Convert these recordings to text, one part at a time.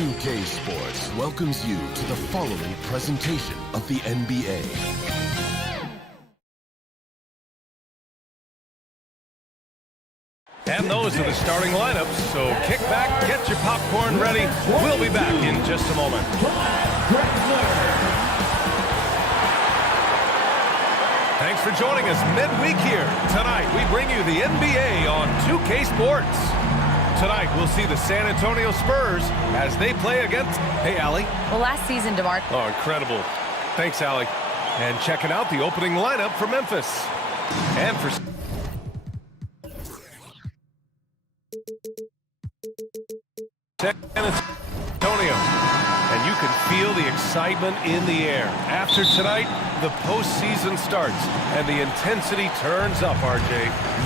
2K Sports welcomes you to the following presentation of the NBA. And those are the starting lineups, so kick back, get your popcorn ready. We'll be back in just a moment. Thanks for joining us midweek here. Tonight, we bring you the NBA on 2K Sports. Tonight, we'll see the San Antonio Spurs as they play against... Hey, Allie. Well, last season, DeMar... Oh, incredible. Thanks, Allie. And checking out the opening lineup for Memphis. And for... San Antonio. And you can feel the excitement in the air. After tonight, the postseason starts, and the intensity turns up, RJ.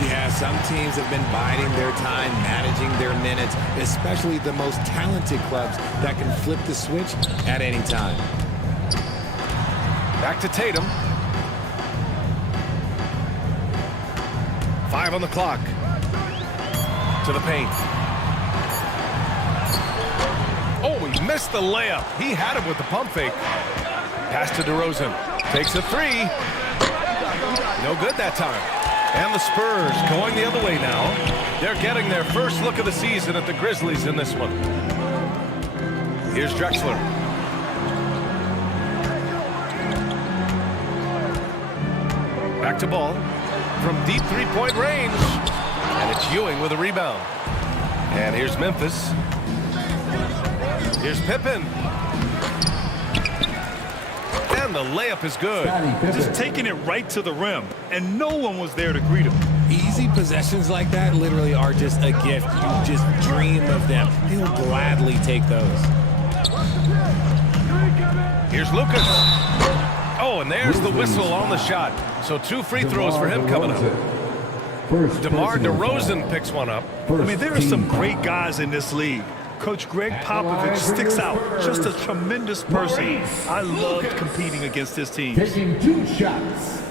Yeah, some teams have been biding their time, managing their minutes, especially the most talented clubs that can flip the switch at any time. Back to Tatum. 5 on the clock. To the paint. Oh, he missed the layup. He had him with the pump fake. Pass to DeRozan. Takes a three. No good that time. And the Spurs going the other way now. They're getting their first look of the season at the Grizzlies in this one. Here's Drexler. Back to Ball. From deep three-point range. And it's Ewing with a rebound. And here's Memphis. Here's Pippen. And the layup is good. Just taking it right to the rim, and no one was there to greet him. Easy possessions like that literally are just a gift. You just dream of them. He'll gladly take those. Here's Lucas. Oh, and there's the whistle on the shot. So 2 free throws for him coming up. DeMar DeRozan picks one up. I mean, there are some great guys in this league. Coach Greg Popovich sticks out. Just a tremendous person. I loved competing against his team. Taking 2 shots.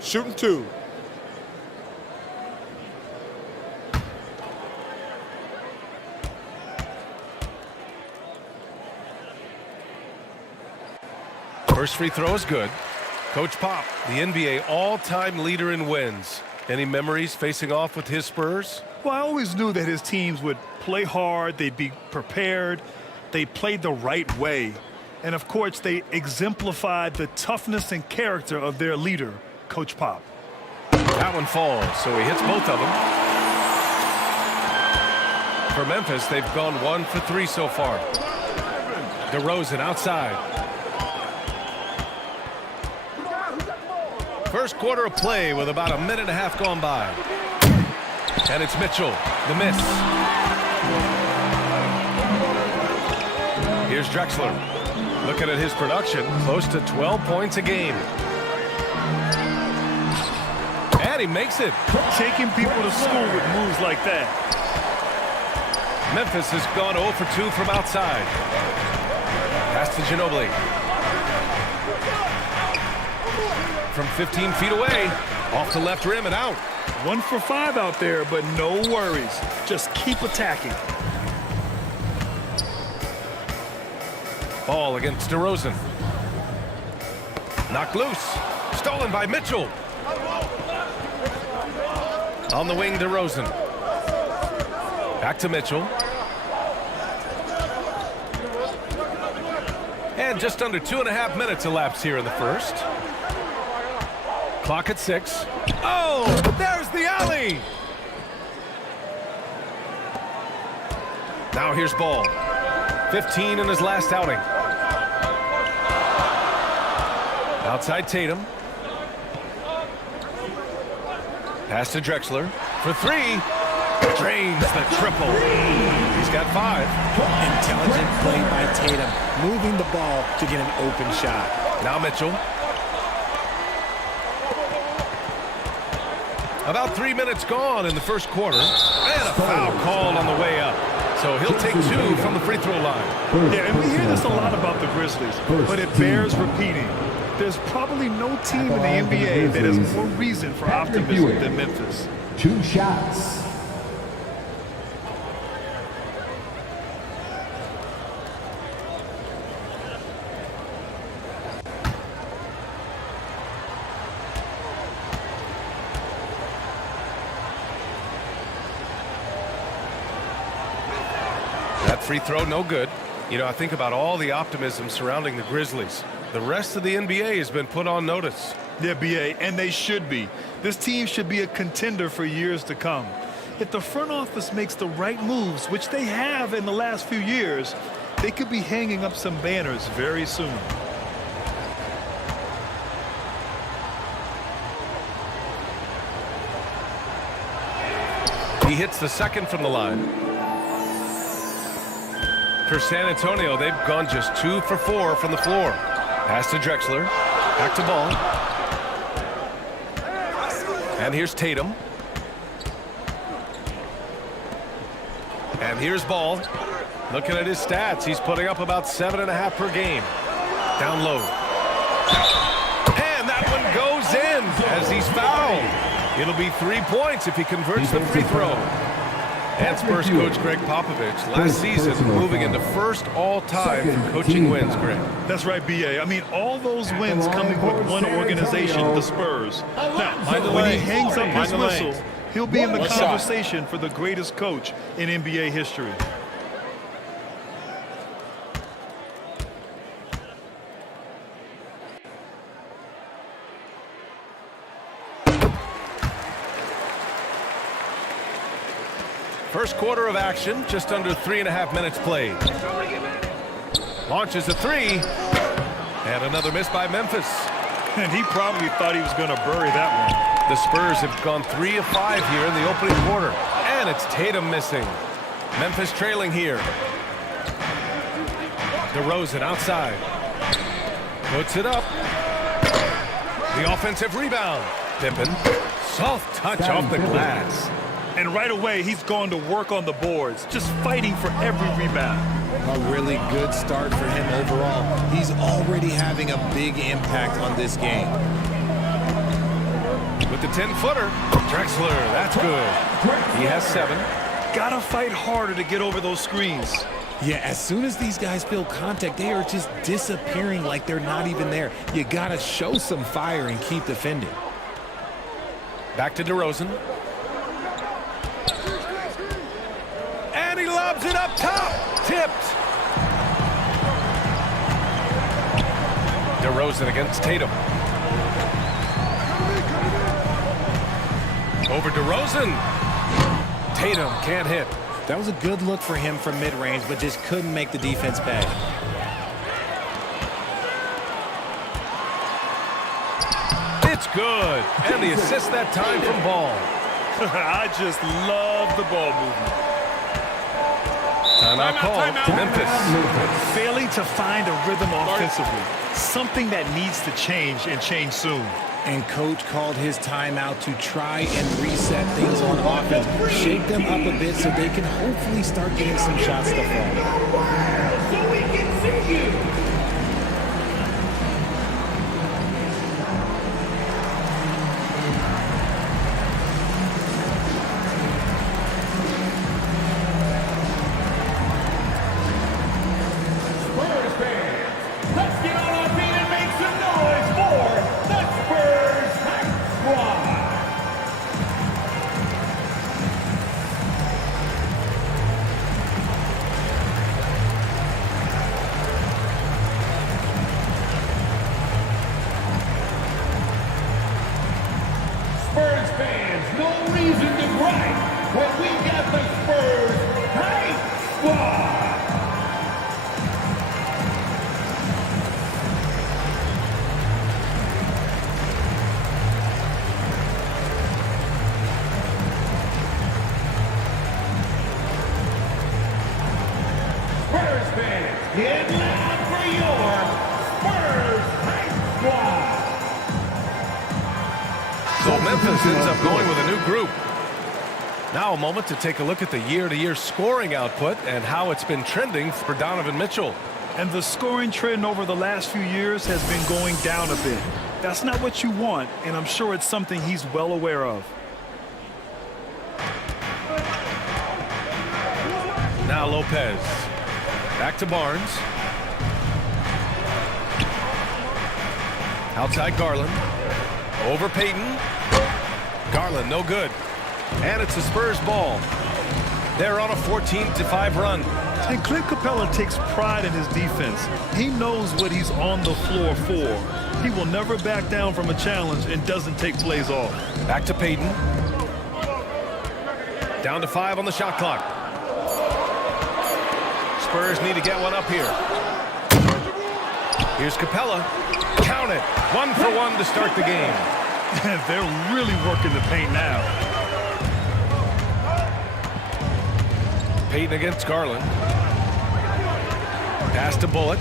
Shooting 2. First free throw is good. Coach Pop, the NBA all-time leader in wins. Any memories facing off with his Spurs? Well, I always knew that his teams would play hard, they'd be prepared, they played the right way. And, of course, they exemplified the toughness and character of their leader, Coach Pop. That one falls, so he hits both of them. For Memphis, they've gone 1 for 3 so far. DeRozan outside. First quarter of play with about a minute and a half gone by. And it's Mitchell, the miss. Here's Drexler. Looking at his production, close to 12 points a game. And he makes it. Taking people to school with moves like that. Memphis has gone 0 for 2 from outside. Pass to Ginobili. From 15 feet away, off the left rim and out. 1 for 5 out there, but no worries. Just keep attacking. Ball against DeRozan. Knocked loose. Stolen by Mitchell. On the wing, DeRozan. Back to Mitchell. And just under 2.5 minutes elapsed here in the first. Clock at 6. Oh, there's the alley. Now here's Ball. 15 in his last outing. Outside Tatum. Pass to Drexler for 3. Drains the triple. He's got 5. Intelligent play by Tatum, moving the ball to get an open shot. Now Mitchell. About 3 minutes gone in the first quarter. And a foul called on the way up. So he'll take 2 from the free throw line. Yeah, and we hear this a lot about the Grizzlies, but it bears repeating. There's probably no team in the NBA that has more reason for optimism than Memphis. 2 shots. That free throw, no good. You know, I think about all the optimism surrounding the Grizzlies. The rest of the NBA has been put on notice. Yeah, BA, and they should be. This team should be a contender for years to come. If the front office makes the right moves, which they have in the last few years, they could be hanging up some banners very soon. He hits the second from the line. For San Antonio, they've gone just 2 for 4 from the floor. Pass to Drexler. Back to Ball. And here's Tatum. And here's Ball. Looking at his stats, he's putting up about 7.5 per game. Down low. And that one goes in as he's fouled. It'll be 3 points if he converts the free throw. And Spurs coach Greg Popovich last season moving into first all-time for coaching wins, Greg. That's right, BA. I mean, all those wins coming with one organization, the Spurs. Now, when he hangs up his whistle, he'll be in the conversation for the greatest coach in NBA history. First quarter of action, just under 3.5 minutes played. Launches a 3. And another miss by Memphis. And he probably thought he was going to bury that one. The Spurs have gone 3 of 5 here in the opening quarter. And it's Tatum missing. Memphis trailing here. DeRozan outside. Puts it up. The offensive rebound. Pippen. Soft touch off the glass. And right away, he's gone to work on the boards, just fighting for every rebound. A really good start for him overall. He's already having a big impact on this game. With the 10-footer, Drexler, that's good. He has 7. Gotta fight harder to get over those screens. Yeah, as soon as these guys feel contact, they are just disappearing like they're not even there. You gotta show some fire and keep defending. Back to DeRozan. And he lobs it up top. Tipped. DeRozan against Tatum. Over DeRozan. Tatum can't hit. That was a good look for him from mid-range, but just couldn't make the defense pay. It's good. And the assist that time from Ball. I just love the ball movement. Timeout call to Memphis. Failing to find a rhythm offensively. Something that needs to change and change soon. And coach called his timeout to try and reset things on offense. Shake them up a bit so they can hopefully start getting some shots to fall. So we can see you. Get loud for your Spurs Hype Squad. So Memphis ends up going with a new group. Now a moment to take a look at the year-to-year scoring output and how it's been trending for Donovan Mitchell. And the scoring trend over the last few years has been going down a bit. That's not what you want, and I'm sure it's something he's well aware of. Now Lopez. Back to Barnes. Outside Garland. Over Payton. Garland, no good. And it's the Spurs ball. They're on a 14-5 run. And Clint Capella takes pride in his defense. He knows what he's on the floor for. He will never back down from a challenge and doesn't take plays off. Back to Payton. Down to 5 on the shot clock. Spurs need to get one up here. Here's Capella. Count it. 1 for 1 to start the game. They're really working the paint now. Payton against Garland. Pass to Bullock.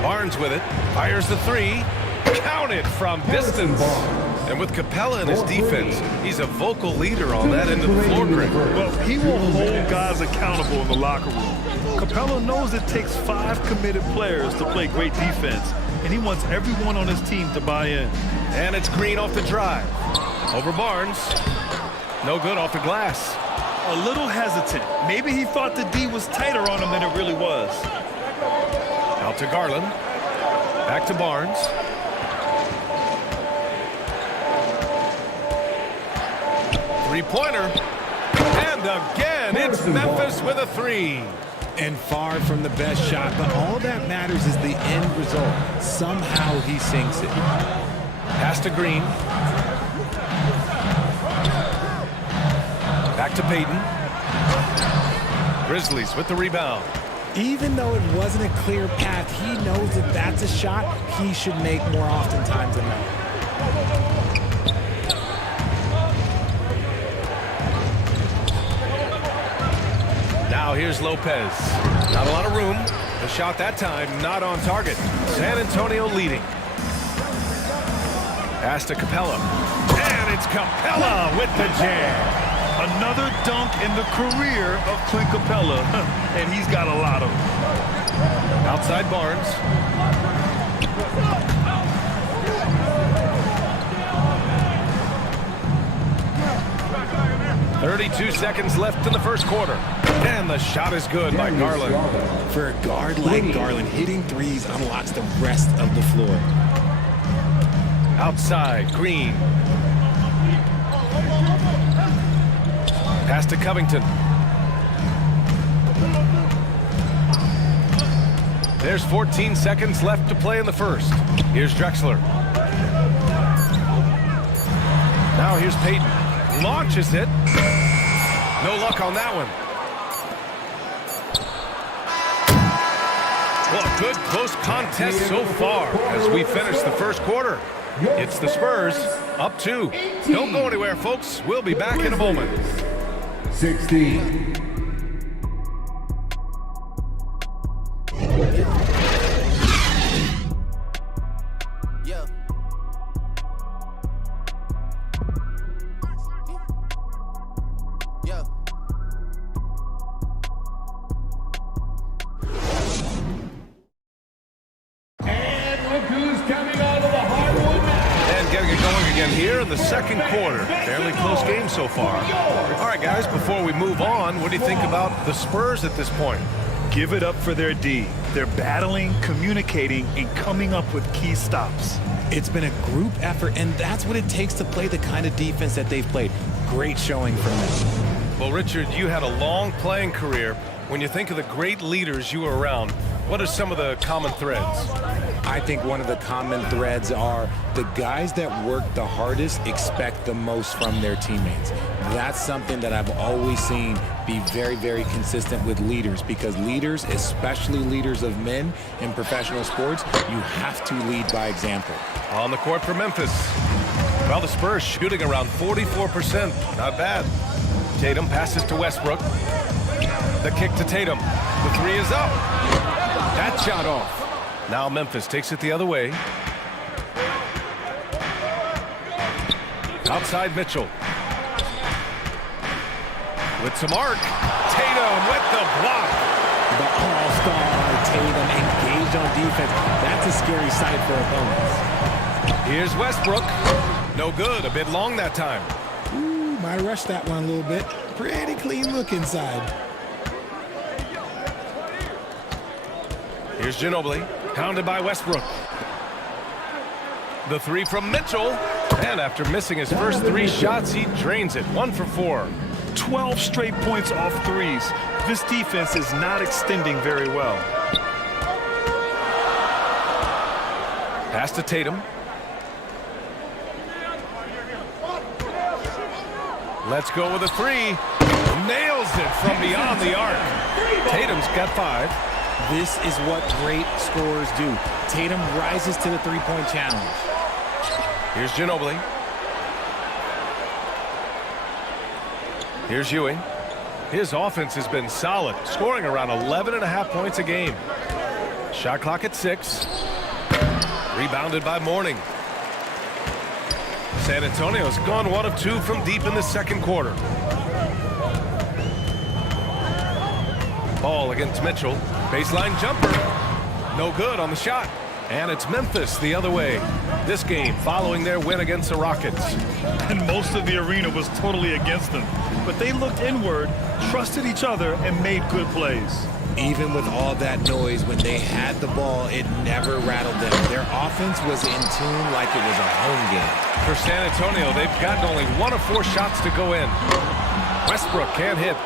Barnes with it. Fires the 3. Count it from distance. And with Capella in his defense, he's a vocal leader on that end of the floor, Greg. Well, he will hold guys accountable in the locker room. Capella knows it takes 5 committed players to play great defense, and he wants everyone on his team to buy in. And it's Green off the drive. Over Barnes. No good off the glass. A little hesitant. Maybe he thought the D was tighter on him than it really was. Out to Garland. Back to Barnes. Three-pointer. And again, it's Memphis with a 3. And far from the best shot, but all that matters is the end result. Somehow he sinks it. Pass to Green. Back to Payton. Grizzlies with the rebound. Even though it wasn't a clear path, he knows that that's a shot he should make more oftentimes than not. Now here's Lopez. Not a lot of room. The shot that time not on target. San Antonio leading. Pass to Capella. And it's Capella with the jam. Another dunk in the career of Clint Capella, and he's got a lot of them. Outside Barnes. .32 seconds left in the first quarter. And the shot is good by Garland. For a guard like Garland, hitting threes unlocks the rest of the floor. Outside, Green. Pass to Covington. There's 14 seconds left to play in the first. Here's Drexler. Now here's Payton. Launches it. No luck on that one. Well, a good close contest so far as we finish the first quarter. It's the Spurs up 2. Don't go anywhere, folks. We'll be back in a moment. 16. Yeah. Yeah. And look who's coming out of the hardwood now. And getting it going again here in the second quarter. Fairly close game so far. All right, guys, before we move on, what do you think about the Spurs at this point? Give it up for their D. They're battling, communicating, and coming up with key stops. It's been a group effort, and that's what it takes to play the kind of defense that they've played. Great showing from them. Well, Richard, you had a long playing career. When you think of the great leaders you were around, what are some of the common threads? I think one of the common threads are the guys that work the hardest expect the most from their teammates. That's something that I've always seen be very, very consistent with leaders, because leaders, especially leaders of men in professional sports, you have to lead by example. On the court for Memphis. Well, the Spurs shooting around 44%. Not bad. Tatum passes to Westbrook. The kick to Tatum. The 3 is up. That shot off. Now Memphis takes it the other way. Outside Mitchell. With some arc. Tatum with the block. The all-star Tatum engaged on defense. That's a scary sight for opponents. Here's Westbrook. No good. A bit long that time. Ooh, might rush that one a little bit. Pretty clean look inside. Here's Ginobili. Pounded by Westbrook. The 3 from Mitchell. And after missing his first 3 shots, he drains it. 1 for 4. 12 straight points off threes. This defense is not extending very well. Pass to Tatum. Let's go with a three. Nails it from beyond the arc. Tatum's got 5. This is what great scorers do. Tatum rises to the three-point challenge. Here's Ginobili. Here's Ewing. His offense has been solid, scoring around 11.5 points a game. Shot clock at 6. Rebounded by Mourning. San Antonio's gone 1 of 2 from deep in the second quarter. Ball against Mitchell. Baseline jumper. No good on the shot. And it's Memphis the other way. This game following their win against the Rockets. And most of the arena was totally against them. But they looked inward, trusted each other, and made good plays. Even with all that noise, when they had the ball, it never rattled them. Their offense was in tune like it was a home game. For San Antonio, they've gotten only 1 of 4 shots to go in. Westbrook can't hit.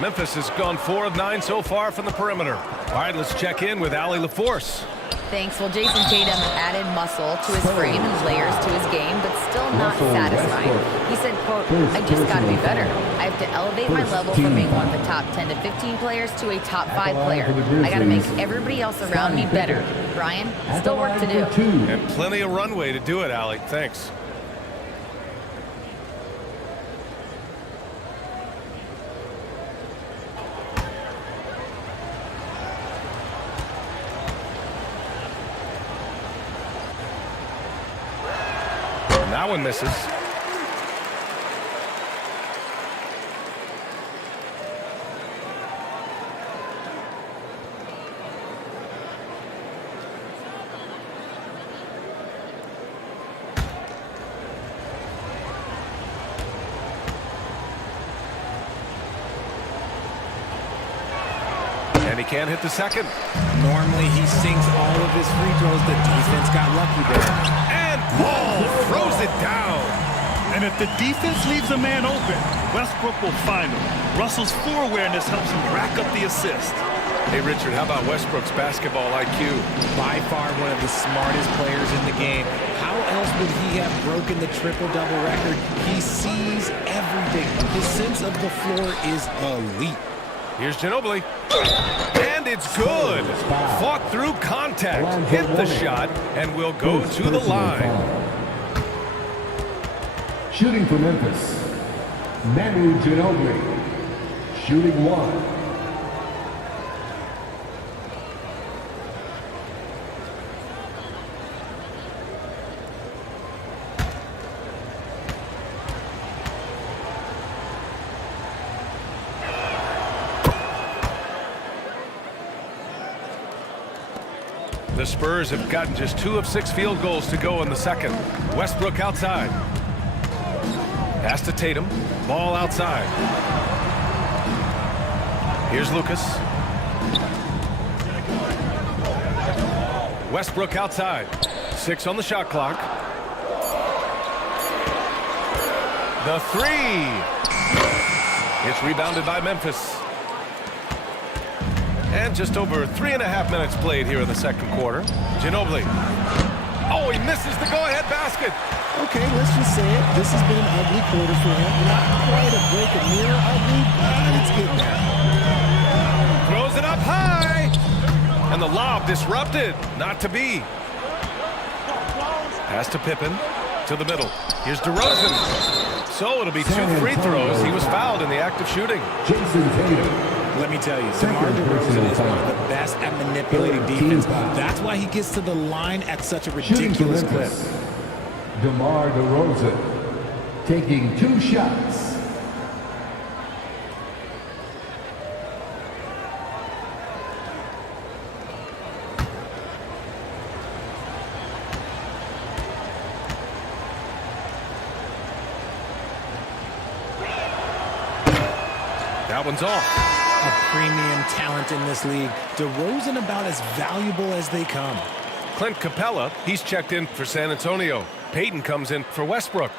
Memphis has gone 4 of 9 so far from the perimeter. All right, let's check in with Allie LaForce. Thanks. Well, Jason Tatum added muscle to his frame and layers to his game, but still not satisfied. He said, quote, "I just got to be better. I have to elevate my level from being one of the top 10 to 15 players to a top 5 player. I got to make everybody else around me better." Brian, still work to do. And plenty of runway to do it, Allie. Thanks. That one misses. And he can't hit the second. Normally, he sinks all of his free throws. The defense got lucky there. And Paul throws it down. And if the defense leaves a man open, Westbrook will find him. Russell's floor awareness helps him rack up the assist. Hey, Richard, how about Westbrook's basketball IQ? By far one of the smartest players in the game. How else would he have broken the triple-double record? He sees everything. His sense of the floor is elite. Here's Ginobili. And it's good. Fought through contact, hit the shot, and will go to the line. Shooting for Memphis, Manu Ginobili. Shooting 1. The Spurs have gotten just 2 of 6 field goals to go in the second. Westbrook outside. Pass to Tatum. Ball outside. Here's Lucas. Westbrook outside. 6 on the shot clock. The 3. It's rebounded by Memphis. And just over 3.5 minutes played here in the second quarter. Ginobili. Oh, he misses the go-ahead basket. Okay, let's just say it. This has been an ugly quarter for him. Not quite a break of mirror ugly, but it's getting there. Throws it up high. And the lob disrupted. Not to be. Pass to Pippen. To the middle. Here's DeRozan. So it'll be 2 free throws. He was fouled in the act of shooting. Jason Tatum. Let me tell you, DeMar DeRozan is one of the best at manipulating defense. That's why he gets to the line at such a ridiculous clip. DeMar DeRozan taking 2 shots. That one's off. A premium talent in this league. DeRozan about as valuable as they come. Clint Capella, he's checked in for San Antonio. Payton comes in for Westbrook.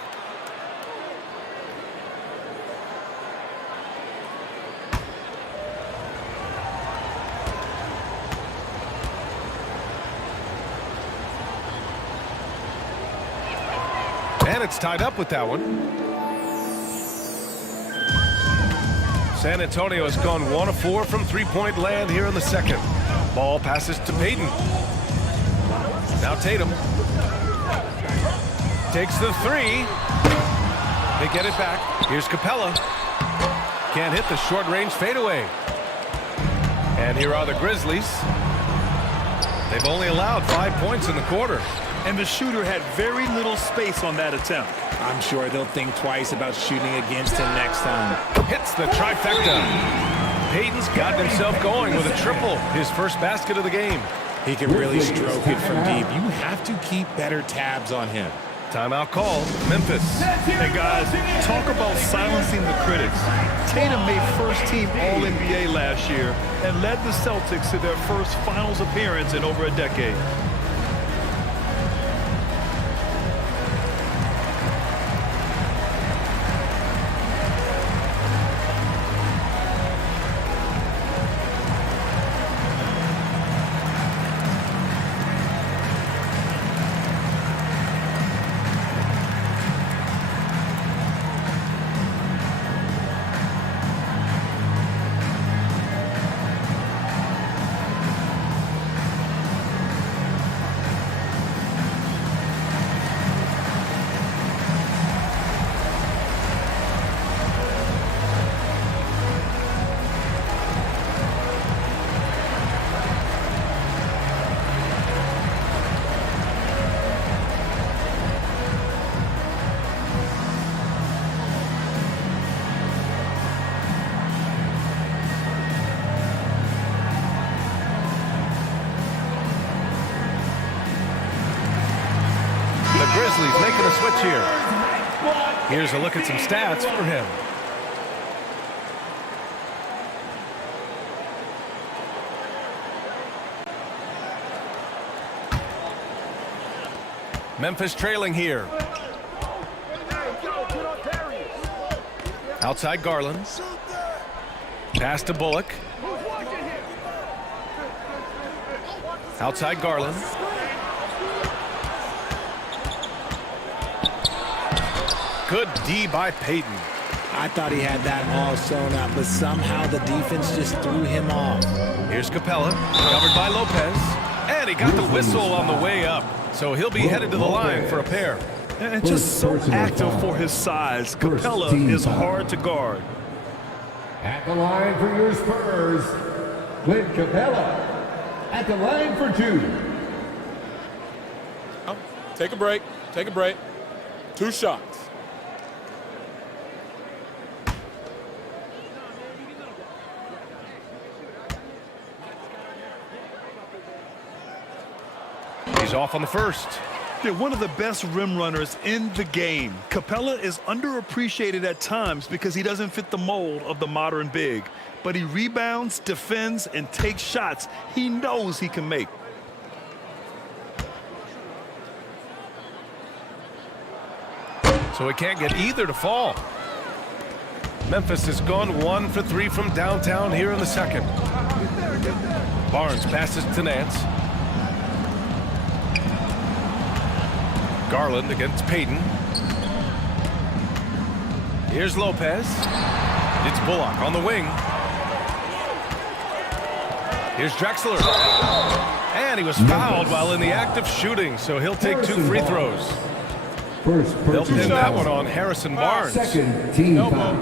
And it's tied up with that one. San Antonio has gone 1 of 4 from three-point land here in the second. Ball passes to Payton. Now Tatum. Takes the three. They get it back. Here's Capella. Can't hit the short-range fadeaway. And here are the Grizzlies. They've only allowed 5 points in the quarter. And the shooter had very little space on that attempt. I'm sure they'll think twice about shooting against him next time. Hits the trifecta. Payton's gotten himself going with a triple, his first basket of the game. He can really stroke it from deep. You have to keep better tabs on him. Timeout call, Memphis. Hey guys, talk about silencing the critics. Tatum made first team All-NBA last year and led the Celtics to their first finals appearance in over a decade. Grizzlies making a switch here. Here's a look at some stats for him. Memphis trailing here. Outside Garland. Pass to Bullock. Outside Garland. Good D by Payton. I thought he had that all sewn up, but somehow the defense just threw him off. Here's Capella, covered by Lopez. And he got the whistle on the way up. So he'll be headed to the line for a pair. And just so active for his size, Capella is hard to guard. At the line for your Spurs, Clint Capella. At the line for 2. Take a break. Take a break. 2 shots. He's off on the first. They're one of the best rim runners in the game. Capella is underappreciated at times because he doesn't fit the mold of the modern big. But he rebounds, defends, and takes shots he knows he can make. So he can't get either to fall. Memphis has gone 1 for 3 from downtown here in the second. Barnes passes to Nance. Garland against Payton. Here's Lopez. It's Bullock on the wing. Here's Drexler. And he was fouled while in the act of shooting, so he'll take 2 free throws. They'll pin that one on Harrison Barnes. Second team foul.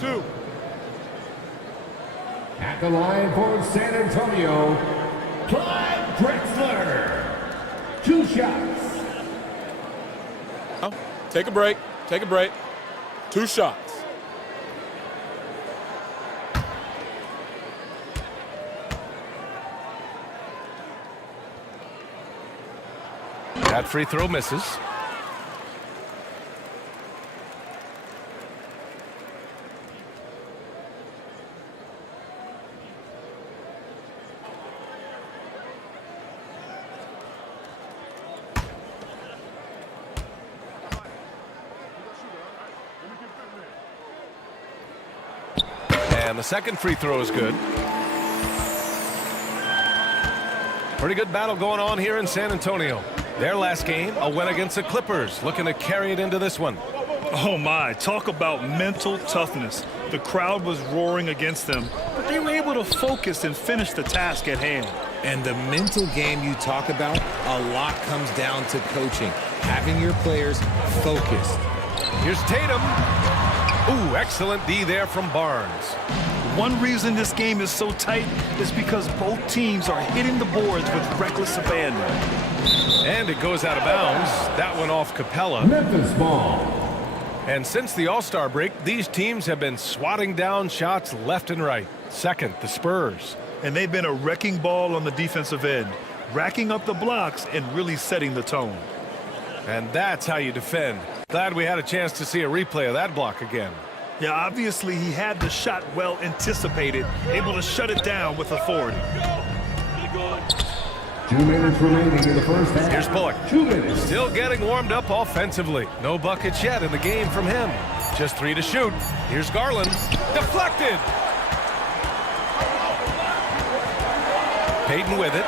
2. At the line for San Antonio, Clyde Drexler. 2 shots. Take a break. Take a break. 2 shots. That free throw misses. And the second free throw is good. Pretty good battle going on here in San Antonio. Their last game, a win against the Clippers, looking to carry it into this one. Oh my, talk about mental toughness. The crowd was roaring against them, but they were able to focus and finish the task at hand. And the mental game you talk about, a lot comes down to coaching, having your players focused. Here's Tatum. Ooh, excellent D there from Barnes. One reason this game is so tight is because both teams are hitting the boards with reckless abandon. And it goes out of bounds. That one off Capella. Memphis ball. And since the All-Star break, these teams have been swatting down shots left and right. Second, the Spurs. And they've been a wrecking ball on the defensive end, racking up the blocks and really setting the tone. And that's how you defend. Glad we had a chance to see a replay of that block again. Yeah, obviously he had the shot well anticipated, able to shut it down with authority. 2 minutes remaining in the first half. Here's Bullock. 2 minutes. Still getting warmed up offensively. No buckets yet in the game from him. Just 3 to shoot. Here's Garland. Deflected. Payton with it.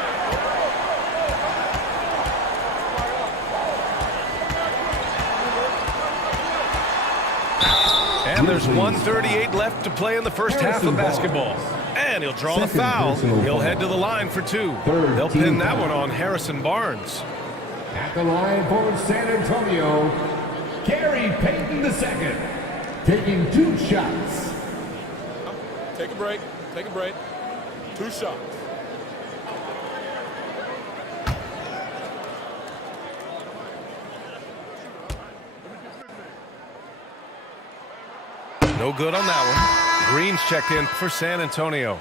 And there's 1:38 left to play in the first half of basketball. And he'll draw the foul. He'll head to the line for 2. They'll pin that one on Harrison Barnes. At the line for San Antonio, Gary Payton II, taking 2 shots. Take a break. Take a break. 2 shots. No good on that one. Green's checked in for San Antonio.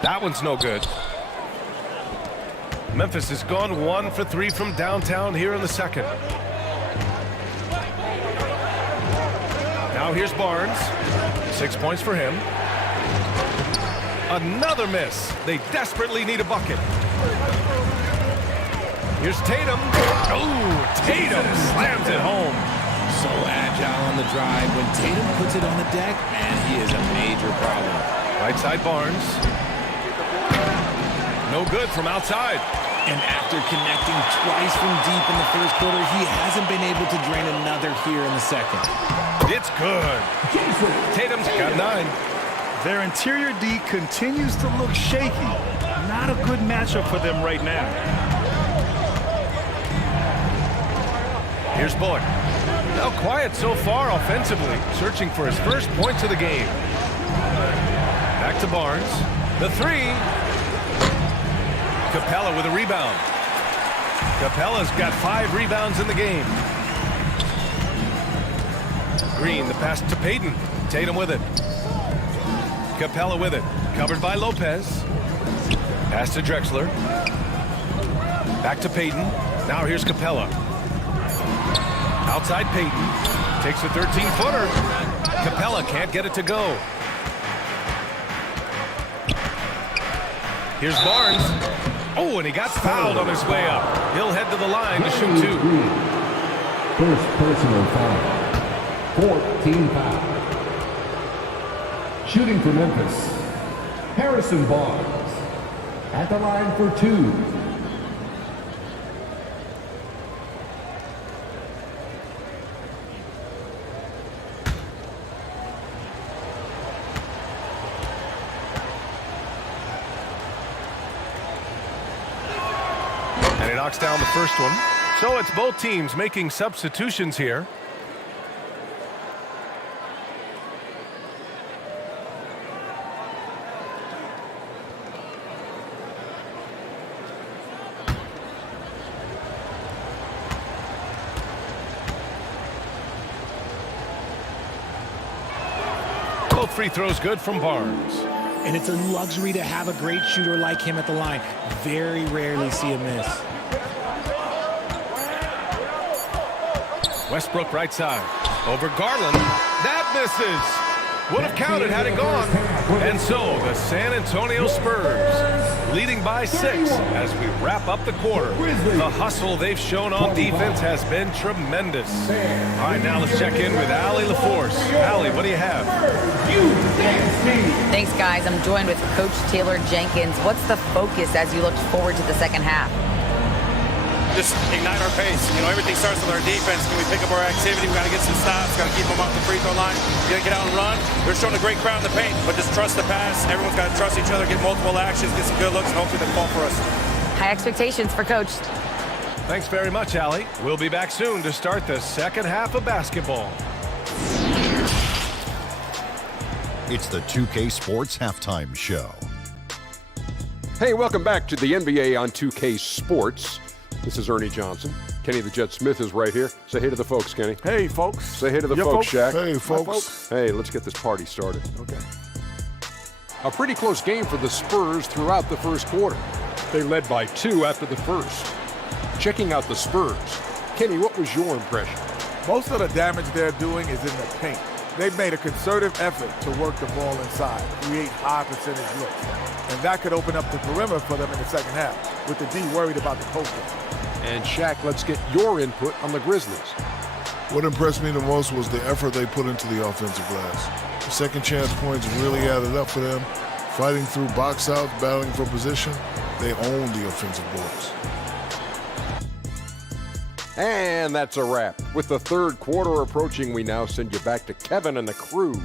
That one's no good. Memphis has gone 1 for 3 from downtown here in the second. Now here's Barnes. 6 points for him. Another miss. They desperately need a bucket. Here's Tatum. Oh, Tatum slams it home. So agile on the drive. When Tatum puts it on the deck, man, he is a major problem. Right side Barnes. No good from outside. And after connecting twice from deep in the first quarter, he hasn't been able to drain another here in the second. It's good. Tatum's got 9. Their interior D continues to look shaky. Not a good matchup for them right now. Here's Bullock. Now quiet so far offensively, searching for his first points of the game. Back to Barnes. The 3. Capella with a rebound. Capella's got 5 rebounds in the game. Green, the pass to Payton. Tatum with it. Capella with it. Covered by Lopez. Pass to Drexler. Back to Payton. Now here's Capella. Outside Payton. Takes a 13-footer. Capella can't get it to go. Here's Barnes. Oh, and he got fouled on his way up. He'll head to the line to shoot 2. First personal foul. 14 foul. Shooting for Memphis, Harrison Barnes. At the line for 2. And he knocks down the first one. So it's both teams making substitutions here. Both free throws good from Barnes. And it's a luxury to have a great shooter like him at the line. Very rarely see a miss. Westbrook right side. Over Garland. That misses. Would have counted had it gone. And so the San Antonio Spurs leading by 6 as we wrap up the quarter. The hustle they've shown on defense has been tremendous. All right, now let's check in with Allie LaForce. Allie, what do you have? Thanks, guys. I'm joined with Coach Taylor Jenkins. What's the focus as you look forward to the second half? Just ignite our pace. You know, everything starts with our defense. Can we pick up our activity? We got to get some stops. Got to keep them off the free throw line. We got to get out and run. They're showing a great crowd in the paint, but just trust the pass. Everyone's got to trust each other, get multiple actions, get some good looks, and hopefully they fall for us. High expectations for Coach. Thanks very much, Allie. We'll be back soon to start the second half of basketball. It's the 2K Sports Halftime Show. Hey, welcome back to the NBA on 2K Sports. This is Ernie Johnson. Kenny the Jet Smith is right here. Say hey to the folks, Kenny. Hey, folks. Say hey to the folks, Shaq. Hey, folks. Hey, let's get this party started. Okay. A pretty close game for the Spurs throughout the first quarter. They led by 2 after the first. Checking out the Spurs. Kenny, what was your impression? Most of the damage they're doing is in the paint. They've made a concerted effort to work the ball inside, create high percentage looks. And that could open up the perimeter for them in the second half, with the D worried about the post game. And Shaq, let's get your input on the Grizzlies. What impressed me the most was the effort they put into the offensive glass. The second chance points really added up for them. Fighting through box outs, battling for position, they own the offensive boards. And that's a wrap. With the third quarter approaching, we now send you back to Kevin and the crew.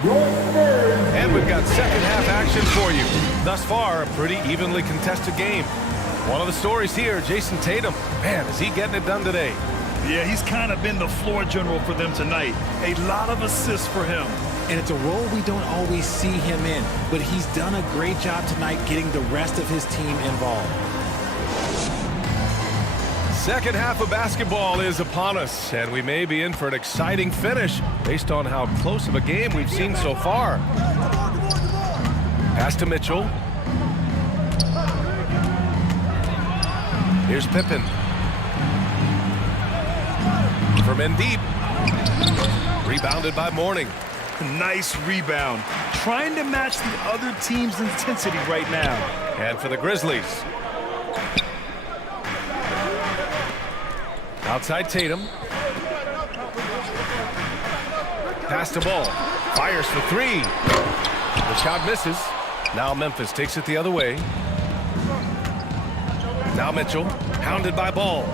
And we've got second half action for you. Thus far, a pretty evenly contested game. One of the stories here, Jason Tatum. Man, is he getting it done today? Yeah, he's kind of been the floor general for them tonight. A lot of assists for him. And it's a role we don't always see him in, but he's done a great job tonight getting the rest of his team involved. Second half of basketball is upon us, and we may be in for an exciting finish based on how close of a game we've seen so far. Pass to Mitchell. Here's Pippen. From in deep. Rebounded by Mourning. Nice rebound. Trying to match the other team's intensity right now. And for the Grizzlies. Outside Tatum. Pass the ball. Fires for 3. The shot misses. Now Memphis takes it the other way. Now Mitchell. Hounded by Ball.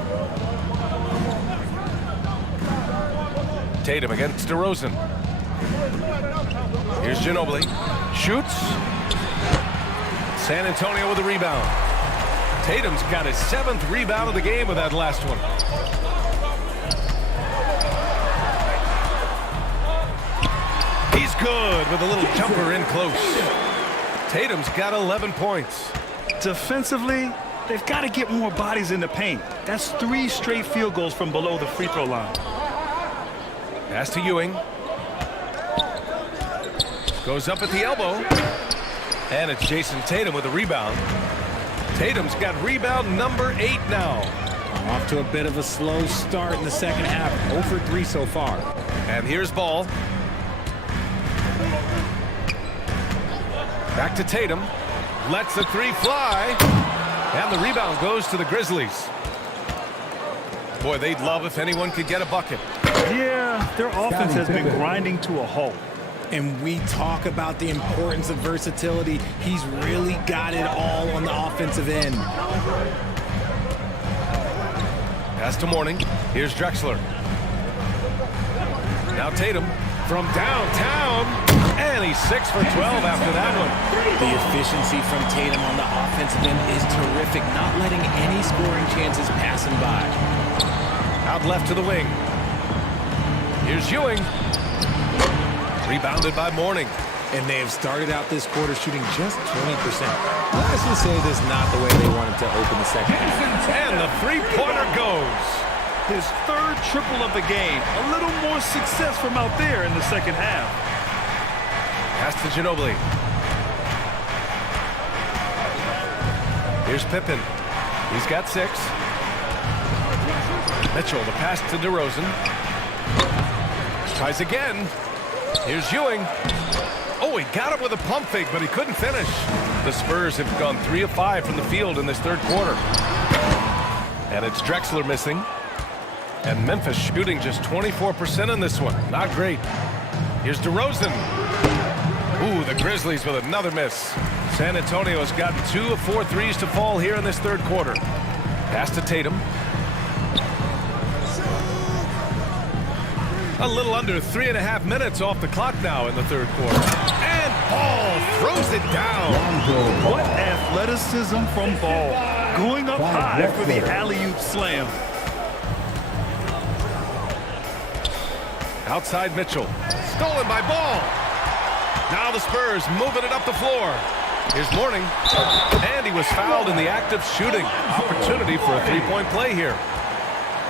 Tatum against DeRozan. Here's Ginobili. Shoots. San Antonio with a rebound. Tatum's got his 7th rebound of the game with that last one. He's good with a little jumper in close. Tatum's got 11 points. Defensively, they've got to get more bodies in the paint. That's 3 straight field goals from below the free throw line. Pass to Ewing. Goes up at the elbow. And it's Jason Tatum with a rebound. Tatum's got rebound number 8 now. Off to a bit of a slow start in the second half. 0 for 3 so far. And here's Ball. Back to Tatum. Lets the 3 fly. And the rebound goes to the Grizzlies. Boy, they'd love if anyone could get a bucket. Yeah, their offense has been grinding to a halt. And we talk about the importance of versatility. He's really got it all on the offensive end. Pass to Mourning. Here's Drexler. Now Tatum from downtown. And he's 6 for 12 after that one. The efficiency from Tatum on the offensive end is terrific, not letting any scoring chances pass him by. Out left to the wing. Here's Ewing. Rebounded by Mourning. And they have started out this quarter shooting just 20%. Let's just say this is not the way they wanted to open the second half. And the 3-pointer goes. His 3rd triple of the game. A little more success from out there in the second half. Pass to Ginobili. Here's Pippen. He's got 6. Mitchell, the pass to DeRozan. Tries again. Here's Ewing. Oh, he got it with a pump fake, but he couldn't finish. The Spurs have gone 3 of 5 from the field in this third quarter. And it's Drexler missing. And Memphis shooting just 24% in this one. Not great. Here's DeRozan. Ooh, the Grizzlies with another miss. San Antonio has gotten 2 of 4 threes to fall here in this third quarter. Pass to Tatum. A little under 3.5 minutes off the clock now in the third quarter. And Ball throws it down. What athleticism from Ball. Going up high for the alley-oop slam. Outside Mitchell. Stolen by Ball. Now the Spurs moving it up the floor. Here's Mourning. And he was fouled in the act of shooting. Opportunity for a three-point play here.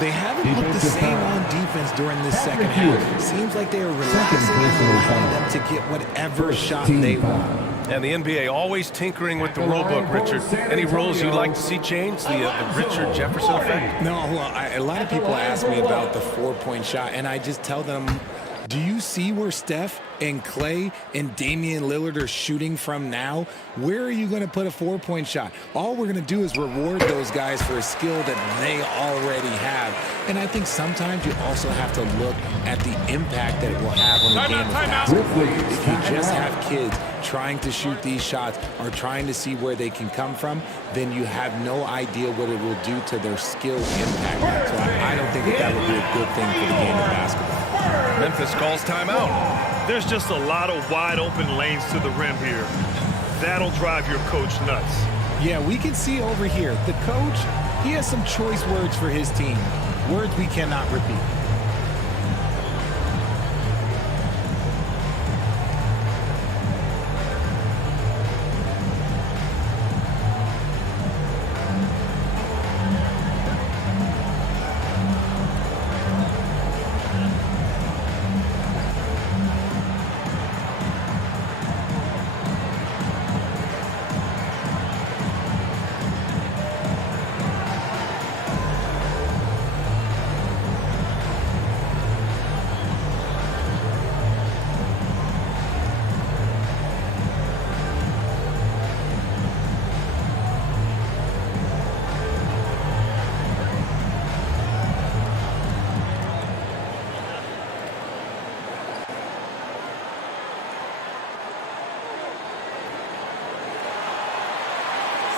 They haven't looked the same on defense during this second half. Seems like they are relaxing and allowing them to get whatever shot they want. And the NBA always tinkering with the rule book, Richard. Any rules you'd like to see changed? The Richard Jefferson effect? No, a lot of people ask me about the 4-point shot, and I just tell them, do you see where Steph and Clay and Damian Lillard are shooting from now? Where are you going to put a 4-point shot? All we're going to do is reward those guys for a skill that they already have. And I think sometimes you also have to look at the impact that it will have on the game of basketball. If you just have kids trying to shoot these shots or trying to see where they can come from, then you have no idea what it will do to their skill impact. So I don't think that would be a good thing for the game of basketball. Memphis calls timeout. There's just a lot of wide open lanes to the rim here. That'll drive your coach nuts. Yeah, we can see over here, the coach, he has some choice words for his team. Words we cannot repeat.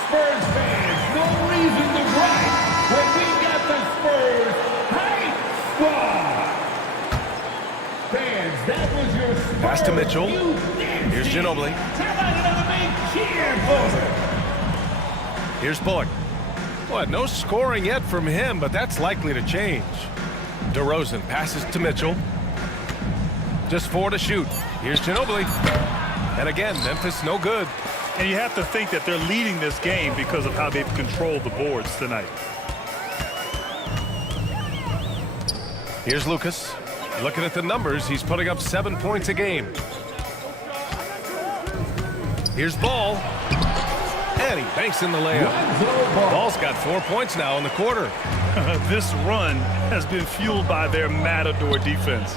Spurs fans, no reason to gripe when we got the Spurs Hype Squad. Fans, that was your Spurs. Pass to Mitchell. Here's Ginobili. Tell another big cheer for them. Here's Bullock. What, no scoring yet from him, but that's likely to change. DeRozan passes to Mitchell. Just 4 to shoot. Here's Ginobili. And again, Memphis no good. And you have to think that they're leading this game because of how they've controlled the boards tonight. Here's Lucas. Looking at the numbers, he's putting up 7 points a game. Here's Ball. And he banks in the layup. Ball's got 4 points now in the quarter. This run has been fueled by their matador defense.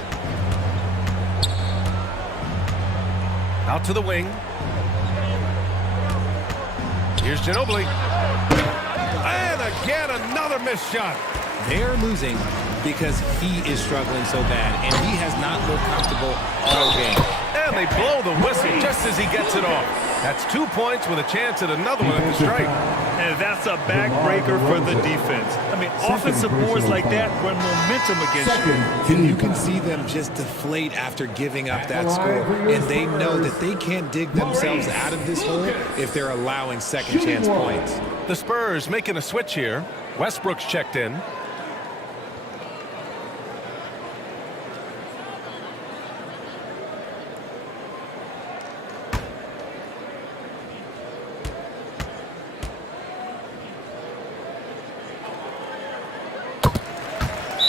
Out to the wing. Here's Ginobili. And again, another missed shot. They're losing because he is struggling so bad, and he has not looked comfortable all game. And they blow the whistle just as he gets it off. That's 2 points with a chance at another one at the strike. And that's a backbreaker for the defense. I mean, offensive boards like that run momentum against you. And you can see them just deflate after giving up that score. And they know that they can't dig themselves out of this hole if they're allowing second chance points. The Spurs making a switch here. Westbrook's checked in.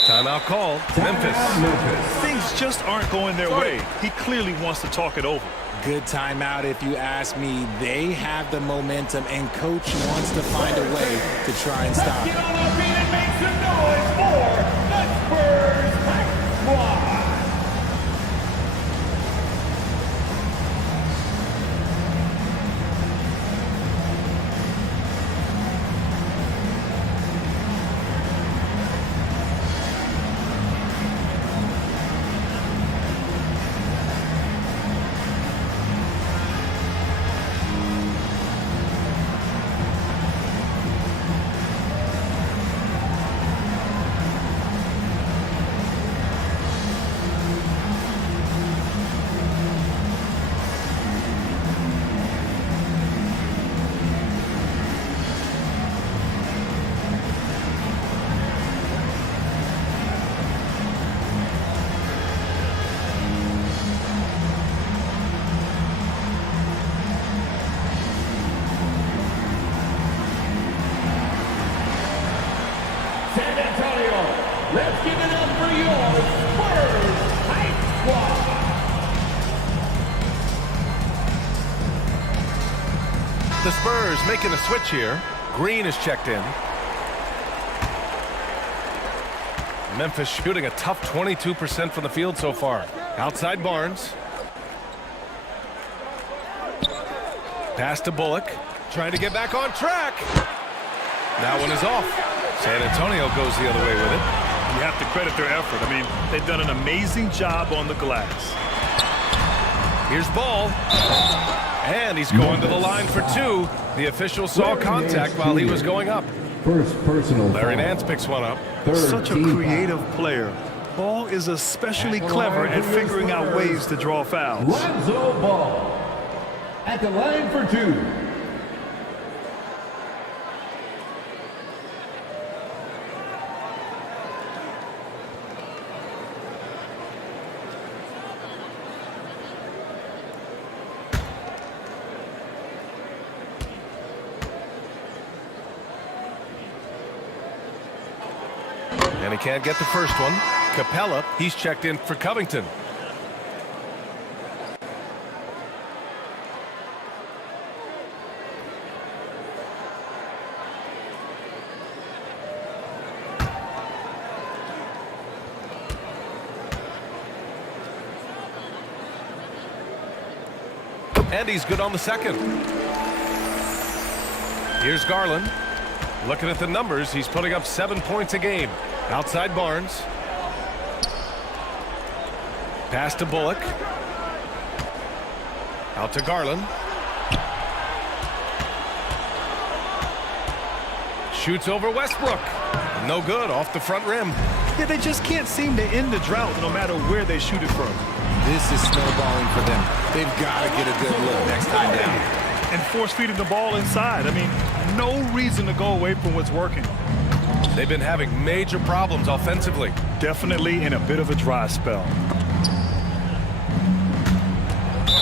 Timeout called. Memphis. Things just aren't going their way. He clearly wants to talk it over. good timeout if you ask me. They have the momentum, and coach wants to find a way to try and stop it. Get on our feet and make some noise for the Spurs Hype Squad. San Antonio, let's give it up for your Spurs Hype Squad. The Spurs making a switch here. Green is checked in. Memphis shooting a tough 22% from the field so far. Outside Barnes. Pass to Bullock. Trying to get back on track. That one is off. San Antonio goes the other way with it. You have to credit their effort. I mean, they've done an amazing job on the glass. Here's Ball. And he's going to the line for two. The official saw contact while he was going up. First personal Larry foul. Nance picks one up. Such a creative player. Ball is especially clever at figuring out ways to draw fouls. Lonzo Ball at the line for two. And he can't get the first one. Capella, he's checked in for Covington. And he's good on the second. Here's Garland. Looking at the numbers, he's putting up 7 points a game. Outside Barnes. Pass to Bullock. Out to Garland. Shoots over Westbrook. No good, off the front rim. Yeah, they just can't seem to end the drought no matter where they shoot it from. This is snowballing for them. They've got to get a good look next time down. And force feeding the ball inside. I mean, no reason to go away from what's working. They've been having major problems offensively. Definitely in a bit of a dry spell.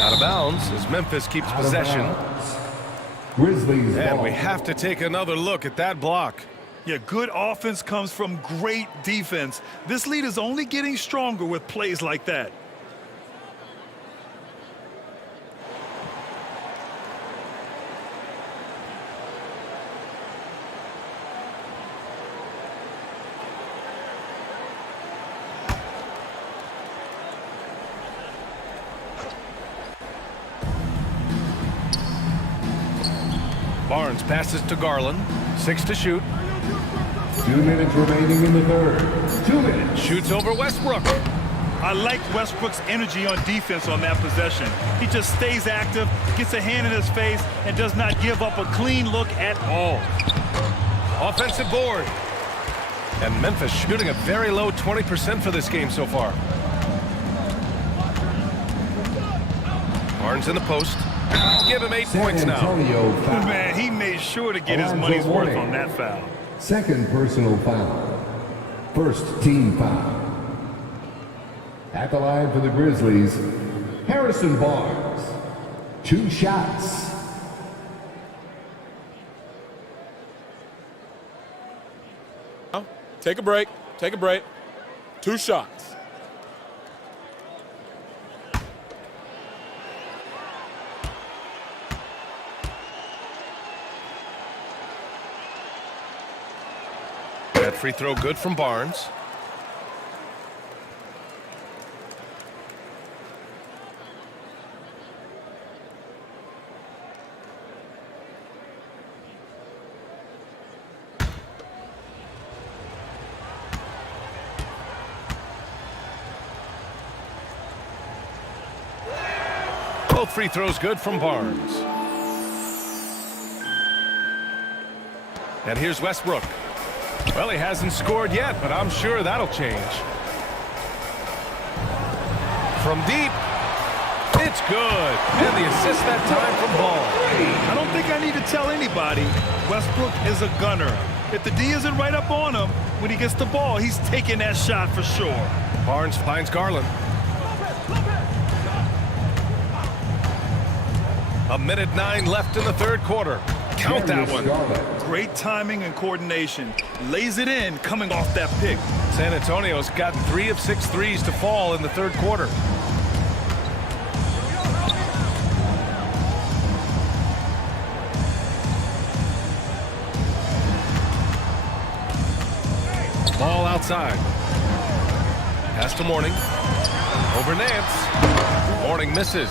Out of bounds as Memphis keeps possession. Grizzlies And ball. we have to take another look at that block. Yeah, good offense comes from great defense. This lead is only getting stronger with plays like that. Barnes passes to Garland. 6 to shoot. 2 minutes remaining in the third. 2 minutes. Shoots over Westbrook. I like Westbrook's energy on defense on that possession. He just stays active, gets a hand in his face, and does not give up a clean look at all. Offensive board. And Memphis shooting a very low 20% for this game so far. Barnes in the post. Give him 8 points now. Antonio foul. Man, he made sure to get his Alonzo money's worth Mourning. on that foul. Second personal foul. First team foul. At the line for the Grizzlies, Harrison Barnes. 2 shots. Take a break. Take a break. 2 shots. That free throw good from Barnes. Both free throws good from Barnes. And here's Westbrook. Well, he hasn't scored yet, but I'm sure that'll change. From deep, it's good. And the assist that time from Ball. I don't think I need to tell anybody, Westbrook is a gunner. If the D isn't right up on him, when he gets the ball, he's taking that shot for sure. Barnes finds Garland. A minute 9 left in the third quarter. Count that one. Great timing and coordination. Lays it in coming off that pick. San Antonio's gotten 3 of 6 threes to fall in the third quarter. Ball outside. Pass to Mourning. Over Nance. Mourning misses.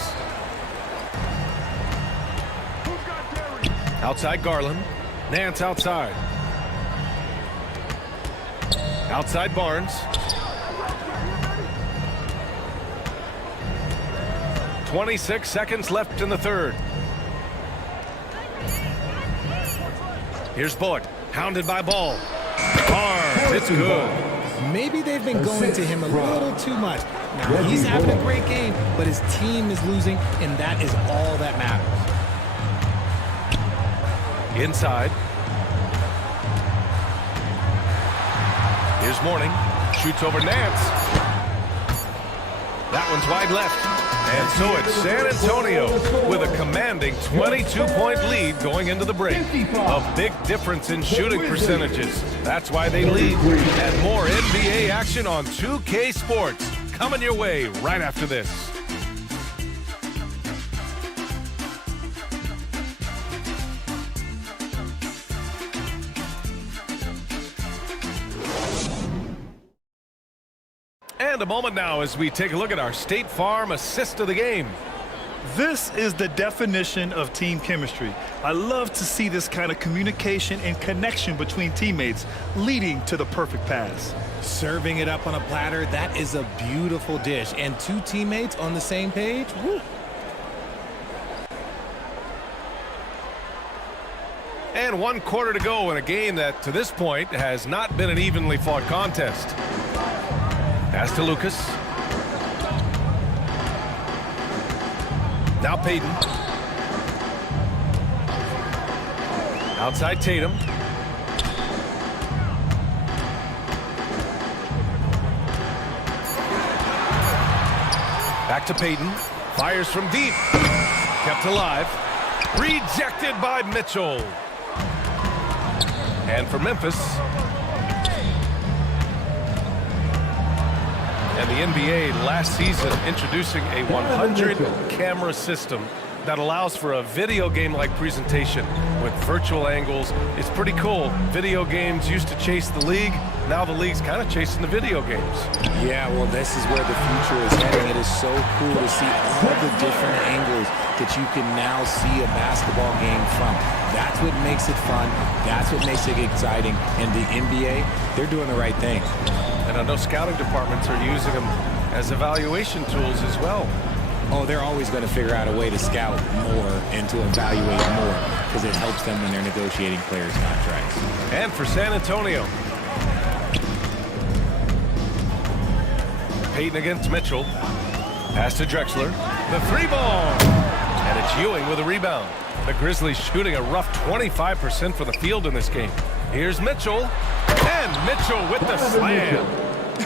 Outside Garland. Nance outside. Outside Barnes. 26 seconds left in the third. Here's Bullock. Hounded by Ball. Barnes. It's good. Maybe they've been going to him a little too much. Now, he's having a great game, but his team is losing, and that is all that matters. Inside. Here's Mourning. Shoots over Nance. That one's wide left. And so it's San Antonio with a commanding 22-point lead going into the break. A big difference in shooting percentages. That's why they lead. And more NBA action on 2K Sports coming your way right after this. And a moment now as we take a look at our State Farm assist of the game. This is the definition of team chemistry. I love to see this kind of communication and connection between teammates leading to the perfect pass. Serving it up on a platter, that is a beautiful dish. And two teammates on the same page, woo. And 1 quarter to go in a game that, to this point, has not been an evenly fought contest. Pass to Lucas. Now Payton. Outside Tatum. Back to Payton. Fires from deep. Kept alive. Rejected by Mitchell. And for Memphis. And the NBA last season introducing a 100-camera system that allows for a video game-like presentation with virtual angles. It's pretty cool. Video games used to chase the league. Now the league's kind of chasing the video games. Yeah, well, this is where the future is heading. It is so cool to see all the different angles that you can now see a basketball game from. That's what makes it fun. That's what makes it exciting. And the NBA, they're doing the right thing. And I know scouting departments are using them as evaluation tools as well. Oh, they're always going to figure out a way to scout more and to evaluate more because it helps them when they're negotiating players' contracts. And for San Antonio, Payton against Mitchell. Pass to Drexler. The 3-ball. And it's Ewing with a rebound. The Grizzlies shooting a rough 25% for the field in this game. Here's Mitchell. And Mitchell with the slam.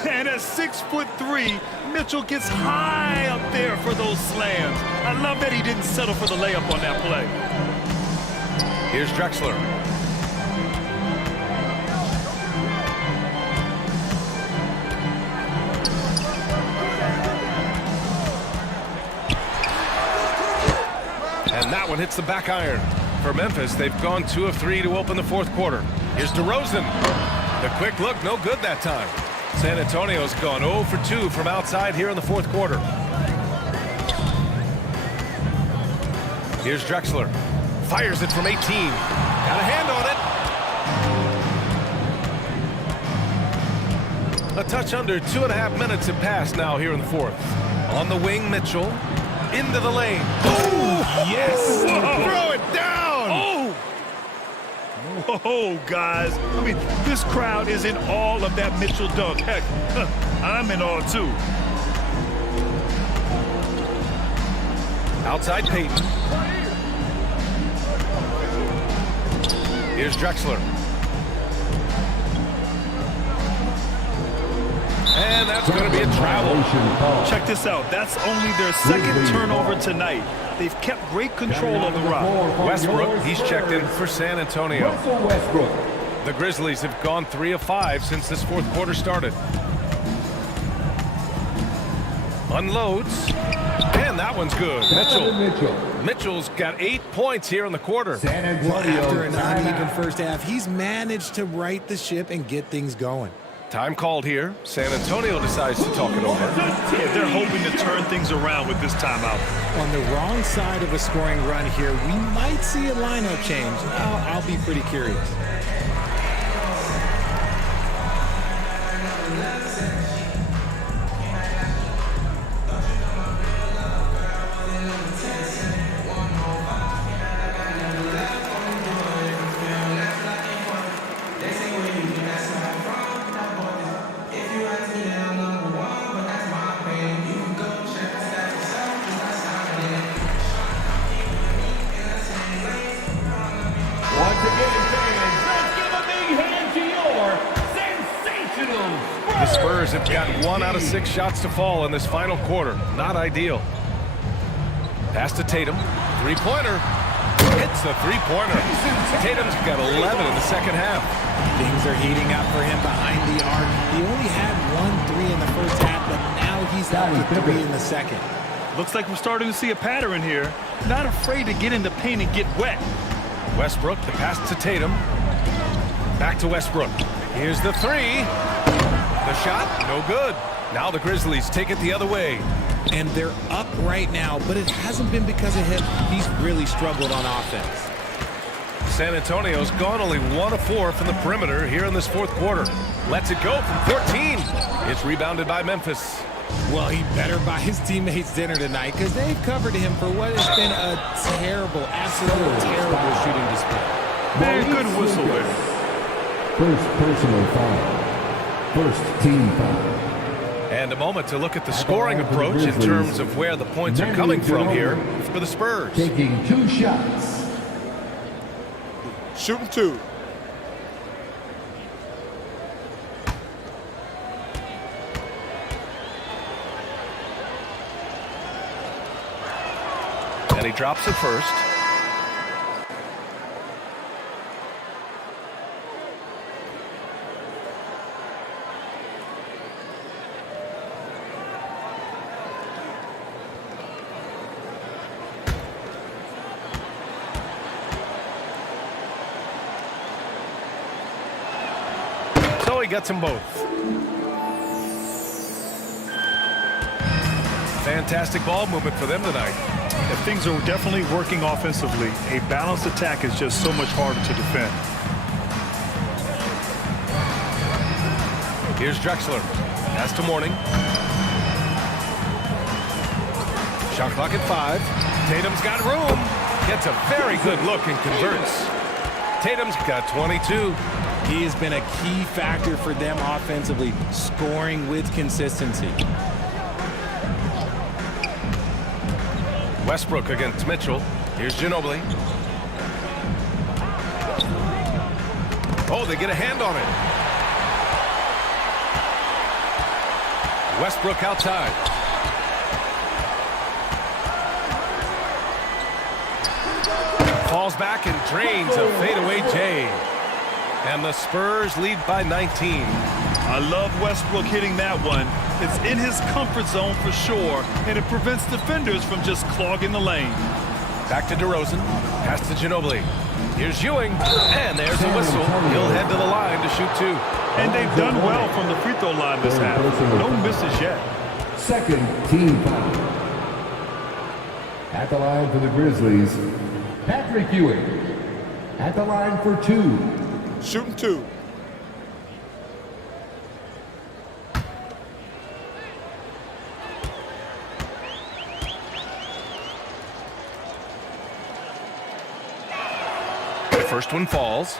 And at 6'3", Mitchell gets high up there for those slams. I love that he didn't settle for the layup on that play. Here's Drexler. And that one hits the back iron. For Memphis, they've gone 2 of 3 to open the fourth quarter. Here's DeRozan. The quick look, no good that time. San Antonio's gone 0 for 2 from outside here in the fourth quarter. Here's Drexler. Fires it from 18. Got a hand on it. A touch under 2.5 minutes have passed now here in the fourth. On the wing, Mitchell. Into the lane. Oh, yes. Whoa. Throw it down. Oh. Whoa, guys. I mean, this crowd is in awe of that Mitchell dunk. Heck, I'm in awe, too. Outside Payton. Here's Drexler. And that's going to be a travel. Check this out. That's only their second turnover tonight. They've kept great control of the rock. Westbrook, he's checked in for San Antonio. Westbrook. The Grizzlies have gone 3 of 5 since this fourth quarter started. Unloads. And that one's good. Mitchell's got 8 points here in the quarter. Well, after an uneven first half, he's managed to right the ship and get things going. Time called here. San Antonio decides to talk it over. Yeah, they're hoping to turn things around with this timeout. On the wrong side of a scoring run here, we might see a lineup change. I'll be pretty curious. The Spurs have got 1 out of 6 shots to fall in this final quarter. Not ideal. Pass to Tatum. Three-pointer. Hits the three-pointer. Tatum's got 11 in the second half. Things are heating up for him behind the arc. He only had 1 3 in the first half, but now he's out with 3 in the second. Looks like we're starting to see a pattern here. Not afraid to get in the paint and get wet. Westbrook, the pass to Tatum. Back to Westbrook. Here's the three. The shot, no good. Now the Grizzlies take it the other way. And they're up right now, but it hasn't been because of him. He's really struggled on offense. San Antonio's gone only 1 of 4 from the perimeter here in this fourth quarter. Lets it go from 14. It's rebounded by Memphis. Well, he better buy his teammates dinner tonight because they've covered him for what has been a terrible, absolutely terrible shooting display. Man, good whistle there. First personal foul. First team foul. And a moment to look at the scoring approach in terms of where the points are coming from here for the Spurs. Taking 2 shots. Shooting 2. And he drops it first. So he gets them both. Fantastic ball movement for them tonight. And things are definitely working offensively. A balanced attack is just so much harder to defend. Here's Drexler. Pass to Mourning. Shot clock at 5. Tatum's got room. Gets a very good look and converts. Tatum's got 22. He has been a key factor for them offensively, scoring with consistency. Westbrook against Mitchell. Here's Ginobili. Oh, they get a hand on it. Westbrook outside. Falls back and drains a fadeaway J. And the Spurs lead by 19. I love Westbrook hitting that one. It's in his comfort zone for sure, and it prevents defenders from just clogging the lane. Back to DeRozan. Pass to Ginobili. Here's Ewing. And there's the whistle. He'll head to the line to shoot 2. And they've done well from the free throw line this half. No misses yet. Second team foul. At the line for the Grizzlies, Patrick Ewing. At the line for 2. Shooting 2. The first one falls.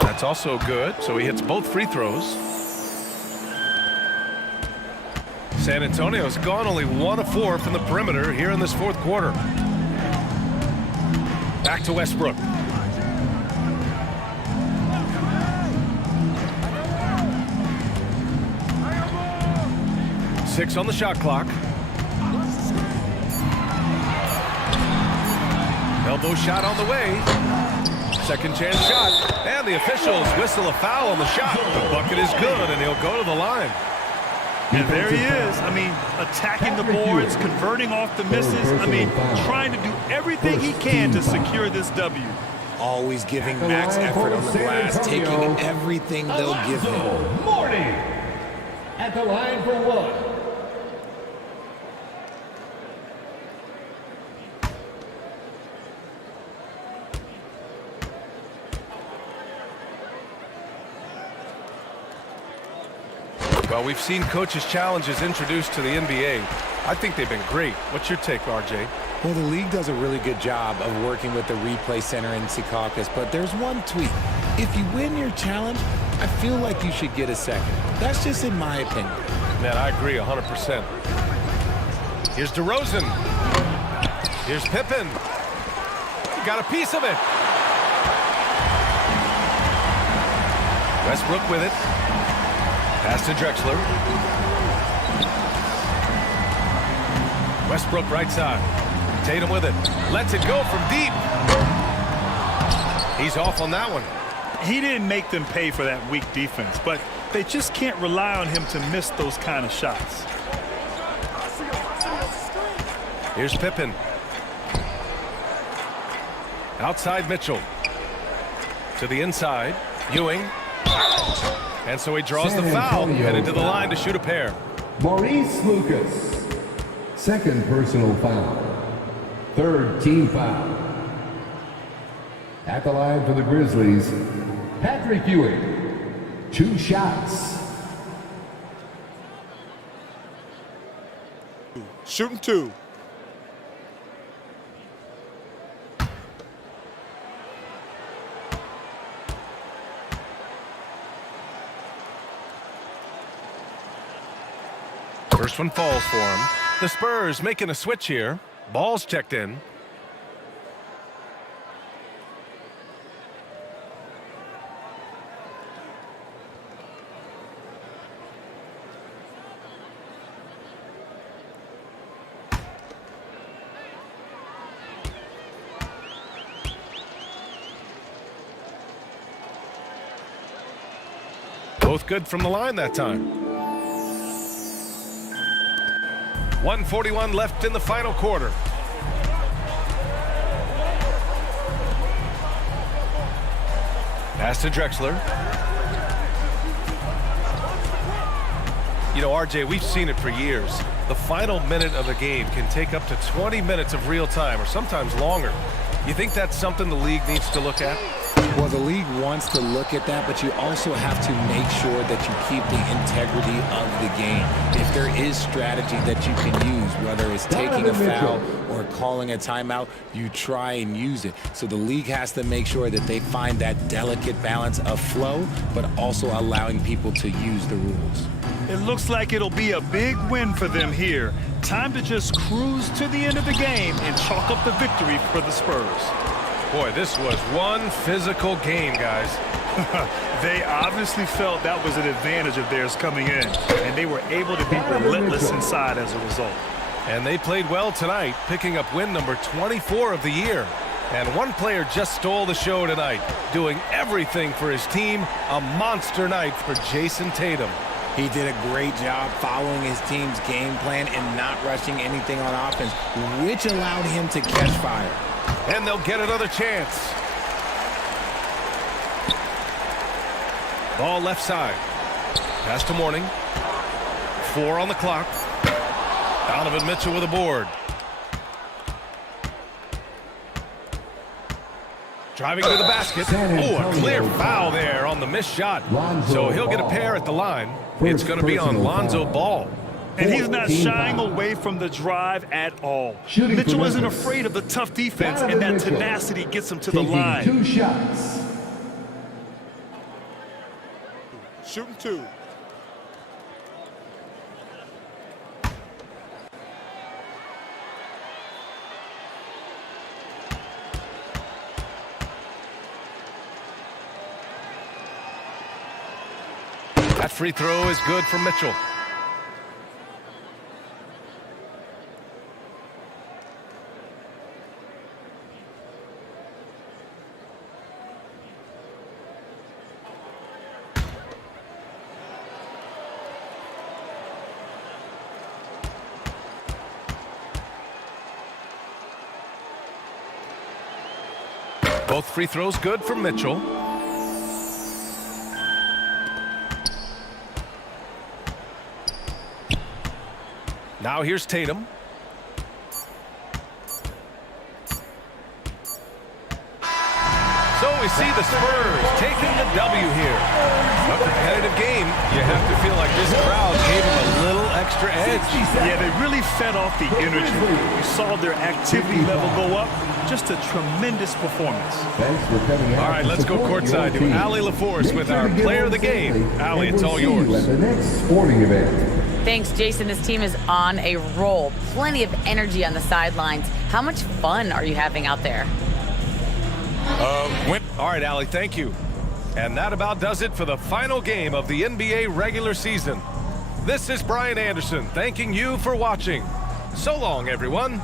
That's also good, so he hits both free throws. San Antonio's gone only 1 of 4 from the perimeter here in this fourth quarter. Back to Westbrook. Six on the shot clock. Elbow shot on the way. Second chance shot, and the officials whistle a foul on the shot. The bucket is good, and he'll go to the line. And there he is. I mean, attacking the boards, converting off the misses. I mean, trying to do everything he can to secure this W. Always giving max effort on the glass, taking everything they'll give him. Morning. At the line for 1. Well, we've seen coaches' challenges introduced to the NBA. I think they've been great. What's your take, RJ? Well, the league does a really good job of working with the replay center in Secaucus, but there's one tweak. If you win your challenge, I feel like you should get a second. That's just in my opinion. Man, I agree 100%. Here's DeRozan. Here's Pippen. He got a piece of it. Westbrook with it. Pass to Drexler. Westbrook right side. Tatum with it. Lets it go from deep. He's off on that one. He didn't make them pay for that weak defense, but they just can't rely on him to miss those kind of shots. Here's Pippen. Outside Mitchell. To the inside. Ewing. And so he draws the foul, headed to the line to shoot a pair. Maurice Lucas. Second personal foul. Third team foul. At the line for the Grizzlies, Patrick Ewing. 2 shots. Shooting 2. First one falls for him. The Spurs making a switch here. Ball's checked in. Both good from the line that time. 1:41 left in the final quarter. Pass to Drexler. You know, RJ, we've seen it for years. The final minute of a game can take up to 20 minutes of real time, or sometimes longer. You think that's something the league needs to look at? Well, the league wants to look at that, but you also have to make sure that you keep the integrity of the game. If there is strategy that you can use, whether it's taking a foul or calling a timeout, you try and use it. So the league has to make sure that they find that delicate balance of flow, but also allowing people to use the rules. It looks like it'll be a big win for them here. Time to just cruise to the end of the game and chalk up the victory for the Spurs. Boy, this was one physical game, guys. They obviously felt that was an advantage of theirs coming in, and they were able to be relentless inside as a result. And they played well tonight, picking up win number 24 of the year. And one player just stole the show tonight, doing everything for his team. A monster night for Jason Tatum. He did a great job following his team's game plan and not rushing anything on offense, which allowed him to catch fire. And they'll get another chance. Ball left side. Pass to Mourning. 4 on the clock. Donovan Mitchell with a board. Driving to the basket. Oh, a clear foul there on the missed shot. So he'll get a pair at the line. It's going to be on Lonzo Ball. And he's not shying away from the drive at all. Mitchell isn't afraid of the tough defense, and that tenacity gets him to the line. 2 shots. Shooting 2. That free throw is good for Mitchell. Both free throws good for Mitchell. Now here's Tatum. So we see the Spurs taking the W here. A competitive game. You have to feel like this crowd gave them a little extra edge. Yeah, they really fed off the energy. You saw their activity level go up. Just a tremendous performance. All right, let's go courtside to Allie LaForce with our player of the game. Allie, it's all yours. The next sporting event. Thanks, Jason. This team is on a roll. Plenty of energy on the sidelines. How much fun are you having out there? All right, Allie, thank you. And that about does it for the final game of the NBA regular season. This is Brian Anderson thanking you for watching. So long, everyone.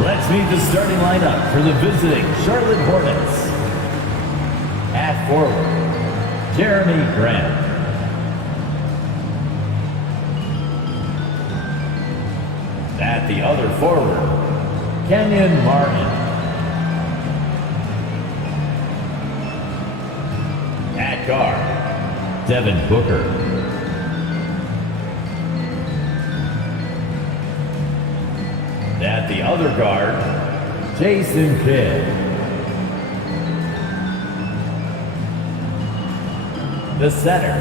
Let's meet the starting lineup for the visiting Charlotte Hornets. At forward, Jeremy Grant. At the other forward, Kenyon Martin. At guard, Devin Booker. At the other guard, Jason Kidd. The center,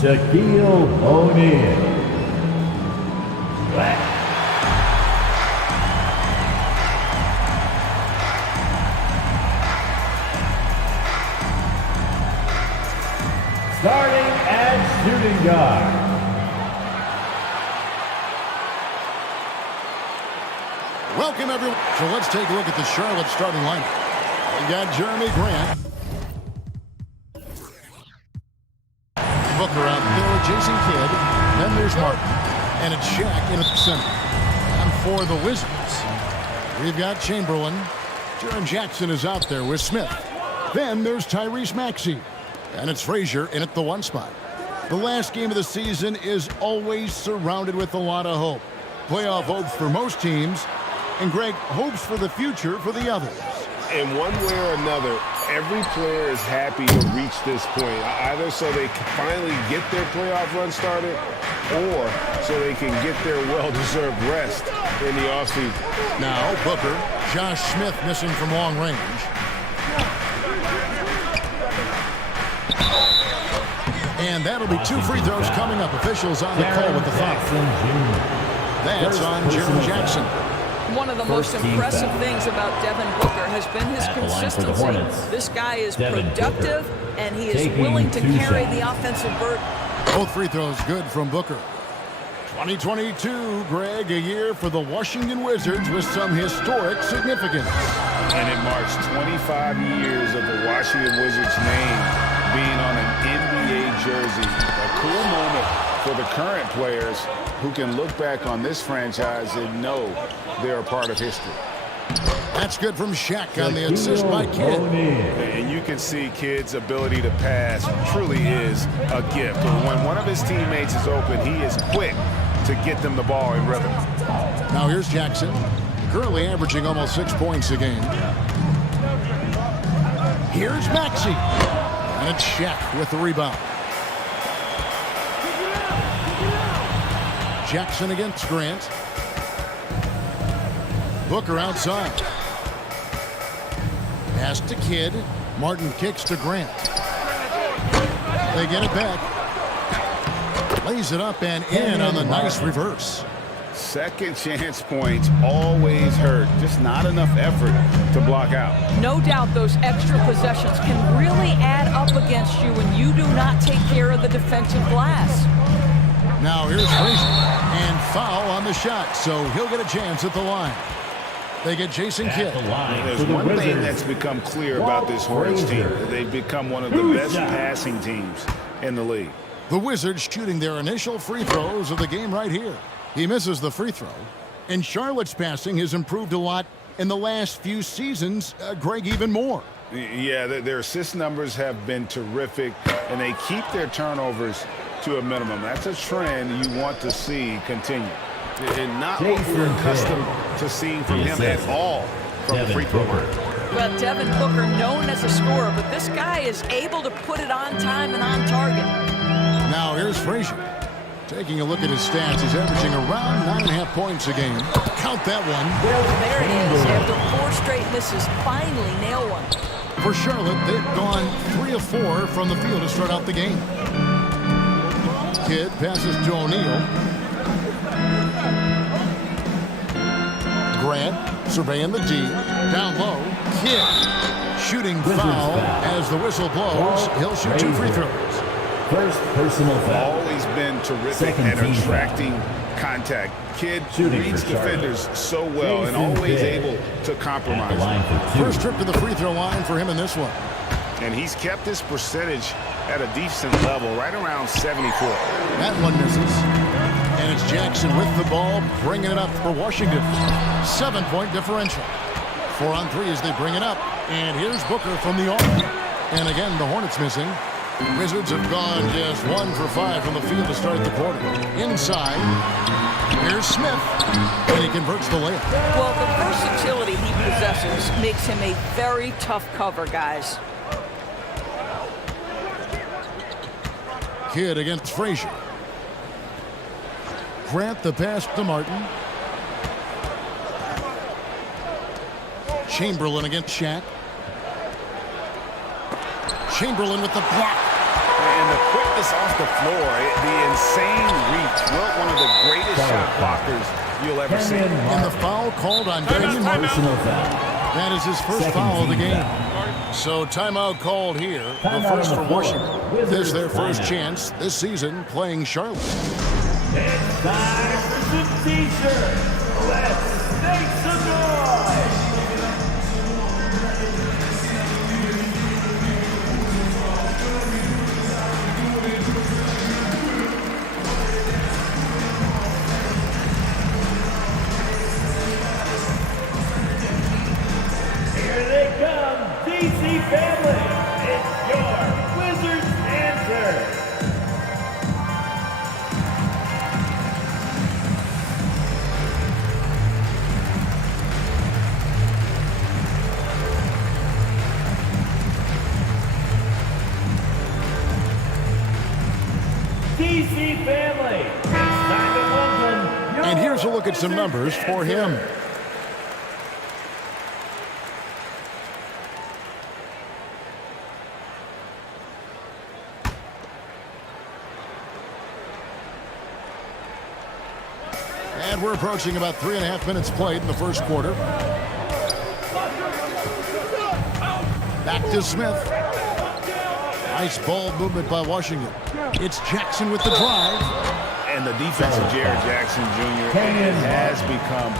Shaquille O'Neal. Starting at shooting guard. Welcome, everyone. So let's take a look at the Charlotte starting lineup. We got Jeremy Grant. Booker out there, Jason Kidd. Then there's Martin. And it's Shaq in at the center. And for the Wizards, we've got Chamberlain. Jaren Jackson is out there with Smith. Then there's Tyrese Maxey. And it's Frazier in at the 1 spot. The last game of the season is always surrounded with a lot of hope. Playoff hopes for most teams, and Greg, hopes for the future for the others. In one way or another, every player is happy to reach this point, either so they can finally get their playoff run started or so they can get their well-deserved rest in the offseason. Now, Booker, Josh Smith missing from long range. And that'll be 2 free throws coming up. Officials on the call with the foul. That's on Jaren Jackson. One of the most impressive things about Devin Booker has been his consistency. This guy is productive, and he is willing to carry the offensive burden. Both free throws good from Booker. 2022, Greg, a year for the Washington Wizards with some historic significance. And it marks 25 years of the Washington Wizards name being on an NBA jersey. A cool moment for the current players who can look back on this franchise and know they're a part of history. That's good from Shaq on the assist by Kidd. And you can see Kidd's ability to pass truly is a gift. When one of his teammates is open, he is quick to get them the ball in rhythm. Now here's Jackson, currently averaging almost 6 points a game. Here's Maxey. And it's Shaq with the rebound. Jackson against Grant. Booker outside. Pass to Kidd. Martin kicks to Grant. They get it back. Lays it up and in on the nice reverse. Second chance points always hurt. Just not enough effort to block out. No doubt those extra possessions can really add up against you when you do not take care of the defensive glass. Now here's Frazier. And foul on the shot, so he'll get a chance at the line. They get Jason Kidd. There's one thing that's become clear about this Hornets team. They've become one of the best passing teams in the league. The Wizards shooting their initial free throws of the game right here. He misses the free throw. And Charlotte's passing has improved a lot in the last few seasons. Greg, even more. Yeah, their assist numbers have been terrific, and they keep their turnovers to a minimum. That's a trend you want to see continue. And not what we're accustomed to seeing from him at all from the free throw line. Well, Devin Booker, known as a scorer, but this guy is able to put it on time and on target. Now here's Frazier. Taking a look at his stats, he's averaging around 9.5 points a game. Count that one. There it is. After 4 straight misses, finally nail one. For Charlotte, they've gone 3 of 4 from the field to start out the game. Kidd passes to O'Neal. Grant surveying the D. Down low. Kidd shooting foul as the whistle blows. He'll shoot 2 free throws. First personal foul. Always been terrific at attracting contact. Kidd reads defenders so well and always able to compromise. First trip to the free throw line for him in this one. And he's kept his percentage at a decent level, right around 74. That one misses. And it's Jackson with the ball, bringing it up for Washington. 7-point differential. 4 on 3 as they bring it up. And here's Booker from the arc. And again, the Hornets missing. Wizards have gone just 1 for 5 from the field to start the quarter. Inside, here's Smith, and he converts the layup. Well, the versatility he possesses makes him a very tough cover, guys. Kidd against Frazier. Grant the pass to Martin. Chamberlain against Shaq. Chamberlain with the block. And the quickness off the floor, the insane reach. Wilt, one of the greatest shot blockers you'll ever see. And the foul called on Damian Martin. That is his first foul of the game. So timeout called here. The first for Washington. This is their first chance this season playing Charlotte. It's time for some t-shirts. Let's make some noise. Here they come, DC family. It's your Wizards answer. DC family, it's time to welcome your... And here's a look at some numbers for him. And we're approaching about 3.5 minutes played in the first quarter. Back to Smith. Nice ball movement by Washington. It's Jackson with the drive. And the defense of Jared Jackson Jr. has become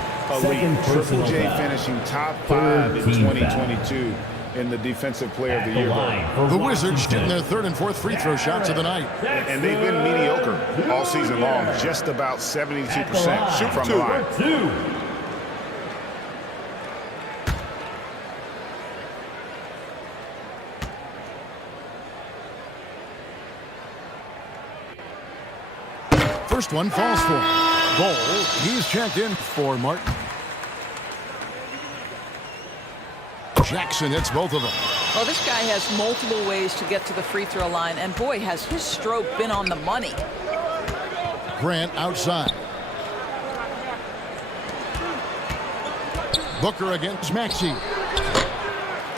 elite. Triple J finishing top 5 in 2022 in the Defensive Player of the Year voting. The Wizards shooting their 3rd and 4th free throw shots of the night. And they've been mediocre all season long. Just about 72% shoot from the line. First one falls for him. Goal. He's checked in for Martin. Jackson hits both of them. Well, this guy has multiple ways to get to the free throw line, and boy, has his stroke been on the money. Grant outside. Booker against Maxey.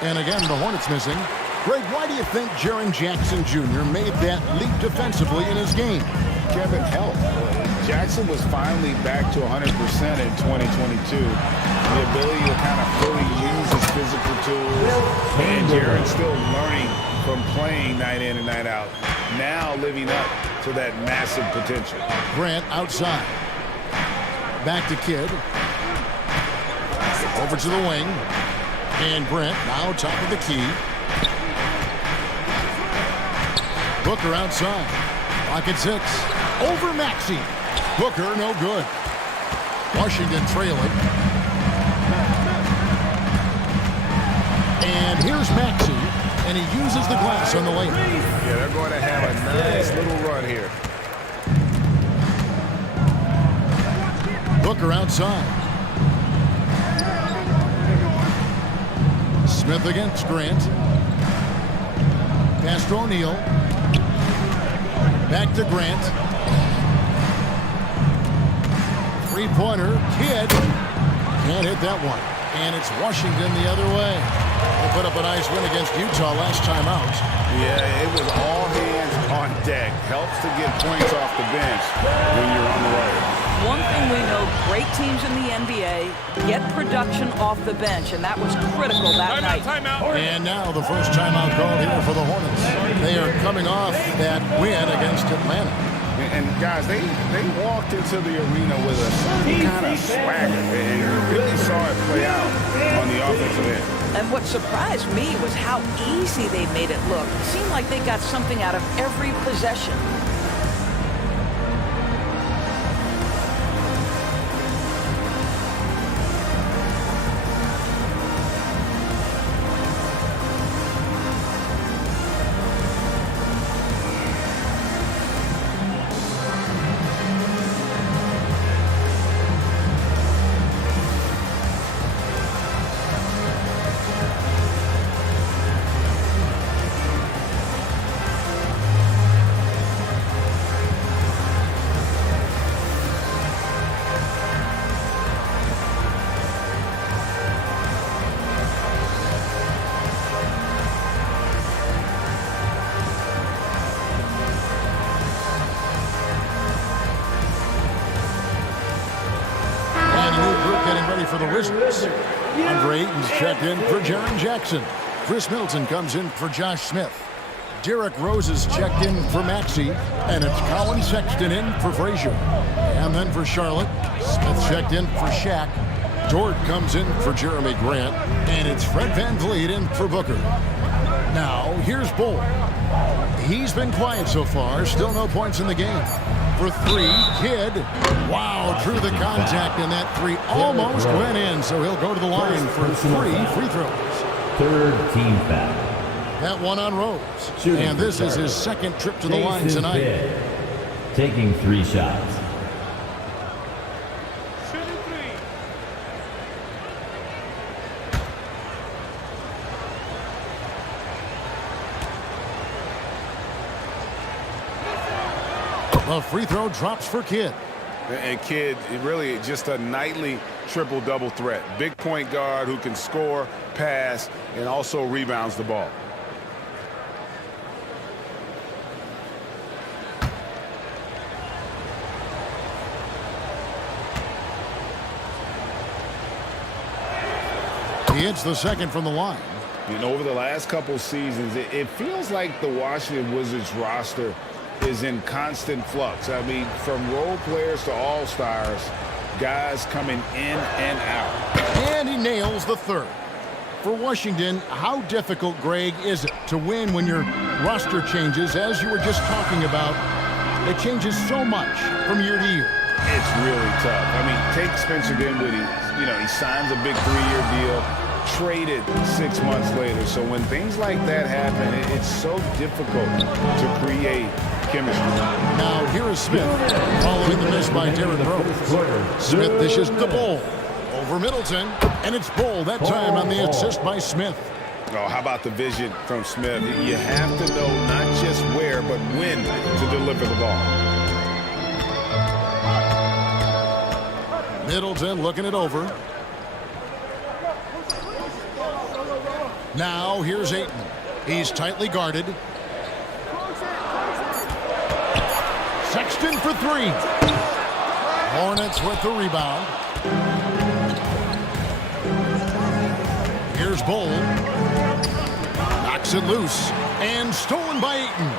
And again, the Hornets missing. Greg, why do you think Jaren Jackson Jr. made that leap defensively in his game? Kevin, help. Jackson was finally back to 100% in 2022. The ability to kind of fully use his physical tools. And Jaren's still learning from playing night in and night out. Now living up to that massive potential. Grant outside. Back to Kidd. Over to the wing. And Brent now top of the key. Booker outside. Pocket 6. Over Maxey. Booker no good. Washington trailing. And here's Maxey. And he uses the glass on the layup. Yeah, they're going to have a nice little run here. Booker outside. Smith against Grant. Pass to O'Neal. Back to Grant. Three-pointer. Kidd. Can't hit that one. And it's Washington the other way. They put up a nice win against Utah last time out. Yeah, it was all hands on deck. Helps to get points off the bench when you're on the road. One thing we know, great teams in the NBA get production off the bench, and that was critical that night. And now the first timeout called here for the Hornets. They are coming off that win against Atlanta. And guys, they walked into the arena with a certain kind of swagger, and you really saw it play out on the offensive end. And what surprised me was how easy they made it look. It seemed like they got something out of every possession. Wizards. Andre Ayton's checked in for Jaren Jackson. Chris Middleton comes in for Josh Smith. Derrick Rose is checked in for Maxey, and it's Colin Sexton in for Frazier. And then for Charlotte, Smith checked in for Shaq. Dort comes in for Jeremy Grant, and it's Fred VanVleet in for Booker. Now, here's Bull. He's been quiet so far, still no points in the game. For three, Kidd. Wow, drew the contact, and that three almost went in, so he'll go to the line for 3 free throws. Third team foul. That one on Rose. And this is his second trip to the line tonight. Taking 3 shots. The free throw drops for Kidd. And Kidd, really just a nightly triple-double threat. Big point guard who can score, pass, and also rebounds the ball. He hits the second from the line. You know, over the last couple seasons, it feels like the Washington Wizards roster is in constant flux. I mean, from role players to all-stars, guys coming in and out. And he nails the third. For Washington, how difficult, Greg, is it to win when your roster changes, as you were just talking about? It changes so much from year to year. It's really tough. I mean, take Spencer Dinwiddie. You know, he signs a big 3-year deal, traded 6 months later. So when things like that happen, it's so difficult to create chemistry. Now here is Smith, following the miss by Derrick Rose. Smith dishes the Bull over Middleton, and it's Bull that time on the assist by Smith. Oh, how about the vision from Smith? You have to know not just where, but when to deliver the ball. Middleton looking it over. Now here's Ayton. He's tightly guarded. Sexton for 3. Hornets with the rebound. Here's Bull. Knocks it loose. And stolen by Ayton.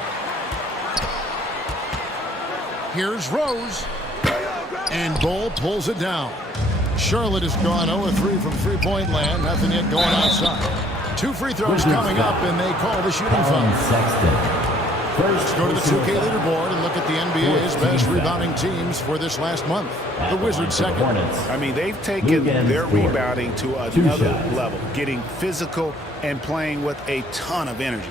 Here's Rose. And Bull pulls it down. Charlotte has gone 0-3 from three-point land. Nothing yet going outside. 2 free throws coming up, and they call the shooting foul. Sexton. Let's go to the 2K leaderboard and look at the NBA's best rebounding teams for this last month. The Wizards second. I mean, they've taken their rebounding to another level, getting physical and playing with a ton of energy.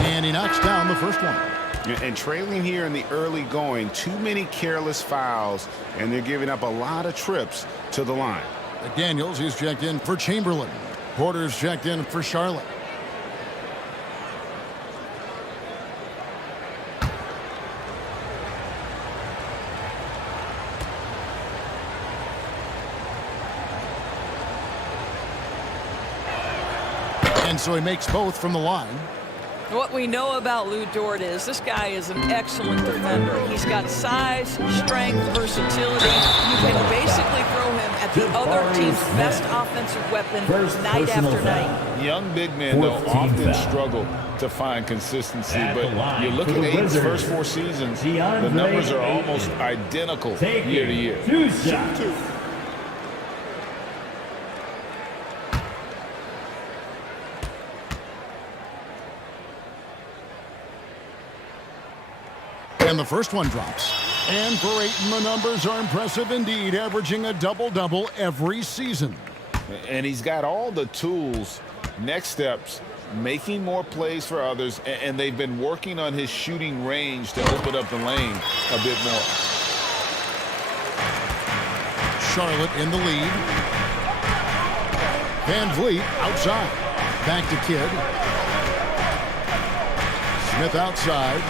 And he knocks down the first one. And trailing here in the early going, too many careless fouls, and they're giving up a lot of trips to the line. McDaniels is checked in for Chamberlain. Porter's checked in for Charlotte. And so he makes both from the line. What we know about Lou Dort is this guy is an excellent defender. He's got size, strength, versatility. You can basically throw him at the other team's best offensive weapon night after night. Young big men, though, often struggle to find consistency, but you look at Ayton's first 4 seasons, the numbers are almost identical year to year. 2 shots. And the first one drops. And for Ayton, the numbers are impressive indeed, averaging a double-double every season. And he's got all the tools. Next steps, making more plays for others, and they've been working on his shooting range to open up the lane a bit more. Charlotte in the lead. VanVleet outside. Back to Kidd. Smith outside.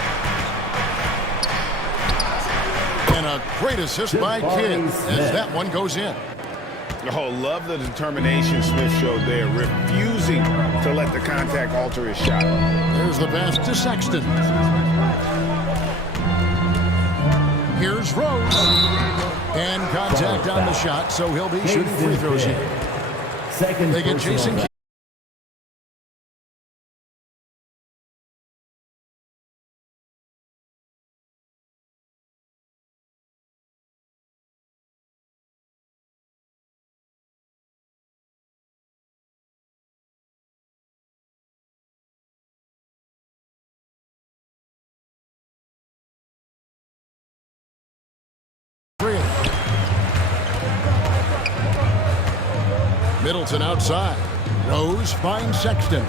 And a great assist by Kidd as that one goes in. Oh, love the determination Smith showed there, refusing to let the contact alter his shot. There's the pass to Sexton. Here's Rose. And contact on the shot, so he'll be shooting free throws here. They get Jason Kidd. Middleton outside. Rose finds Sexton.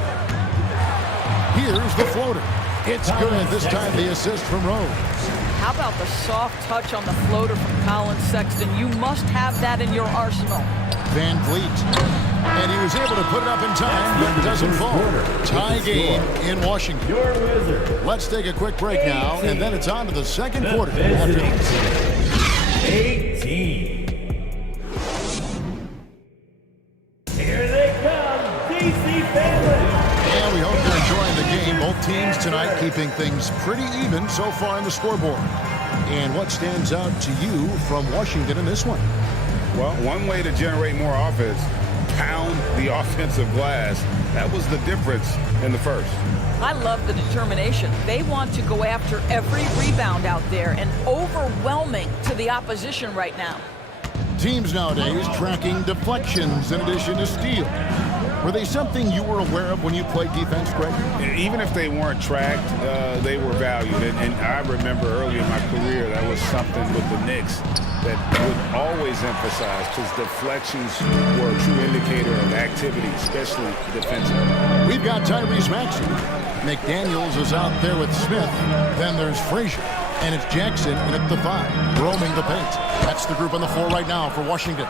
Here's the floater. It's good. This time the assist from Rose. How about the soft touch on the floater from Colin Sexton? You must have that in your arsenal. Van Vliet. And he was able to put it up in time, but it doesn't fall. Tie game in Washington. Your Wizard. Let's take a quick break now, and then it's on to the second quarter. Visiting team, 18. Here they come, DC family. And we hope you're enjoying the game. Both teams tonight keeping things pretty even so far on the scoreboard. And what stands out to you from Washington in this one? Well, one way to generate more offense, pound the offensive glass. That was the difference in the first. I love the determination. They want to go after every rebound out there and overwhelming to the opposition right now. Teams nowadays tracking deflections in addition to steals. Were they something you were aware of when you played defense, Greg? Even if they weren't tracked, they were valued. And I remember early in my career, that was something with the Knicks that would always emphasize, because deflections were a true indicator of activity, especially defensively. We've got Tyrese Maxey. McDaniels is out there with Smith. Then there's Frazier. And it's Jackson in at the 5, roaming the paint. That's the group on the floor right now for Washington.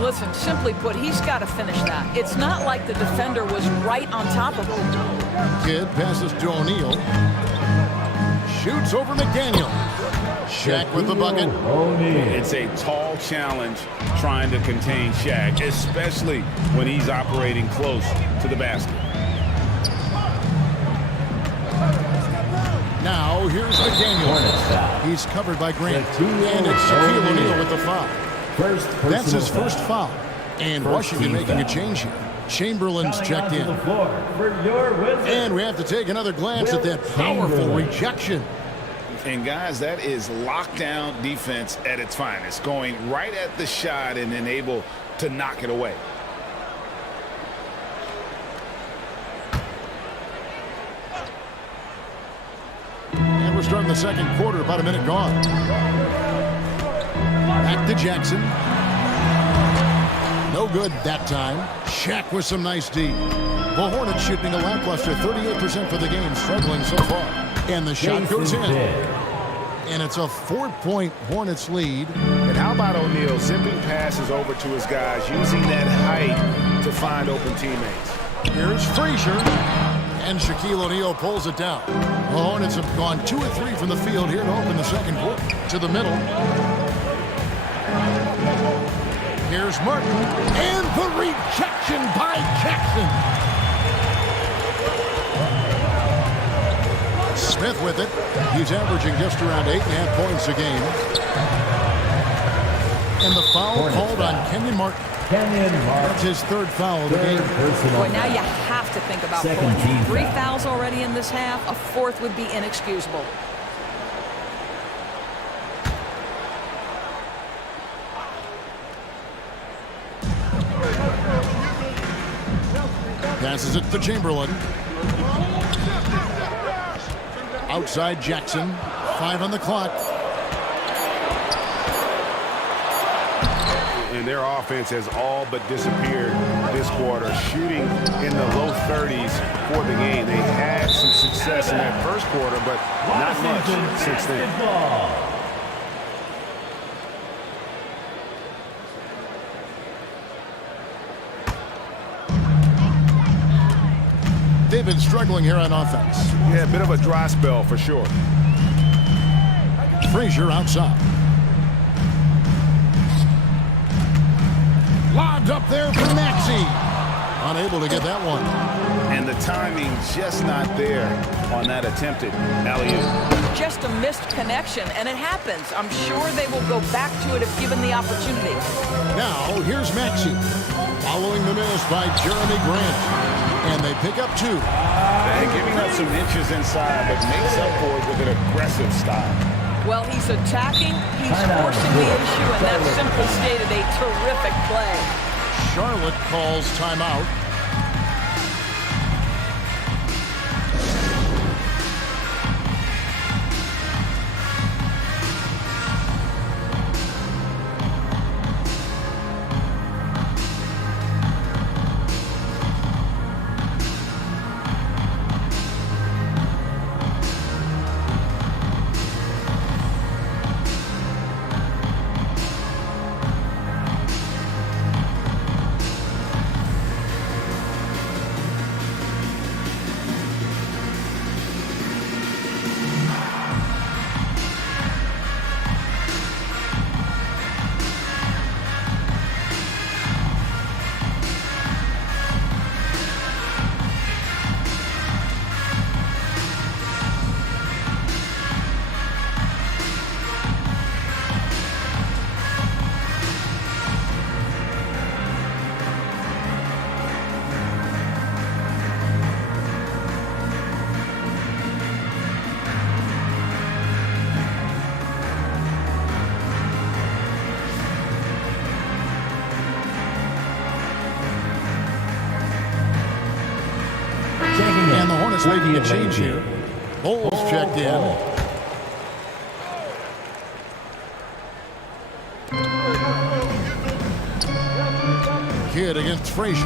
Listen, simply put, he's got to finish that. It's not like the defender was right on top of him. Kidd passes to O'Neal. Shoots over McDaniel. Shaq with the bucket. It's a tall challenge trying to contain Shaq, especially when he's operating close to the basket. Now, here's McDaniel. He's covered by Grant. And it's Shaquille O'Neal with the foul. That's his first foul. And Washington making a change here. Chamberlain's checked in. And we have to take another glance at that powerful rejection. And guys, that is lockdown defense at its finest. Going right at the shot and then able to knock it away. And we're starting the second quarter, about a minute gone. Back to Jackson. No good that time. Shaq with some nice D. The Hornets shooting a lackluster 38% for the game, struggling so far. And the shot goes in. And it's a 4-point Hornets lead. And how about O'Neal zipping passes over to his guys, using that height to find open teammates. Here's Frazier. And Shaquille O'Neal pulls it down. The Hornets have gone 2 or 3 from the field here to open the second quarter. To the middle. Here's Martin. And the rejection by Jackson. Smith with it. He's averaging just around 8.5 points a game. And the foul called on Kenyon Martin. That's his third foul of the game. Boy, now you have to think about pulling 3 fouls already in this half. A 4th would be inexcusable. Passes it to Chamberlain. Outside Jackson. 5 on the clock. And their offense has all but disappeared this quarter, shooting in the low 30s for the game. They had some success in that first quarter, but not much since then. they've been struggling here on offense. Yeah, a bit of a dry spell for sure. Frazier outside. Lobbed up there for Maxey. Unable to get that one. And the timing just not there on that attempted alley-oop. Just a missed connection, and it happens. I'm sure they will go back to it if given the opportunity. Now, here's Maxey. Following the miss by Jeremy Grant. And they pick up 2. And giving up some inches inside, but makes up for it with an aggressive style. Well, he's attacking, he's forcing the issue, and that simply stated a terrific play. Charlotte calls timeout. And the Hornets making a change here. Bowles checked in. Kidd against Frazier.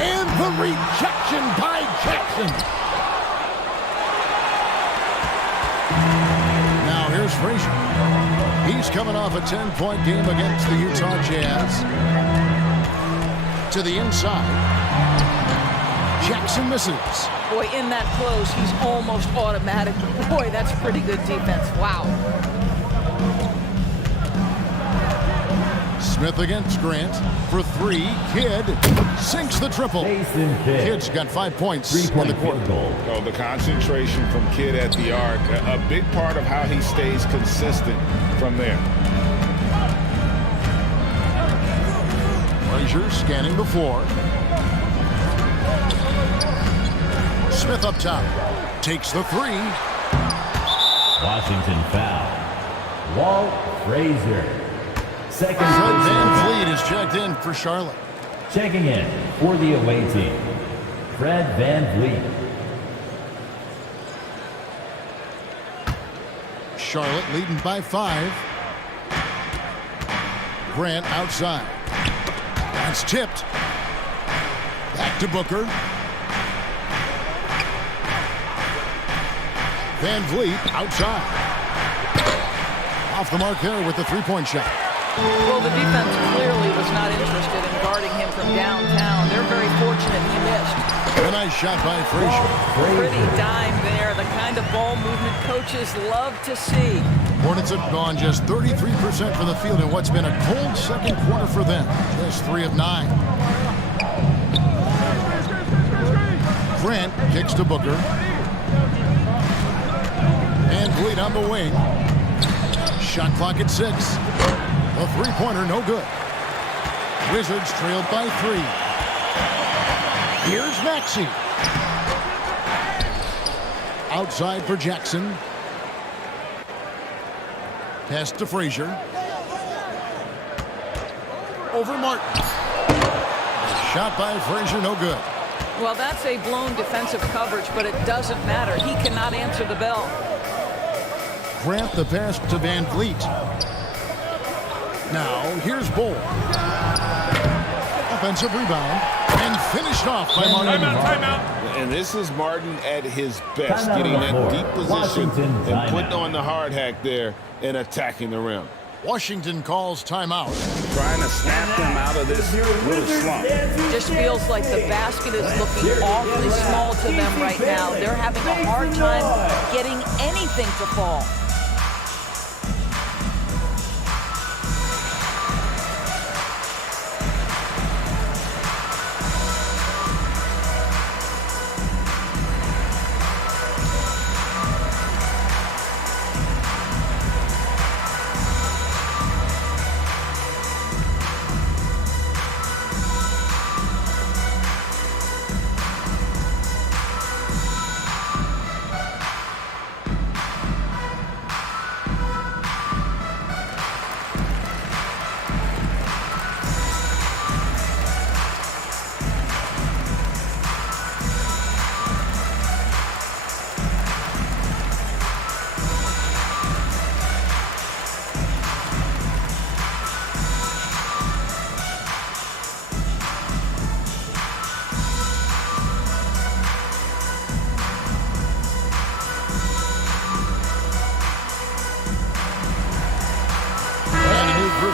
And the rejection by Jackson. Now here's Frazier. He's coming off a 10-point game against the Utah Jazz. To the inside. Jackson misses. Boy, in that close, he's almost automatic. Boy, that's pretty good defense. Wow. Smith against Grant for 3. Kidd sinks the triple. Kidd's got 5 points in the quarter. Oh, the concentration from Kidd at the arc, a big part of how he stays consistent from there. Frazier scanning the floor. Smith up top. Takes the 3. Washington foul. Walt Frazier. Second. Fred VanVleet is checked in for Charlotte. Checking in for the away team. Fred VanVleet. Charlotte leading by 5. Grant outside. That's tipped. Back to Booker. VanVleet outside. Off the mark there with the 3-point shot. Well, the defense clearly was not interested in guarding him from downtown. They're very fortunate he missed. A nice shot by Frazier. Pretty dime there. The kind of ball movement coaches love to see. Hornets have gone just 33% from the field in what's been a cold second quarter for them. Just 3 of 9. Grant kicks to Booker. VanVleet on the wing. Shot clock at 6. A 3-pointer, no good. Wizards trailed by 3. Here's Maxey. Outside for Jackson. Pass to Frazier. Over Martin. Shot by Frazier, no good. Well, that's a blown defensive coverage, but it doesn't matter. He cannot answer the bell. Grant the pass to VanVleet. Now, here's Bull. Offensive rebound. And finished off by Martin. Timeout. And this is Martin at his best, getting that deep position and putting on the hard hack there and attacking the rim. Washington calls timeout. Trying to snap them out of this little slump. Just feels like the basket is looking awfully small to them right now. They're having a hard time getting anything to fall.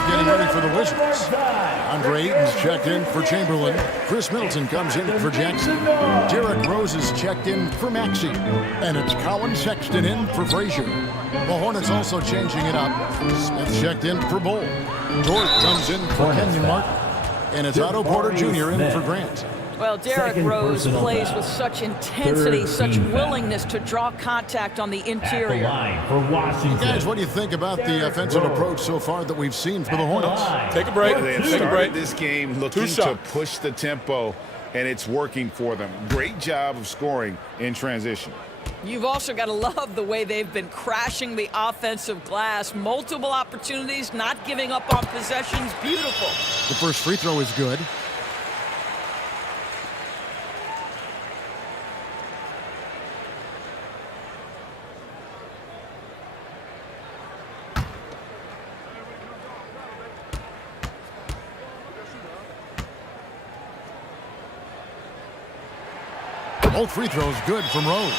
Getting ready for the Wizards. Andre Ayton's checked in for Chamberlain. Chris Middleton comes in for Jackson. Derrick Rose is checked in for Maxey. And it's Colin Sexton in for Frazier. The Hornets also changing it up. Smith checked in for Bull. Dort comes in for Kenyon Martin. And it's Otto Porter Jr. in for Grant. Well, Derrick Rose plays with such intensity, such willingness to draw contact on the interior. For Washington. Guys, what do you think about the offensive approach so far that we've seen for the Hornets? Take a break. They have Take a break. started this game looking to push the tempo, and it's working for them. Great job of scoring in transition. You've also got to love the way they've been crashing the offensive glass. Multiple opportunities, not giving up on possessions. Beautiful. The first free throw is good. Both free throws good from Rose.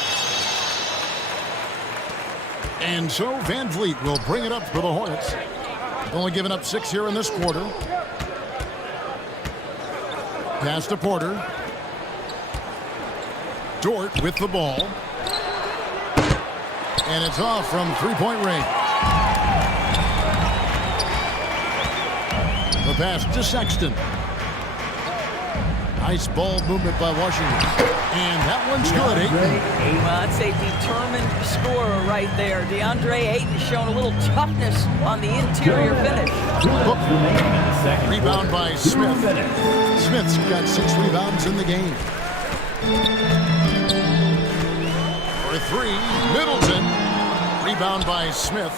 And so Van Vliet will bring it up for the Hornets. Only giving up 6 here in this quarter. Pass to Porter. Dort with the ball. And it's off from three-point range. The pass to Sexton. Nice ball movement by Washington. And that one's good, Ayton. Well, that's a determined scorer right there. DeAndre Ayton showing a little toughness on the interior finish. Rebound by Smith. Smith's got 6 rebounds in the game. For 3, Middleton. Rebound by Smith.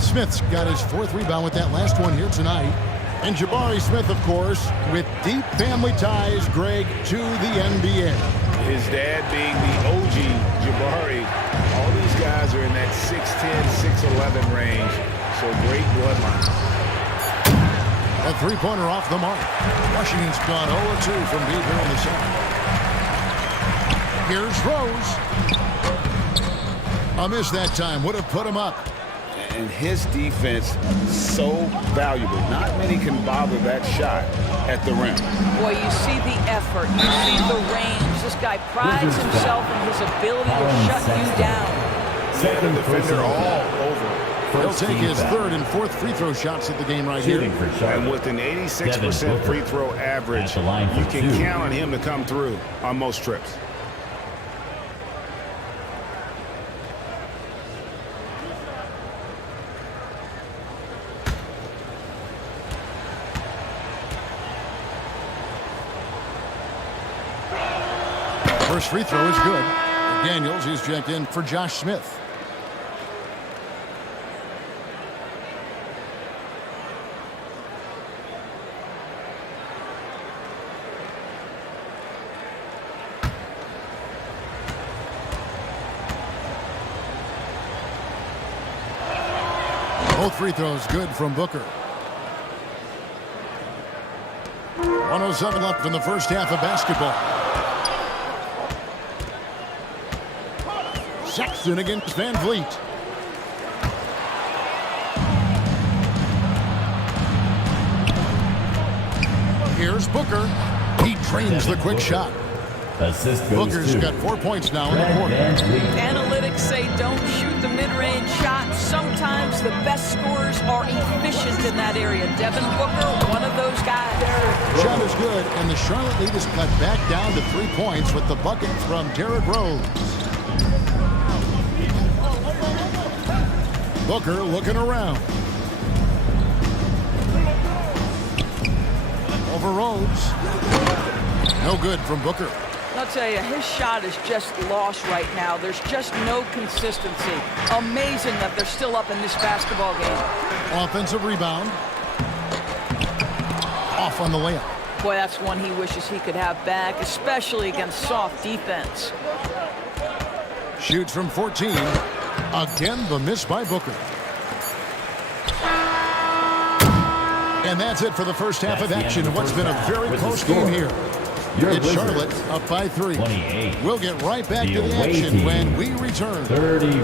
Smith's got his 4th rebound with that last one here tonight. And Jabari Smith, of course, with deep family ties, Greg, to the NBA. His dad being the OG Jabari. All these guys are in that 6'10", 6'11" range, so great bloodline. A three-pointer off the mark. Washington's gone 0-2 from deep here in the center. Here's Rose. A miss that time. Would have put him up. And his defense so valuable. Not many can bother that shot at the rim. Boy, you see the effort. You see the range. This guy prides himself in his ability to shut you down. Second defender all over. He'll take his 3rd and 4th free throw shots at the game right here. And with an 86% free throw average, you can count on him to come through on most trips. First free throw is good. Daniels, he's checked in for Josh Smith. Both free throws good from Booker. 1:07 left in the first half of basketball. Sexton against Van Vliet. Here's Booker. He drains the quick shot. Assist goes Booker's to got 4 points now in the Fred quarter. VanVleet. Analytics say don't shoot the mid-range shot. Sometimes the best scorers are efficient in that area. Devin Booker, one of those guys. Shot is good, and the Charlotte lead is cut back down to 3 points with the bucket from Derrick Rose. Booker looking around. Over Rose. No good from Booker. I'll tell you, his shot is just lost right now. There's just no consistency. Amazing that they're still up in this basketball game. Offensive rebound. Off on the layup. Boy, that's one he wishes he could have back, especially against soft defense. Shoots from 14. Again, the miss by Booker. And that's it for the first half of action in what's been a very close game here. It's Charlotte up by 3. 28. We'll get right back to the action when we return. 31.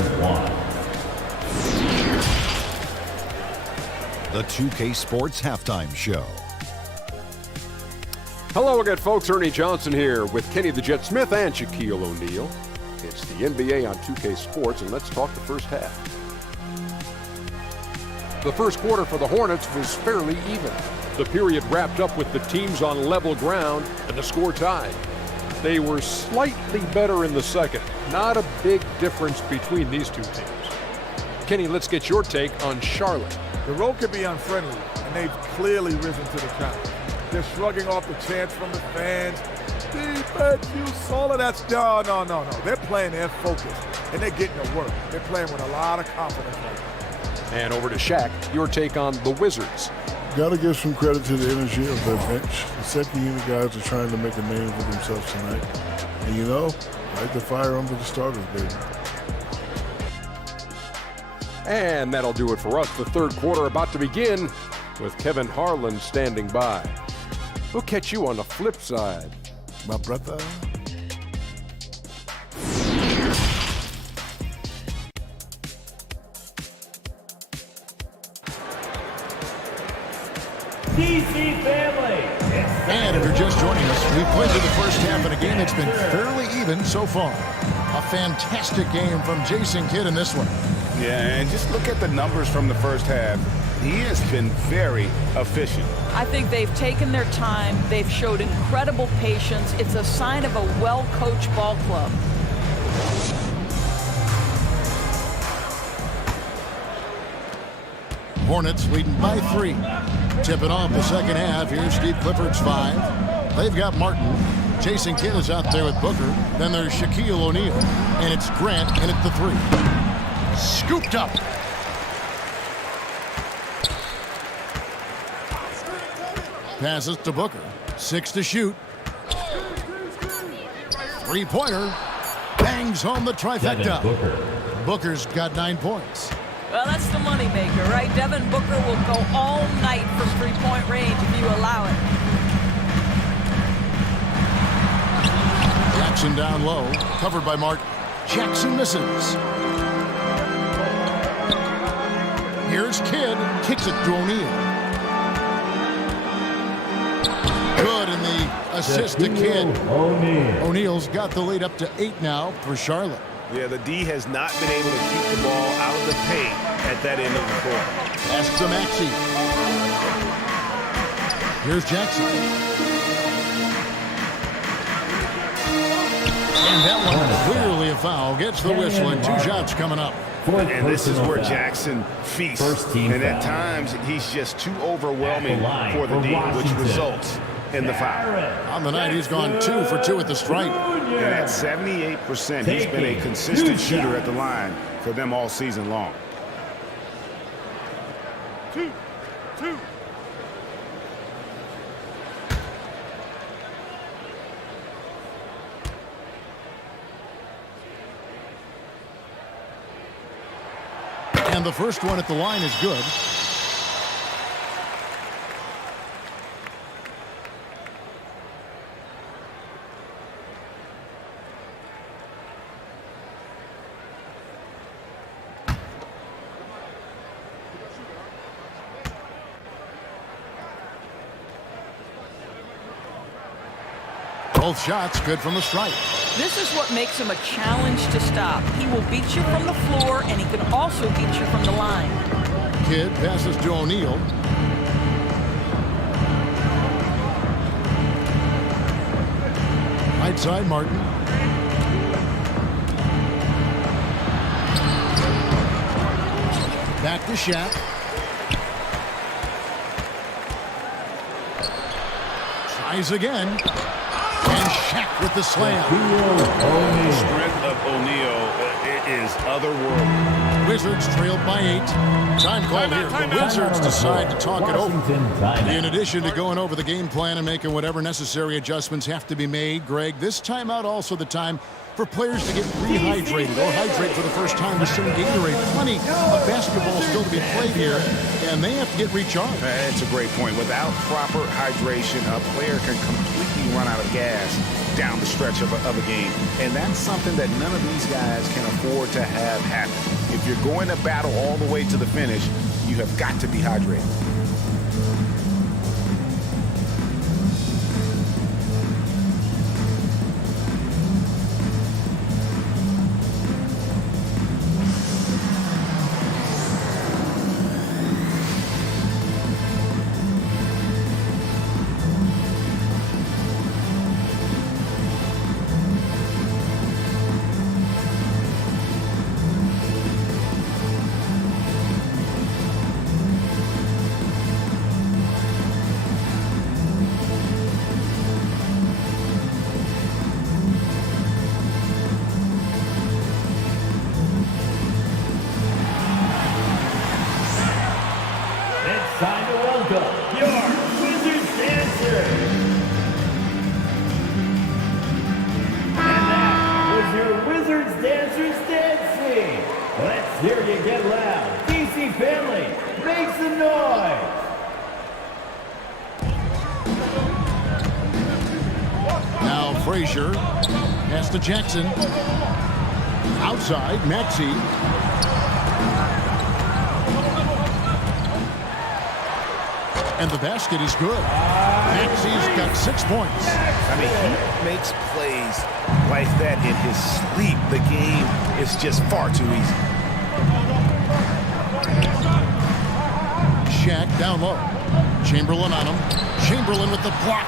The 2K Sports Halftime Show. Hello again, folks. Ernie Johnson here with Kenny the Jet Smith and Shaquille O'Neal. It's the NBA on 2K Sports, and let's talk the first half. The first quarter for the Hornets was fairly even. The period wrapped up with the teams on level ground and the score tied. They were slightly better in the second. Not a big difference between these two teams. Kenny, let's get your take on Charlotte. The road could be unfriendly, and they've clearly risen to the challenge. They're shrugging off the chants from the fans. Defense, you saw it. That's no. They're playing their focus, and they're getting to work. They're playing with a lot of confidence right now. And over to Shaq, your take on the Wizards. Got to give some credit to the energy of their bench. The second unit guys are trying to make a name for themselves tonight. And you know, light the fire under the starters, baby. And that'll do it for us. The third quarter about to begin with Kevin Harlan standing by. We'll catch you on the flip side, my brother. DC family. And if you're just joining us, we've played through the first half in a game that's been fairly even so far. A fantastic game from Jason Kidd in this one. Yeah, and just look at the numbers from the first half. He has been very efficient. I think they've taken their time. They've showed incredible patience. It's a sign of a well-coached ball club. Hornets leading by 3. Tipping off the second half. Here's Steve Clifford's 5. They've got Martin. Jason Kidd is out there with Booker. Then there's Shaquille O'Neal. And it's Grant in at the 3. Scooped up. Passes to Booker. 6 to shoot. 3-pointer. Bangs home the trifecta. Booker's got 9 points. Well, that's the moneymaker, right? Devin Booker will go all night from three-point range if you allow it. Jackson down low. Covered by Martin. Jackson misses. Here's Kidd. Kicks it to O'Neal. Good, and the assist to Kidd. O'Neal's got the lead up to 8 now for Charlotte. Yeah, the D has not been able to keep the ball out of the paint at that end of the court. Pass to Maxey. Here's Jackson. And that one clearly a foul. Gets the whistle, and 2 shots coming up. And this is where Jackson feasts. And at times, he's just too overwhelming for the D, which results in the foul. On the night, he's gone 2 for 2 at the stripe. And at 78%, he's been a consistent shooter at the line for them all season long. 2. And the first one at the line is good. Both shots good from the stripe. This is what makes him a challenge to stop. He will beat you from the floor, and he can also beat you from the line. Kidd passes to O'Neal. Right side, Martin. Back to Shaq. Tries again. And Shaq with the slam. The strength of O'Neal is otherworldly. Wizards trailed by 8. Time called here. The Wizards decide to talk it over. In addition to going over the game plan and making whatever necessary adjustments have to be made, Greg, this timeout also the time for players to get rehydrated or hydrate for the first time with some Gatorade. Plenty of basketball still to be played here, and they have to get recharged. That's a great point. Without proper hydration, a player can completely run out of gas down the stretch of a game. And that's something that none of these guys can afford to have happen. If you're going to battle all the way to the finish, you have got to be hydrated. Time to welcome your Wizards dancers. And that was your Wizards dancers dancing. Let's hear you get loud. DC family, make some noise. Now Frazier pass to Jackson. Outside, Maxey. And the basket is good. Maxey's got 6 points. I mean, he makes plays like that in his sleep. The game is just far too easy. Shaq down low. Chamberlain on him. Chamberlain with the block.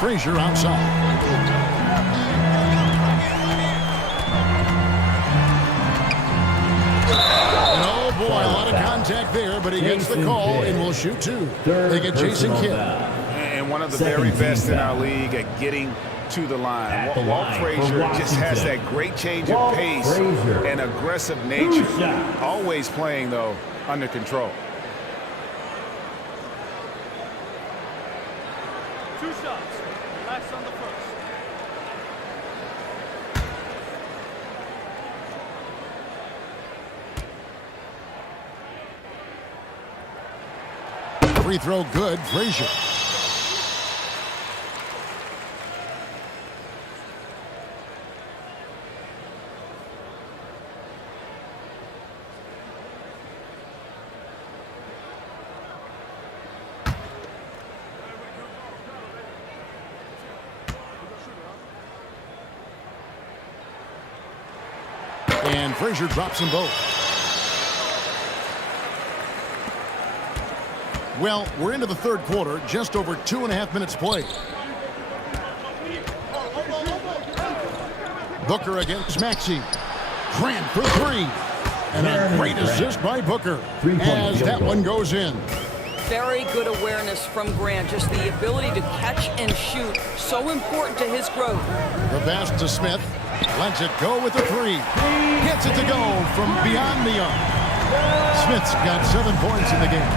Frazier outside. Boy, a lot of contact there, but he gets the call and will shoot 2. They get Jason Kidd. And one of the very best in our league at getting to the line. Walt Frazier just has that great change of pace and aggressive nature. Always playing, though, under control. 2 shots. Relax on the first. Free throw good, Frazier. And Frazier drops them both. Well, we're into the third quarter, just over 2.5 minutes played. Booker against Maxey. Grant for 3. And a great assist by Booker as that one goes in. Very good awareness from Grant. Just the ability to catch and shoot. So important to his growth. The pass to Smith. Lets it go with the 3. Gets it to go from beyond the arc. Smith's got 7 points in the game.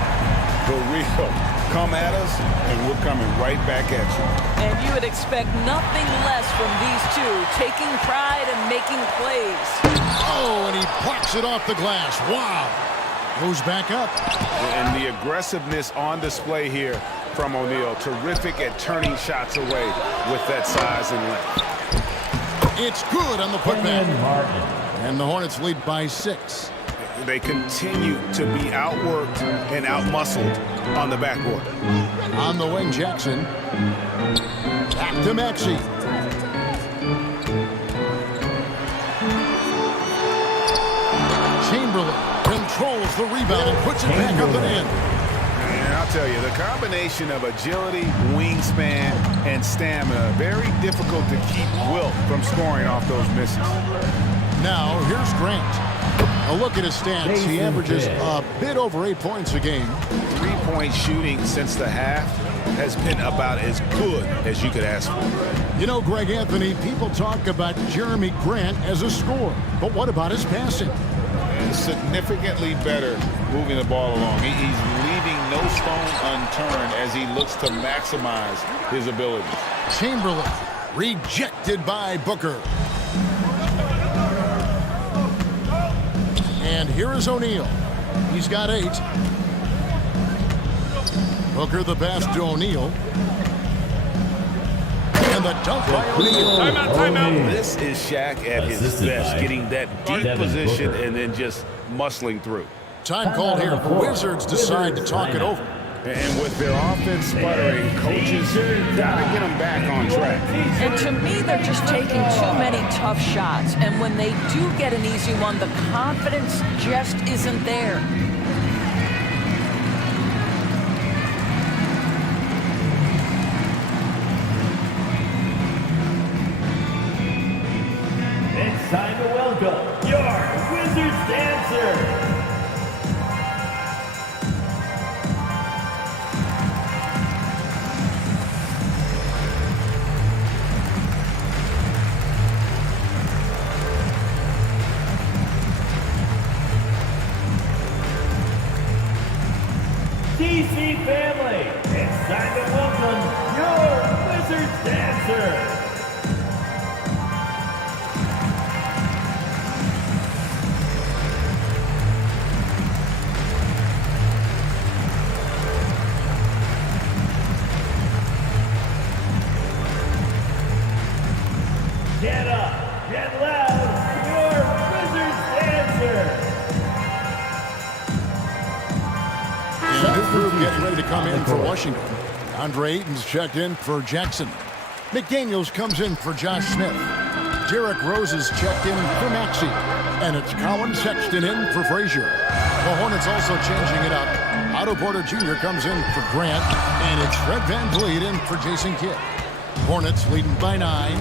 For real. Come at us, and we're coming right back at you. And you would expect nothing less from these two, taking pride and making plays. Oh, and he plucks it off the glass. Wow. Goes back up. And the aggressiveness on display here from O'Neal. Terrific at turning shots away with that size and length. It's good on the putback. And the Hornets lead by 6. They continue to be outworked and outmuscled on the backboard. On the wing, Jackson. Back to Maxey. Chamberlain controls the rebound and puts it back up and in. And I'll tell you, the combination of agility, wingspan, and stamina, very difficult to keep Wilt from scoring off those misses. Now, here's Grant. A look at his stats. He averages a bit over 8 points a game. 3-point shooting since the half has been about as good as you could ask for. You know, Greg Anthony, people talk about Jeremy Grant as a scorer, but what about his passing? And significantly better moving the ball along. He's leaving no stone unturned as he looks to maximize his ability. Chamberlain rejected by Booker. And here is O'Neal. He's got 8. Booker the pass to O'Neal. And the dunk by O'Neal. Timeout. This is Shaq at his best, getting that deep position and then just muscling through. Time called here. The Wizards decide to talk it over. And with their offense sputtering, coaches got to get them back on track. And to me, they're just taking too many tough shots. And when they do get an easy one, the confidence just isn't there. It's time to welcome your Wizards dancer. DC family, it's time to welcome your Wizards dancer. Get up, get loud, your Wizards dancer. And new group getting ready to come in for Washington. Andre Ayton's checked in for Jackson. McDaniels comes in for Josh Smith. Derrick Rose is checked in for Maxey. And it's Colin Sexton in for Frazier. The Hornets also changing it up. Otto Porter Jr. comes in for Grant. And it's Fred VanVleet in for Jason Kidd. Hornets leading by 9.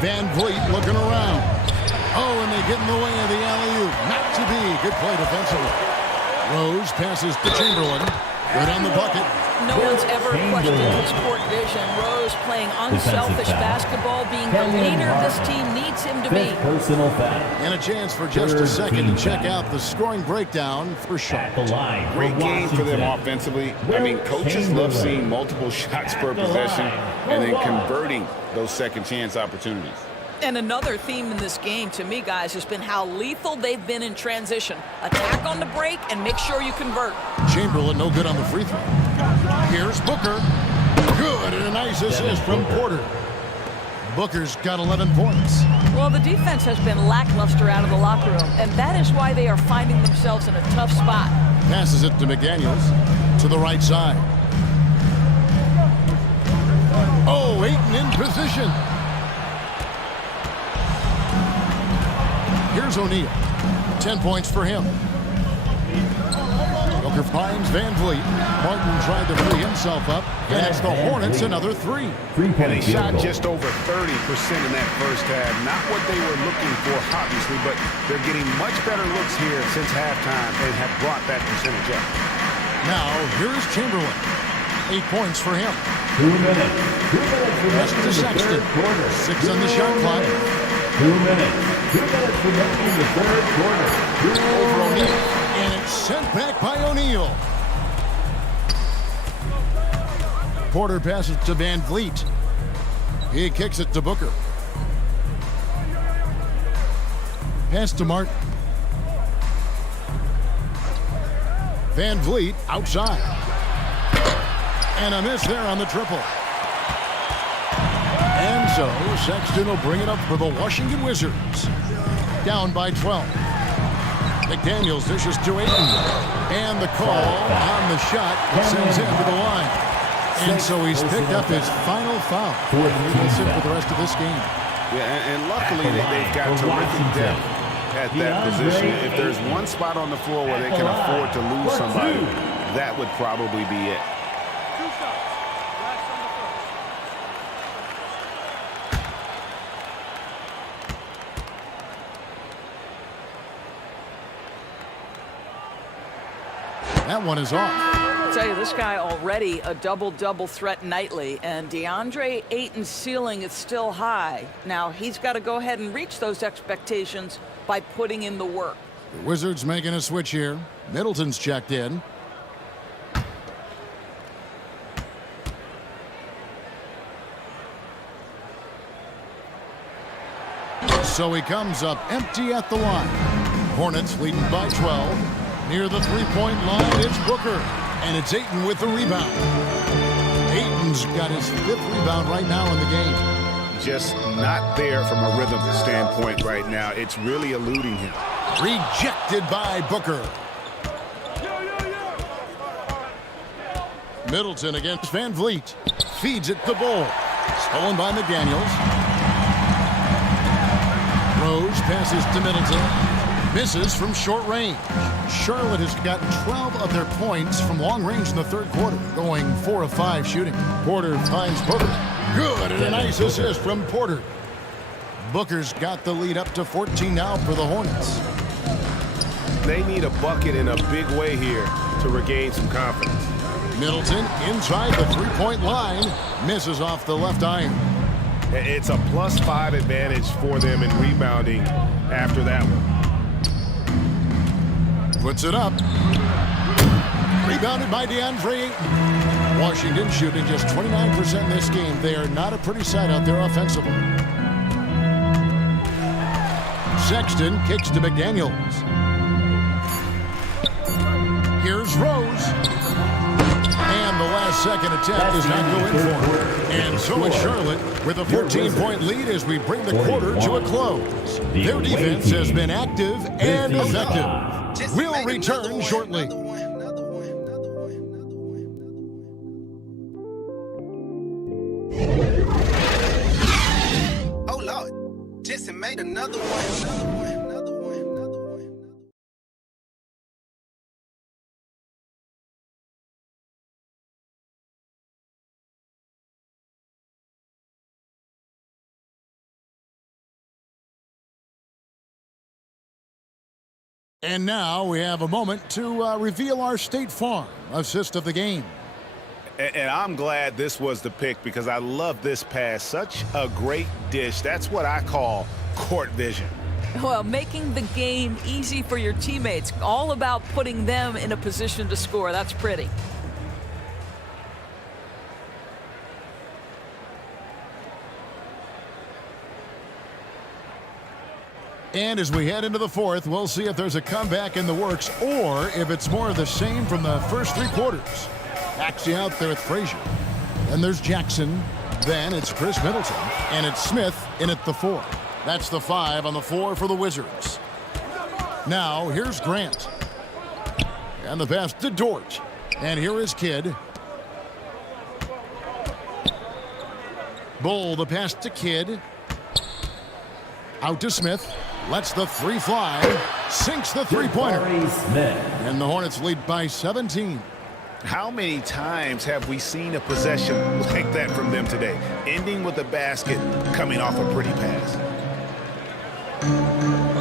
VanVleet looking around. Oh, and they get in the way of the alley-oop. Not to be. Good play defensively. Rose passes to Chamberlain. Right on the bucket. No one's ever questioned his court vision. Rose playing unselfish basketball, being the leader this team needs him to be. Personal foul. And a chance for just a second to check out the scoring breakdown for Sharp. Great game for them offensively. I mean, coaches love seeing multiple shots per possession and then converting those second chance opportunities. And another theme in this game, to me, guys, has been how lethal they've been in transition. Attack on the break and make sure you convert. Chamberlain no good on the free throw. Here's Booker. Good, and a nice assist from Porter. Booker's got 11 points. Well, the defense has been lackluster out of the locker room, and that is why they are finding themselves in a tough spot. Passes it to McDaniels to the right side. Oh, Ayton in position. Here's O'Neal. 10 points for him. Booker finds VanVleet. Martin tried to free himself up. And it's the Hornets another 3. They shot just over 30% in that first half. Not what they were looking for, obviously, but they're getting much better looks here since halftime and have brought that percentage up. Now, here's Chamberlain. 8 points for him. 2 minutes. 2 minutes remaining in the third quarter. 6 on the shot clock. 2 minutes. 2 minutes remaining in the third quarter. Over O'Neal. And it's sent back by O'Neal. Porter passes to VanVleet. He kicks it to Booker. Pass to Martin. VanVleet outside. And a miss there on the triple. And So Sexton will bring it up for the Washington Wizards. Down by 12. McDaniels dishes to Ayton. And the call on the shot that sends him to the line. And so he's picked up his final foul. He'll sit for the rest of this game. Yeah, and luckily they've got terrific depth at that position. If there's one spot on the floor where they can afford to lose somebody, that would probably be it. That one is off. I'll tell you, this guy already a double-double threat nightly, and DeAndre Ayton's ceiling is still high. Now, he's got to go ahead and reach those expectations by putting in the work. The Wizards making a switch here. Middleton's checked in. So he comes up empty at the line. Hornets leading by 12. Near the three-point line, it's Booker. And it's Ayton with the rebound. Ayton's got his 5th rebound right now in the game. Just not there from a rhythm standpoint right now. It's really eluding him. Rejected by Booker. Middleton against Van Vliet. Feeds it to Bol. Stolen by McDaniels. Rose passes to Middleton. Misses from short range. Charlotte has gotten 12 of their points from long range in the third quarter, going 4 of 5 shooting. Porter finds Booker. Good, and a nice assist from Porter. Booker's got the lead up to 14 now for the Hornets. They need a bucket in a big way here to regain some confidence. Middleton inside the three-point line. Misses off the left iron. It's a +5 advantage for them in rebounding after that one. Puts it up. Rebounded by DeAndre Ayton. Washington shooting just 29% in this game. They are not a pretty sight out there offensively. Sexton kicks to McDaniels. Here's Rose. And the last-second attempt does not go in for him. And so is Charlotte with a 14-point lead as we bring the quarter to a close. Their defense has been active and effective. We'll return shortly. Oh, Lord. Jesse made another one. And now we have a moment to reveal our State Farm assist of the game. And I'm glad this was the pick because I love this pass. Such a great dish. That's what I call court vision. Well, making the game easy for your teammates. All about putting them in a position to score. That's pretty. And as we head into the fourth, we'll see if there's a comeback in the works or if it's more of the same from the first 3 quarters. Maxey out there with Frazier. Then there's Jackson. Then it's Chris Middleton. And it's Smith in at the 4. That's the 5 on the 4 for the Wizards. Now, here's Grant. And the pass to Dort. And here is Kidd. Bol, the pass to Kidd. Out to Smith. Lets the 3 fly. Sinks the three-pointer. And the Hornets lead by 17. How many times have we seen a possession like that from them today? Ending with a basket, coming off a pretty pass.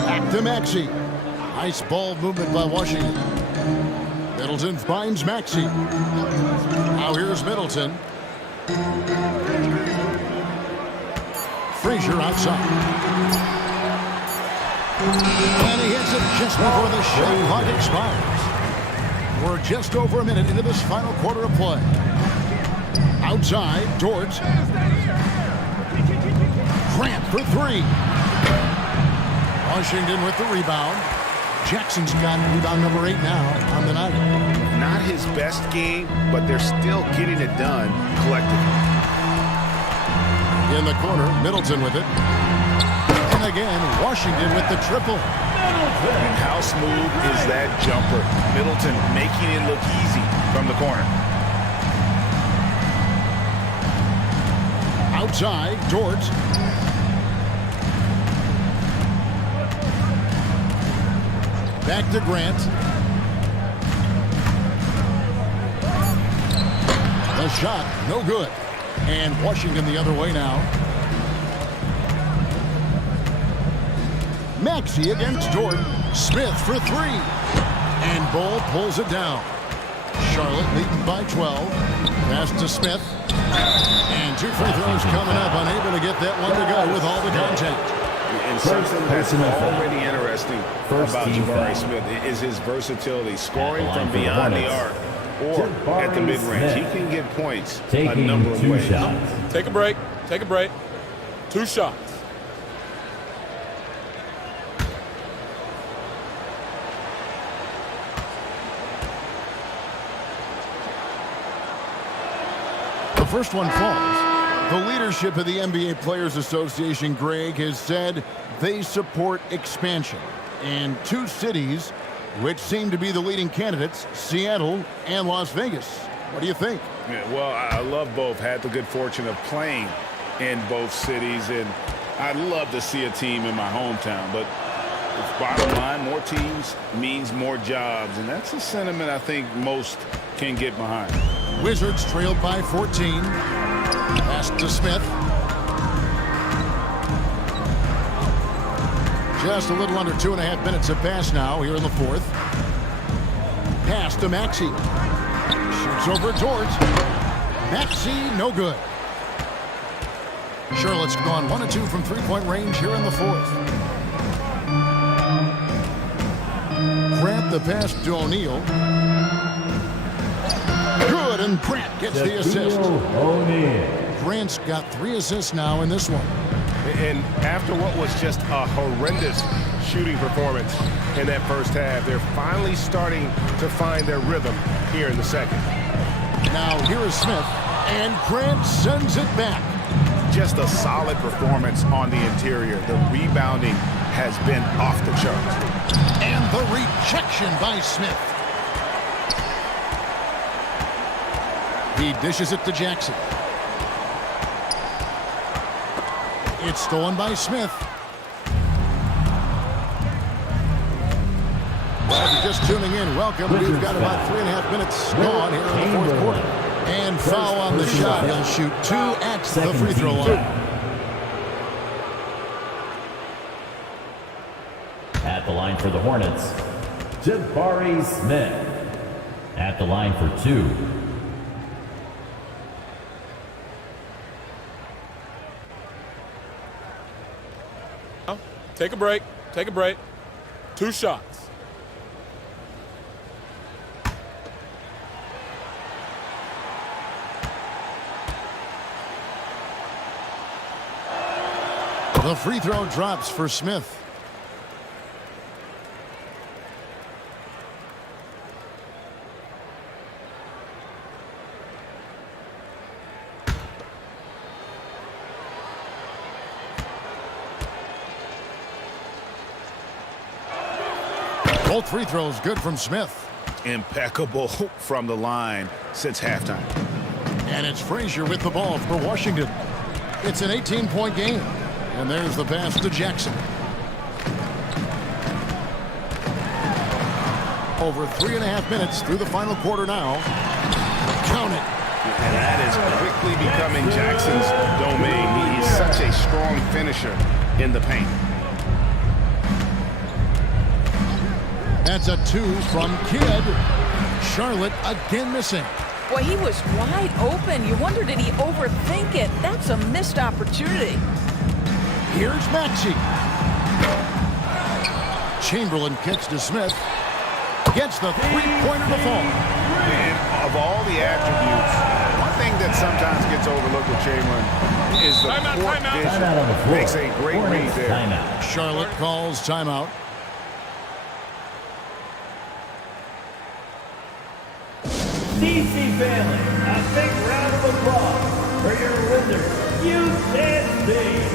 Back to Maxey. Nice ball movement by Washington. Middleton finds Maxey. Now here's Middleton. Frazier outside. And he hits it just before the shot clock expires. We're just over a minute into this final quarter of play. Outside, Dort. Grant for 3. Washington with the rebound. Jackson's got rebound number 8 now on the night. Not his best game, but they're still getting it done collectively. In the corner, Middleton with it. And again, Washington with the triple. And how smooth is that jumper? Middleton making it look easy from the corner. Outside, Dort. Back to Grant. The shot, no good. And Washington the other way now. Maxey against Dort. Smith for three. And Bull pulls it down. Charlotte leading by 12. Pass to Smith. And 2 free throws coming up. Unable to get that one to go with all the contact. And something that's already interesting about Jabari Smith is his versatility, scoring from beyond the arc or at the mid-range. He can get points a number of ways. Take a break. Take a break. 2 shots. The first one falls. The leadership of the NBA Players Association, Greg, has said they support expansion. And 2 cities which seem to be the leading candidates, Seattle and Las Vegas. What do you think? Yeah, well, I love both. Had the good fortune of playing in both cities, and I'd love to see a team in my hometown. But bottom line, more teams means more jobs, and that's a sentiment I think most can get behind. Wizards trailed by 14. Pass to Smith. Just a little under 2.5 minutes have passed now here in the fourth. Pass to Maxey. Shoots over Dort. Maxey, no good. Charlotte's gone 1 of 2 from three-point range here in the fourth. Grant the pass to O'Neal. Good, and Grant gets the assist. Grant's got 3 assists now in this one. And after what was just a horrendous shooting performance in that first half, they're finally starting to find their rhythm here in the second. Now here is Smith, and Grant sends it back. Just a solid performance on the interior. The rebounding has been off the charts. And the rejection by Smith. He dishes it to Jackson. It's stolen by Smith. Well, if you're just tuning in, welcome. We've got about 3.5 minutes gone here in the fourth quarter. And foul on the shot. He'll shoot 2 at the free throw line. At the line for the Hornets, Jabari Smith. At the line for 2. Take a break. Take a break. 2 shots. The free throw drops for Smith. Both free throws good from Smith. Impeccable from the line since halftime. And it's Frazier with the ball for Washington. It's an 18-point game. And there's the pass to Jackson. Over 3.5 minutes through the final quarter now. Count it. And that is quickly becoming Jackson's domain. He's such a strong finisher in the paint. That's a 2 from Kidd. Charlotte again missing. Boy, he was wide open. You wonder, did he overthink it? That's a missed opportunity. Here's Maxey. Chamberlain kicks to Smith. Gets the three-pointer to fall. And of all the attributes, one thing that sometimes gets overlooked with Chamberlain is the court vision. Makes a great read there. Timeout. Charlotte calls timeout. DC family, a big round of applause for your Wizards. dancing.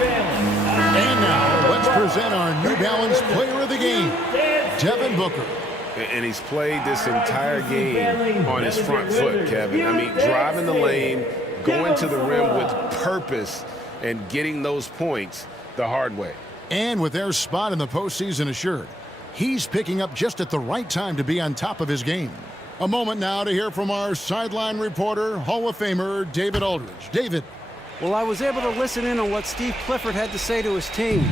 And now, let's present our New Balance Player of the Game, Devin Booker. And he's played this entire game on his front foot, Kevin. I mean, driving the lane, going to the rim with purpose, and getting those points the hard way. And with their spot in the postseason assured, he's picking up just at the right time to be on top of his game. A moment now to hear from our sideline reporter, Hall of Famer David Aldridge. David. Well, I was able to listen in on what Steve Clifford had to say to his team.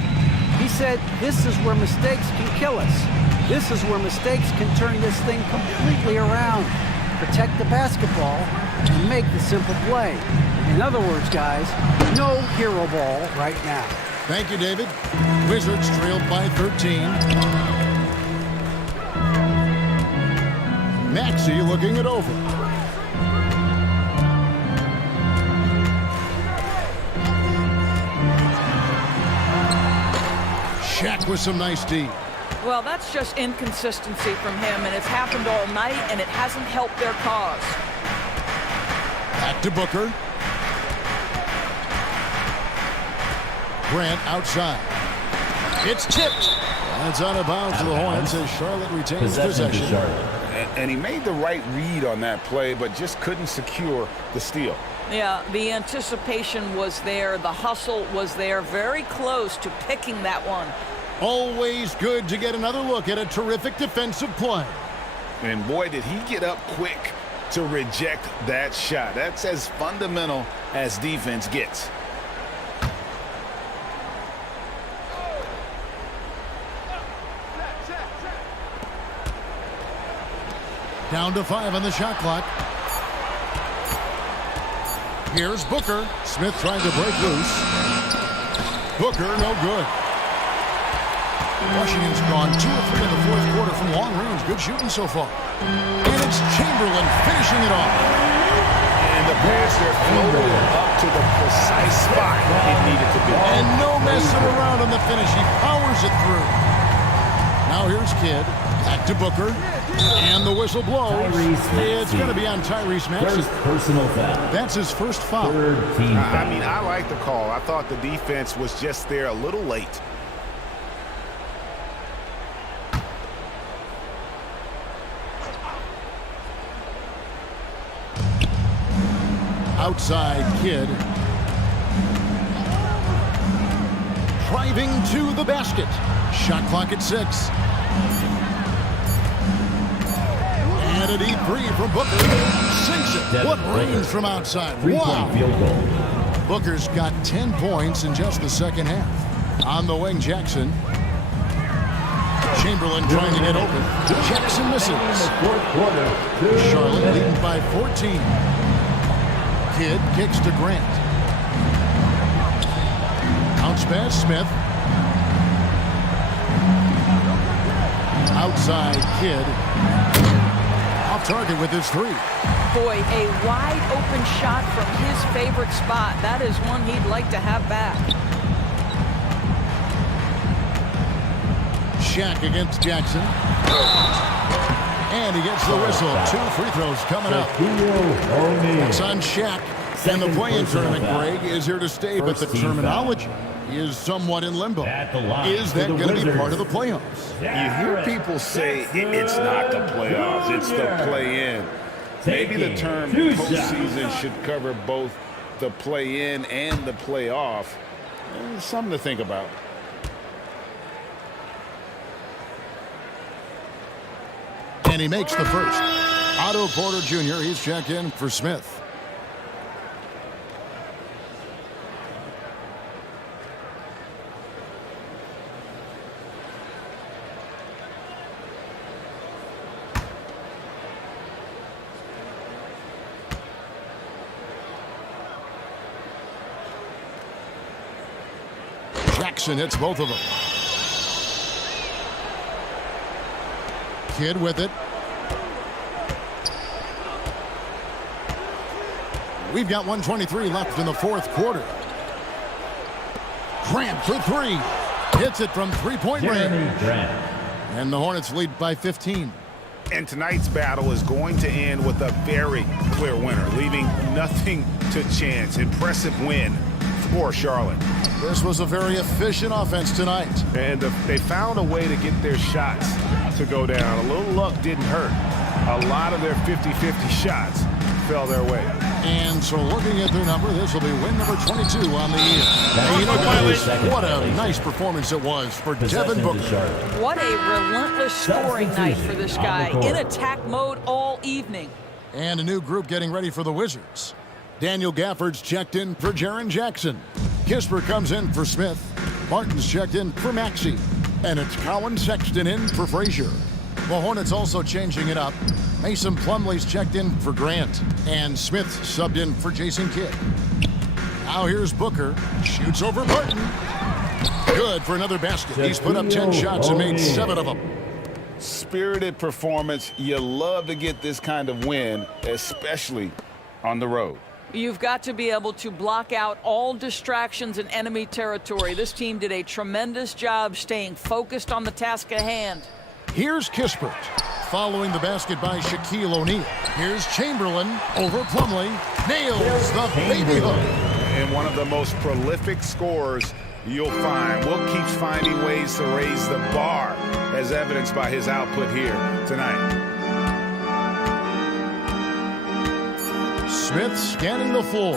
He said, this is where mistakes can kill us. This is where mistakes can turn this thing completely around. Protect the basketball and make the simple play. In other words, guys, no hero ball right now. Thank you, David. Wizards trailed by 13. Maxey looking it over. Shaq with some nice D. Well, that's just inconsistency from him, and it's happened all night, and it hasn't helped their cause. Back to Booker. Grant outside. It's tipped. That's out of bounds to the Hornets as Charlotte retains possession. And he made the right read on that play, but just couldn't secure the steal. Yeah, the anticipation was there. The hustle was there. Very close to picking that one. Always good to get another look at a terrific defensive play. And boy, did he get up quick to reject that shot. That's as fundamental as defense gets. Down to 5 on the shot clock. Here's Booker. Smith trying to break loose. Booker, no good. Washington's gone 2 of 3 in the fourth quarter from long range. Good shooting so far. And it's Chamberlain finishing it off. And the pass there floated up to the precise spot it needed to be. And no messing around on the finish. He powers it through. Now here's Kidd. Back to Booker. And the whistle blows. It's going to be on Tyrese Maxey. First personal foul. That's his first foul. I mean, I like the call. I thought the defense was just there a little late. Outside Kidd. Driving to the basket. Shot clock at 6. And a deep 3 from Booker. Sinks it. What range from outside. Wow. Field goal. Booker's got 10 points in just the second half. On the wing, Jackson. Chamberlain trying to get open. Jackson misses. Charlotte leading by 14. Kidd kicks to Grant. Bounce pass, Smith. Outside, Kidd. Off target with his 3. Boy, a wide open shot from his favorite spot. That is one he'd like to have back. Shaq against Jackson. And he gets the whistle. 2 free throws coming up. It's on Shaq. And the play-in personal tournament, foul. Greg, is here to stay, but the First team terminology is somewhat in limbo. At the line Is for that the going to be Wizards. part of the playoffs? You hear people say it's not the playoffs, it's the play-in. Maybe the term postseason should cover both the play-in and the playoff. Something to think about. And he makes the first. Otto Porter Jr., he's checked in for Smith. Jackson hits both of them. Kidd with it. We've got 1:23 left in the fourth quarter. Grant for three. Hits it from three-point range. And the Hornets lead by 15. And tonight's battle is going to end with a very clear winner, leaving nothing to chance. Impressive win for Charlotte. This was a very efficient offense tonight. And they found a way to get their shots to go down. A little luck didn't hurt. A lot of their 50-50 shots fell their way. And so looking at their number, this will be win number 22 on the year. Hey, you know, guys, what a nice performance it was for Devin Booker. What a relentless scoring night for this guy. In attack mode all evening. And a new group getting ready for the Wizards. Daniel Gafford's checked in for Jaren Jackson. Kisper comes in for Smith. Martin's checked in for Maxey. And it's Colin Sexton in for Frazier. The Hornets also changing it up. Mason Plumlee's checked in for Grant. And Smith subbed in for Jason Kidd. Now here's Booker. Shoots over Martin. Good for another basket. He's put up 10 shots and made 7 of them. Spirited performance. You love to get this kind of win, especially on the road. You've got to be able to block out all distractions in enemy territory. This team did a tremendous job staying focused on the task at hand. Here's Kispert. Following the basket by Shaquille O'Neal. Here's Chamberlain over Plumlee. Nails the baby hook. And one of the most prolific scorers you'll find. Will keeps finding ways to raise the bar, as evidenced by his output here tonight. Smith scanning the floor.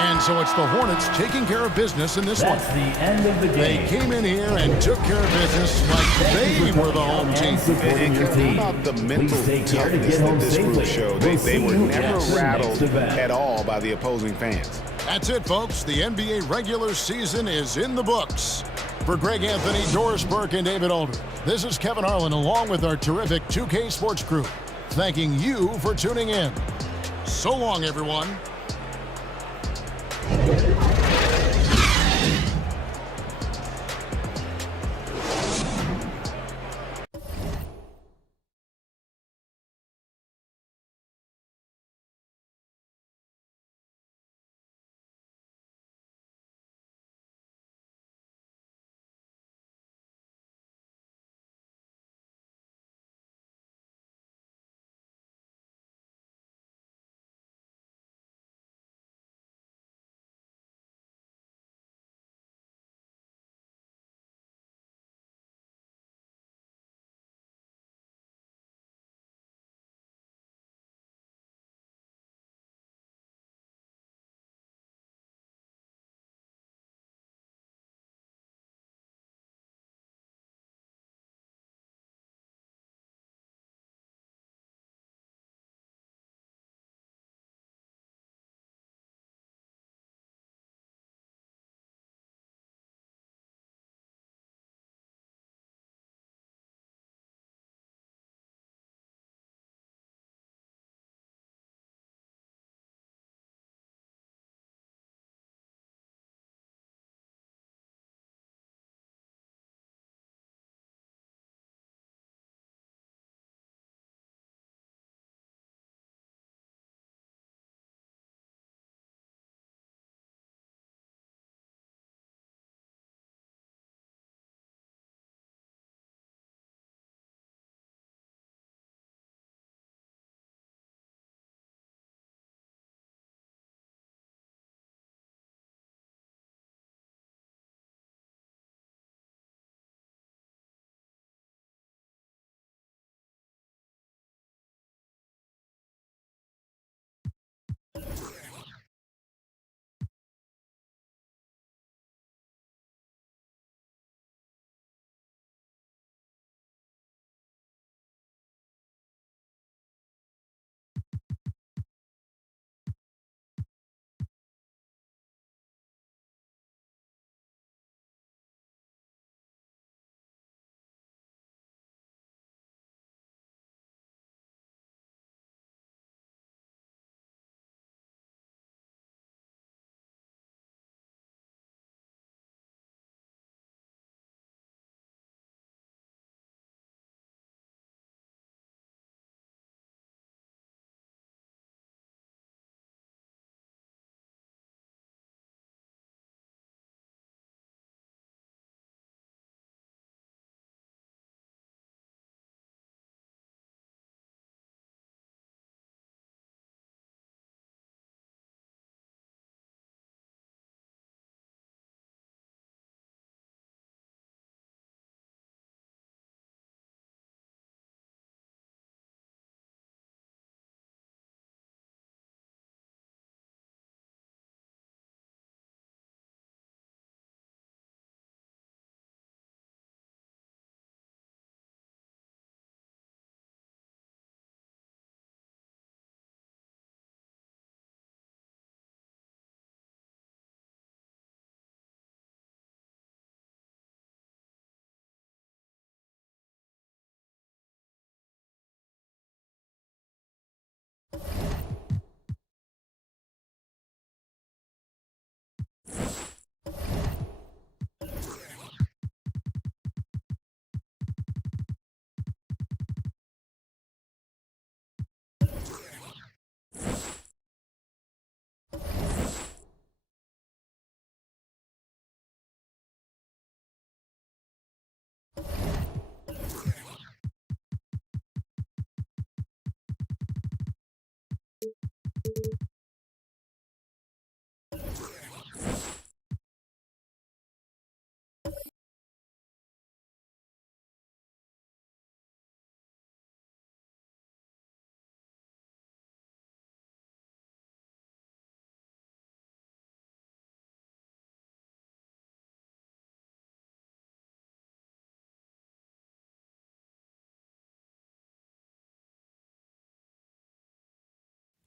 And so it's the Hornets taking care of business in this one. That's the end of the game. They came in here and took care of business like they were the home team. And how about the mental toughness that this group showed? They were never rattled at all by the opposing fans. That's it, folks. The NBA regular season is in the books. For Greg Anthony, Doris Burke, and David Aldridge, this is Kevin Harlan along with our terrific 2K Sports crew, thanking you for tuning in. So long, everyone.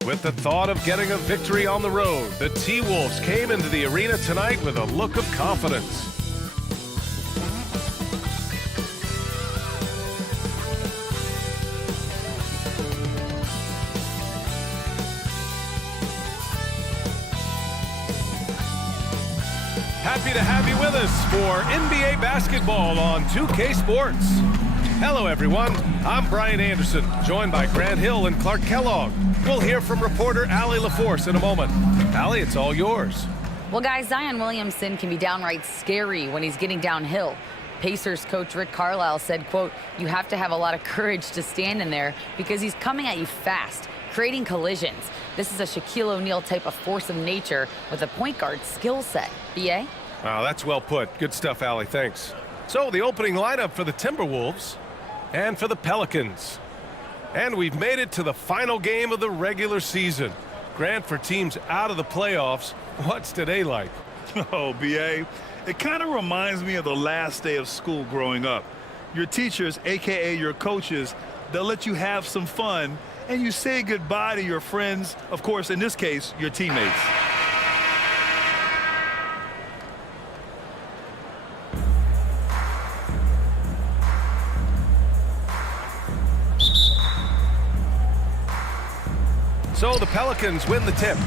With the thought of getting a victory on the road, the T-Wolves came into the arena tonight with a look of confidence. Happy to have you with us for NBA basketball on 2K Sports. Hello, everyone. I'm Brian Anderson, joined by Grant Hill and Clark Kellogg. We'll hear from reporter Allie LaForce in a moment. Allie, it's all yours. Well, guys, Zion Williamson can be downright scary when he's getting downhill. Pacers coach Rick Carlisle said, quote, "You have to have a lot of courage to stand in there because he's coming at you fast, creating collisions. This is a Shaquille O'Neal type of force of nature with a point guard skill set." BA? Wow, that's well put. Good stuff, Allie. Thanks. So the opening lineup for the Timberwolves and for the Pelicans. And we've made it to the final game of the regular season. Grant, for teams out of the playoffs, what's today like? Oh, BA, it kind of reminds me of the last day of school growing up. Your teachers, a.k.a. your coaches, they'll let you have some fun, and you say goodbye to your friends, of course, in this case, your teammates. So the Pelicans win the tip.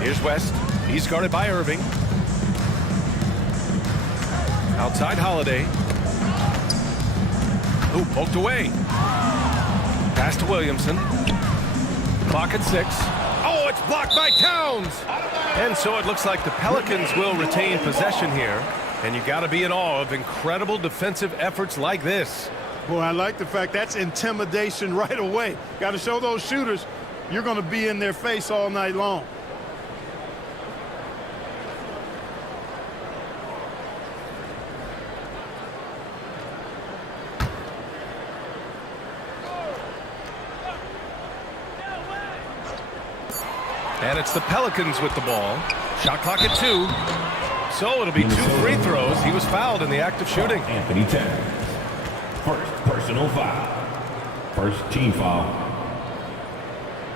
Here's West. He's guarded by Irving. Outside Holiday. Ooh, poked away. Pass to Williamson. Clock at 6. Oh, it's blocked by Towns. And so it looks like the Pelicans will retain possession here. And you got to be in awe of incredible defensive efforts like this. Boy, I like the fact that's intimidation right away. Got to show those shooters you're going to be in their face all night long. And it's the Pelicans with the ball. Shot clock at 2. So it'll be 2 free throws. He was fouled in the act of shooting. Anthony Towns. First personal foul. First team foul.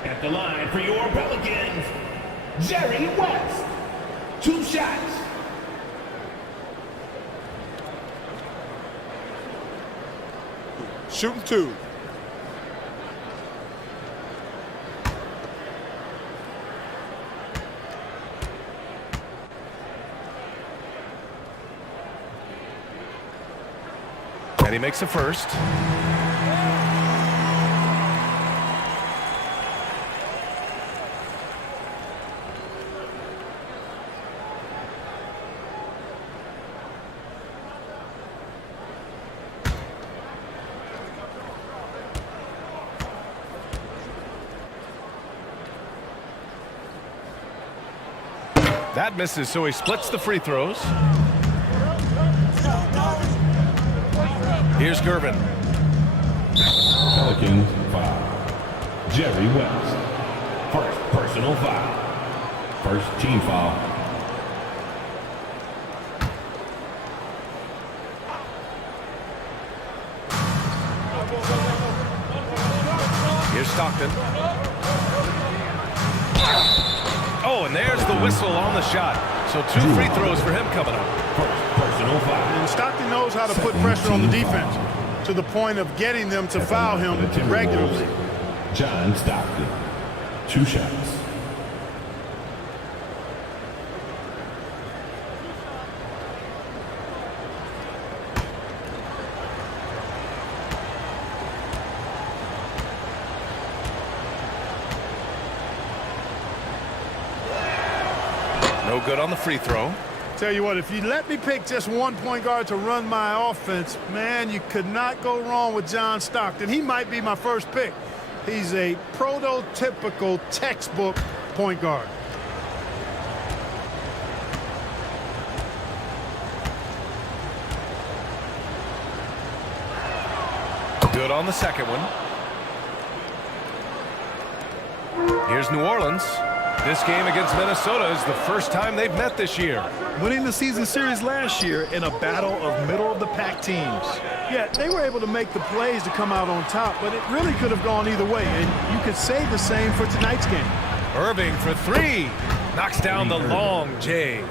At the line for your Pelicans, Jerry West. 2 shots. Shooting 2. And he makes a first. That misses, so he splits the free throws. Here's Gervin. Pelicans foul. Jerry West. First personal foul. First team foul. Here's Stockton. Oh, and there's the whistle on the shot. So 2 free throws for him coming up. First personal foul. And Stockton knows how to put pressure on the defense to the point of getting them to foul him regularly. John Stockton. 2 shots. No good on the free throw. Tell you what, if you let me pick just one point guard to run my offense, man, you could not go wrong with John Stockton. He might be my first pick. He's a prototypical textbook point guard. Good on the second one. Here's New Orleans. This game against Minnesota is the first time they've met this year. Winning the season series last year in a battle of middle-of-the-pack teams. Yeah, they were able to make the plays to come out on top, but it really could have gone either way, and you could say the same for tonight's game. Irving for three. Knocks down the long J.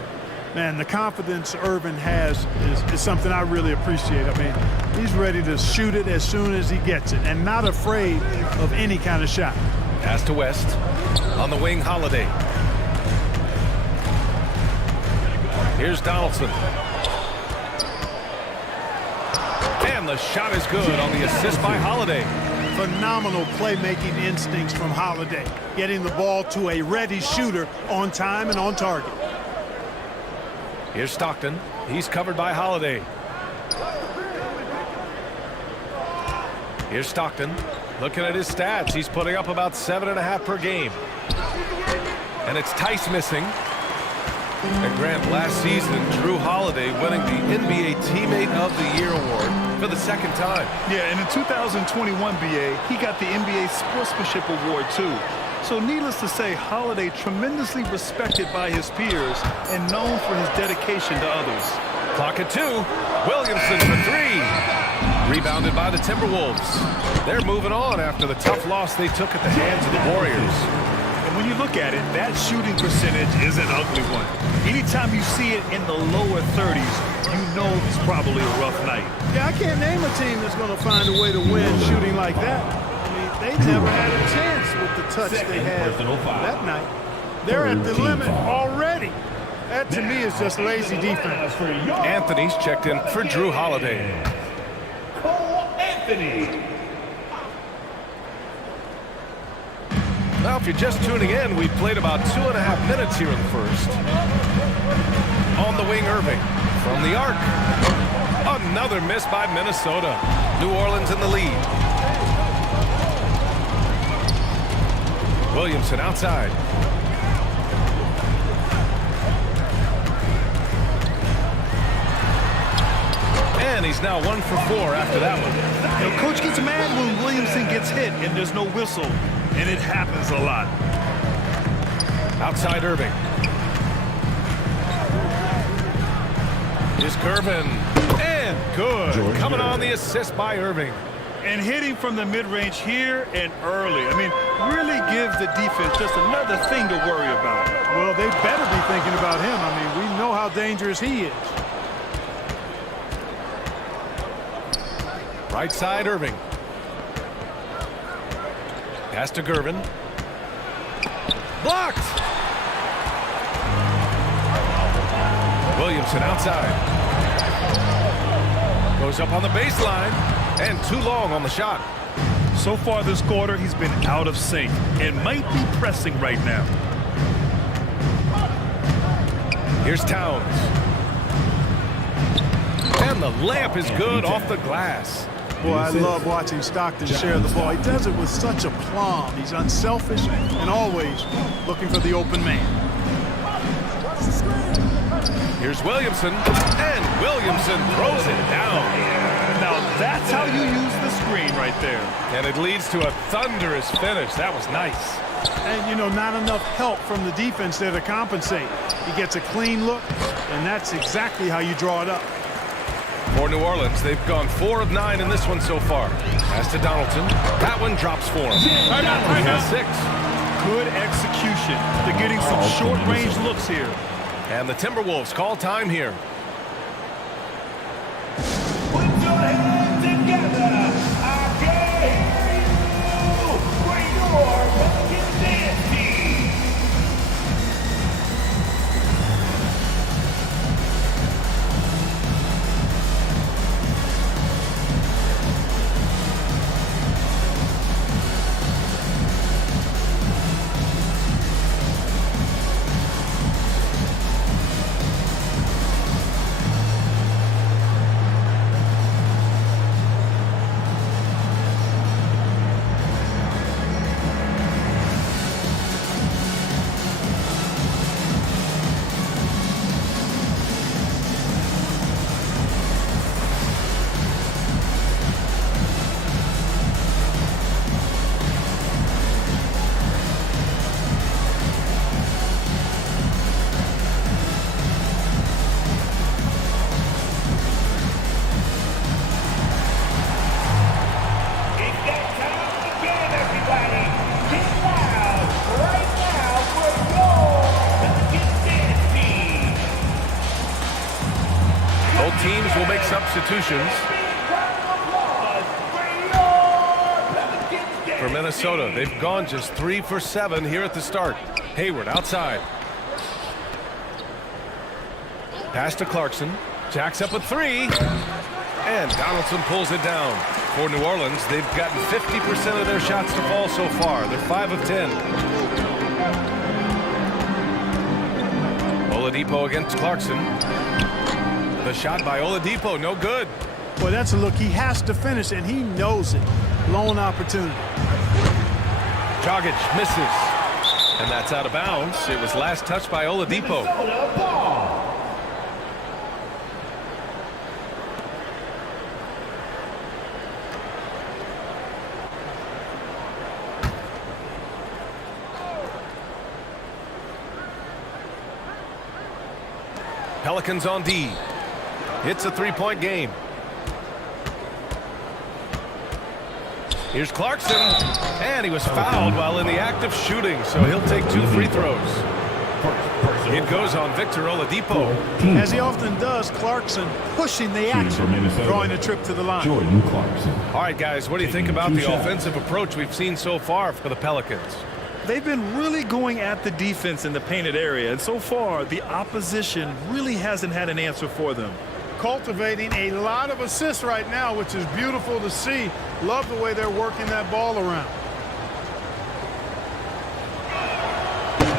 Man, the confidence Irving has is something I really appreciate. I mean, he's ready to shoot it as soon as he gets it and not afraid of any kind of shot. Pass to West. On the wing, Holiday. Here's Donaldson. And the shot is good on the assist by Holiday. Phenomenal playmaking instincts from Holiday, getting the ball to a ready shooter on time and on target. Here's Stockton. He's covered by Holiday. Here's Stockton. Looking at his stats, he's putting up about 7.5 per game. And it's Tice missing. And Grant, last season, Drew Holiday winning the NBA Teammate of the Year award for the second time. Yeah, and in 2021, BA, he got the NBA Sportsmanship Award, too. So needless to say, Holiday tremendously respected by his peers and known for his dedication to others. Clock at 2. Williamson for three. Rebounded by the Timberwolves. They're moving on after the tough loss they took at the hands of the Warriors. And when you look at it, that shooting percentage is an ugly one. Anytime you see it in the lower 30s, you know it's probably a rough night. Yeah, I can't name a team that's going to find a way to win shooting like that. I mean, they never had a chance with the touch they had that night. They're at the limit already. That, to me, is just lazy defense. Anthony's checked in for Drew Holiday. Now, if you're just tuning in, we've played about 2.5 minutes here in the first. On the wing, Irving. From the arc. Another miss by Minnesota. New Orleans in the lead. Williamson outside. And he's now 1 for 4 after that one. You know, coach gets mad when Williamson gets hit and there's no whistle, and it happens a lot. Outside Irving. Here's Curvin. And good. Coming on the assist by Irving. And hitting from the mid-range here and early. I mean, really gives the defense just another thing to worry about. Well, they better be thinking about him. I mean, we know how dangerous he is. Right side, Irving. Pass to Gervin. Blocked! Williamson outside. Goes up on the baseline. And too long on the shot. So far this quarter, he's been out of sync and might be pressing right now. Here's Towns. And the layup is good off the glass. Boy, I love watching Stockton share the ball. He does it with such a plum. He's unselfish and always looking for the open man. Here's Williamson. And Williamson throws it down. Now that's how you use the screen right there. And it leads to a thunderous finish. That was nice. And, you know, not enough help from the defense there to compensate. He gets a clean look, and that's exactly how you draw it up. For New Orleans, they've gone 4 of 9 in this one so far. Pass to Donaldson. That one drops for him. He has 6. Good execution. They're getting some short-range looks here. And the Timberwolves call time here. Put your hands together. I can hear you. Bring your fucking dance team. substitutions. For Minnesota, they've gone just 3 for 7 here at the start. Hayward outside. Pass to Clarkson. Jacks up a 3. And Donaldson pulls it down. For New Orleans, they've gotten 50% of their shots to fall so far. They're 5 of 10. Oladipo against Clarkson. The shot by Oladipo, no good. Boy, that's a look he has to finish, and he knows it. Lone opportunity. Dragic misses. And that's out of bounds. It was last touched by Oladipo. Pelicans on D. It's a 3-point game. Here's Clarkson, and he was fouled while in the act of shooting, so he'll take 2 free throws. It goes on Victor Oladipo. As he often does, Clarkson pushing the action, drawing a trip to the line. Jordan Clarkson. All right, guys, what do you think about the offensive approach we've seen so far for the Pelicans? They've been really going at the defense in the painted area, and so far the opposition really hasn't had an answer for them. Cultivating a lot of assists right now, which is beautiful to see. Love the way they're working that ball around.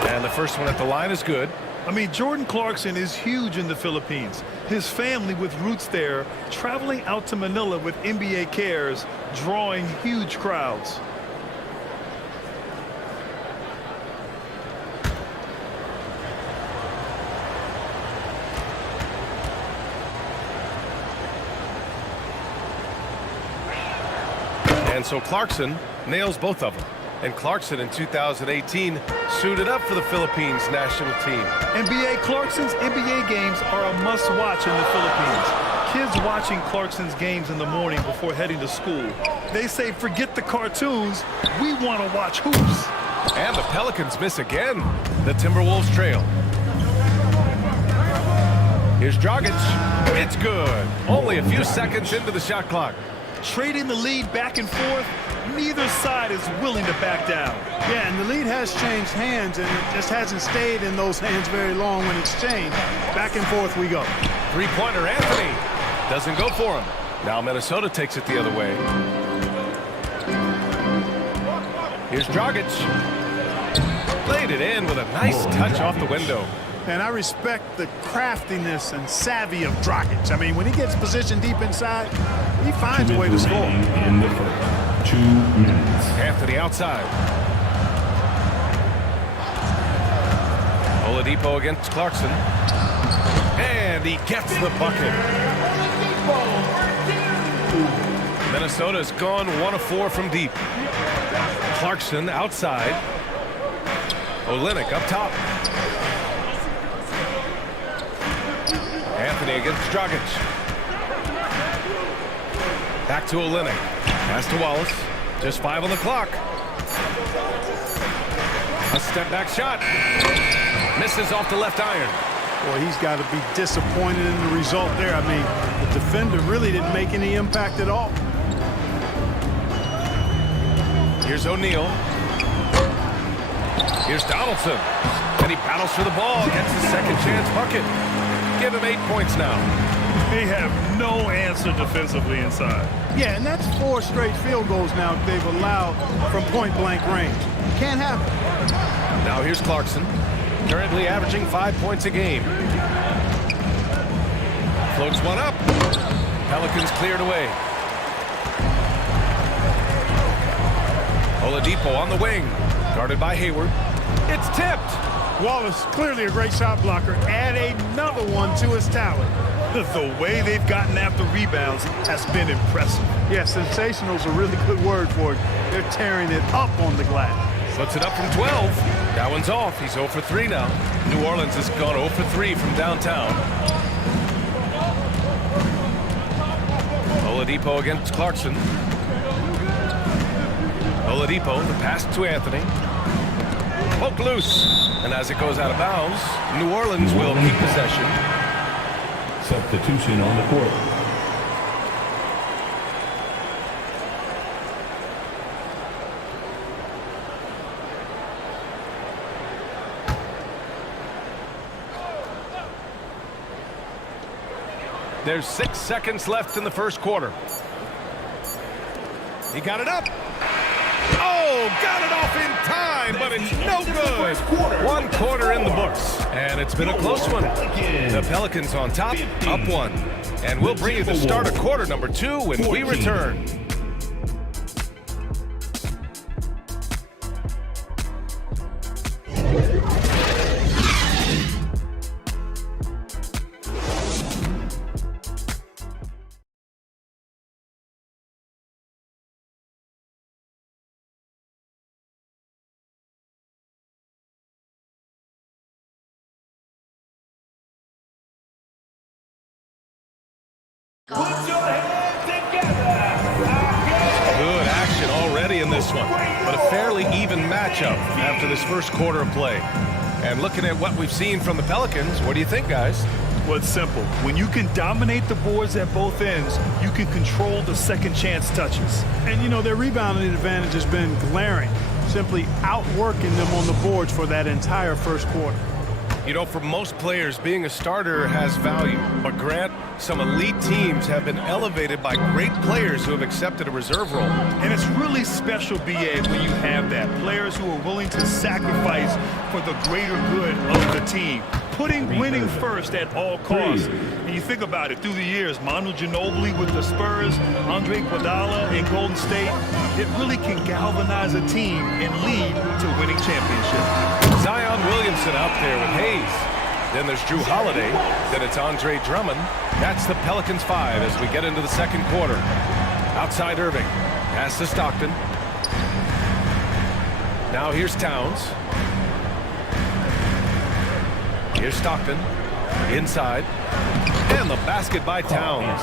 And the first one at the line is good. I mean, Jordan Clarkson is huge in the Philippines. His family with roots there, traveling out to Manila with NBA cares, drawing huge crowds. And so Clarkson nails both of them. And Clarkson in 2018 suited up for the Philippines national team. NBA Clarkson's NBA games are a must-watch in the Philippines. Kids watching Clarkson's games in the morning before heading to school. They say, forget the cartoons, we want to watch hoops. And the Pelicans miss again. The Timberwolves trail. Here's Dragic. It's good. Only a few seconds into the shot clock. Trading the lead back and forth, neither side is willing to back down. Yeah, and the lead has changed hands, and it just hasn't stayed in those hands very long when it's changed. Back and forth we go. Three-pointer, Anthony. Doesn't go for him. Now Minnesota takes it the other way. Here's Dragic. Laid it in with a nice touch off the window. And I respect the craftiness and savvy of Dragic. I mean, when he gets positioned deep inside, he finds a way to score. In the first 2 minutes. Anthony outside. Oladipo against Clarkson. And he gets the bucket. Minnesota's gone 1 of 4 from deep. Clarkson outside. Olynyk up top. Anthony against Dragic. Back to Olynyk. Pass to Wallace. Just 5 on the clock. A step back shot. Misses off the left iron. Boy, he's got to be disappointed in the result there. I mean, the defender really didn't make any impact at all. Here's O'Neal. Here's Donaldson. And he battles for the ball. Gets the second chance bucket. Give him 8 points now. They have no answer defensively inside. Yeah, and that's 4 straight field goals now they've allowed from point-blank range. Can't happen. Now here's Clarkson, currently averaging 5 points a game. Floats one up. Pelicans cleared away. Oladipo on the wing, guarded by Hayward. It's tipped. Wallace, clearly a great shot blocker. Add another one to his talent. The way they've gotten after rebounds has been impressive. Yeah, sensational is a really good word for it. They're tearing it up on the glass. Puts it up from 12. That one's off. He's 0 for 3 now. New Orleans has gone 0 for 3 from downtown. Oladipo against Clarkson. Oladipo, the pass to Anthony. Poked loose. And as it goes out of bounds, New Orleans will keep possession. Substitution on the court. There's 6 seconds left in the first quarter. He got it up. Oh, got it off in time, but it's no good. 1 quarter in the books, and it's been a close one. The Pelicans on top, up 1. And we'll bring you the start of quarter number 2 when we return. Put your hands together. Good action already in this one, but a fairly even matchup after this first quarter of play. And looking at what we've seen from the Pelicans, what do you think, guys? Well, it's simple. When you can dominate the boards at both ends, you can control the second chance touches. And, you know, their rebounding advantage has been glaring, simply outworking them on the boards for that entire first quarter. You know, for most players, being a starter has value. But, Grant, some elite teams have been elevated by great players who have accepted a reserve role. And it's really special, B.A., when you have that. Players who are willing to sacrifice for the greater good of the team. Putting winning first at all costs. And you think about it, through the years, Manu Ginobili with the Spurs, Andre Iguodala in Golden State, it really can galvanize a team and lead to winning championships. Zion Williamson out there with Hayes. Then there's Drew Holiday. Then it's Andre Drummond. That's the Pelicans 5 as we get into the second quarter. Outside Irving. Pass to Stockton. Now here's Towns. Here's Stockton. Inside. And the basket by Towns.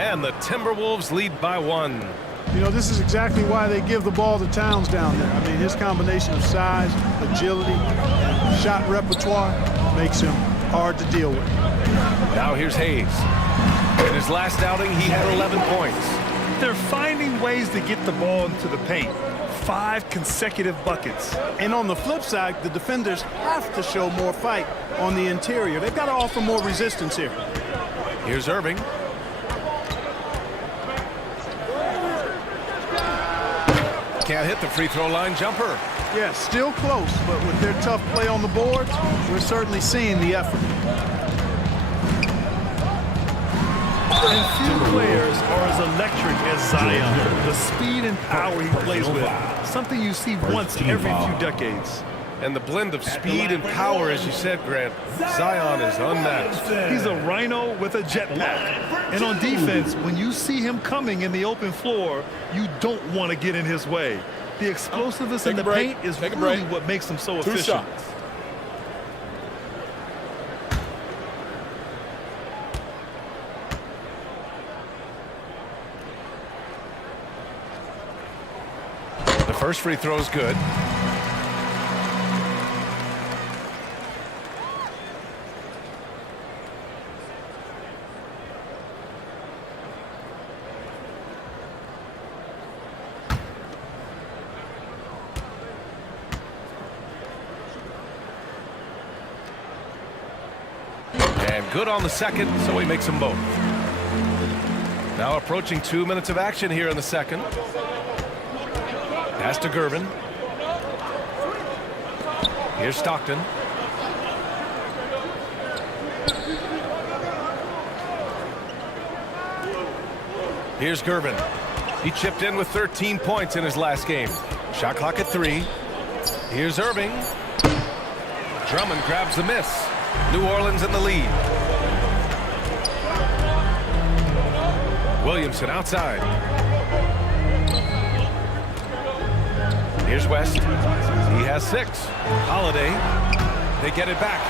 And the Timberwolves lead by 1. You know, this is exactly why they give the ball to Towns down there. I mean, his combination of size, agility, and shot repertoire makes him hard to deal with. Now here's Hayes. In his last outing, he had 11 points. They're finding ways to get the ball into the paint. 5 consecutive buckets. And on the flip side, the defenders have to show more fight on the interior. They've got to offer more resistance here. Here's Irving. Can't hit the free throw line jumper. Yeah, still close, but with their tough play on the boards, we're certainly seeing the effort. And few players are as electric as Zion. The speed and power he plays with, something you see once every few decades. And the blend of speed and power, as you said, Grant, Zion is unmatched. He's a rhino with a jetpack. And on defense, when you see him coming in the open floor, you don't want to get in his way. The explosiveness in the paint is really what makes him so efficient. 2 shots. The first free throw is good. And good on the second, so he makes them both. Now approaching 2 minutes of action here in the second. Pass to Gervin. Here's Stockton. Here's Gervin. He chipped in with 13 points in his last game. Shot clock at 3. Here's Irving. Drummond grabs the miss. New Orleans in the lead. Williamson outside. Here's West. He has 6. Holiday. They get it back.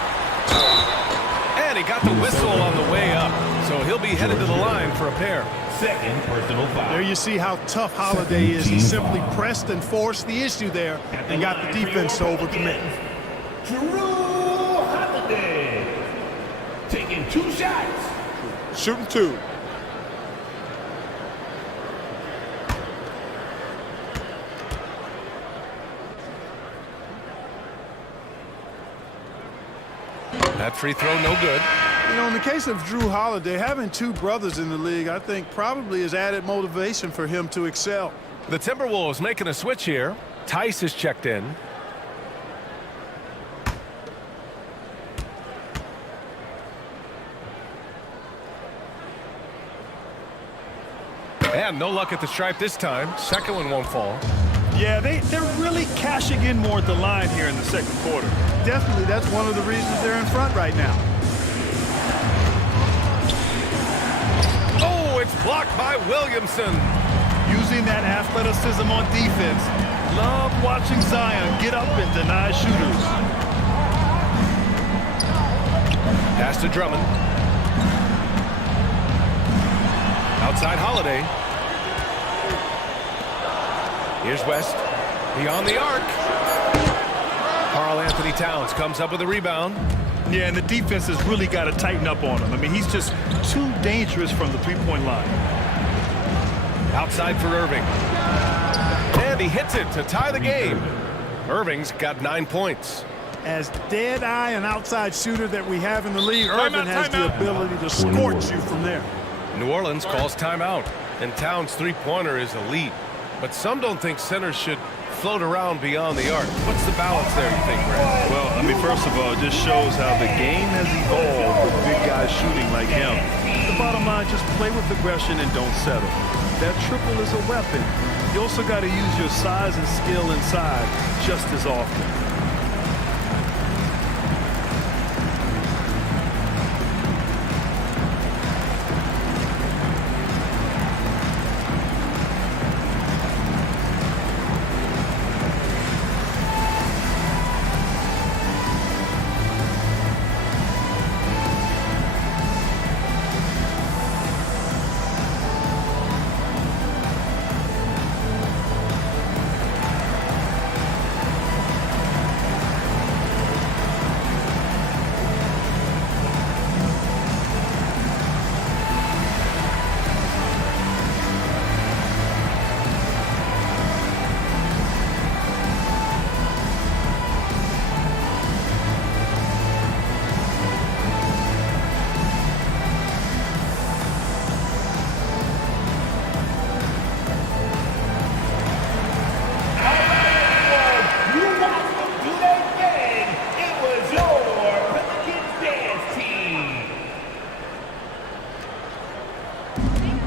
And he got the whistle on the way up. So he'll be headed to the line for a pair. Second personal foul. There you see how tough Holiday is. He simply pressed and forced the issue there and got the defense to overcommit. Drew Holiday taking 2 shots. Shooting 2. That free throw no good. You know, in the case of Drew Holiday, having two brothers in the league, I think probably is added motivation for him to excel. The Timberwolves making a switch here. Tice is checked in. And no luck at the stripe this time. Second one won't fall. Yeah, they're really cashing in more at the line here in the second quarter. Definitely, that's one of the reasons they're in front right now. Oh, it's blocked by Williamson. Using that athleticism on defense. Love watching Zion get up and deny shooters. Pass to Drummond. Outside Holiday. Here's West. Beyond the arc. Karl Anthony Towns comes up with a rebound. Yeah, and the defense has really got to tighten up on him. I mean, he's just too dangerous from the three-point line. Outside for Irving. And he hits it to tie the game. Irving's got 9 points. As dead-eye and outside shooter that we have in the league, Irving has the ability to scorch you from there. New Orleans calls timeout, and Towns' three-pointer is elite. But some don't think centers should float around beyond the arc. What's the balance there, you think, Brad? Well, I mean, first of all, it just shows how the game has evolved with big guys shooting like him. The bottom line, just play with aggression and don't settle. That triple is a weapon. You also got to use your size and skill inside just as often.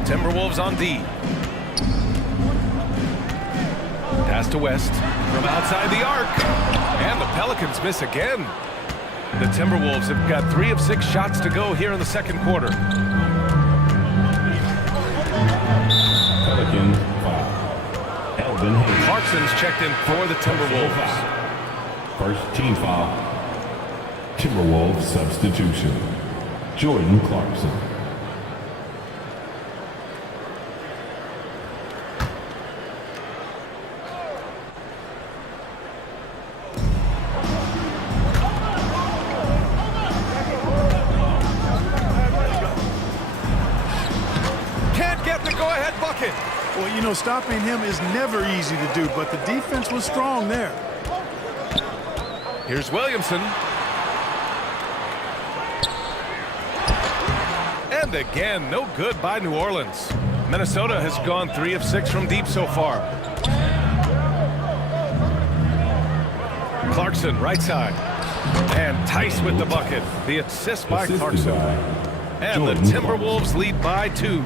Timberwolves on D. Pass to West from outside the arc. And the Pelicans miss again. The Timberwolves have got 3 of 6 shots to go here in the second quarter. Pelicans foul. Elvin Hayes. Clarkson's checked in for the Timberwolves. First team foul. Timberwolves substitution. Jordan Clarkson. Well, you know, stopping him is never easy to do, but the defense was strong there. Here's Williamson. And again, no good by New Orleans. Minnesota has gone 3 of 6 from deep so far. Clarkson, right side. And Tice with the bucket. The assist by Clarkson. And the Timberwolves lead by 2.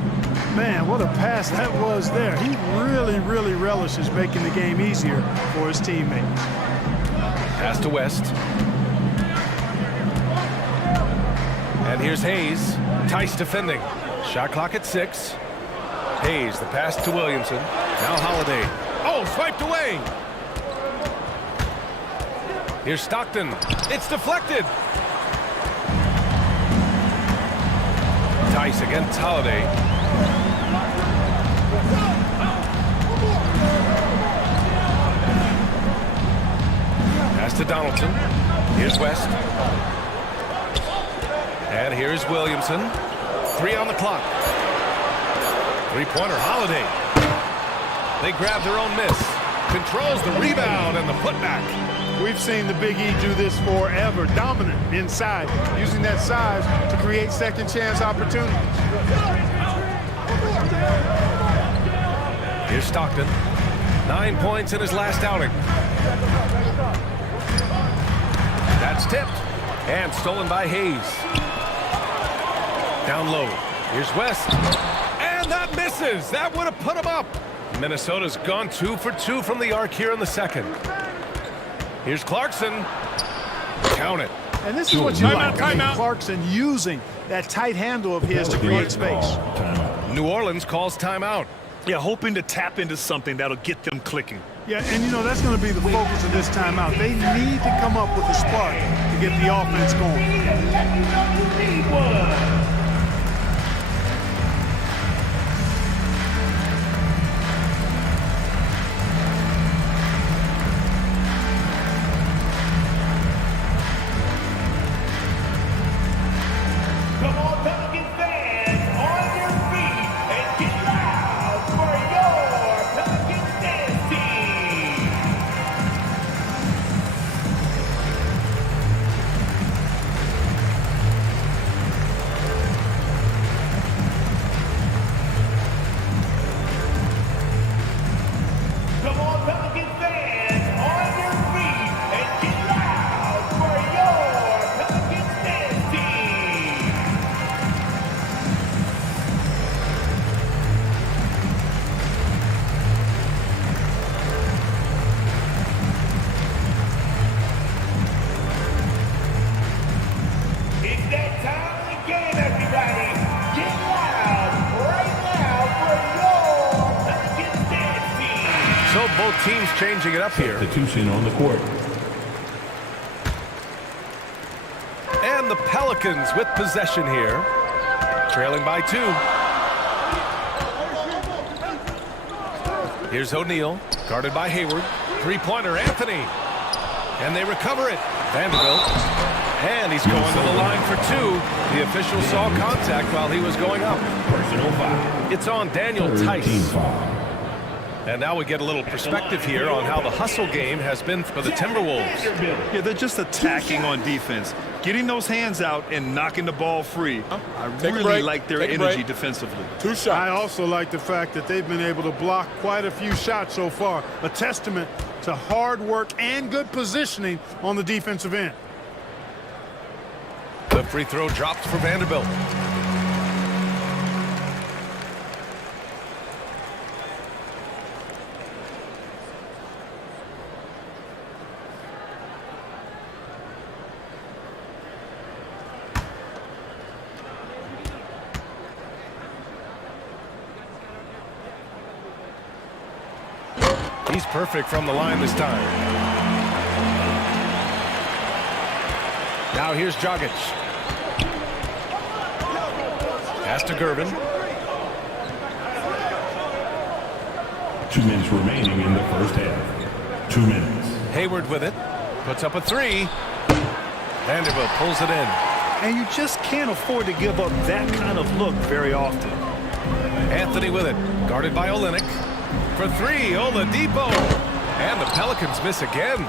Man, what a pass that was there. He really, really relishes making the game easier for his teammates. Pass to West. And here's Hayes. Tice defending. Shot clock at 6. Hayes, the pass to Williamson. Now Holiday. Oh, swiped away. Here's Stockton. It's deflected. Tice against Holiday. Pass to Donaldson. Here's West. And here's Williamson. 3 on the clock. Three-pointer, Holiday. They grab their own miss. Controls the rebound and the putback. We've seen the Big E do this forever. Dominant inside, using that size to create second chance opportunities. Here's Stockton. 9 points in his last outing. That's tipped and stolen by Hayes. Down low. Here's West. And that misses. That would have put him up. Minnesota's gone 2 for 2 from the arc here in the second. Here's Clarkson. Count it. And this is what you like. Clarkson using that tight handle of his to create space. New Orleans calls timeout. Yeah, hoping to tap into something that'll get them clicking. Yeah, and you know, that's going to be the focus of this timeout. They need to come up with a spark to get the offense going. So both teams changing it up here. Substitution on the court. And the Pelicans with possession here. Trailing by 2. Here's O'Neal, guarded by Hayward. Three-pointer, Anthony. And they recover it. Vanderbilt. And he's going to the line for 2. The official saw contact while he was going up. Personal foul. It's on Daniel Tice. And now we get a little perspective here on how the hustle game has been for the Timberwolves. Yeah, they're just attacking on defense. Getting those hands out and knocking the ball free. I really like their energy defensively. 2 shots. I also like the fact that they've been able to block quite a few shots so far. A testament to hard work and good positioning on the defensive end. The free throw drops for Vanderbilt. He's perfect from the line this time. Now here's Dragic. Pass to Gervin. 2 minutes remaining in the first half. 2 minutes. Hayward with it. Puts up a 3. Vanderbilt pulls it in. And you just can't afford to give up that kind of look very often. Anthony with it. Guarded by Olynyk. For 3, Oladipo. And the Pelicans miss again.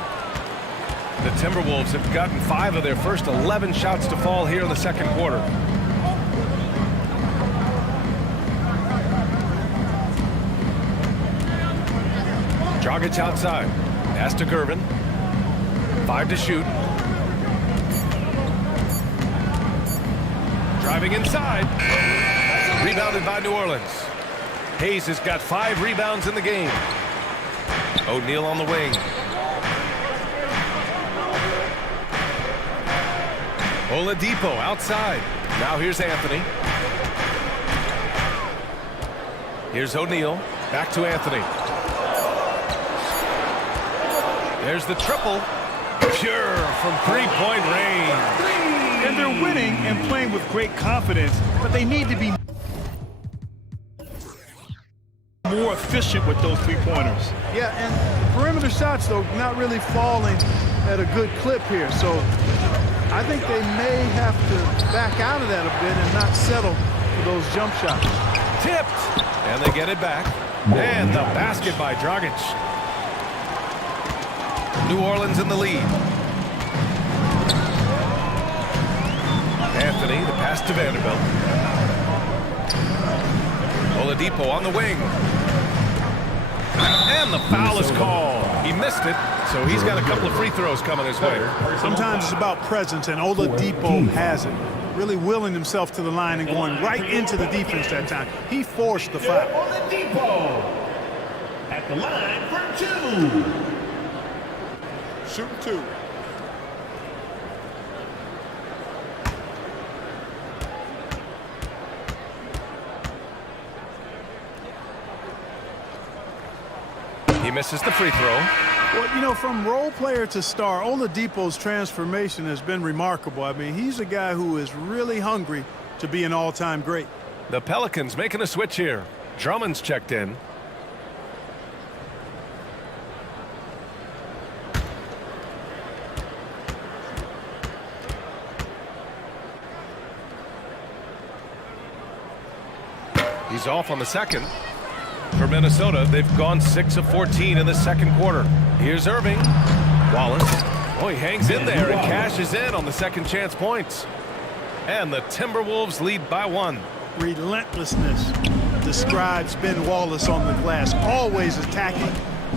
The Timberwolves have gotten 5 of their first 11 shots to fall here in the second quarter. Dragic outside. Pass to Gervin. 5 to shoot. Driving inside. Rebounded by New Orleans. Hayes has got 5 rebounds in the game. O'Neal on the wing. Oladipo outside. Now here's Anthony. Here's O'Neal. Back to Anthony. There's the triple. Pure from three-point range. And they're winning and playing with great confidence, but they need to be more efficient with those three-pointers. Yeah, and the perimeter shots, though, not really falling at a good clip here. So I think they may have to back out of that a bit and not settle for those jump shots. Tipped. And they get it back. And the basket by Dragic. New Orleans in the lead. Anthony, the pass to Vanderbilt. Oladipo on the wing. And the foul is called. He missed it, so he's got a couple of free throws coming his way. Sometimes it's about presence, and Oladipo has it. Really willing himself to the line and going right into the defense that time. He forced the foul. Oladipo at the line for 2. Shooting 2. He misses the free throw. Well, you know, from role player to star, Oladipo's transformation has been remarkable. I mean, he's a guy who is really hungry to be an all-time great. The Pelicans making a switch here. Drummond's checked in. He's off on the second. For Minnesota, they've gone 6 of 14 in the second quarter. Here's Irving. Wallace. Oh, he hangs in there and cashes in on the second chance points. And the Timberwolves lead by 1. Relentlessness describes Ben Wallace on the glass. Always attacking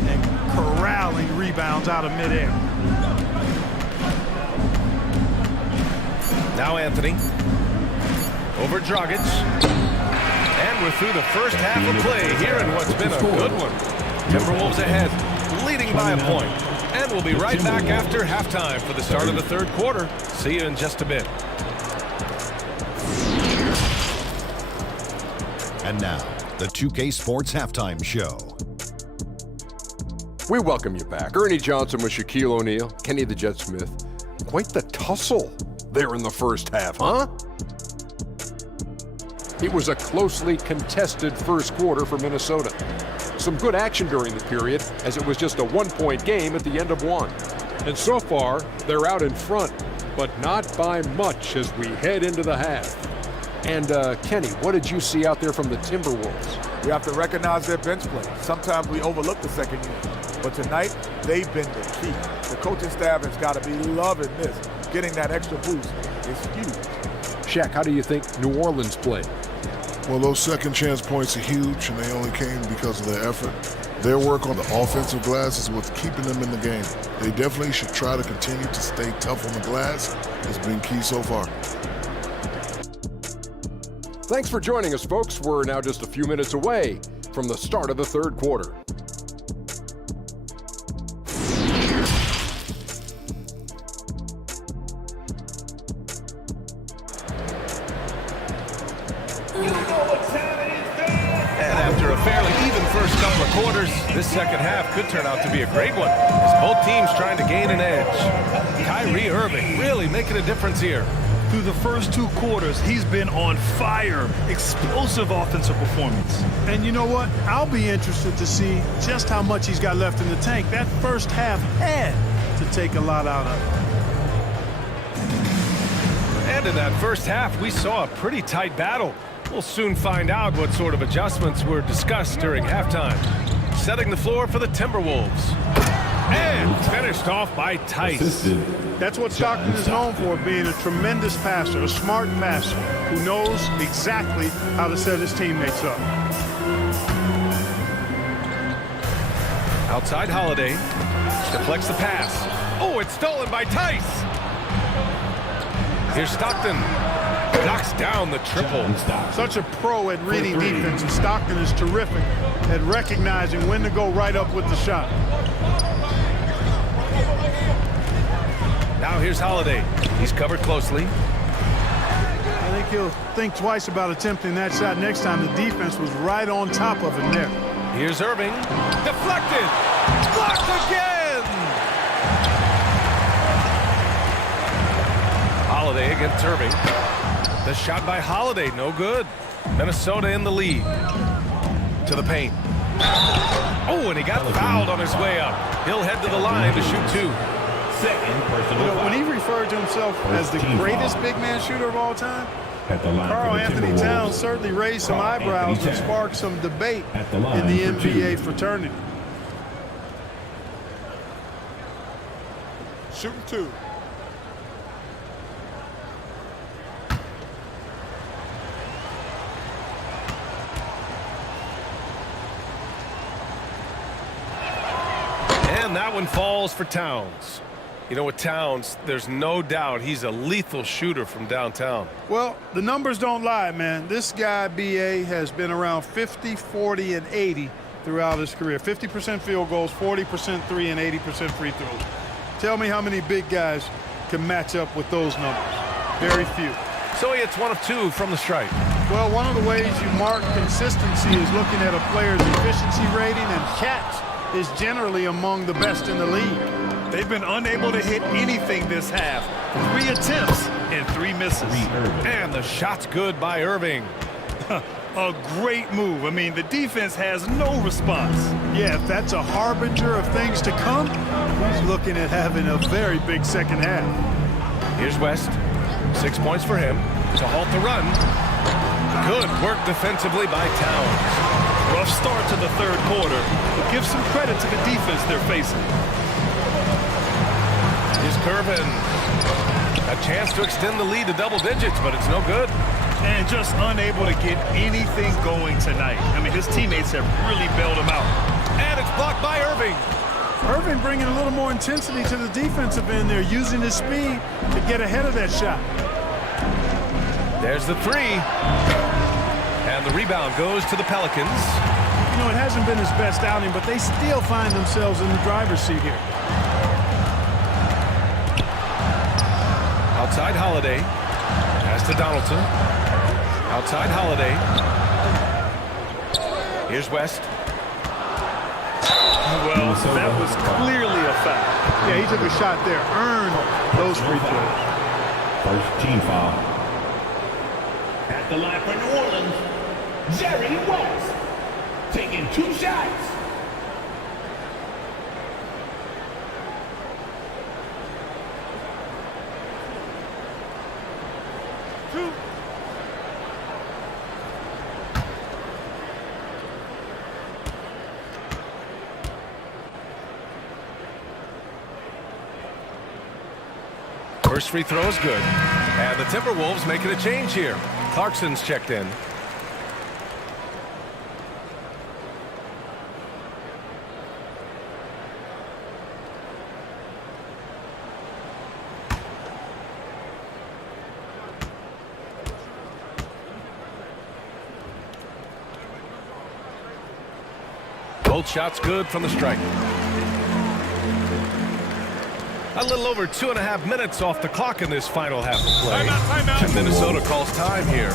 and corralling rebounds out of midair. Now Anthony. Over Dragic. And we're through the first half of play here in what's been a good one. Timberwolves ahead, leading by a point. And we'll be right back after halftime for the start of the third quarter. See you in just a bit. And now, the 2K Sports Halftime Show. We welcome you back. Ernie Johnson with Shaquille O'Neal, Kenny the Jet Smith. Quite the tussle there in the first half, huh? It was a closely contested first quarter for Minnesota. Some good action during the period, as it was just a one-point game at the end of one. And so far, they're out in front, but not by much as we head into the half. And Kenny, what did you see out there from the Timberwolves? We have to recognize their bench play. Sometimes we overlook the second unit, but tonight they've been the key. The coaching staff has got to be loving this. Getting that extra boost is huge. Shaq, how do you think New Orleans played? Well, those second chance points are huge, and they only came because of their effort. Their work on the offensive glass is what's keeping them in the game. They definitely should try to continue to stay tough on the glass. It's been key so far. Thanks for joining us, folks. We're now just a few minutes away from the start of the third quarter. First couple of quarters, this second half could turn out to be a great one as both teams trying to gain an edge. Kyrie Irving really making a difference here. Through the first 2 quarters, he's been on fire. Explosive offensive performance. And you know what? I'll be interested to see just how much he's got left in the tank. That first half had to take a lot out of it. And in that first half, we saw a pretty tight battle. We'll soon find out what sort of adjustments were discussed during halftime. Setting the floor for the Timberwolves. And finished off by Tice. That's what Stockton is known for, being a tremendous passer, a smart passer, who knows exactly how to set his teammates up. Outside Holiday. Deflects the pass. Oh, it's stolen by Tice. Here's Stockton. Knocks down the triple. Such a pro at reading defense, and Stockton is terrific at recognizing when to go right up with the shot. Now here's Holiday. He's covered closely. I think he'll think twice about attempting that shot next time. The defense was right on top of him there. Here's Irving. Deflected. Blocked again. Holiday against Irving. The shot by Holiday, no good. Minnesota in the lead. To the paint. Oh, and he got fouled on his way up. He'll head to the line to shoot 2. When he referred to himself as the greatest big man shooter of all time, Karl Anthony Towns certainly raised some eyebrows and sparked some debate in the NBA fraternity. Shooting 2. And that one falls for Towns. You know, with Towns, there's no doubt he's a lethal shooter from downtown. Well, the numbers don't lie, man. This guy, B.A., has been around 50, 40, and 80 throughout his career. 50% field goals, 40% three, and 80% free throws. Tell me how many big guys can match up with those numbers. Very few. So he hits 1 of 2 from the stripe. Well, one of the ways you mark consistency is looking at a player's efficiency rating, and Cats is generally among the best in the league. They've been unable to hit anything this half. 3 attempts and 3 misses. And the shot's good by Irving. A great move. I mean, the defense has no response. Yeah, if that's a harbinger of things to come, he's looking at having a very big second half. Here's West. 6 points for him to halt the run. Good work defensively by Towns. Rough start to the third quarter, but give some credit to the defense they're facing. Here's Curvin. A chance to extend the lead to double digits, but it's no good. And just unable to get anything going tonight. I mean, his teammates have really bailed him out. And it's blocked by Irving. Irving bringing a little more intensity to the defensive end there, using his speed to get ahead of that shot. There's the 3. And the rebound goes to the Pelicans. You know, it hasn't been his best outing, but they still find themselves in the driver's seat here. Outside Holiday. Pass to Donaldson. Outside Holiday. Here's West. Well, that was clearly a foul. Yeah, he took a shot there. Earned those free throws. First team foul. At the line for New Orleans, Jerry West. Taking 2 shots. First free throw is good. And the Timberwolves making a change here. Clarkson's checked in. Both shots good from the stripe. A little over 2.5 minutes off the clock in this final half of play. Timeout. And Minnesota calls time here.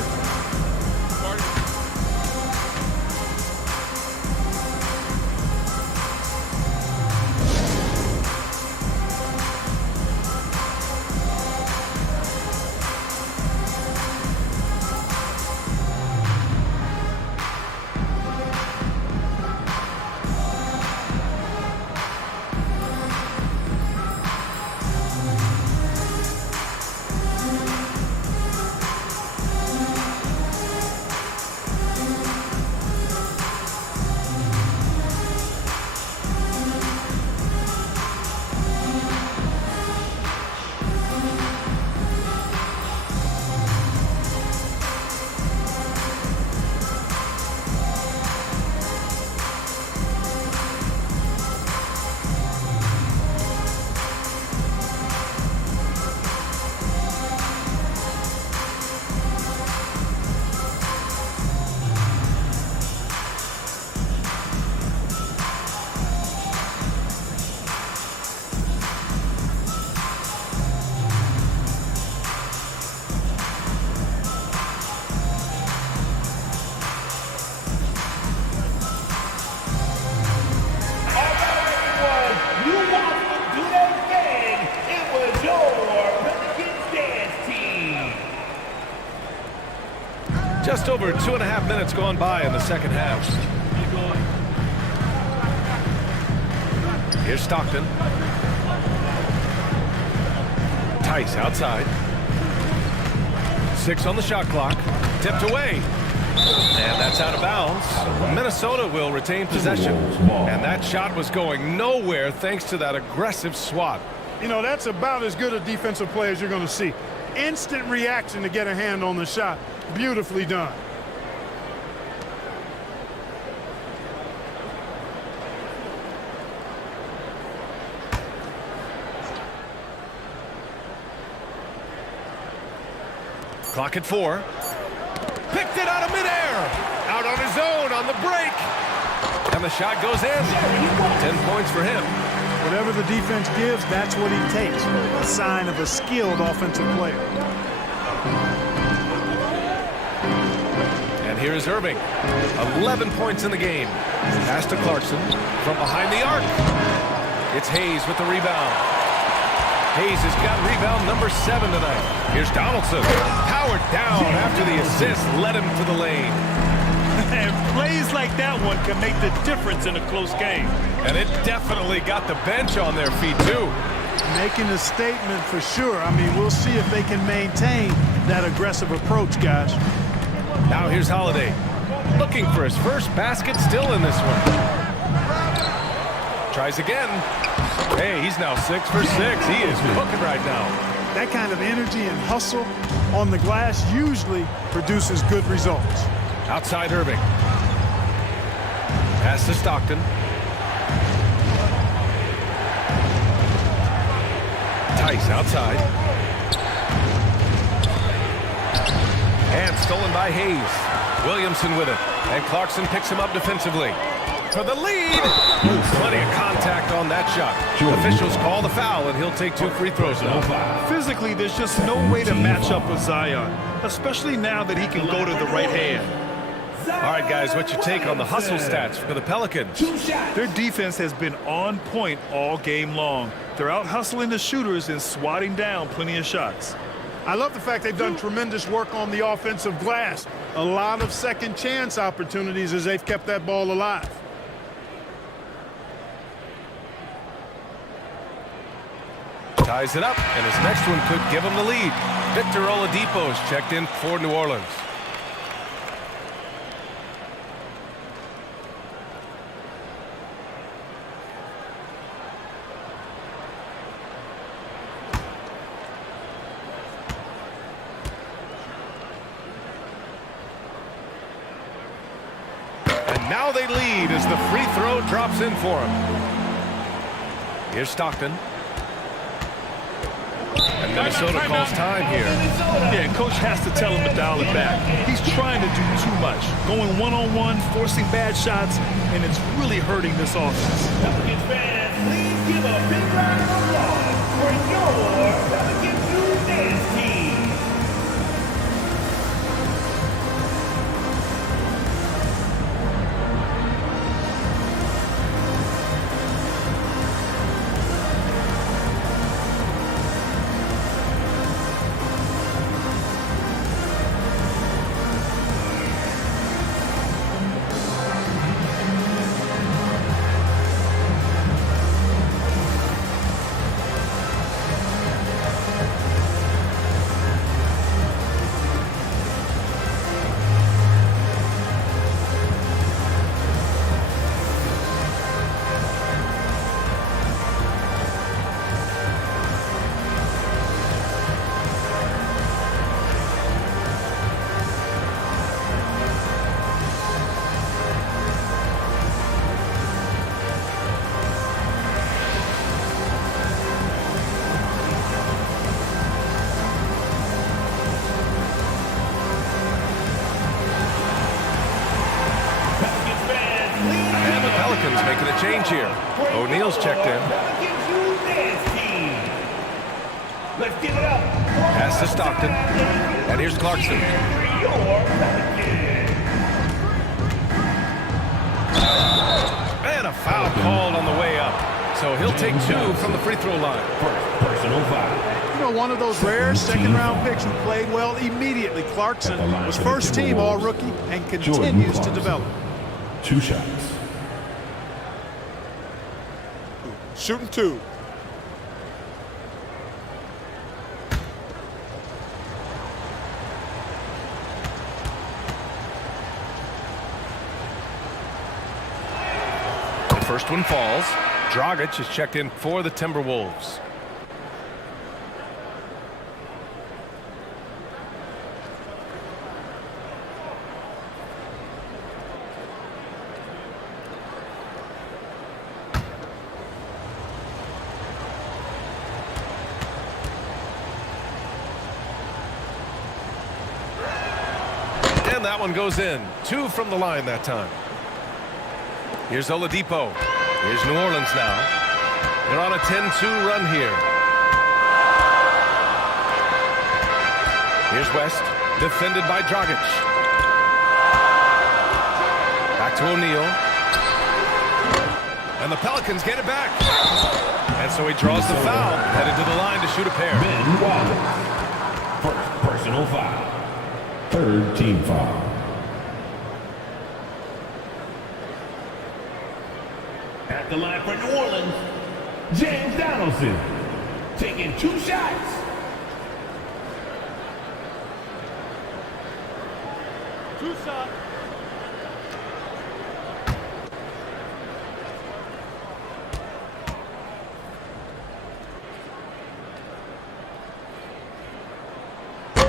Just over 2.5 minutes gone by in the second half. Here's Stockton. Tice outside. 6 on the shot clock. Tipped away. And that's out of bounds. Minnesota will retain possession. And that shot was going nowhere thanks to that aggressive swat. You know, that's about as good a defensive play as you're going to see. Instant reaction to get a hand on the shot. Beautifully done. Clock at 4. Picked it out of midair. Out on his own on the break. And the shot goes in. 10 points for him. Whatever the defense gives, that's what he takes. A sign of a skilled offensive player. And here is Irving. 11 points in the game. Pass to Clarkson from behind the arc. It's Hayes with the rebound. Hayes has got rebound number 7 tonight. Here's Donaldson. Powered down after the assist led him to the lane. And plays like that one can make the difference in a close game. And it definitely got the bench on their feet, too. Making a statement for sure. I mean, we'll see if they can maintain that aggressive approach, guys. Now here's Holiday. Looking for his first basket still in this one. Tries again. Hey, he's now 6 for 6. He is cooking right now. That kind of energy and hustle on the glass usually produces good results. Outside Irving. Pass to Stockton. Tice outside. And stolen by Hayes. Williamson with it. And Clarkson picks him up defensively. For the lead. Plenty of contact on that shot. Officials call the foul, and he'll take 2 free throws now. Physically, there's just no way to match up with Zion, especially now that he can go to the right hand. All right, guys, what's your take on the hustle stats for the Pelicans? Their defense has been on point all game long. They're out hustling the shooters and swatting down plenty of shots. I love the fact they've done tremendous work on the offensive glass. A lot of second chance opportunities as they've kept that ball alive. Ties it up, and his next one could give him the lead. Victor Oladipo's checked in for New Orleans. And now they lead as the free throw drops in for him. Here's Stockton. And Minnesota calls time here. Yeah, coach has to tell him to dial it back. He's trying to do too much. Going one-on-one, forcing bad shots, and it's really hurting this offense. Pelicans fans, please give a big round of applause for your Pelicans New Dance Team. Making a change here. O'Neal's checked in. Let's give it up. Pass to Stockton. And here's Clarkson. And a foul called on the way up. So he'll take 2 from the free throw line. Personal foul. You know, one of those rare second-round picks who played well immediately. Clarkson was first-team all-rookie and continues to develop. 2 shots. Shooting 2. The first one falls. Dragic is checked in for the Timberwolves. And that one goes in. 2 from the line that time. Here's Oladipo. Here's New Orleans now. They're on a 10-2 run here. Here's West, defended by Dragic. Back to O'Neal. And the Pelicans get it back. And so he draws the foul, headed to the line to shoot a pair. Ben Wallace. First personal foul. Third team foul. At the line for New Orleans, James Donaldson taking 2 shots. Two shots.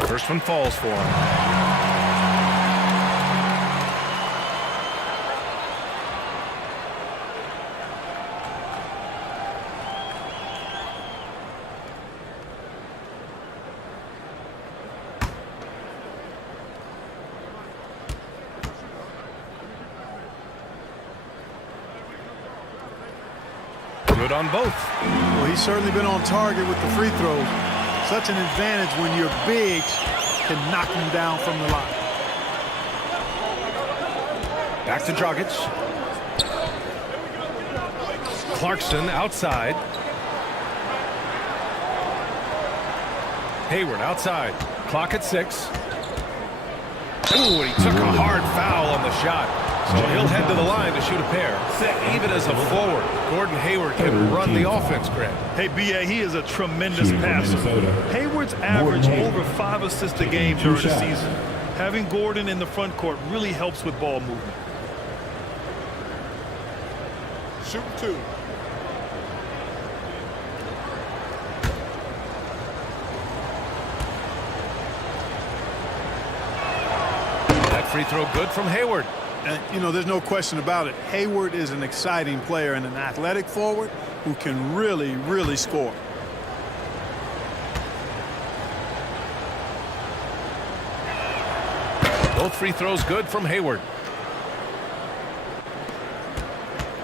First one falls for him. Good on both. Well, he's certainly been on target with the free throws. Such an advantage when your bigs can knock him down from the line. Back to Dragic. Clarkson outside. Hayward outside. Clock at 6. Ooh, and he took a hard foul on the shot. So he'll head to the line to shoot a pair. Even as a forward, Gordon Hayward can run the offense, Greg. Hey, B.A., he is a tremendous passer. Hayward's average over 5 assists a game during the season. Having Gordon in the front court really helps with ball movement. Shoot 2. That free throw good from Hayward. And, you know, there's no question about it. Hayward is an exciting player and an athletic forward who can really, really score. Both free throws good from Hayward.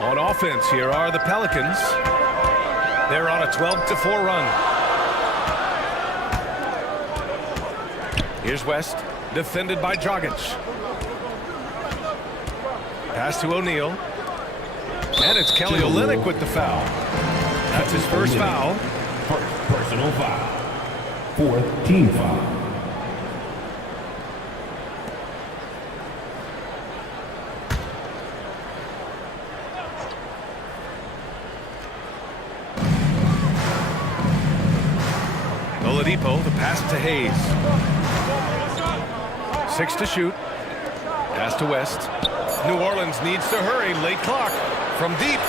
On offense, here are the Pelicans. They're on a 12-4 run. Here's West, defended by Dragic. Pass to O'Neal. And it's Kelly Olynyk with the foul. That's his first foul. First personal foul. Fourth team foul. Oladipo, the pass to Hayes. 6 to shoot. Pass to West. New Orleans needs to hurry. Late clock from deep.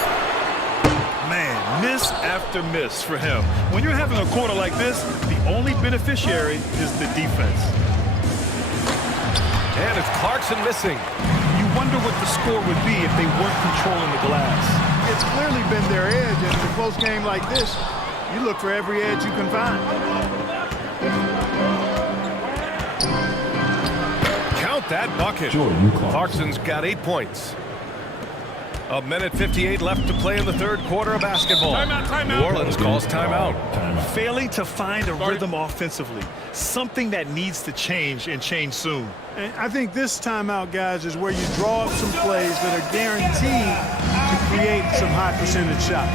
Man, miss after miss for him. When you're having a quarter like this, the only beneficiary is the defense. And it's Clarkson missing. You wonder what the score would be if they weren't controlling the glass. It's clearly been their edge, and in a close game like this, you look for every edge you can find. Count that bucket. Clarkson's got 8 points. 1:58 left to play in the third quarter of basketball. Timeout. New Orleans calls timeout. Failing to find a rhythm offensively. Something that needs to change and change soon. And I think this timeout, guys, is where you draw up some plays that are guaranteed to create some high percentage shots.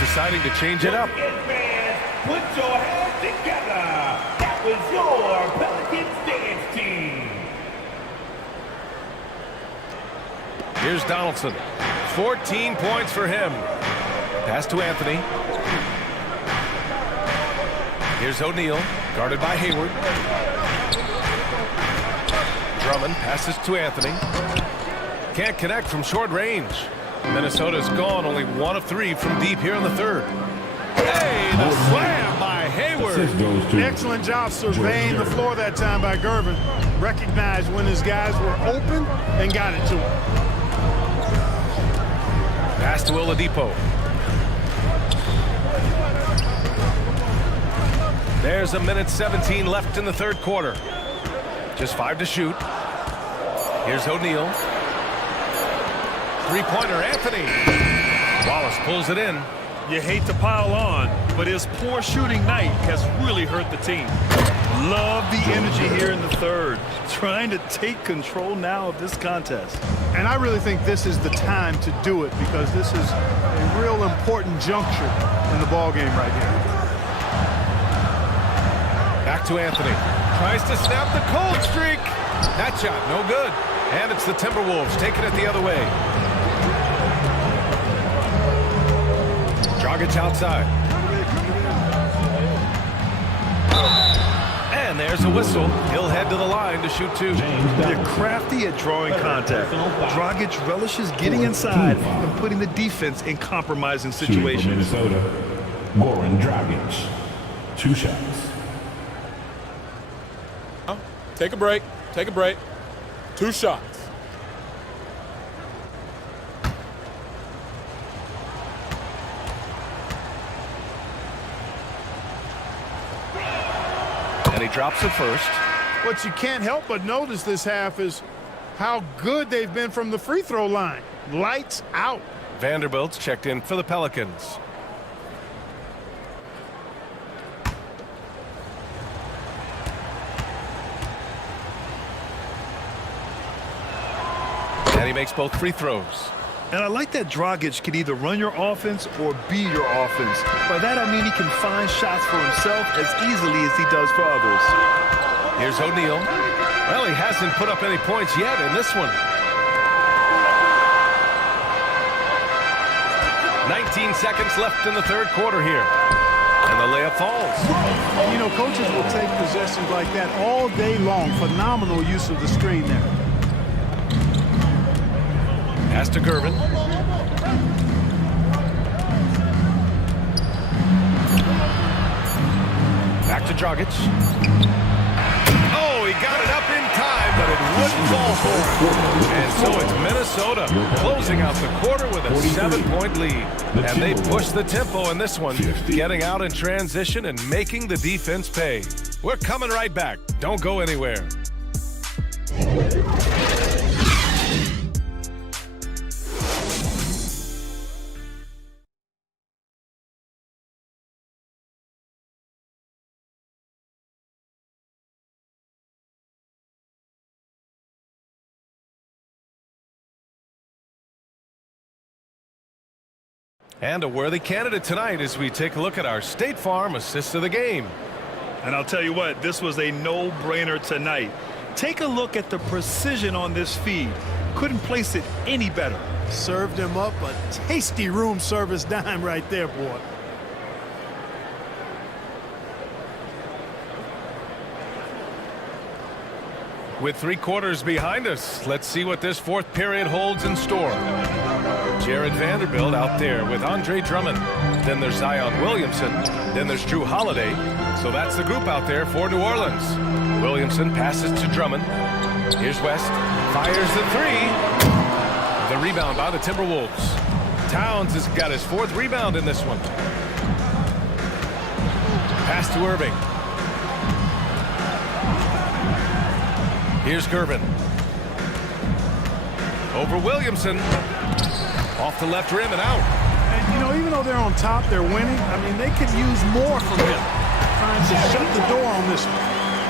deciding to change it up. Put your hands together. That was your Pelicans dance team. Here's Donaldson. 14 points for him. Pass to Anthony. Here's O'Neal, guarded by Hayward. Drummond passes to Anthony. Can't connect from short range. Minnesota's gone only 1 of 3 from deep here in the third. Hey, the slam by Hayward. Excellent job surveying the floor that time by Gervin. Recognized when his guys were open and got it to him. Pass to Oladipo. There's 1:17 left in the third quarter. Just 5 to shoot. Here's O'Neal. Three-pointer, Anthony. Wallace pulls it in. You hate to pile on, but his poor shooting night has really hurt the team. Love the energy here in the third. Trying to take control now of this contest. And I really think this is the time to do it because this is a real important juncture in the ball game right here. Back to Anthony. Tries to snap the cold streak. That shot, no good. And it's the Timberwolves taking it the other way. Dragic outside. And there's a whistle. He'll head to the line to shoot 2. They're crafty at drawing contact. Dragic relishes getting inside and putting the defense in compromising situations. Minnesota, Goran Dragic. 2 shots. Take a break. Take a break. 2 shots. And he drops it first. What you can't help but notice this half is how good they've been from the free throw line. Lights out. Vanderbilt's checked in for the Pelicans. And he makes both free throws. And I like that Dragic can either run your offense or be your offense. By that I mean he can find shots for himself as easily as he does for others. Here's O'Neal. Well, he hasn't put up any points yet in this one. 19 seconds left in the third quarter here. And the layup falls. You know, coaches will take possessions like that all day long. Phenomenal use of the screen there. Pass to Gervin. Back to Dragic. Oh, he got it up in time, but it wouldn't fall for him. And so it's Minnesota closing out the quarter with a 7-point lead. And they push the tempo in this one, getting out in transition and making the defense pay. We're coming right back. Don't go anywhere. And a worthy candidate tonight as we take a look at our State Farm assist of the game. And I'll tell you what, this was a no-brainer tonight. Take a look at the precision on this feed. Couldn't place it any better. Served him up a tasty room service dime right there, boy. With 3 quarters behind us, let's see what this fourth period holds in store. Jared Vanderbilt out there with Andre Drummond. Then there's Zion Williamson. Then there's Drew Holiday. So that's the group out there for New Orleans. Williamson passes to Drummond. Here's West. Fires the 3. The rebound by the Timberwolves. Towns has got his 4th rebound in this one. Pass to Irving. Here's Gervin. Over Williamson. Off the left rim and out. And, you know, even though they're on top, they're winning. I mean, they could use more from him. Trying to shut the door on this one.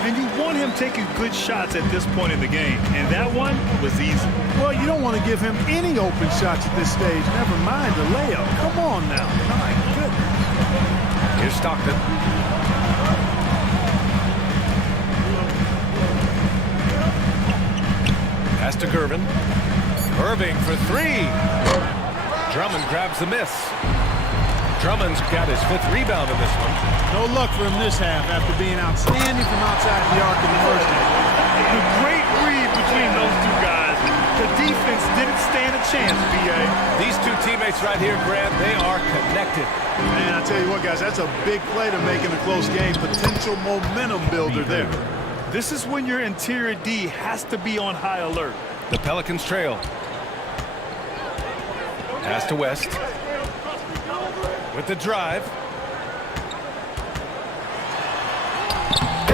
And you want him taking good shots at this point in the game. And that one was easy. Well, you don't want to give him any open shots at this stage. Never mind the layup. Come on now. My goodness. Here's Stockton. Pass to Gervin. Irving for three. Drummond grabs the miss. Drummond's got his 5th rebound in this one. No luck for him this half after being outstanding from outside the arc in the first half. The great read between those two guys. The defense didn't stand a chance, B.A. These two teammates right here, Grant, they are connected. Man, I tell you what, guys, that's a big play to make in a close game. Potential momentum builder there. This is when your interior D has to be on high alert. The Pelicans trail. Pass to West. With the drive.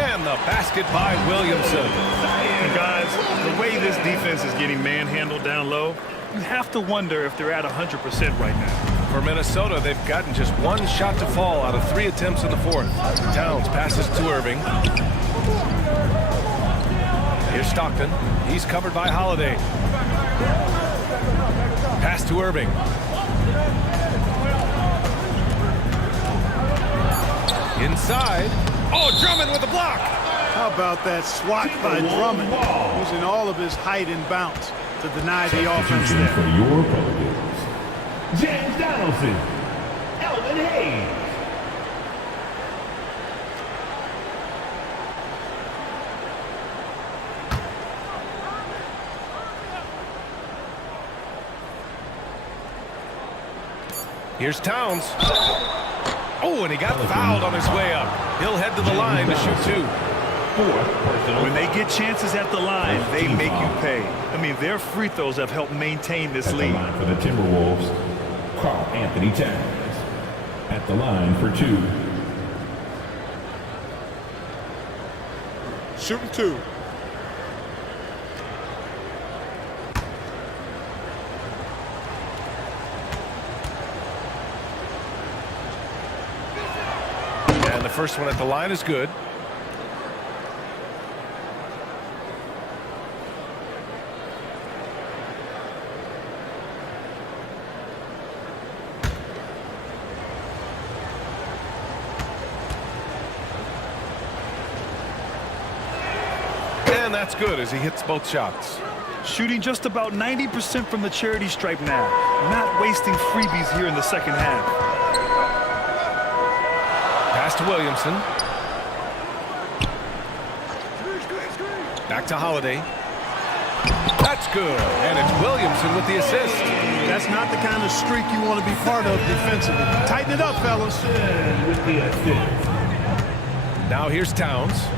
And the basket by Williamson. And guys, the way this defense is getting manhandled down low, you have to wonder if they're at 100% right now. For Minnesota, they've gotten just 1 shot to fall out of 3 attempts in the 4th. Towns passes to Irving. Here's Stockton. He's covered by Holiday. Pass to Irving. Inside. Oh, Drummond with the block. How about that swat by Drummond, using all of his height and bounce to deny the offense there. For your Pelicans, James Donaldson, Elvin Hayes. Here's Towns. Oh, and he got fouled on his way up. He'll head to the line to shoot 2. When they get chances at the line, they make you pay. I mean, their free throws have helped maintain this lead. For the Timberwolves, Karl Anthony Towns. At the line for 2. Shooting 2. And the first one at the line is good. And that's good as he hits both shots. Shooting just about 90% from the charity stripe now. Not wasting freebies here in the second half. Pass to Williamson. Back to Holiday. That's good. And it's Williamson with the assist. That's not the kind of streak you want to be part of defensively. Tighten it up, fellas. With the assist. Now here's Towns.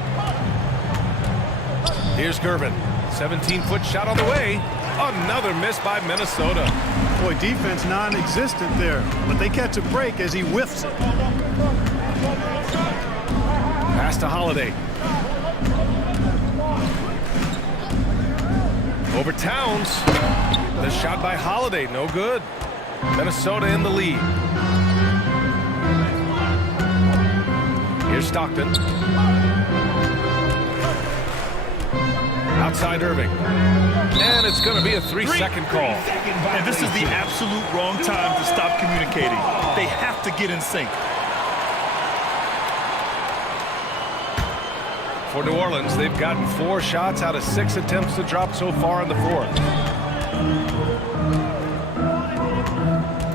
Here's Gervin. 17-foot shot on the way. Another miss by Minnesota. Boy, defense non-existent there, but they catch a break as he whiffs it. Pass to Holiday. Over Towns. The shot by Holiday, no good. Minnesota in the lead. Here's Stockton. Outside Irving. And it's going to be a 3-second call. And this is the absolute wrong time to stop communicating. They have to get in sync. For New Orleans, they've gotten 4 shots out of 6 attempts to drop so far in the 4th.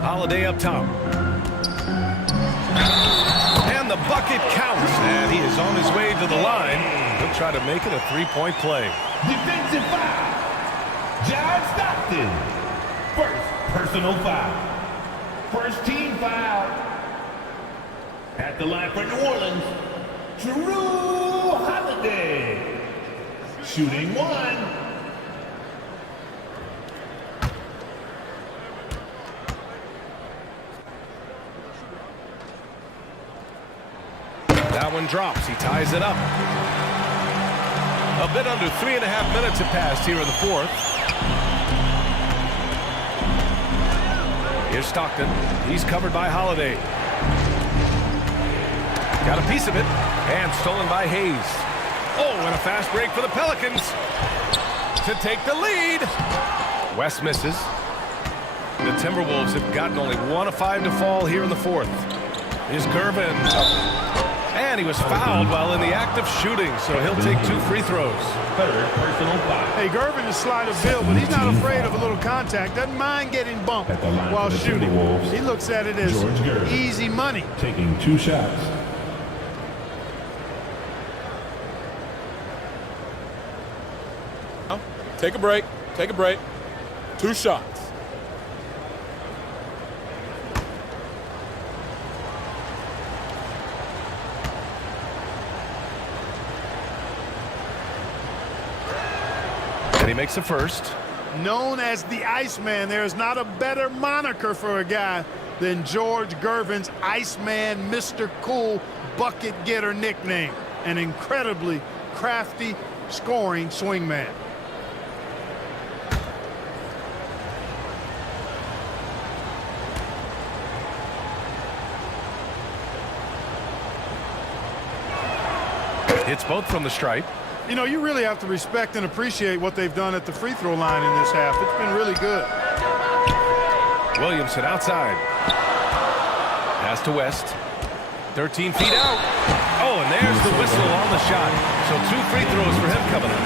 Holiday up top. And the bucket counts. And he is on his way to the line. He'll try to make it a 3-point play. Defensive foul. John Stockton. First personal foul. First team foul. At the line for New Orleans, Jrue Holiday. Shooting 1. That one drops. He ties it up. A bit under 3.5 minutes have passed here in the 4th. Here's Stockton. He's covered by Holiday. Got a piece of it. And stolen by Hayes. Oh, and a fast break for the Pelicans to take the lead. West misses. The Timberwolves have gotten only 1 of 5 to fall here in the fourth. Here's Gervin. And he was fouled while in the act of shooting, so he'll take 2 free throws. Third personal foul. Hey, Gervin is slight of build, but he's not afraid of a little contact. Doesn't mind getting bumped while shooting. He looks at it as easy money. Taking 2 shots. Take a break. Take a break. 2 shots. And he makes the first. Known as the Iceman, there's not a better moniker for a guy than George Gervin's Iceman, Mr. Cool bucket getter nickname. An incredibly crafty scoring swingman. Hits both from the stripe. You know, you really have to respect and appreciate what they've done at the free throw line in this half. It's been really good. Williamson outside. Pass to West. 13 feet out. Oh, and there's the whistle on the shot. So 2 free throws for him coming up.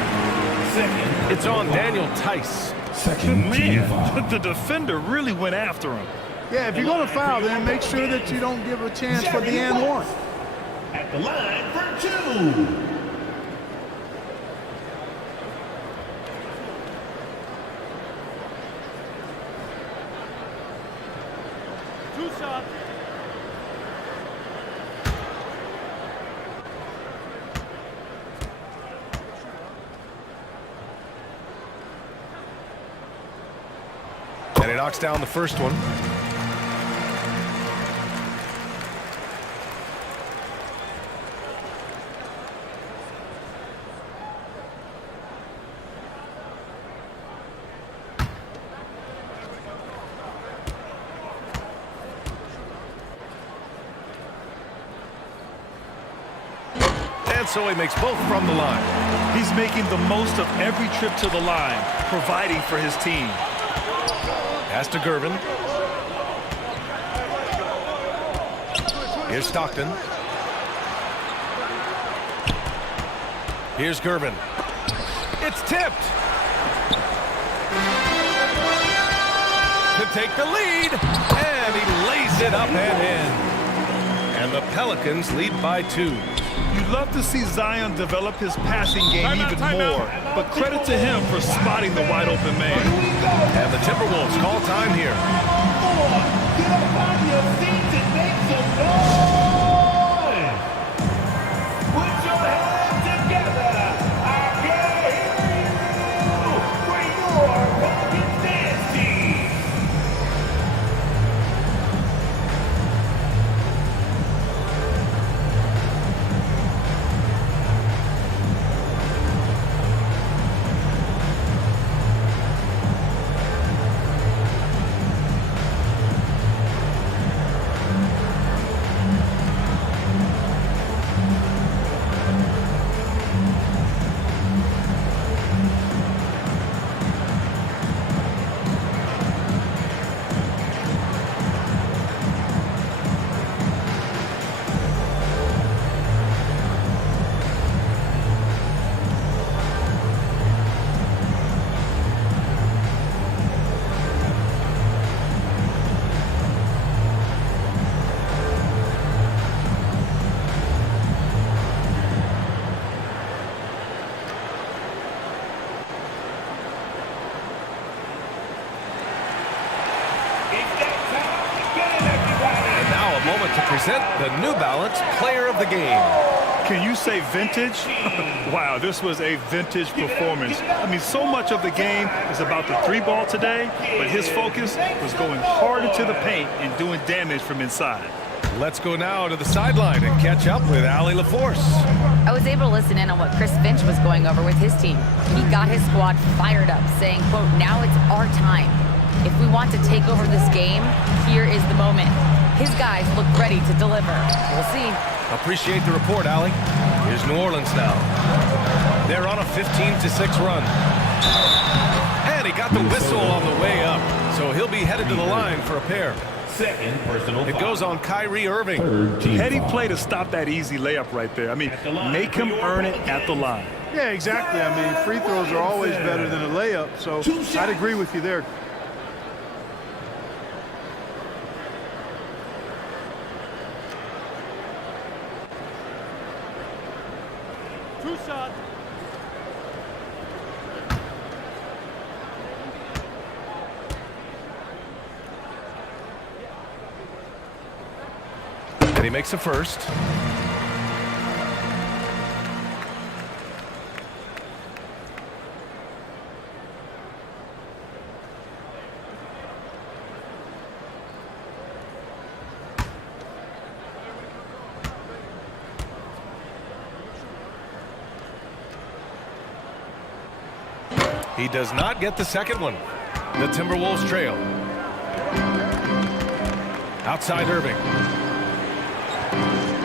Second. It's on Daniel Tice. Second. Man, the defender really went after him. Yeah, if you're going to foul, then make sure that you don't give a chance for the and one. At the line for 2. And he knocks down the first one. And so he makes both from the line. He's making the most of every trip to the line, providing for his team. Pass to Gervin. Here's Stockton. Here's Gervin. It's tipped. To take the lead. And he lays it up and in. And the Pelicans lead by 2. You'd love to see Zion develop his passing game even more, but credit to him for spotting the wide open man. And the Timberwolves call time here. Get up on your feet and make some noise. Put your hands together. I can hear you when you're rocking dancing. Moment to present the New Balance Player of the Game. Can you say vintage? Wow, this was a vintage performance. I mean, so much of the game is about the 3-ball today, but his focus was going harder to the paint and doing damage from inside. Let's go now to the sideline and catch up with Allie LaForce. I was able to listen in on what Chris Finch was going over with his team. He got his squad fired up, saying, quote, now it's our time. If we want to take over this game, here is the moment. His guys look ready to deliver. We'll see. Appreciate the report, Allie. Here's New Orleans now. They're on a 15-6 run. And he got the whistle on the way up. So he'll be headed to the line for a pair. Second personal foul. It goes on Kyrie Irving. Heady play to stop that easy layup right there. I mean, make him earn it at the line. Yeah, exactly. I mean, free throws are always better than a layup, so I'd agree with you there. Two shots. And he makes the first. He does not get the second one. The Timberwolves trail. Outside Irving.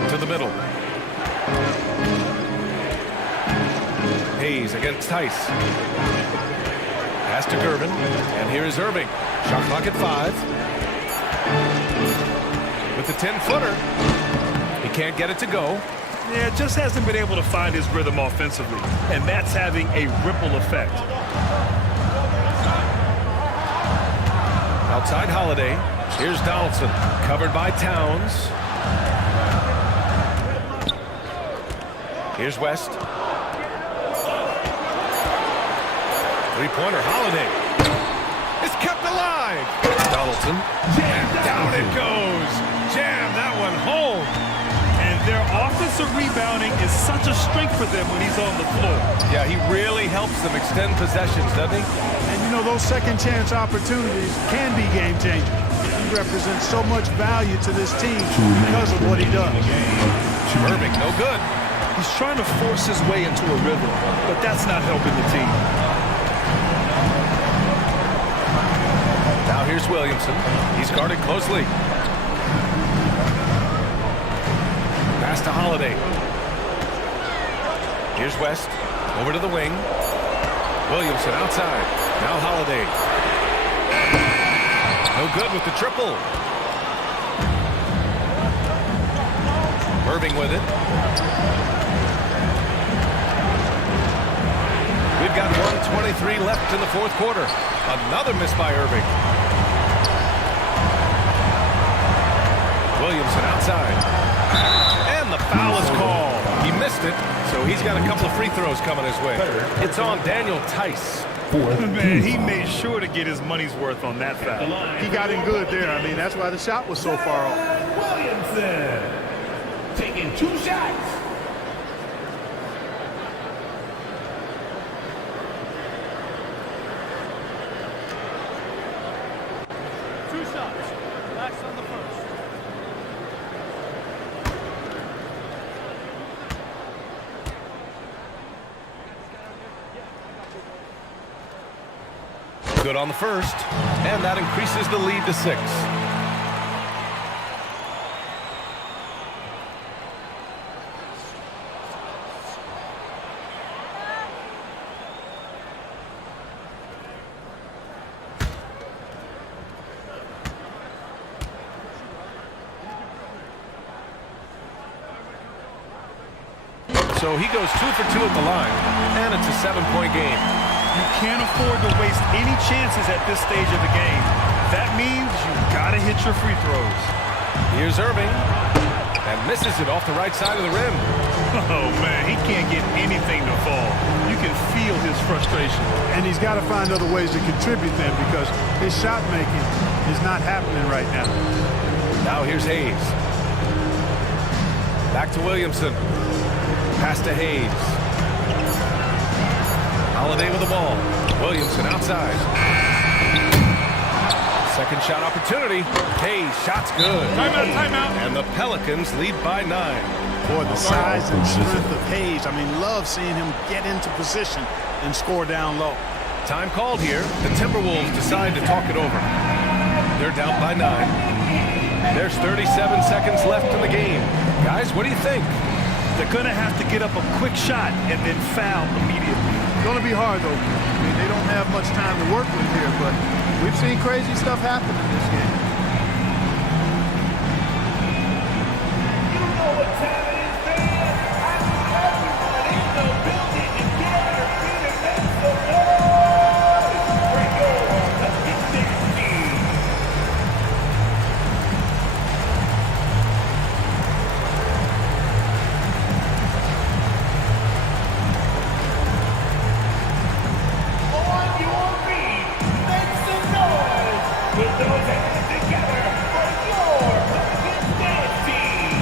To the middle. Hayes against Tice. Pass to Gervin. And here is Irving. Shot clock at 5. With the 10-footer. He can't get it to go. Yeah, just hasn't been able to find his rhythm offensively. And that's having a ripple effect. Outside Holiday. Here's Donaldson. Covered by Towns. Here's West. Three-pointer Holiday. It's kept alive. Donaldson. And down it goes. Jam that one home. And their offensive rebounding is such a strength for them when he's on the floor. Yeah, he really helps them extend possessions, doesn't he? And you know, those second chance opportunities can be game changers. He represents so much value to this team because of what he does. Irving, no good. He's trying to force his way into a rhythm, but that's not helping the team. Now here's Williamson. He's guarded closely. Pass to Holiday. Here's West. Over to the wing. Williamson outside. Now Holiday. No good with the triple. Irving with it. We've got 1:23 left in the fourth quarter. Another miss by Irving. Williamson outside. And the foul is called. He missed it, so he's got a couple of free throws coming his way. It's on Daniel Tice. Man, he made sure to get his money's worth on that foul. He got in good there. I mean, that's why the shot was so far off. Williamson taking 2 shots. Two shots. Last on the first. Good on the first, and that increases the lead to 6. So he goes 2 for 2 at the line, and it's a 7-point game. You can't afford to waste any chances at this stage of the game. That means you've got to hit your free throws. Here's Irving, and misses it off the right side of the rim. Oh, man, he can't get anything to fall. You can feel his frustration. And he's got to find other ways to contribute then because his shot making is not happening right now. Now here's Hayes. Back to Williamson. Pass to Hayes. Holiday with the ball. Williamson outside. Second shot opportunity. Hayes, shot's good. Timeout, timeout. And the Pelicans lead by 9. Boy, the size and strength of Hayes. I mean, love seeing him get into position and score down low. Time called here. The Timberwolves decide to talk it over. They're down by 9. There's 37 seconds left in the game. Guys, what do you think? They're going to have to get up a quick shot and then foul immediately. It's going to be hard, though. I mean, they don't have much time to work with here, but we've seen crazy stuff happen in this game. You know what time it is, man. I need everyone in the building to get your feet and make some noise for your Buccaneers team. On your feet, make some noise. Put those hands together for your Buccaneers team.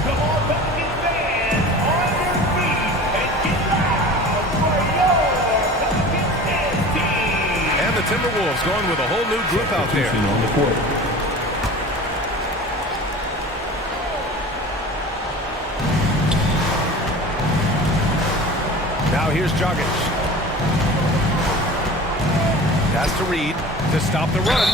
Come on, Buccaneers fans, on your feet and get loud for your Buccaneers team. And the Timberwolves going with a whole new group out there. On the court. Now here's Dragic. Pass to Reed to stop the run.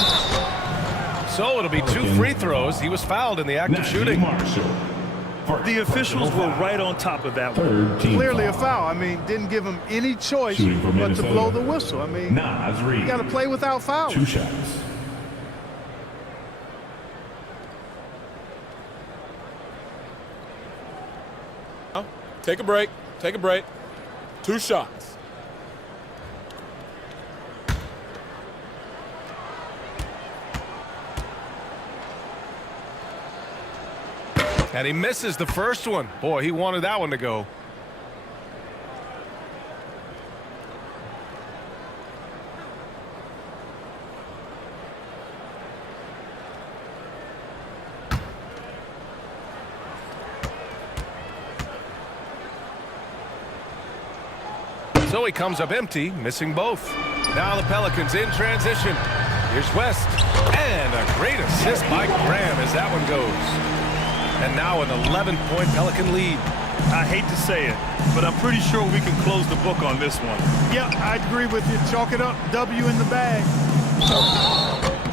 So it'll be 2 free throws. He was fouled in the act of shooting. The officials were right on top of that one. Clearly a foul. I mean, didn't give him any choice Shooting for but to Minnesota. blow the whistle. I mean, Naz Reid. you got to play without fouls. 2 shots. Take a break. Take a break. 2 shots. And he misses the first one. Boy, he wanted that one to go. So he comes up empty, missing both. Now the Pelicans in transition. Here's West. And a great assist by Graham as that one goes. And now an 11-point Pelican lead. I hate to say it, but I'm pretty sure we can close the book on this one. Yeah, I agree with you. Chalk it up. W in the bag.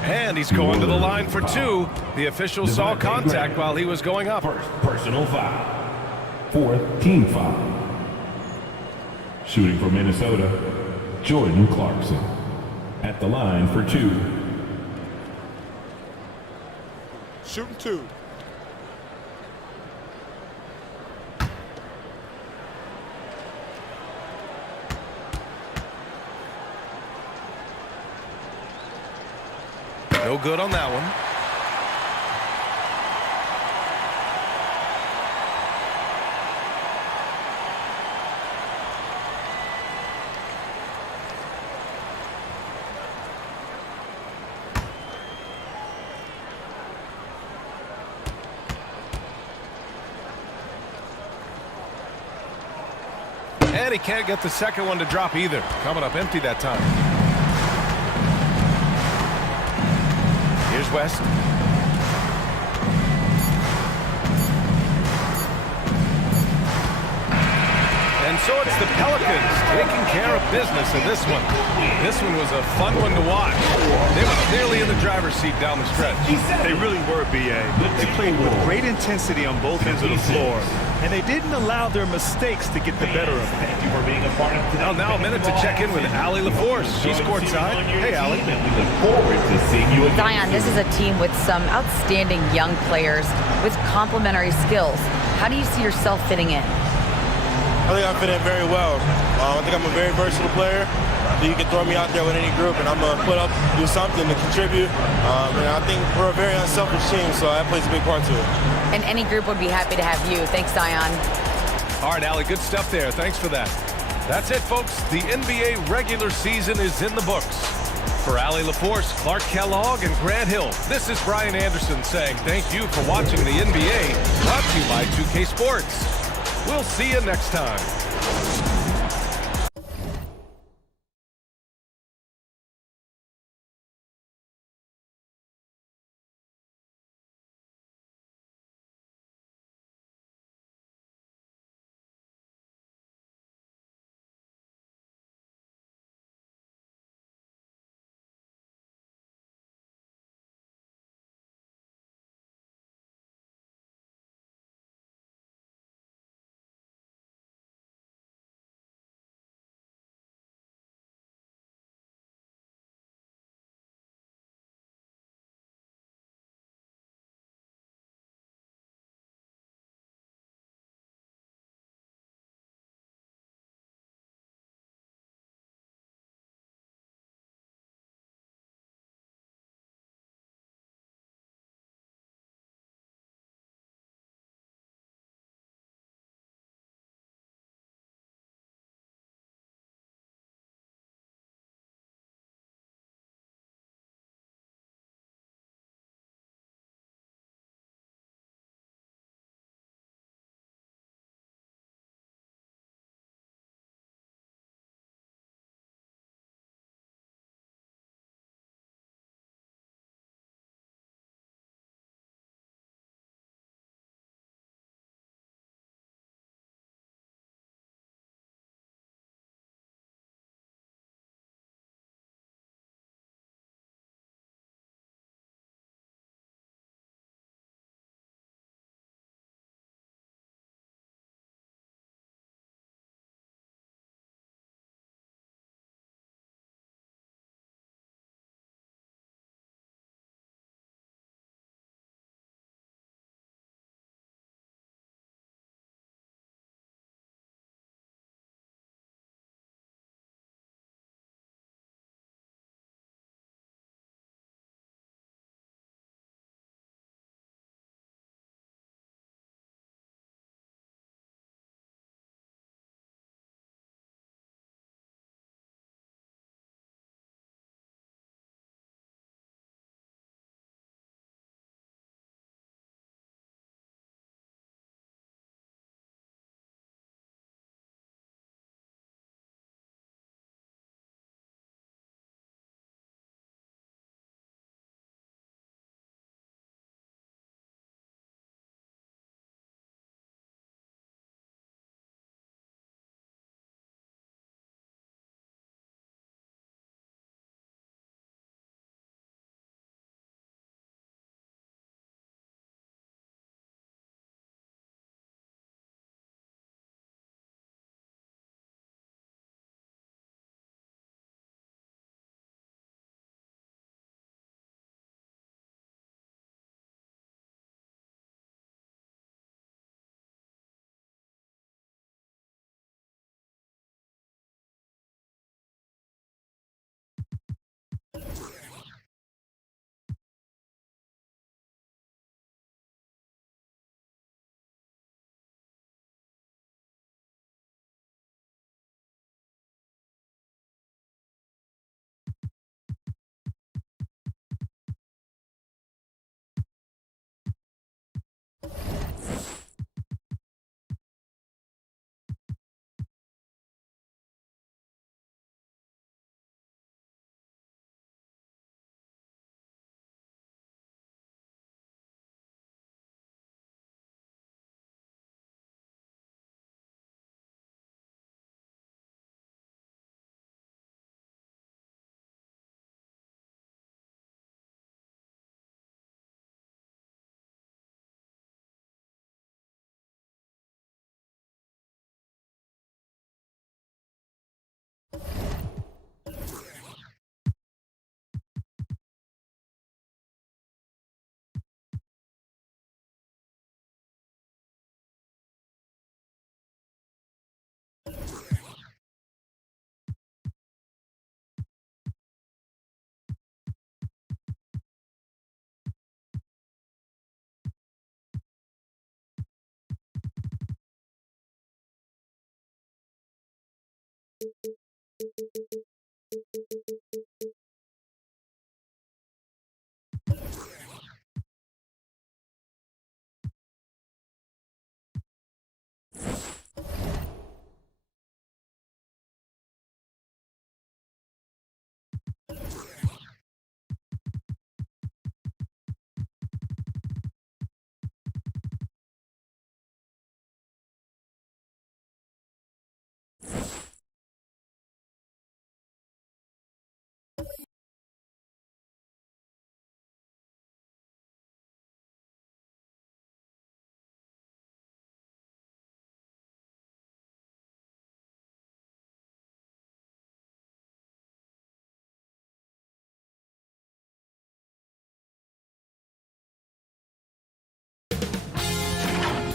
And he's going to the line for 2. The official saw contact while he was going up. First personal foul. 4th team foul. Shooting for Minnesota, Jordan Clarkson. At the line for 2. Shooting 2. No good on that one. And he can't get the second one to drop either. Coming up empty that time. Here's West. And so it's the Pelicans taking care of business in this one. This one was a fun one to watch. They were clearly in the driver's seat down the stretch. They really were, B.A. They played with great intensity on both ends of the floor, and they didn't allow their mistakes to get the better of them. Thank you for being a part of today's Now a minute to check in with Allie LaForce. She's courtside. Hey, Allie. We look forward to seeing you again. Zion, this is a team with some outstanding young players with complementary skills. How do you see yourself fitting in? I think I fit in very well. I think I'm a very versatile player. You can throw me out there with any group, and I'm going to put up, do something to contribute. And I think we're a very unselfish team, so that plays a big part to it. And any group would be happy to have you. Thanks, Zion. All right, Allie, good stuff there. Thanks for that. That's it, folks. The NBA regular season is in the books. For Allie LaForce, Clark Kellogg, and Grant Hill, this is Brian Anderson saying thank you for watching the NBA, brought to you by 2K Sports. We'll see you next time.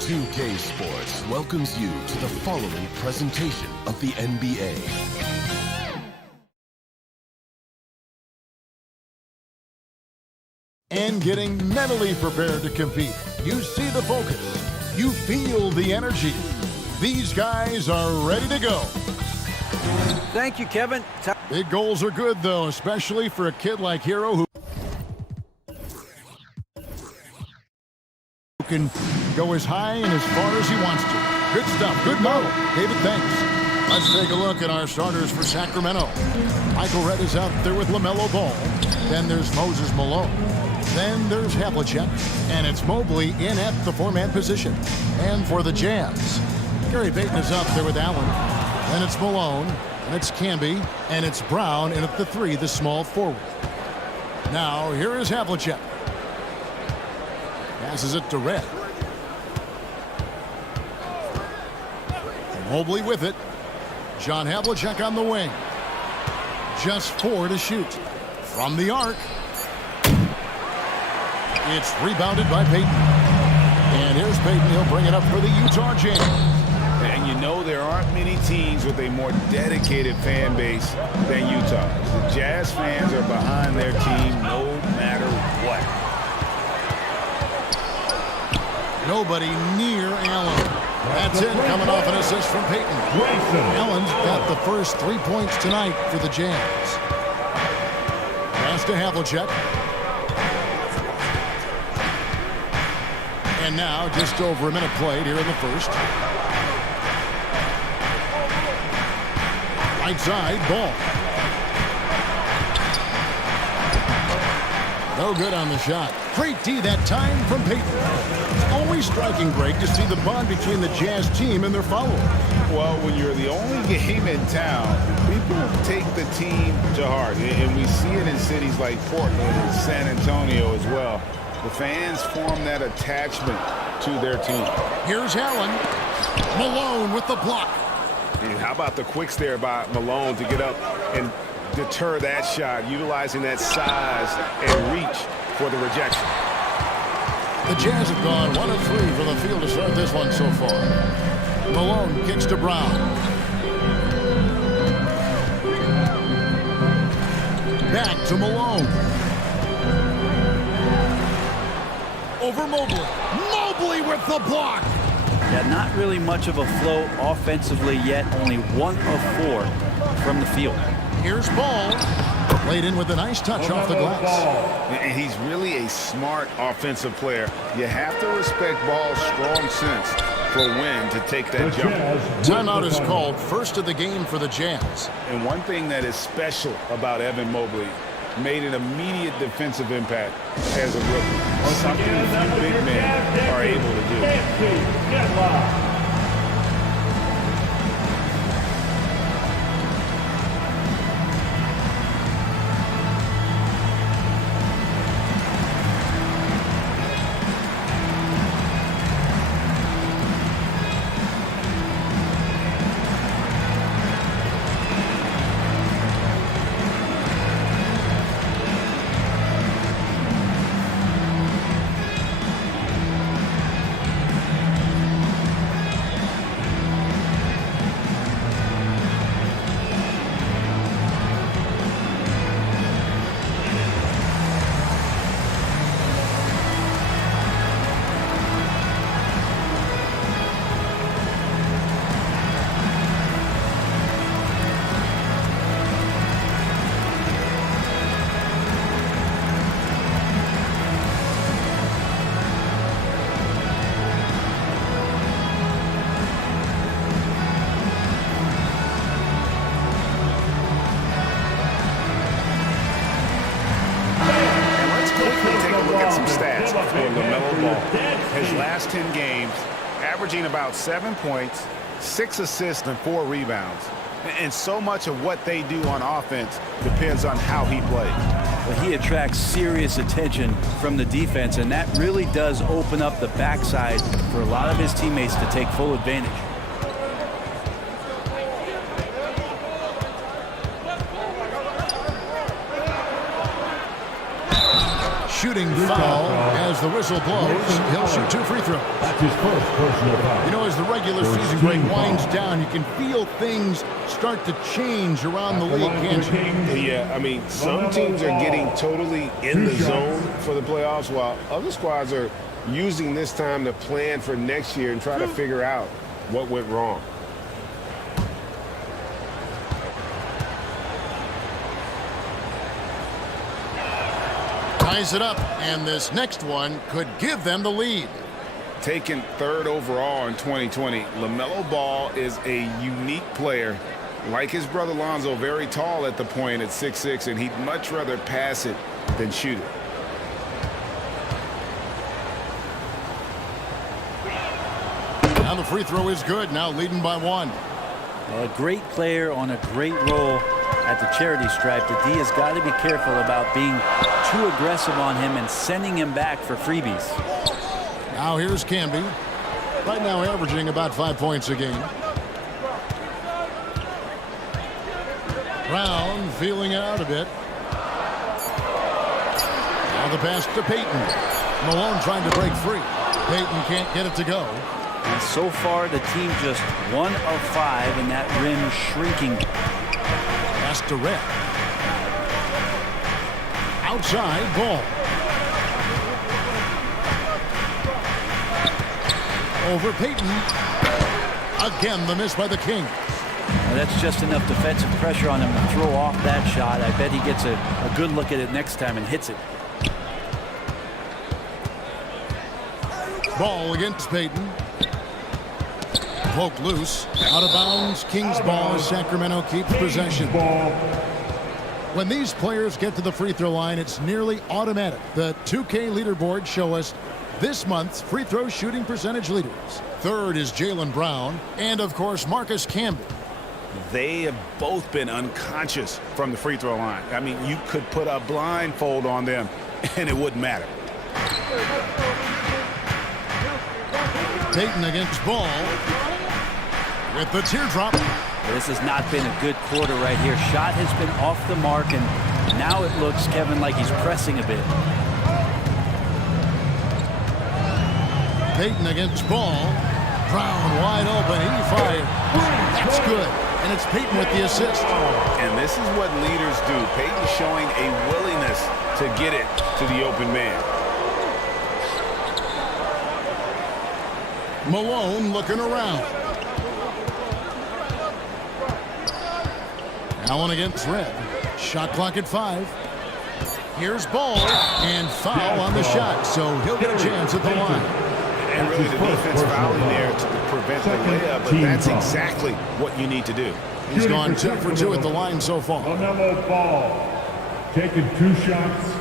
2K Sports welcomes you to the following presentation of the NBA. And getting mentally prepared to compete. You see the focus. You feel the energy. These guys are ready to go. Thank you, Kevin. Big goals are good, though, especially for a kid like Hero who can go as high and as far as he wants to. Good stuff. Good model. David, thanks. Let's take a look at our starters for Sacramento. Michael Redd is out there with LaMelo Ball. Then there's Moses Malone. Then there's Havlicek. And it's Mobley in at the four-man position. And for the Jazz, Gary Payton is out there with Allen. Then it's Malone. And it's Camby. And it's Brown. And at the three, the small forward. Now, here is Havlicek. Passes it to Redd. Mobley with it. John Havlicek on the wing. Just 4 to shoot. From the arc. It's rebounded by Payton. And here's Payton. He'll bring it up for the Utah Jazz. And you know there aren't many teams with a more dedicated fan base than Utah. The Jazz fans are behind their team no matter what. Nobody near Allen. That's it, coming off an assist from Payton. Allen's got the first 3 points tonight for the Jazz. Pass to Havlicek. And now just over a minute played here in the first. Right side, Ball. No good on the shot. Great D that time from Payton. Always striking great to see the bond between the Jazz team and their followers. Well, when you're the only game in town, people take the team to heart. And we see it in cities like Portland and San Antonio as well. The fans form that attachment to their team. Here's Allen. Malone with the block. And how about the quicks there by Malone to get up and deter that shot, utilizing that size and reach for the rejection. The Jazz have gone 1 of 3 from the field to start this one so far. Malone kicks to Brown. Back to Malone. Over Mobley. Mobley with the block. Yeah, not really much of a flow offensively yet. Only 1 of 4 from the field. Here's Ball. Played in with a nice touch off the glass. And he's really a smart offensive player. You have to respect Ball's strong sense for when to take that jump. Timeout is called, first of the game for the Jazz. And one thing that is special about Evan Mobley, made an immediate defensive impact as a rookie. Something few big men are able to do. at some stats for LaMelo Ball. His last 10 games, averaging about 7 points, 6 assists, and 4 rebounds. And so much of what they do on offense depends on how he plays. Well, he attracts serious attention from the defense, and that really does open up the backside for a lot of his teammates to take full advantage. Shooting foul as the whistle blows. He'll shoot 2 free throws. That's his first personal foul. You know, as the regular season break winds down, you can feel things start to change around the league, can't you? Yeah, I mean, some teams are getting totally in the zone for the playoffs, while other squads are using this time to plan for next year and try to figure out what went wrong. Ties it up, and this next one could give them the lead. Taken 3rd overall in 2020, LaMelo Ball is a unique player. Like his brother Lonzo, very tall at the point at 6'6", and he'd much rather pass it than shoot it. Now the free throw is good, now leading by 1. A great player on a great role at the charity stripe. The D has got to be careful about being too aggressive on him and sending him back for freebies. Now here's Camby. Right now averaging about 5 points a game. Brown feeling it out a bit. Now the pass to Payton. Malone trying to break free. Payton can't get it to go. And so far the team just 1 of 5 and that rim shrinking. Pass to Red. Outside Ball. Over Payton. Again the miss by the King. Well, that's just enough defensive pressure on him to throw off that shot. I bet he gets a good look at it next time and hits it. Ball against Payton. Poke loose. Out of bounds. Kings ball as Sacramento keeps possession. When these players get to the free throw line, it's nearly automatic. The 2K leaderboards show us this month's free throw shooting percentage leaders. 3rd is Jaylen Brown. And, of course, Marcus Camby. They have both been unconscious from the free throw line. I mean, you could put a blindfold on them, and it wouldn't matter. Payton against Ball. With the teardrop. This has not been a good quarter right here. Shot has been off the mark, and now it looks, Kevin, like he's pressing a bit. Payton against Ball. Brown wide open. He fired. That's good. And it's Payton with the assist. And this is what leaders do. Payton showing a willingness to get it to the open man. Malone looking around. Allen against Red. Shot clock at 5. Here's Ball. And foul on the shot. So he'll get a chance at the line. And really the defense fouling there to prevent the layup, but that's exactly what you need to do. He's gone 2 for 2 at the line so far. LaMelo Ball taking 2 shots.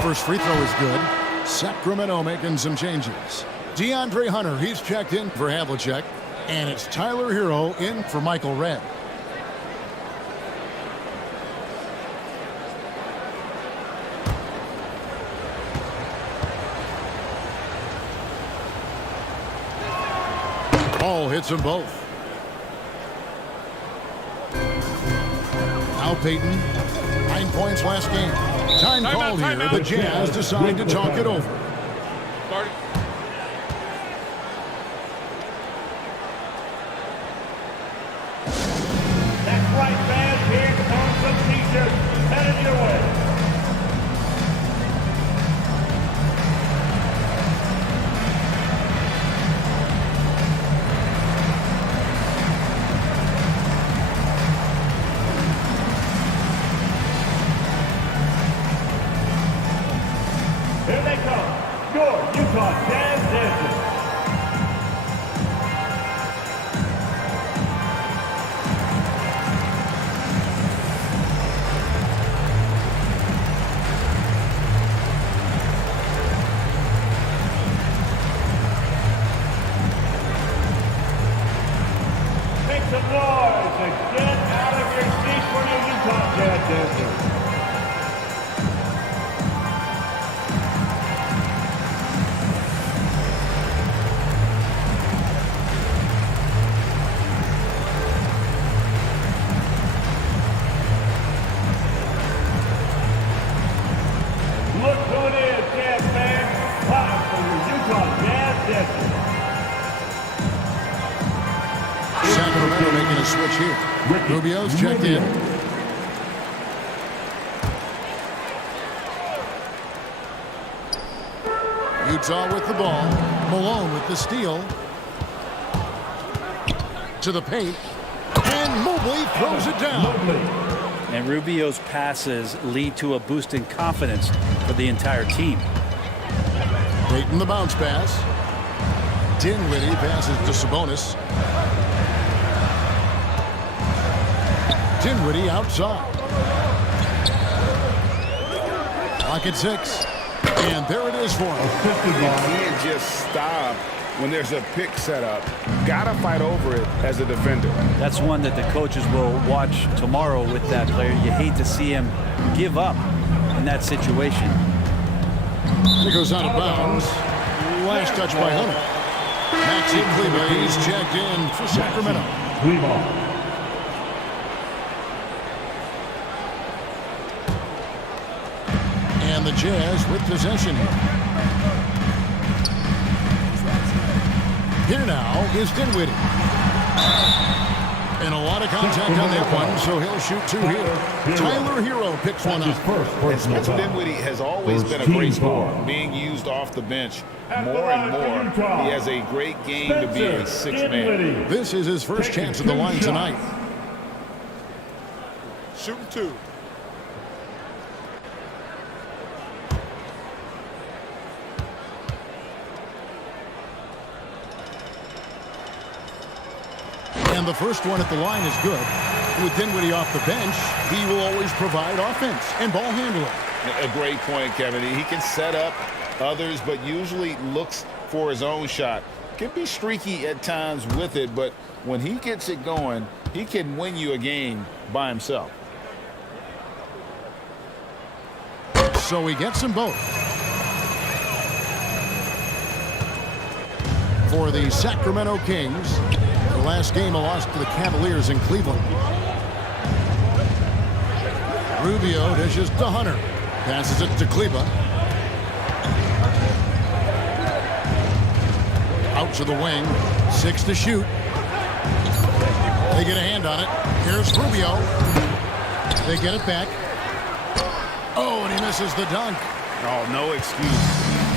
First free throw is good. Sacramento making some changes. DeAndre Hunter, he's checked in for Havlicek. And it's Tyler Hero in for Michael Redd. Ball hits them both. Now Payton. 9 points last game. Time called here. The Jazz decide to talk it over. That's right, fans. Here comes some t-shirts headed your way. Here they come, your Utah Jazz dancers. a switch here. Rubio's checked in. Utah with the ball. Malone with the steal. To the paint. And Mobley throws it down. And Rubio's passes lead to a boost in confidence for the entire team. Payton the bounce pass. Dinwiddie passes to Sabonis. Dinwiddie outside. Clock at 6. And there it is for him. You can't just stop when there's a pick set up. Gotta fight over it as a defender. That's one that the coaches will watch tomorrow with that player. You hate to see him give up in that situation. He goes out of bounds. Last touch by Hunter. Maxi Kleber, he's checked in for Sacramento. And the Jazz with possession. Here now is Dinwiddie. And a lot of contact on that one, so he'll shoot 2 here. Tyler Hero picks one up. And Spencer Dinwiddie has always been a great scorer, being used off the bench more and more. He has a great game to be a 6th man. This is his first chance at the line tonight. Shooting 2. And the first one at the line is good. With Dinwiddie off the bench, he will always provide offense and ball handling. A great point, Kevin. He can set up others, but usually looks for his own shot. Can be streaky at times with it, but when he gets it going, he can win you a game by himself. So he gets them both. For the Sacramento Kings, the last game a loss to the Cavaliers in Cleveland. Rubio dishes to Hunter. Passes it to Kleber. Out to the wing. 6 to shoot. They get a hand on it. Here's Rubio. They get it back. Oh, and he misses the dunk. Oh, no excuse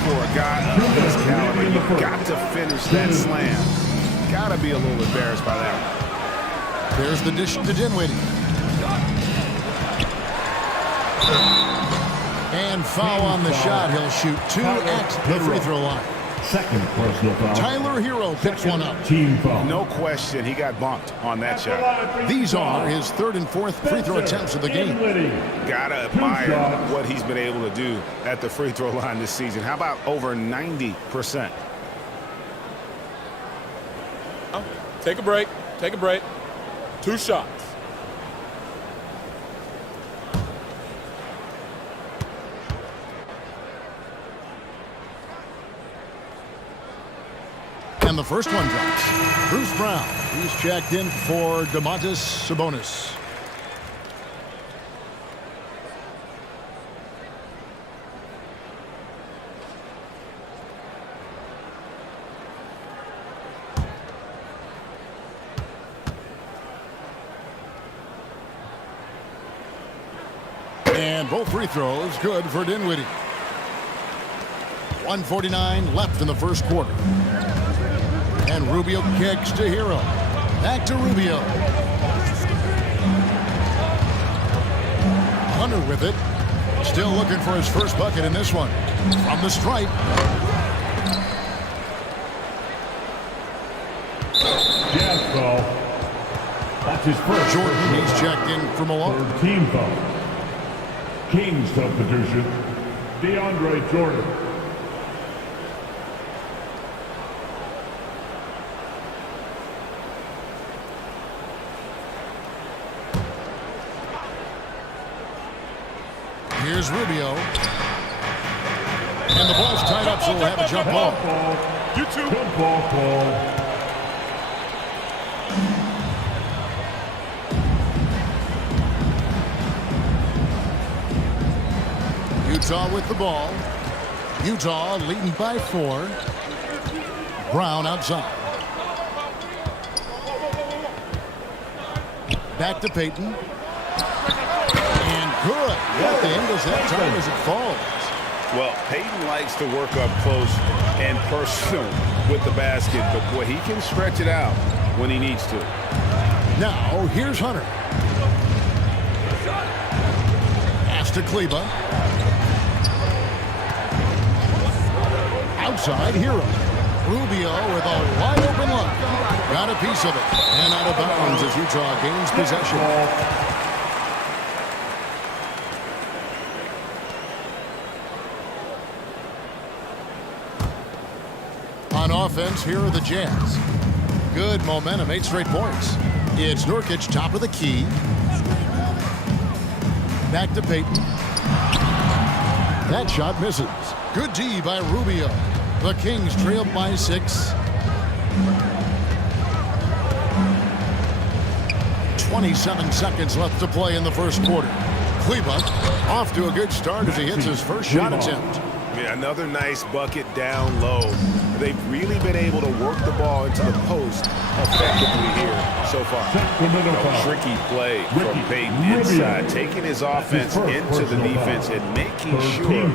for a guy of his caliber. You've got to finish that slam. Got to be a little embarrassed by that. There's the dish to Dinwiddie. And foul on the shot. He'll shoot 2 at the free throw line. Second personal foul. Tyler Hero picks one up. Team foul. No question, he got bumped on that shot. These are his 3rd and 4th free throw attempts of the game. Gotta admire what he's been able to do at the free throw line this season. How about over 90%? Take a break. Take a break. 2 shots. And the first one drops. Bruce Brown. He's checked in for Domantas Sabonis. And both free throws good for Dinwiddie. 1:49 left in the first quarter. And Rubio kicks to Hero. Back to Rubio. Hunter with it. Still looking for his first bucket in this one. From the stripe. Jazz foul. That's his first. Jordan, he's checked in for Malone. Third team foul. Kings substitution. DeAndre Jordan. Here's Rubio. And the ball's tied up, so we'll have a jump ball. You too. Good ball, Paul. Utah with the ball. Utah leading by 4. Brown outside. Back to Payton. And good. What the end does that time as it falls? Well, Payton likes to work up close and personal with the basket, but boy, he can stretch it out when he needs to. Now, here's Hunter. Pass to Kleba. Outside, Hero. Rubio with a wide open look. Got a piece of it. And out of bounds as Utah gains possession. On offense, here are the Jazz. Good momentum, 8 straight points. It's Nurkic, top of the key. Back to Payton. That shot misses. Good D by Rubio. The Kings trail by 6. 27 seconds left to play in the first quarter. Kleba off to a good start as he hits his first shot attempt. Yeah, another nice bucket down low. They've really been able to work the ball into the post effectively here so far. A tricky play from Payton inside, taking his offense into the defense and making sure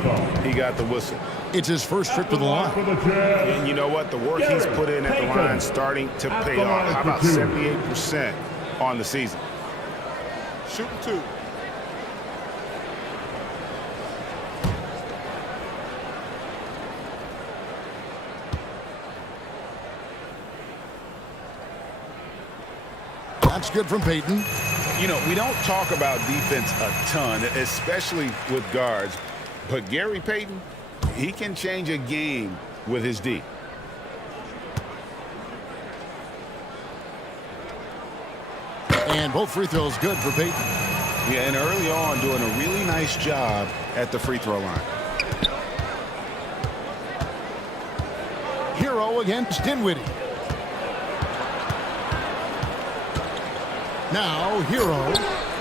he got the whistle. It's his first trip to the line. And you know what? The work he's put in at the line starting to pay off. How about 78% on the season? Shooting 2. That's good from Payton. You know, we don't talk about defense a ton, especially with guards. But Gary Payton, he can change a game with his D. And both free throws good for Payton. Yeah, and early on doing a really nice job at the free throw line. Hero against Dinwiddie. Now Hero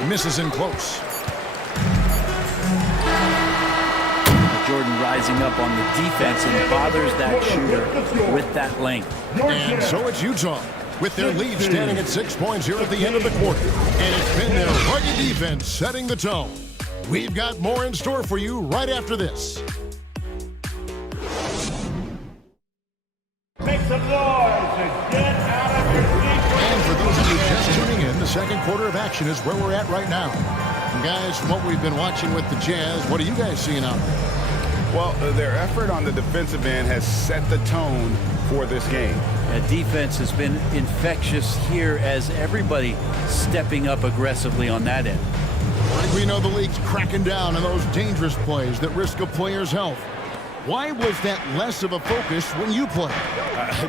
misses in close. Jordan rising up on the defense and bothers that shooter with that length. And so it's Utah with their lead standing at 6 points here at the end of the quarter. And it's been their rugged defense setting the tone. We've got more in store for you right after this. Make some noise and get out of your seat. And for those of you just tuning in, the second quarter of action is where we're at right now. And guys, from what we've been watching with the Jazz, what are you guys seeing out there? Well, their effort on the defensive end has set the tone for this game. That defense has been infectious here as everybody stepping up aggressively on that end. We know the league's cracking down on those dangerous plays that risk a player's health. Why was that less of a focus when you play?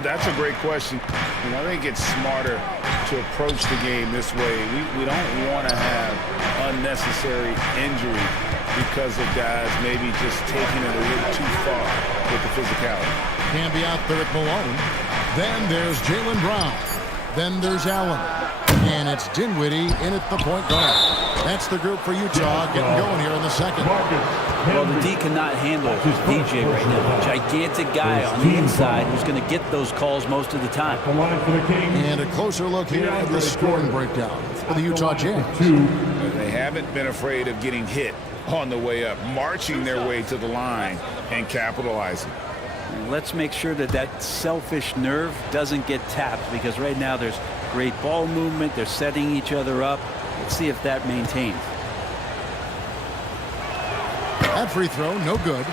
That's a great question. And I think it's smarter to approach the game this way. We don't want to have unnecessary injury because of guys maybe just taking it a little too far with the physicality. Can be out there at Malone. Then there's Jaylen Brown. Then there's Allen. And it's Dinwiddie in at the point guard. That's the group for Utah getting going here in the second. Well, the D cannot handle DJ right now. Gigantic guy on the inside who's going to get those calls most of the time. And a closer look here at the scoring breakdown for the Utah Jazz. They haven't been afraid of getting hit on the way up, marching their way to the line and capitalizing. And let's make sure that that selfish nerve doesn't get tapped, because right now there's great ball movement. They're setting each other up. Let's see if that maintains. That free throw, no good.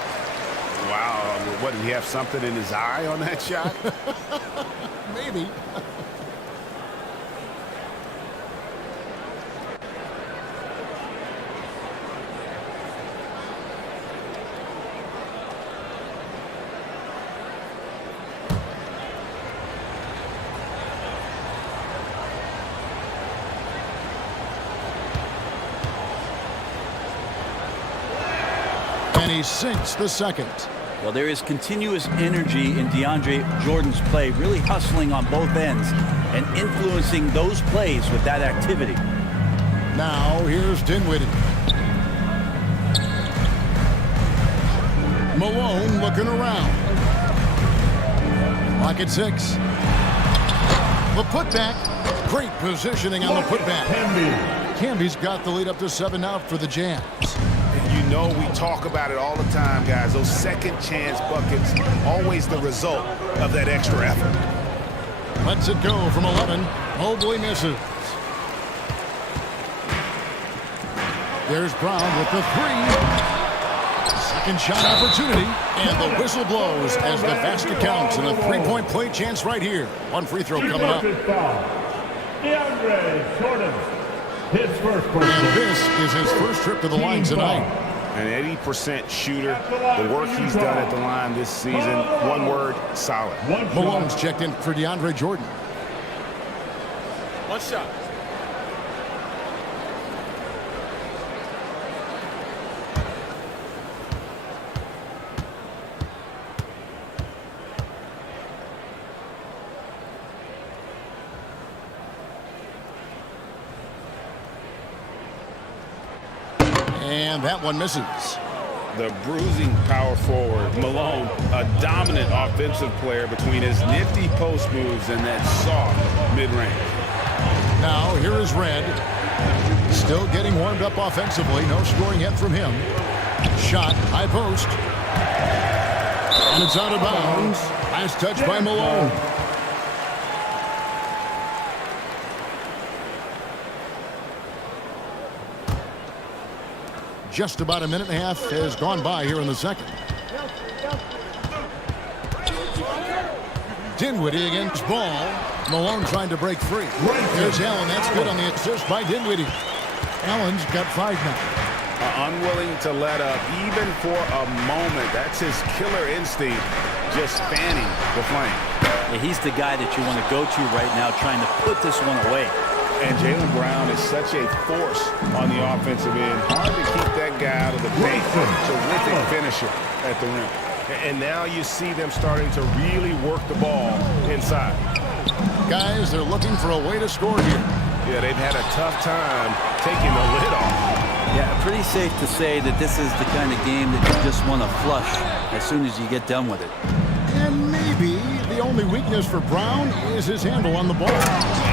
Wow, what, did he have something in his eye on that shot? Maybe. And he sinks the second. Well, there is continuous energy in DeAndre Jordan's play, really hustling on both ends and influencing those plays with that activity. Now here's Dinwiddie. Malone looking around. Clock at 6. The putback. Great positioning on the putback. Camby's got the lead up to 7 now for the Jazz. You know we talk about it all the time, guys. Those second chance buckets, always the result of that extra effort. Lets it go from 11. Mobley misses. There's Brown with the 3. Second shot opportunity. And the whistle blows as the basket counts. And a 3-point play chance right here. One free throw coming up. DeAndre Jordan. His first personal. And this is his first trip to the line tonight. An 80% shooter. The work he's done at the line this season, one word, solid. Malone's checked in for DeAndre Jordan. One shot. And that one misses. The bruising power forward, Malone, a dominant offensive player between his nifty post moves and that soft mid-range. Now here is Red. Still getting warmed up offensively. No scoring yet from him. Shot, high post. And it's out of bounds. Last touch by Malone. Just about a minute and a half has gone by here in the second. Dinwiddie against Ball. Malone trying to break free. There's Allen. That's good on the assist by Dinwiddie. Allen's got 5 now. Unwilling to let up even for a moment. That's his killer instinct, just fanning the flame. Yeah, he's the guy that you want to go to right now, trying to put this one away. And Jaylen Brown is such a force on the offensive end. Hard to keep that guy out of the paint. Terrific finisher at the rim. And now you see them starting to really work the ball inside. Guys, they're looking for a way to score here. Yeah, they've had a tough time taking the lid off. Yeah, pretty safe to say that this is the kind of game that you just want to flush as soon as you get done with it. And maybe the only weakness for Brown is his handle on the ball.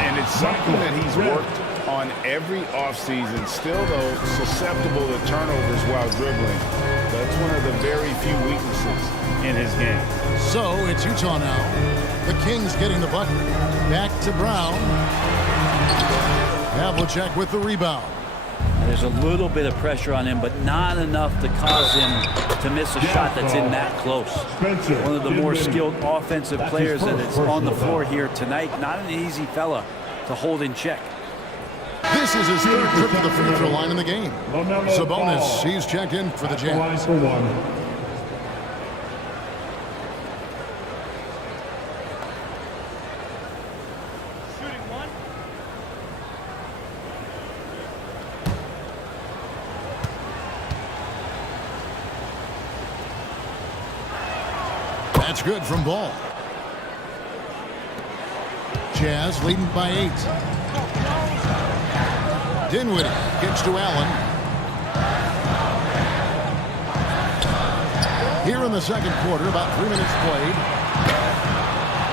And it's something that he's worked on every offseason. Still, though, susceptible to turnovers while dribbling. That's one of the very few weaknesses in his game. So it's Utah now. The Kings getting the bucket. Back to Brown. Havlicek with the rebound. There's a little bit of pressure on him, but not enough to cause him to miss a shot that's in that close. One of the more skilled offensive players that is on the floor here tonight. Not an easy fella to hold in check. This is his third trip to the free throw line in the game. Sabonis, he's checked in for the Jazz. That's good from Ball. Jazz leading by 8. Dinwiddie gets to Allen. Here in the second quarter, about 3 minutes played.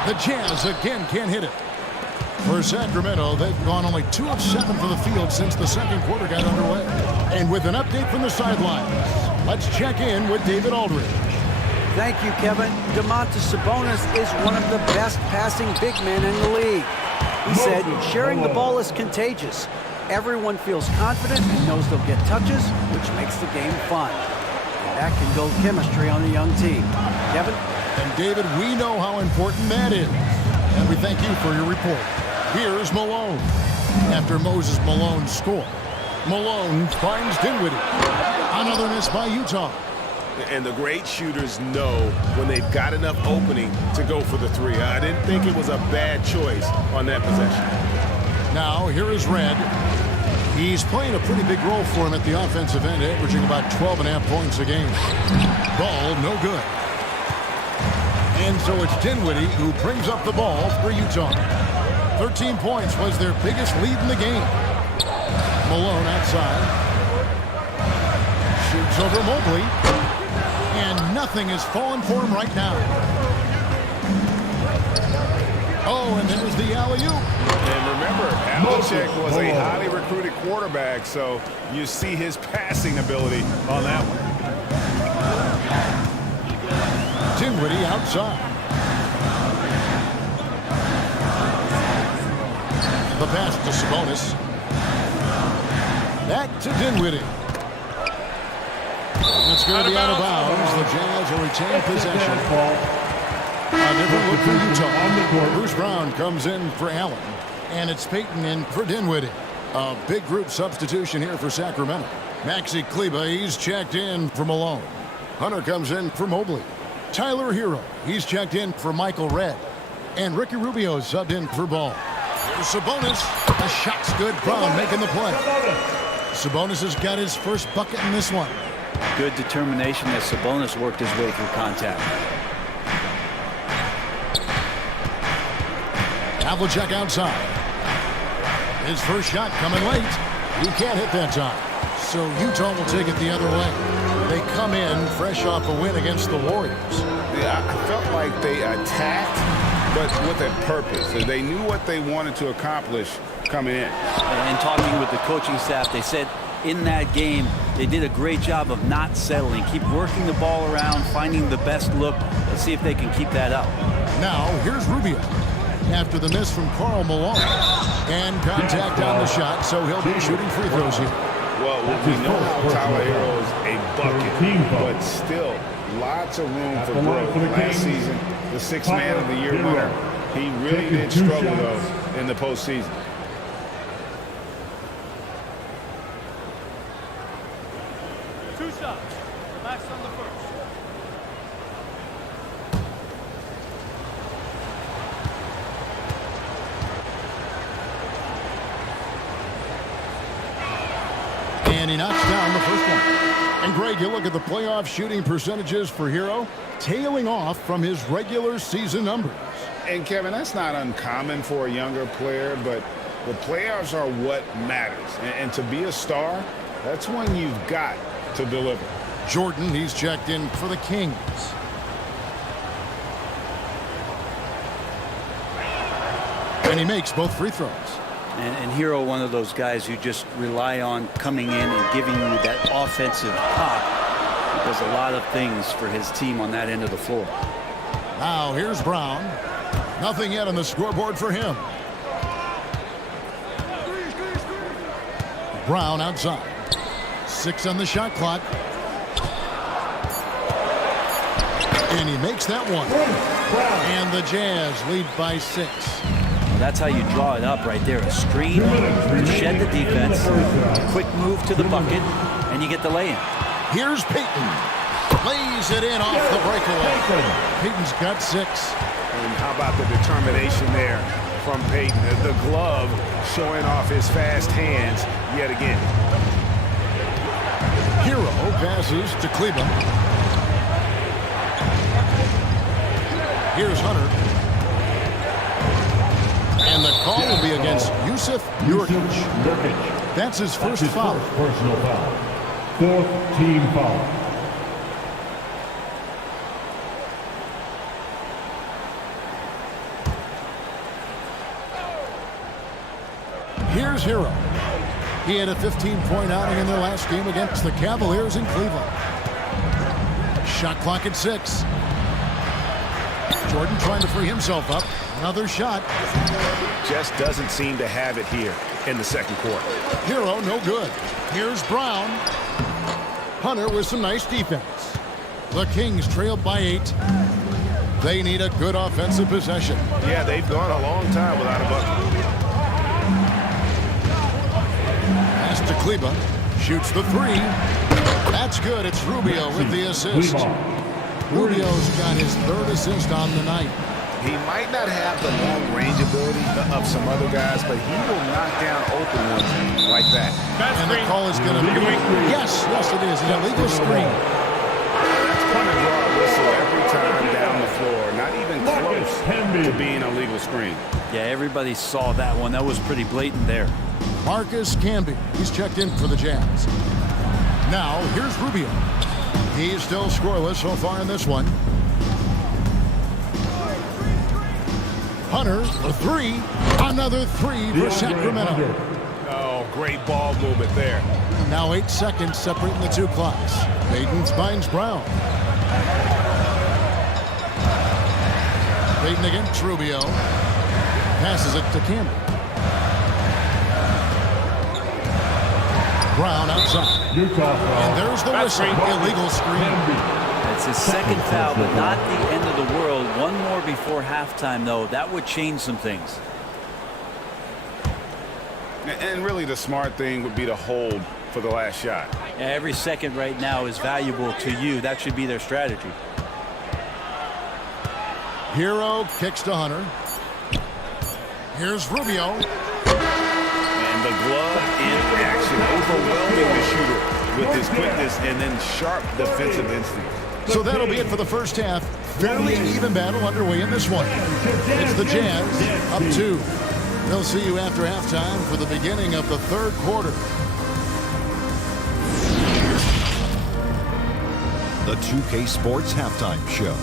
The Jazz again can't hit it. For Sacramento, they've gone only 2 of 7 for the field since the second quarter got underway. And with an update from the sidelines, let's check in with David Aldridge. Thank you, Kevin. Domantas Sabonis is one of the best passing big men in the league. He said, sharing the ball is contagious. Everyone feels confident and knows they'll get touches, which makes the game fun. And that can build chemistry on a young team. Kevin? And David, we know how important that is. And we thank you for your report. Here's Malone. After Moses Malone scored, Malone finds Dinwiddie. Another miss by Utah. And the great shooters know when they've got enough opening to go for the 3. I didn't think it was a bad choice on that possession. Now, here is Red. He's playing a pretty big role for him at the offensive end, averaging about 12.5 points a game. Ball, no good. And so it's Dinwiddie who brings up the ball for Utah. 13 points was their biggest lead in the game. Malone outside. Shoots over Mobley. And nothing has fallen for him right now. Oh, and there's the alley-oop. And remember, Havlicek was a highly recruited quarterback, so you see his passing ability on that one. Dinwiddie outside. The pass to Sabonis. Back to Dinwiddie. That's going to be out of bounds. The Jazz will retain possession. A different look for Utah. Bruce Brown comes in for Allen. And it's Payton in for Dinwiddie. A big group substitution here for Sacramento. Maxi Kleber, he's checked in for Malone. Hunter comes in for Mobley. Tyler Hero, he's checked in for Michael Redd. And Ricky Rubio subbed in for Ball. Here's Sabonis. The shot's good. Brown making the play. Sabonis has got his first bucket in this one. Good determination as Sabonis worked his way through contact. Havlicek outside. His first shot coming late. He can't hit that time. So Utah will take it the other way. They come in fresh off a win against the Warriors. Yeah, I felt like they attacked, but with a purpose. They knew what they wanted to accomplish coming in. And talking with the coaching staff, they said in that game, they did a great job of not settling. Keep working the ball around, finding the best look. Let's see if they can keep that up. Now, here's Rubio. After the miss from Karl Malone. And contact on the shot, so he'll be shooting free throws here. Well, we know how Tyler Hero is a bucket, but still lots of room for growth. Last season, the sixth man of the year winner, he really did struggle, though, in the postseason. Two shots. Relax on the first. And he knocks down the first one. And Greg, you look at the playoff shooting percentages for Hero, tailing off from his regular season numbers. And Kevin, that's not uncommon for a younger player, but the playoffs are what matters. And to be a star, that's when you've got to deliver. Jordan, he's checked in for the Kings. And he makes both free throws. And Hero, one of those guys who just rely on coming in and giving you that offensive pop. Does a lot of things for his team on that end of the floor. Now here's Brown. Nothing yet on the scoreboard for him. Brown outside. 6 on the shot clock. And he makes that one. And the Jazz lead by 6. That's how you draw it up right there. A screen, shed the defense, quick move to the bucket, and you get the lay-in. Here's Payton. Lays it in off the breakaway. Payton's got 6. And how about the determination there from Payton? The glove showing off his fast hands yet again. Hero passes to Kleber. Here's Hunter. And the call will be against Yusuf Nurkic. That's his first foul. Personal foul. 4th team foul. Here's Hero. He had a 15-point outing in their last game against the Cavaliers in Cleveland. Shot clock at 6. Jordan trying to free himself up. Another shot. Just doesn't seem to have it here in the second quarter. Hero, no good. Here's Brown. Hunter with some nice defense. The Kings trailed by 8. They need a good offensive possession. Yeah, they've gone a long time without a bucket. Pass to Kleber. Shoots the 3. That's good. It's Rubio with the assist. Rubio's got his 3rd assist on the night. He might not have the long-range ability of some other guys, but he will knock down open ones like that. And the call is going to be... Yes, it is. An illegal screen. That's going to draw a whistle every time down the floor. Not even close to being a legal screen. Yeah, everybody saw that one. That was pretty blatant there. Marcus Camby. He's checked in for the Jazz. Now, here's Rubio. He's still scoreless so far in this one. Hunter for three. Another three for Sacramento. Oh, great ball movement there. Now 8 seconds separating the two clocks. Payton finds Brown. Payton against Rubio. Passes it to Campbell. Brown outside. And there's the whistle. Illegal screen. It's his second foul, but not the end of the world. One more before halftime, though. That would change some things. And really the smart thing would be to hold for the last shot. Yeah, every second right now is valuable to you. That should be their strategy. Hero kicks to Hunter. Here's Rubio. And the glove in action, overwhelming the shooter with his quickness and then sharp defensive instinct. So that'll be it for the first half. Fairly even battle underway in this one. It's the Jazz up 2. They'll see you after halftime for the beginning of the third quarter. The 2K Sports Halftime Show.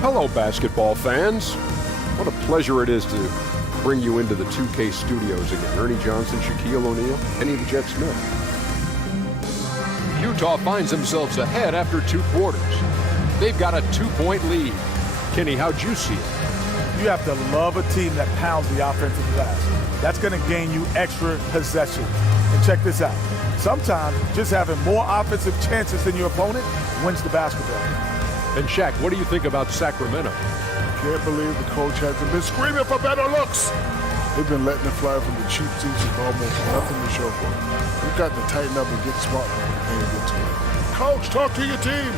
Hello, basketball fans. What a pleasure it is to bring you into the 2K studios again. Ernie Johnson, Shaquille O'Neal, Kenny the Jet Smith. Utah finds themselves ahead after 2 quarters. They've got a 2-point lead. Kenny, how'd you see it? You have to love a team that pounds the offensive glass. That's going to gain you extra possession. And check this out. Sometimes just having more offensive chances than your opponent wins the basketball. And Shaq, what do you think about Sacramento? Can't believe the coach hasn't been screaming for better looks. They've been letting it fly from the cheap seats with almost nothing to show for it. We've got to tighten up and get smart when we're playing a good team. Coach, talk to your team.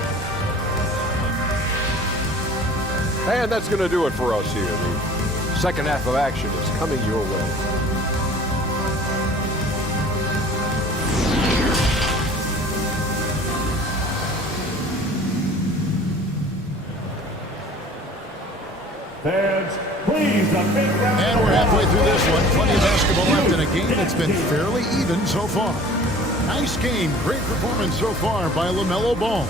And that's going to do it for us here. The second half of action is coming your way. Fans, please, a big round. And we're halfway through this one. Plenty of basketball left in a game that's been fairly even so far. Nice game. Great performance so far by LaMelo Ball.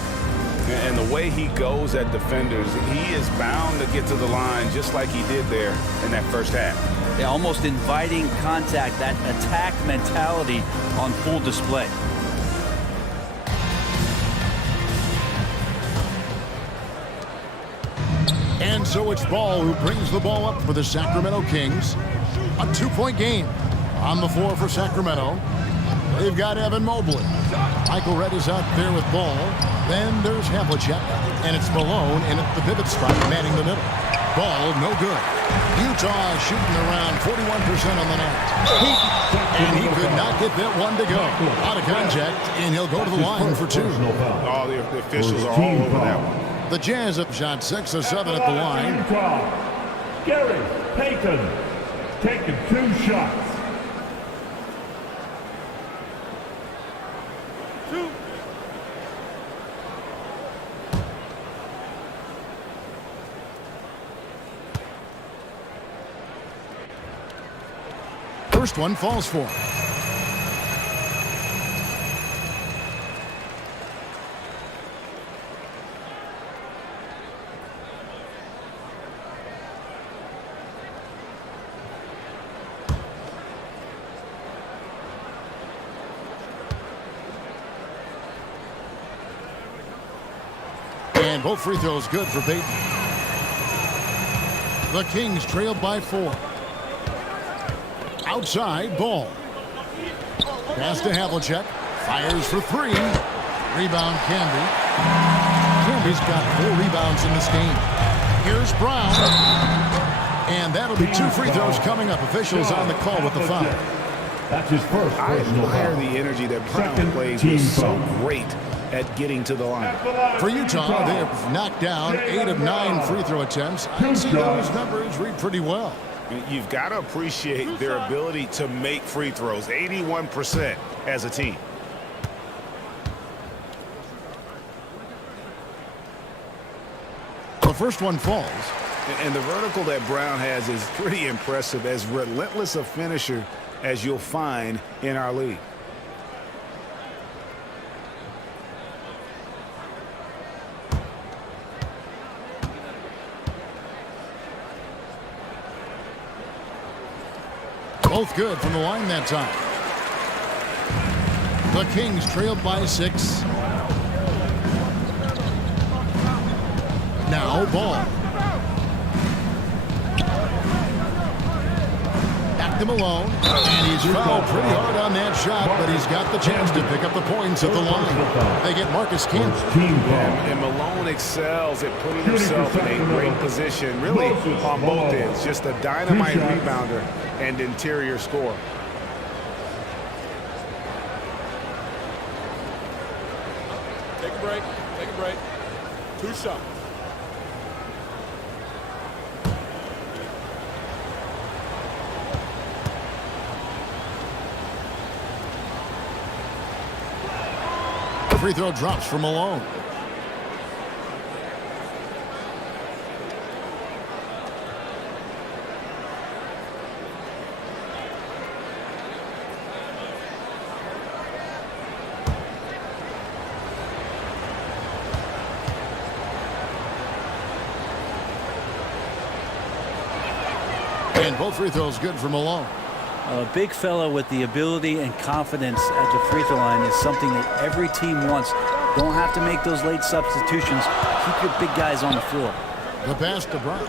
And the way he goes at defenders, he is bound to get to the line just like he did there in that first half. Yeah, almost inviting contact, that attack mentality on full display. And so it's Ball who brings the ball up for the Sacramento Kings. A 2-point game on the floor for Sacramento. They've got Evan Mobley. Michael Redd is out there with Ball. Then there's Havlicek, and it's Malone in at the pivot spot, manning the middle. Ball, no good. Utah shooting around 41% on the night. And he could not get that one to go. Out of contact, and he'll go to the line for 2. All the officials are all over that one. The Jazz up shot 6 of 7 at the line. Gary Payton taking 2 shots. First one falls for him. And both free throws good for Payton. The Kings trailed by 4. Outside, Ball. Pass to Havlicek. Fires for 3. Rebound, Camby. Camby's got 4 rebounds in this game. Here's Brown. And that'll be 2 free throws coming up. Officials on the call with the foul. That's his first I personal admire foul. the energy that Brown plays with, so great at getting to the line. For Utah, they have knocked down 8 of 9 free throw attempts. I see those numbers read pretty well. You've got to appreciate their ability to make free throws, 81% as a team. The first one falls. And the vertical that Brown has is pretty impressive, as relentless a finisher as you'll find in our league. Both good from the line that time. The Kings trailed by 6. Now Ball. Back to Malone. And he's fouled pretty hard on that shot, but he's got the chance to pick up the points at the line. They get Marcus Camby. And Malone excels at putting himself in a great position, really on both ends. Just a dynamite rebounder and interior scorer. Take a break. Take a break. 2 shots. Free throw drops for Malone. And both free throws good for Malone. A big fella with the ability and confidence at the free throw line is something that every team wants. Don't have to make those late substitutions. Keep your big guys on the floor. The pass to Brown.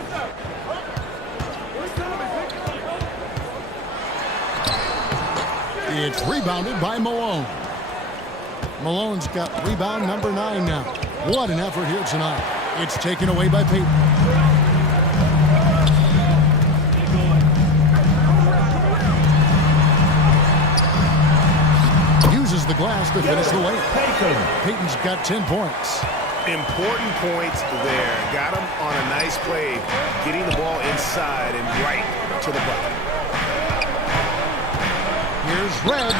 It's rebounded by Malone. Malone's got rebound number 9 now. What an effort here tonight. It's taken away by Payton. The glass to finish the way. Payton's got 10 points. Important points there. Got him on a nice play, getting the ball inside and right to the bucket. Here's Red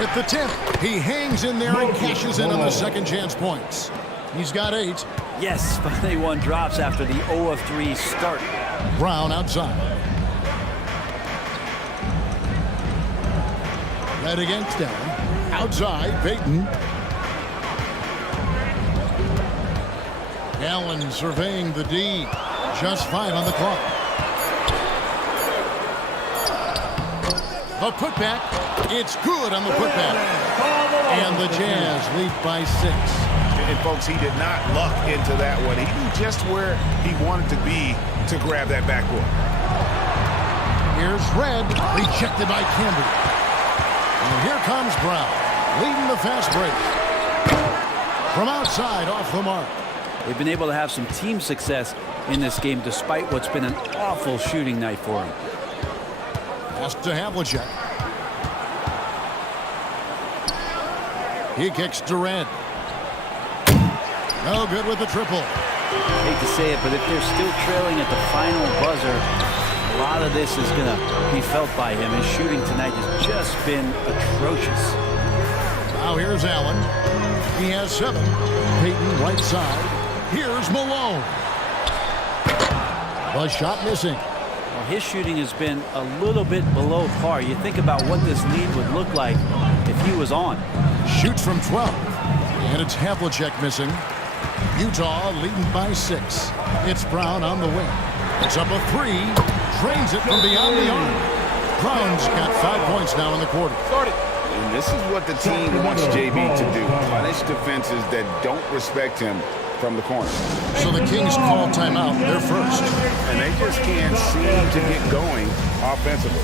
at the tip. He hangs in there and cashes in on the second chance points. He's got 8. Yes, finally one drops after the 0 of 3 start. Brown outside. Red against down. Outside, Payton. Allen surveying the D. Just 5 on the clock. The putback. It's good on the putback. And the Jazz lead by 6. And folks, he did not luck into that one. He knew just where he wanted to be to grab that backboard. Here's Red. Rejected by Camby. And here comes Brown, leading the fast break. From outside, off the mark. They've been able to have some team success in this game despite what's been an awful shooting night for them. Pass to Havlicek. He kicks to Red. No good with the triple. Hate to say it, but if they're still trailing at the final buzzer, a lot of this is going to be felt by him. His shooting tonight has just been atrocious. Now here's Allen. He has 7. Payton right side. Here's Malone. The shot missing. Well, his shooting has been a little bit below par. You think about what this lead would look like if he was on. Shoots from 12. And it's Havlicek missing. Utah leading by 6. It's Brown on the wing. It's up a 3. Drains it from beyond the arc. Brown's got 5 points now in the quarter. And this is what the team wants JB to do. Punish defenses that don't respect him from the corner. So the Kings call timeout. They're first. And they just can't seem to get going offensively.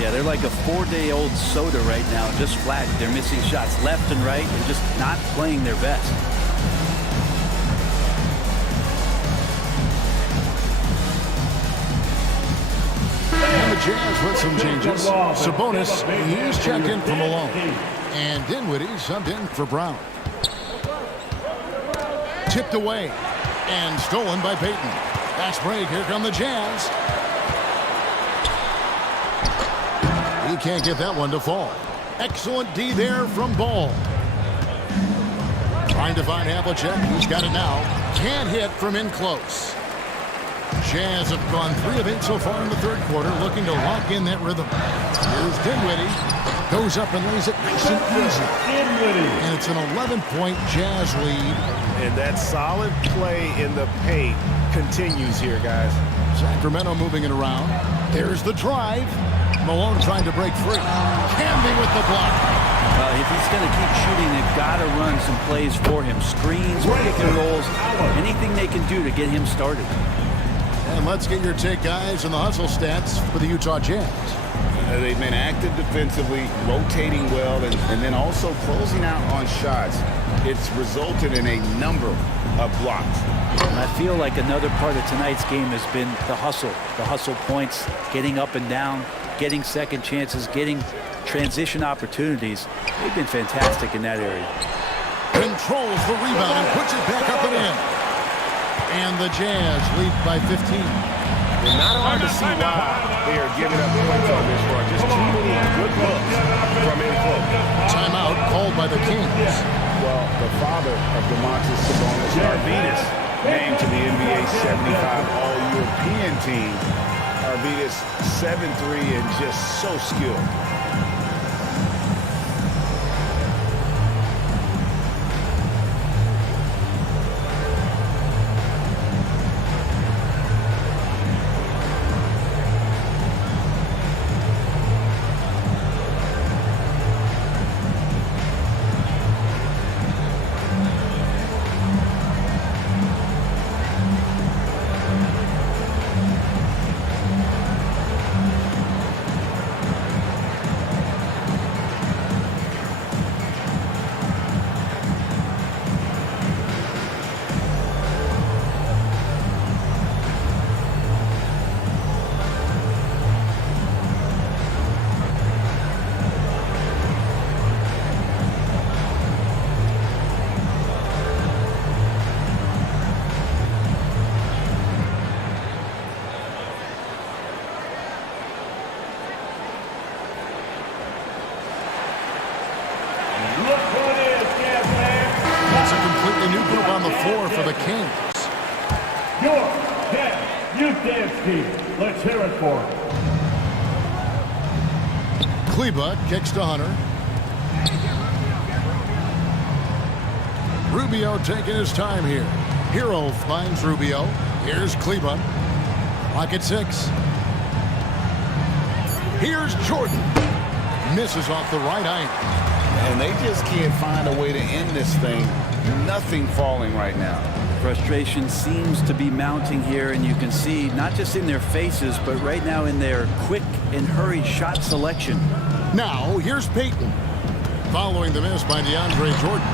Yeah, they're like a 4-day-old soda right now, just flat. They're missing shots left and right and just not playing their best. And the Jazz with some changes. Sabonis, he's checked in for Malone. And Dinwiddie subbed in for Brown. Tipped away and stolen by Payton. Fast break, here come the Jazz. He can't get that one to fall. Excellent D there from Ball. Trying to find Havlicek, who's got it now. Can't hit from in close. Jazz have gone 3 of 8 so far in the third quarter, looking to lock in that rhythm. Here's Dinwiddie. Goes up and lays it nice and easy. And it's an 11-point Jazz lead. And that solid play in the paint continues here, guys. Sacramento moving it around. There's the drive. Malone trying to break free. Camby with the block. Well, if he's going to keep shooting, they've got to run some plays for him. Screens, pick and rolls, anything they can do to get him started. And let's get your take, guys, on the hustle stats for the Utah Jazz. They've been active defensively, rotating well, and then also closing out on shots. It's resulted in a number of blocks. And I feel like another part of tonight's game has been the hustle points, getting up and down, getting second chances, getting transition opportunities. They've been fantastic in that area. Controls the rebound and puts it back up and in. And the Jazz lead by 15. It's not hard to see why they are giving up points on this run. Just too many good looks from in close. Timeout called by the Kings. Well, the father of Domantas Sabonis, Arvydas, named to the NBA 75 All-European team. Arvydas 7'3" and just so skilled. That's a completely new group on the floor for the Kings. Your youth dance team. Let's hear it for him. Kleber kicks to Hunter. Rubio taking his time here. Hero finds Rubio. Here's Kleber. Clock at 6. Here's Jordan. Misses off the right iron. And they just can't find a way to end this thing. Nothing falling right now. Frustration seems to be mounting here, and you can see not just in their faces, but right now in their quick and hurried shot selection. Now, here's Payton. Following the miss by DeAndre Jordan.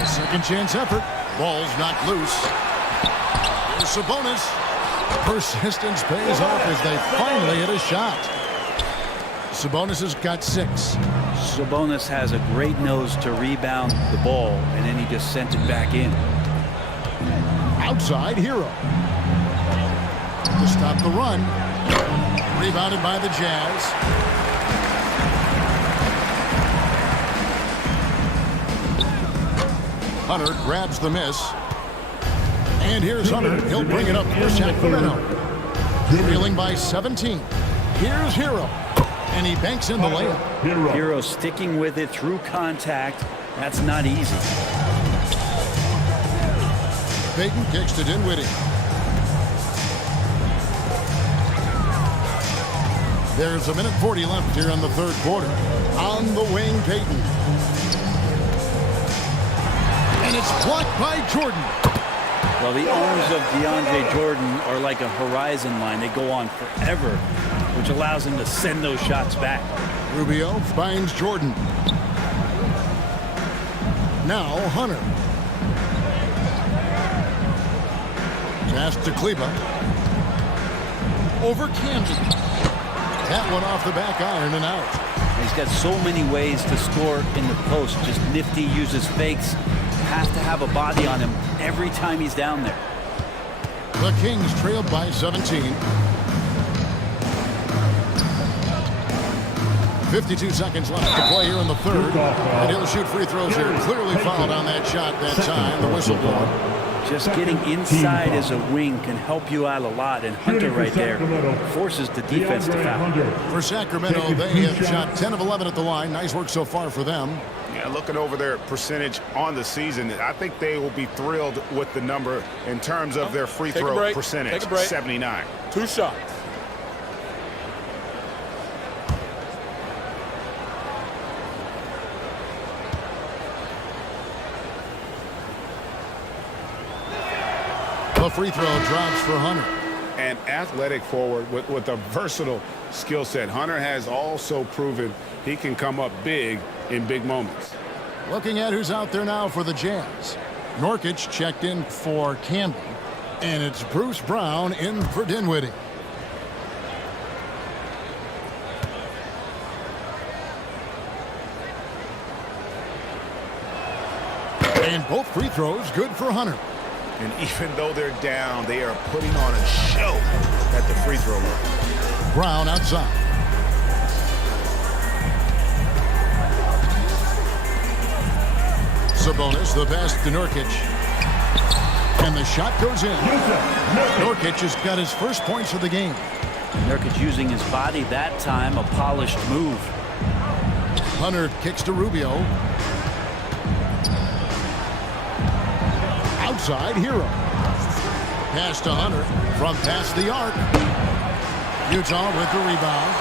A second chance effort. Ball's knocked loose. Here's Sabonis. Persistence pays off as they finally hit a shot. Sabonis has got 6. Sabonis has a great nose to rebound the ball, and then he just sent it back in. Outside Hero. To stop the run. Rebounded by the Jazz. Hunter grabs the miss. And here's Hunter. He'll bring it up for Sacramento. Trailing by 17. Here's Hero. And he banks in the layup. Hero sticking with it through contact. That's not easy. Payton kicks to Dinwiddie. There's a minute 40 left here in the third quarter. On the wing, Payton. And it's blocked by Jordan. Well, the owners of DeAndre Jordan are like a horizon line. They go on forever, which allows him to send those shots back. Rubio finds Jordan. Now Hunter. Pass to Kleber. Over Camby. That one off the back iron and out. He's got so many ways to score in the post. Just nifty, uses fakes. Have to have a body on him every time he's down there. The Kings trailed by 17. 52 seconds left to play here in the third. And he'll shoot free throws here. Clearly fouled on that shot that time. The whistle blown. Just getting inside as a wing can help you out a lot. And Hunter right there forces the defense to foul. For Sacramento, they have shot 10 of 11 at the line. Nice work so far for them. Yeah, looking over their percentage on the season, I think they will be thrilled with the number in terms of their free throw percentage, 79. 2 shots. the free throw drops for Hunter. An athletic forward with a versatile skill set. Hunter has also proven he can come up big in big moments. Looking at who's out there now for the Jazz. Nurkic checked in for Campbell. And it's Bruce Brown in for Dinwiddie. And both free throws good for Hunter. And even though they're down, they are putting on a show at the free throw line. Brown outside. Sabonis, the pass to Nurkic. And the shot goes in. Nurkic has got his first points of the game. Nurkic using his body that time, a polished move. Hunter kicks to Rubio. Outside, Hero. Pass to Hunter from past the arc. Utah with the rebound.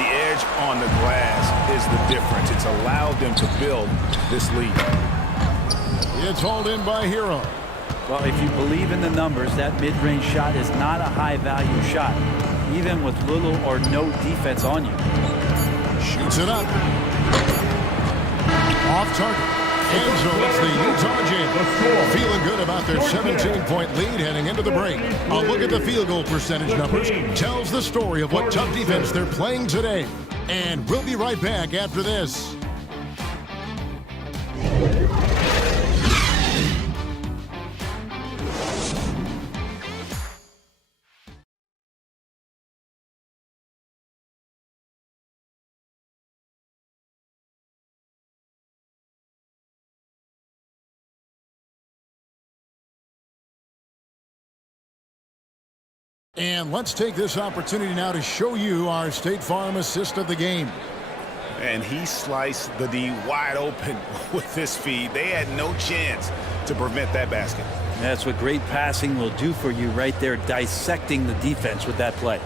The edge on the glass is the difference. It's allowed them to build this lead. It's hauled in by Hero. Well, if you believe in the numbers, that mid-range shot is not a high-value shot, even with little or no defense on you. Shoots it up. Off target. And so it's the Utah Jazz feeling good about their 17-point lead heading into the break. A look at the field goal percentage numbers tells the story of what tough defense they're playing today. And we'll be right back after this. And let's take this opportunity now to show you our State Farm assist of the game. And he sliced the D wide open with this feed. They had no chance to prevent that basket. That's what great passing will do for you right there, dissecting the defense with that play.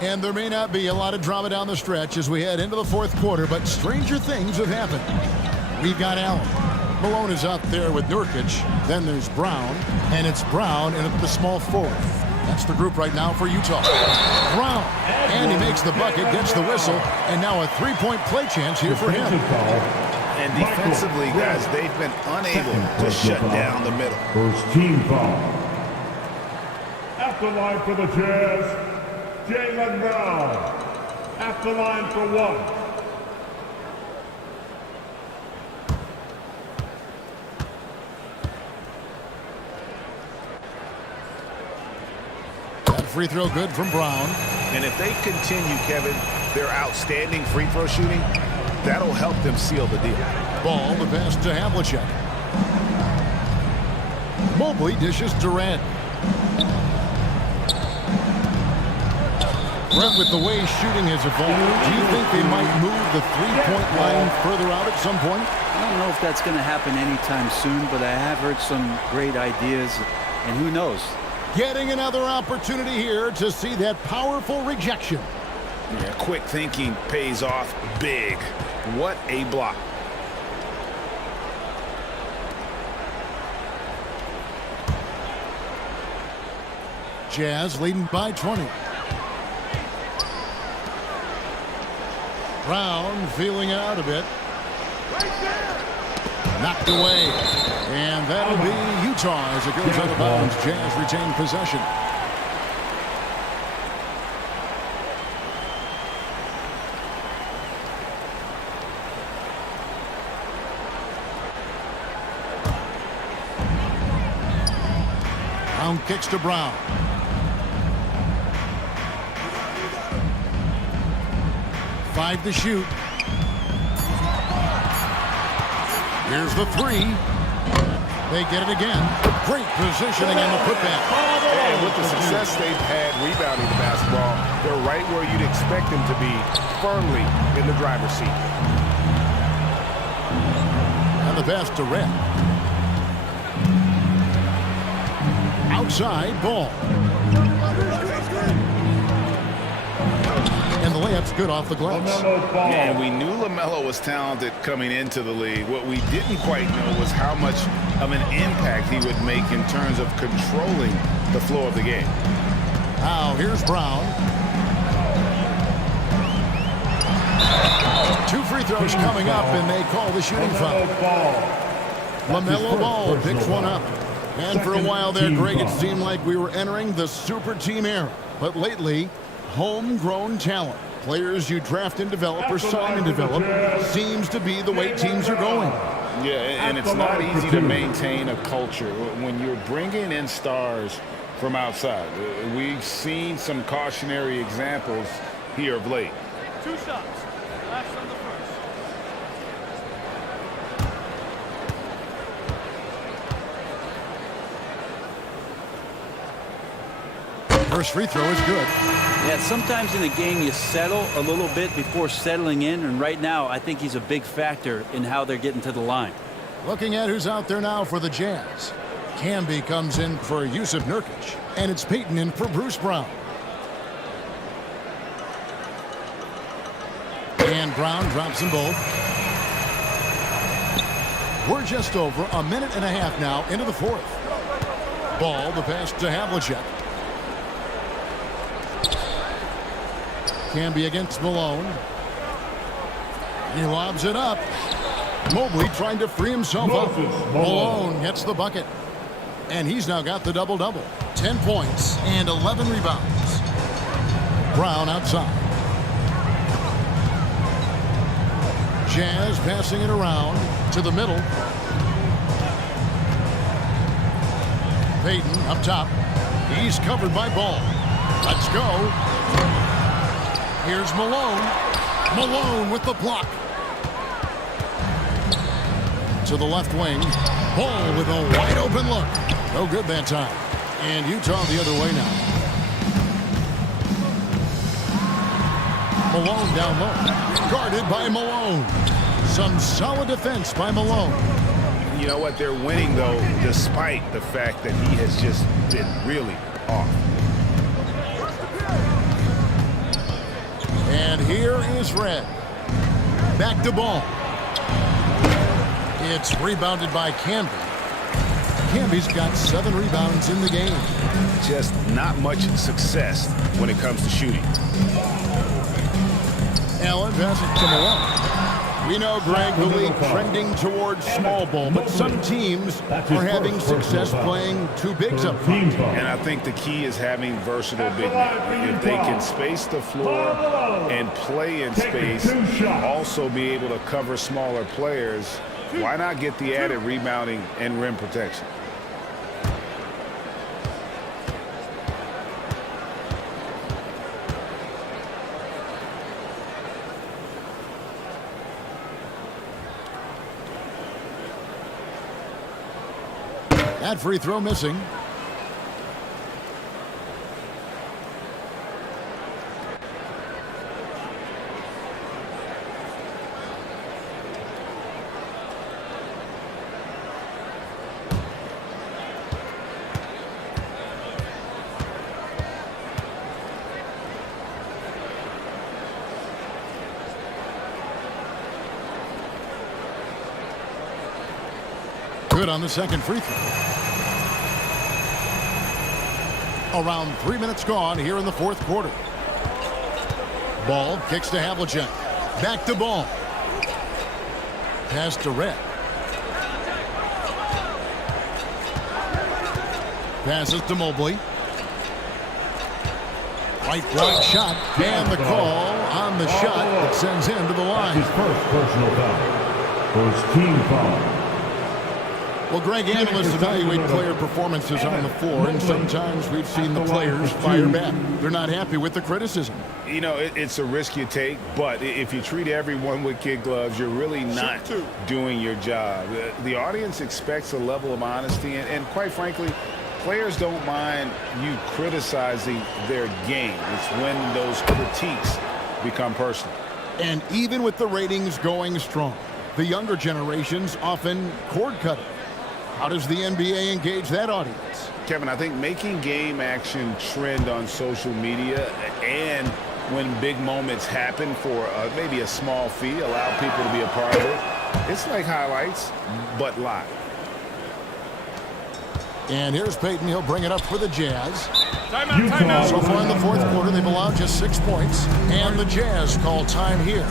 And there may not be a lot of drama down the stretch as we head into the fourth quarter, but stranger things have happened. We've got Allen. Malone is out there with Nurkic. Then there's Brown, and it's Brown in at the small forward. That's the group right now for Utah. Brown, and he makes the bucket, gets the whistle, and now a three-point play chance here for him. And defensively, guys, they've been unable to shut down the middle. First team foul. At the line for the Jazz, Jaylen Brown. At the line for one. That free throw good from Brown. And if they continue, Kevin, their outstanding free throw shooting, that'll help them seal the deal. Ball, the pass to Havlicek. Mobley dishes Durant. Brett, with the way shooting has evolved, do you think they might move the three-point line further out at some point? I don't know if that's going to happen anytime soon, but I have heard some great ideas, and who knows? Getting another opportunity here to see that powerful rejection. Yeah, quick thinking pays off big. What a block. Jazz leading by 20. Brown feeling it out a bit. Knocked away. And that'll be Utah as it goes out of bounds. Jazz retain possession. Brown kicks to Brown. Five to shoot. Here's the three. They get it again. Great positioning on the putback. And with the success they've had rebounding the basketball, they're right where you'd expect them to be, firmly in the driver's seat. And the pass to Red. Outside ball. And the the layup's good off the glass. Yeah, and we knew LaMelo was talented coming into the league. What we didn't quite know was how much of an impact he would make in terms of controlling the flow of the game. Now, here's Brown. 2 free throws coming up, and they call the shooting foul. LaMelo Ball picks one up. And for a while there, Greg, it seemed like we were entering the super team era. But lately, homegrown talent, players you draft and develop or sign and develop, seems to be the way teams are going. Yeah, and it's not easy to maintain a culture when you're bringing in stars from outside. We've seen some cautionary examples here of late. 2 shots. Last on the First free throw is good. Yeah, sometimes in a game you settle a little bit before settling in, and right now I think he's a big factor in how they're getting to the line. Looking at who's out there now for the Jazz. Camby comes in for Yusuf Nurkic, and it's Payton in for Bruce Brown. And Brown drops them both. We're just over a minute and a half now into the fourth. Ball, the pass to Havlicek. Camby against Malone. He lobs it up. Mobley trying to free himself up. Malone gets the bucket. And he's now got the double-double. 10 points and 11 rebounds. Brown outside. Jazz passing it around to the middle. Payton up top. He's covered by Ball. Let's go. Here's Malone. Malone with the block. To the left wing. Ball with a wide open look. No good that time. And Utah the other way now. Malone down low. Guarded by Malone. Some solid defense by Malone. You know what? They're winning, though, despite the fact that he has just been really off. And here is Red. Back to Ball. It's rebounded by Camby. Camby's got 7 rebounds in the game. Just not much success when it comes to shooting. Allen passes to Malone. We know, Greg, the league trending towards small ball, but some teams are having success playing 2 bigs up front. And I think the key is having versatile big men. If they can space the floor and play in space, also be able to cover smaller players, why not get the added rebounding and rim protection? That free throw missing. Good on the second free throw. Around 3 minutes gone here in the fourth quarter. Ball kicks to Havlicek. Back to Ball. Pass to Red. Passes to Mobley. Right block shot. And the call on the shot that sends him to the line. His first personal foul. First team foul. Well, Greg, analysts evaluate player performances on the floor, and sometimes we've seen the players fire back. They're not happy with the criticism. You know, it's a risk you take, but if you treat everyone with kid gloves, you're really not doing your job. The audience expects a level of honesty, and quite frankly, players don't mind you criticizing their game. It's when those critiques become personal. And even with the ratings going strong, the younger generations often cord cut it. How does the NBA engage that audience? Kevin, I think making game action trend on social media and when big moments happen for maybe a small fee, allow people to be a part of it. It's like highlights, but live. And here's Payton. He'll bring it up for the Jazz. Timeout, timeout. So far in the fourth quarter, they've allowed just 6 points. And the Jazz call time here.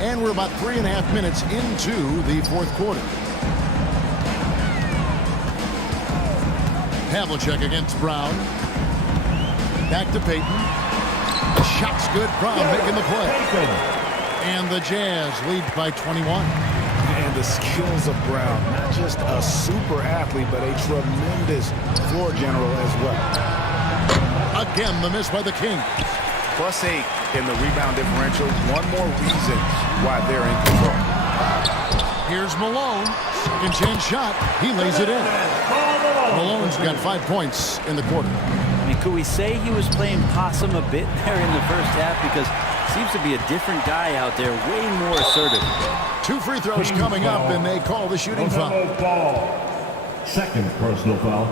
And we're about 3.5 minutes into the fourth quarter. Havlicek against Brown. Back to Payton. The shot's good. Brown making the play. And the Jazz lead by 21. And the skills of Brown, not just a super athlete, but a tremendous floor general as well. Again, the miss by the Kings. +8 in the rebound differential. One more reason why they're in control. Here's Malone. Second chance shot. He lays it in. Malone's got 5 points in the quarter. I mean, could we say he was playing possum a bit there in the first half? Because seems to be a different guy out there, way more assertive. 2 free throws coming up, and they call the shooting foul. Second personal foul.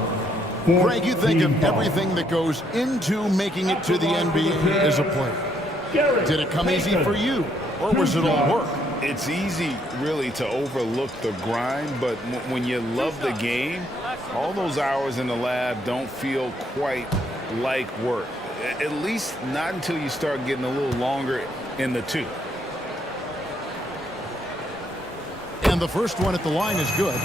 Greg, you think of everything that goes into making it to the NBA as a player. Did it come easy for you, or was it all work? It's easy, really, to overlook the grind, but when you love the game, all those hours in the lab don't feel quite like work. At least not until you start getting a little longer in the tooth. And the first one at the line is good.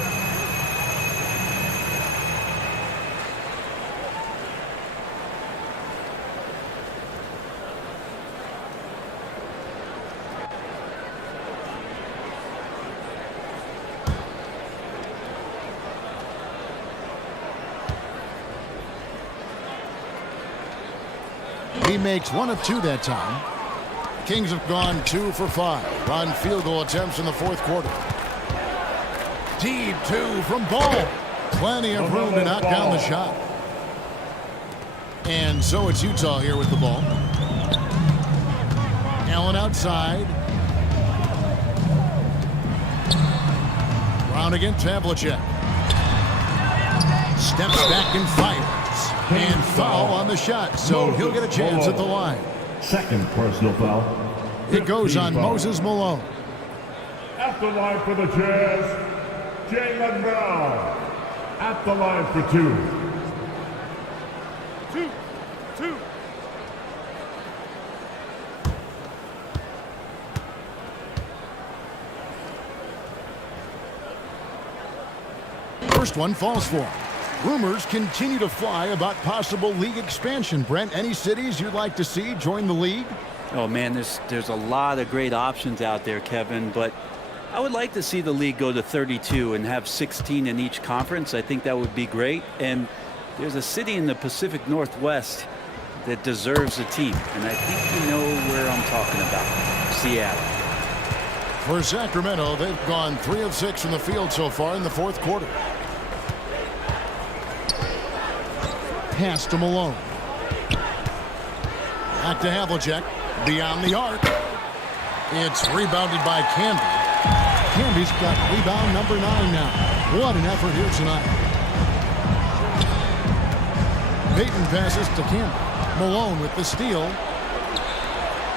He makes 1 of 2 that time. Kings have gone 2 for 5 on field goal attempts in the fourth quarter. Deep 2 from Ball. Plenty of room to knock down the shot. And so it's Utah here with the ball. Allen outside. Brown against Havlicek. Steps back and fires. And foul on the shot, so he'll get a chance at the line. Second personal foul. It goes on Moses Malone. At the line for the Jazz, Jaylen Brown. At the line for 2. 2. First one falls for him. Rumors continue to fly about possible league expansion. Brent, any cities you'd like to see join the league? Oh, man, there's a lot of great options out there, Kevin, but I would like to see the league go to 32 and have 16 in each conference. I think that would be great. And there's a city in the Pacific Northwest that deserves a team, and I think you know where I'm talking about. Seattle. For Sacramento, they've gone 3 of 6 from the field so far in the fourth quarter. Pass to Malone. Back to Havlicek. Beyond the arc. It's rebounded by Canby. Canby's got rebound number 9 now. What an effort here tonight. Payton passes to Canby. Malone with the steal.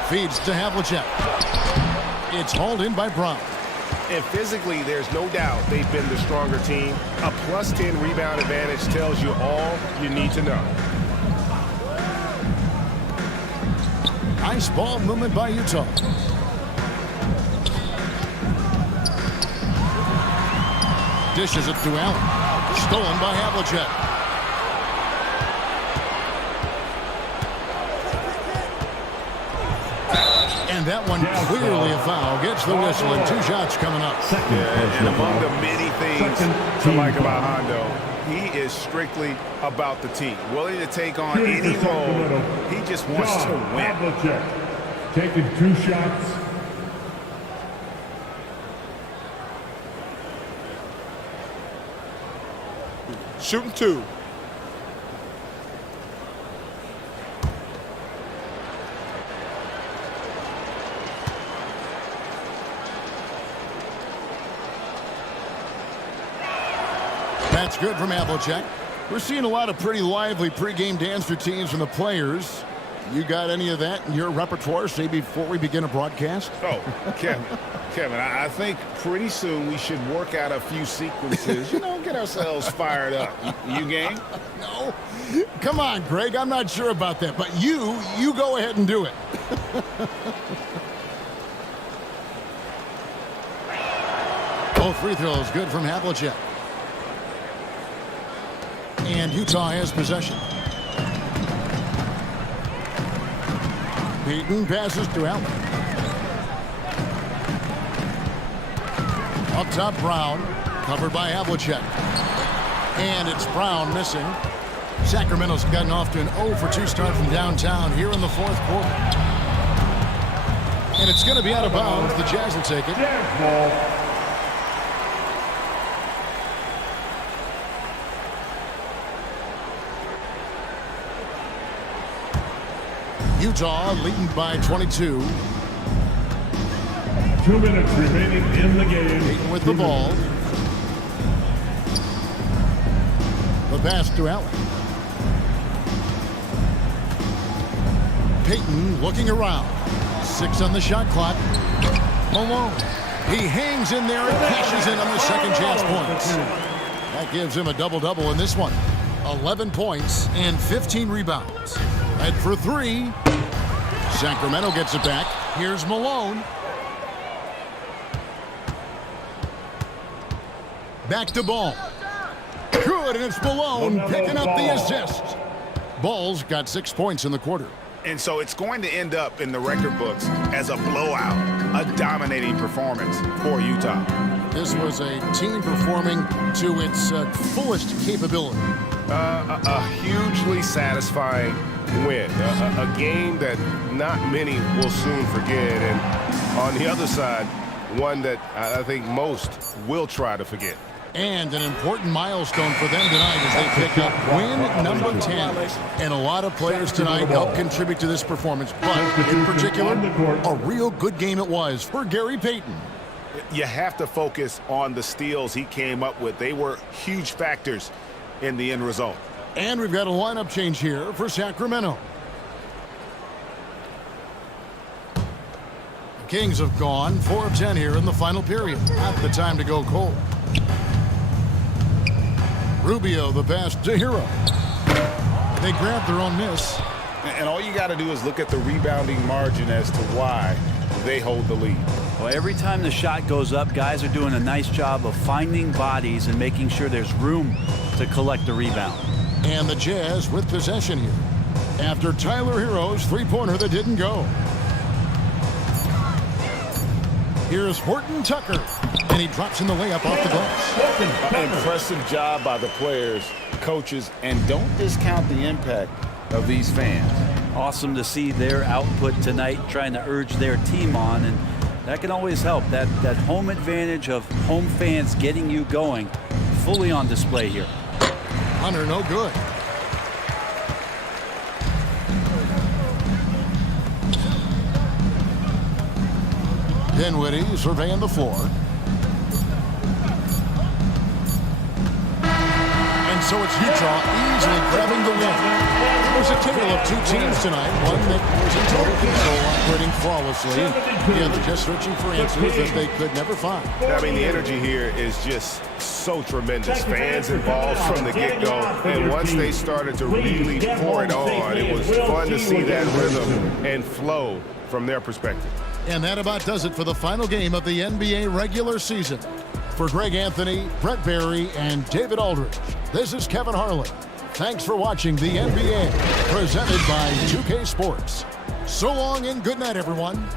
Feeds to Havlicek. It's hauled in by Brown. And physically, there's no doubt they've been the stronger team. A +10 rebound advantage tells you all you need to know. Nice ball movement by Utah. Dishes it to Allen. Stolen by Havlicek. And that one clearly a foul. Gets the whistle and 2 shots coming up. And among the many things to like about Hondo, he is strictly about the team. Willing to take on any role. He just wants to win. Taking 2 shots. Shooting 2. That's good from Havlicek. We're seeing a lot of pretty lively pregame dance routines from the players. You got any of that in your repertoire, say, before we begin a broadcast? Oh, Kevin, I think pretty soon we should work out a few sequences, get ourselves fired up. You game? No. Come on, Greg, I'm not sure about that, but you go ahead and do it. Both free throws good from Havlicek. And Utah has possession. Payton passes to Allen. Up top, Brown. Covered by Havlicek. And it's Brown missing. Sacramento's gotten off to an 0-for-2 start from downtown here in the 4th quarter. And it's going to be out of bounds. The Jazz will take it. Utah leading by 22. 2 minutes remaining in the game. Payton with the ball. The pass to Allen. Payton looking around. 6 on the shot clock. Malone. He hangs in there and cashes in on the second chance points. That gives him a double-double in this one. 11 points and 15 rebounds. Head for 3. Sacramento gets it back. Here's Malone. Back to Ball. Good, and it's Malone picking up the assist. Ball's got 6 points in the quarter. And so it's going to end up in the record books as a blowout, a dominating performance for Utah. This was a team performing to its fullest capability. A hugely satisfying win. A game that not many will soon forget. And on the other side, one that I think most will try to forget. And an important milestone for them tonight as they pick up win number 10. And a lot of players tonight helped contribute to this performance. But in particular, a real good game it was for Gary Payton. You have to focus on the steals he came up with. They were huge factors in the end result. And we've got a lineup change here for Sacramento. The Kings have gone 4 of 10 here in the final period. Not the time to go cold. Rubio, the pass to Hero. They grab their own miss. And all you got to do is look at the rebounding margin as to why they hold the lead. Well, every time the shot goes up, guys are doing a nice job of finding bodies and making sure there's room to collect the rebound. And the Jazz with possession here after Tyler Hero's three-pointer that didn't go. Here's Horton Tucker, and he drops in the layup off the glass. Impressive job by the players, coaches, and don't discount the impact of these fans. Awesome to see their output tonight, trying to urge their team on, and that can always help. That home advantage of home fans getting you going, fully on display here. Hunter, no good. Dinwiddie surveying the floor. And so it's Utah easily grabbing the win. It was a tale of two teams tonight. One that was in total control, operating flawlessly. The other just searching for answers that they could never find. I mean, the energy here is just so tremendous. Fans involved from the get-go. And once they started to really pour it on, it was fun to see that rhythm and flow from their perspective. And that about does it for the final game of the NBA regular season. For Greg Anthony, Brett Barry, and David Aldridge, this is Kevin Harlan. Thanks for watching the NBA, presented by 2K Sports. So long and good night, everyone.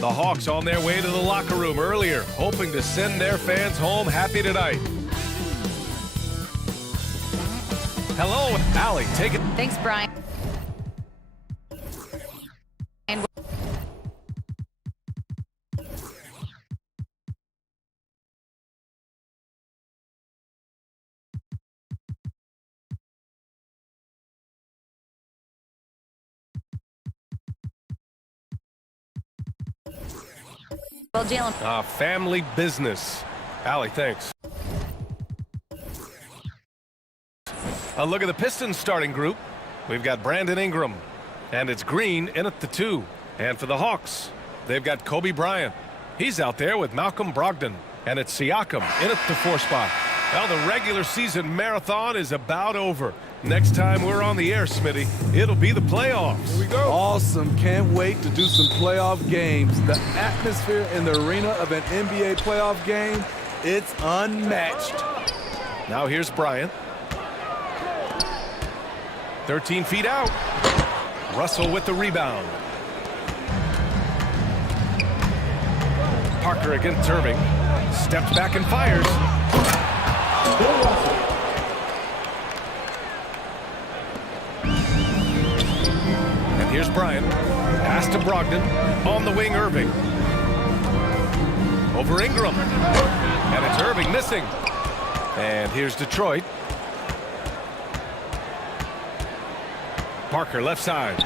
The Hawks on their way to the locker room earlier, hoping to send their fans home happy tonight. Hello, Allie, take it. Thanks, Brian. Well, Jalen. Family business. Allie, thanks. A look at the Pistons starting group. We've got Brandon Ingram, and it's Green in at the 2. And for the Hawks, they've got Kobe Bryant. He's out there with Malcolm Brogdon, and it's Siakam in at the 4 spot. Well, the regular season marathon is about over. Next time we're on the air, Smitty, it'll be the playoffs. Here we go. Awesome. Can't wait to do some playoff games. The atmosphere in the arena of an NBA playoff game, it's unmatched. Now here's Bryant. 13 feet out. Russell with the rebound. Parker against Irving. Steps back and fires. And here's Bryant. Pass to Brogdon. On the wing, Irving. Over Ingram. And it's Irving missing. And here's Detroit. Parker left side.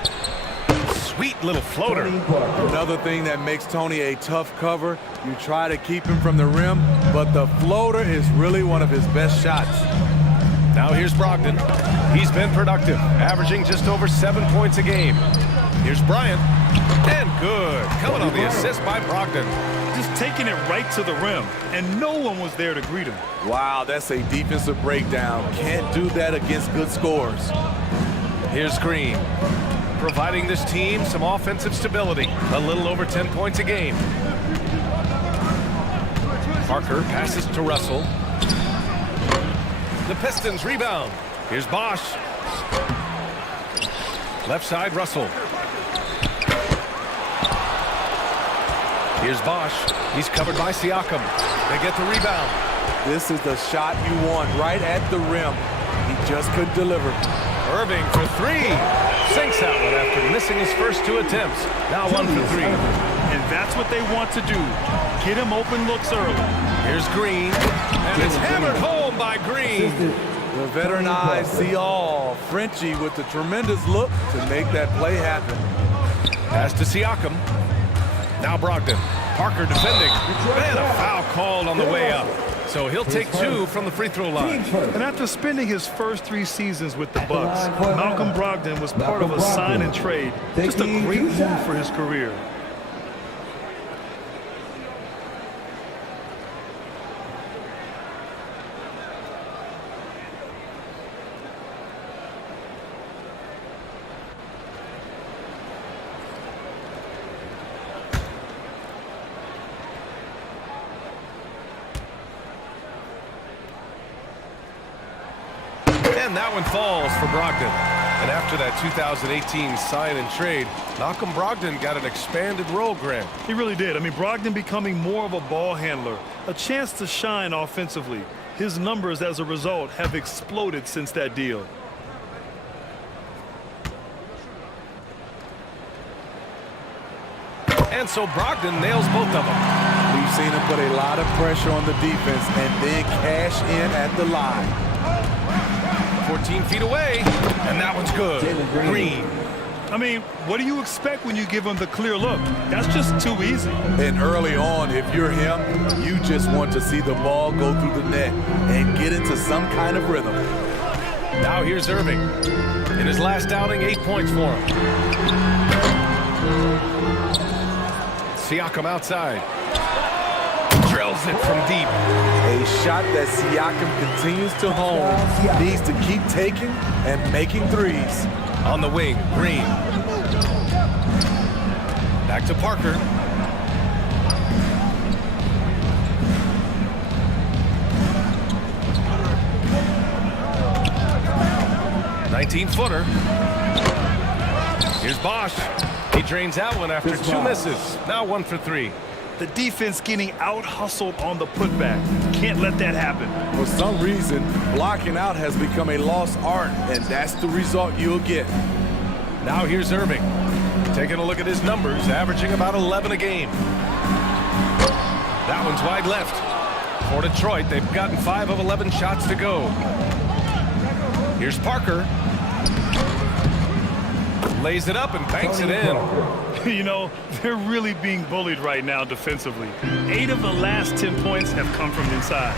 Sweet little floater. Another thing that makes Tony a tough cover, you try to keep him from the rim, but the floater is really one of his best shots. Now here's Brogdon. He's been productive, averaging just over 7 points a game. Here's Bryant. And good. Coming on the assist by Brogdon. Just taking it right to the rim, and no one was there to greet him. Wow, that's a defensive breakdown. Can't do that against good scores. Here's Green, providing this team some offensive stability. A little over 10 points a game. Parker passes to Russell. The Pistons rebound. Here's Bosch. Left side, Russell. Here's Bosch. He's covered by Siakam. They get the rebound. This is the shot you want, right at the rim. He just couldn't deliver. Irving for 3. Sinks that one after missing his first 2 attempts. Now 1 for 3. And that's what they want to do. Get him open looks early. Here's Green. And it's hammered home by Green. The veteran eyes see all. Frenchie with the tremendous look to make that play happen. Pass to Siakam. Now Brogdon. Parker defending. And a foul called on the way up. So he'll take 2 from the free throw line. And after spending his first 3 seasons with the Bucks, Malcolm Brogdon was part of a sign and trade. Just a great move for his career. And that one falls for Brogdon. And after that 2018 sign and trade, Malcolm Brogdon got an expanded role, Grant. He really did. I mean, Brogdon becoming more of a ball handler, a chance to shine offensively. His numbers as a result have exploded since that deal. And so Brogdon nails both of them. We've seen him put a lot of pressure on the defense and then cash in at the line. 14 feet away, and that one's good. Green. I mean, what do you expect when you give him the clear look? That's just too easy. And early on, if you're him, you just want to see the ball go through the net and get into some kind of rhythm. Now here's Irving. In his last outing, 8 points for him. Siakam outside. Drills it from deep. A shot that Siakam continues to hone. Needs to keep taking and making threes. On the wing, Green. Back to Parker. Here's Bosch. He drains that one after 2 misses. Now 1 for 3. The defense getting out-hustled on the putback. Can't let that happen. For some reason, blocking out has become a lost art, and that's the result you'll get. Now here's Irving. Taking a look at his numbers, averaging about 11 a game. That one's wide left. For Detroit, they've gotten 5 of 11 shots to go. Here's Parker. Lays it up and banks it in. You know, they're really being bullied right now defensively. 8 of the last 10 points have come from inside.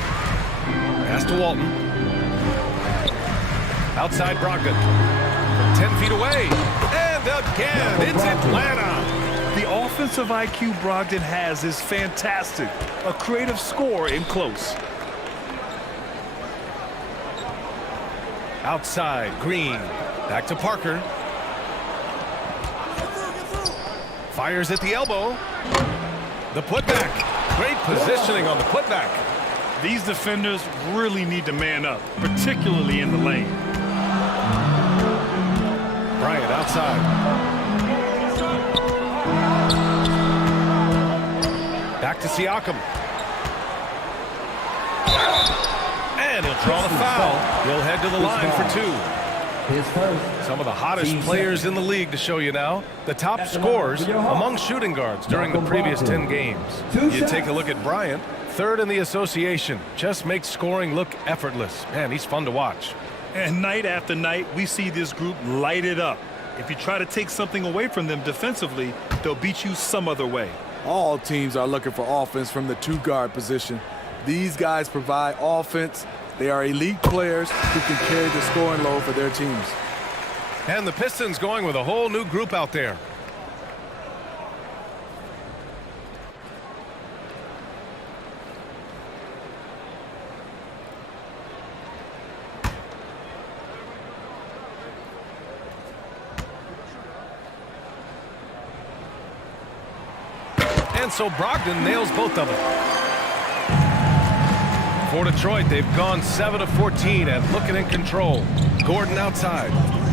Pass to Walton. Outside Brogdon. From 10 feet away. And again, it's Atlanta. The offensive IQ Brogdon has is fantastic. A creative scorer in close. Outside, Green. Back to Parker. Fires at the elbow. The putback. Great positioning on the putback. These defenders really need to man up, particularly in the lane. Bryant outside. Back to Siakam. And he'll draw the foul. He'll head to the line for 2. Some of the hottest players in the league to show you now. The top scorers among shooting guards during the previous 10 games. You take a look at Bryant, 3rd in the association. Just makes scoring look effortless. Man, he's fun to watch. And night after night, we see this group light it up. If you try to take something away from them defensively, they'll beat you some other way. All teams are looking for offense from the 2-guard position. These guys provide offense. They are elite players who can carry the scoring load for their teams. And the Pistons going with a whole new group out there. And so Brogdon nails both of them. For Detroit, they've gone 7 of 14 and looking in control. Gordon outside.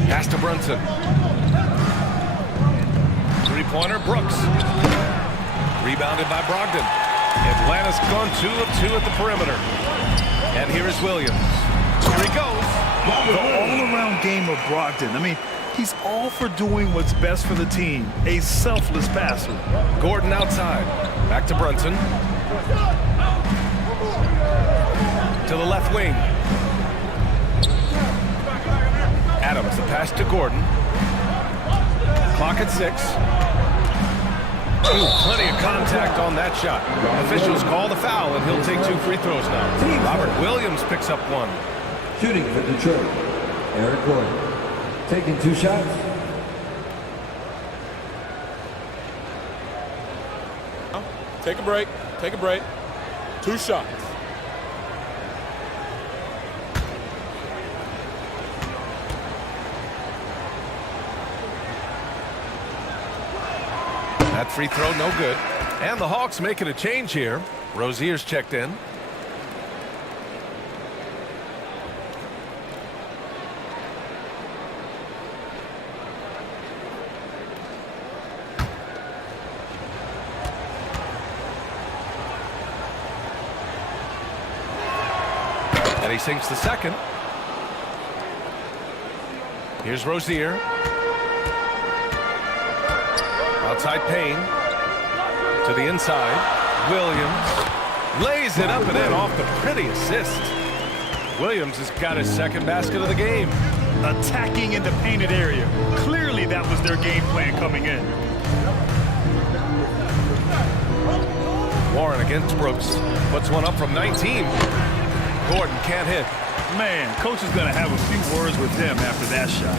Pass to Brunson. 3-pointer, Brooks. Rebounded by Brogdon. Atlanta's gone 2 of 2 at the perimeter. And here is Williams. Here he goes. The all-around game of Brogdon. I mean, he's all for doing what's best for the team. A selfless passer. Gordon outside. Back to Brunson. To the left wing. Adams, the pass to Gordon. Clock at 6. Ooh, plenty of contact on that shot. Officials call the foul, and he'll take 2 free throws now. Robert Williams picks up 1. Shooting for Detroit, Eric Gordon. Taking 2 shots. Take a break. Take a break. 2 shots. That free throw, no good. And the Hawks making a change here. Rozier's checked in. And he sinks the second. Here's Rozier. Outside Payne. To the inside. Williams lays it up and in off the pretty assist. Williams has got his second basket of the game. Attacking in the painted area. Clearly that was their game plan coming in. Warren against Brooks. Puts one up from 19. Gordon can't hit. Man, coach is going to have a few words with him after that shot.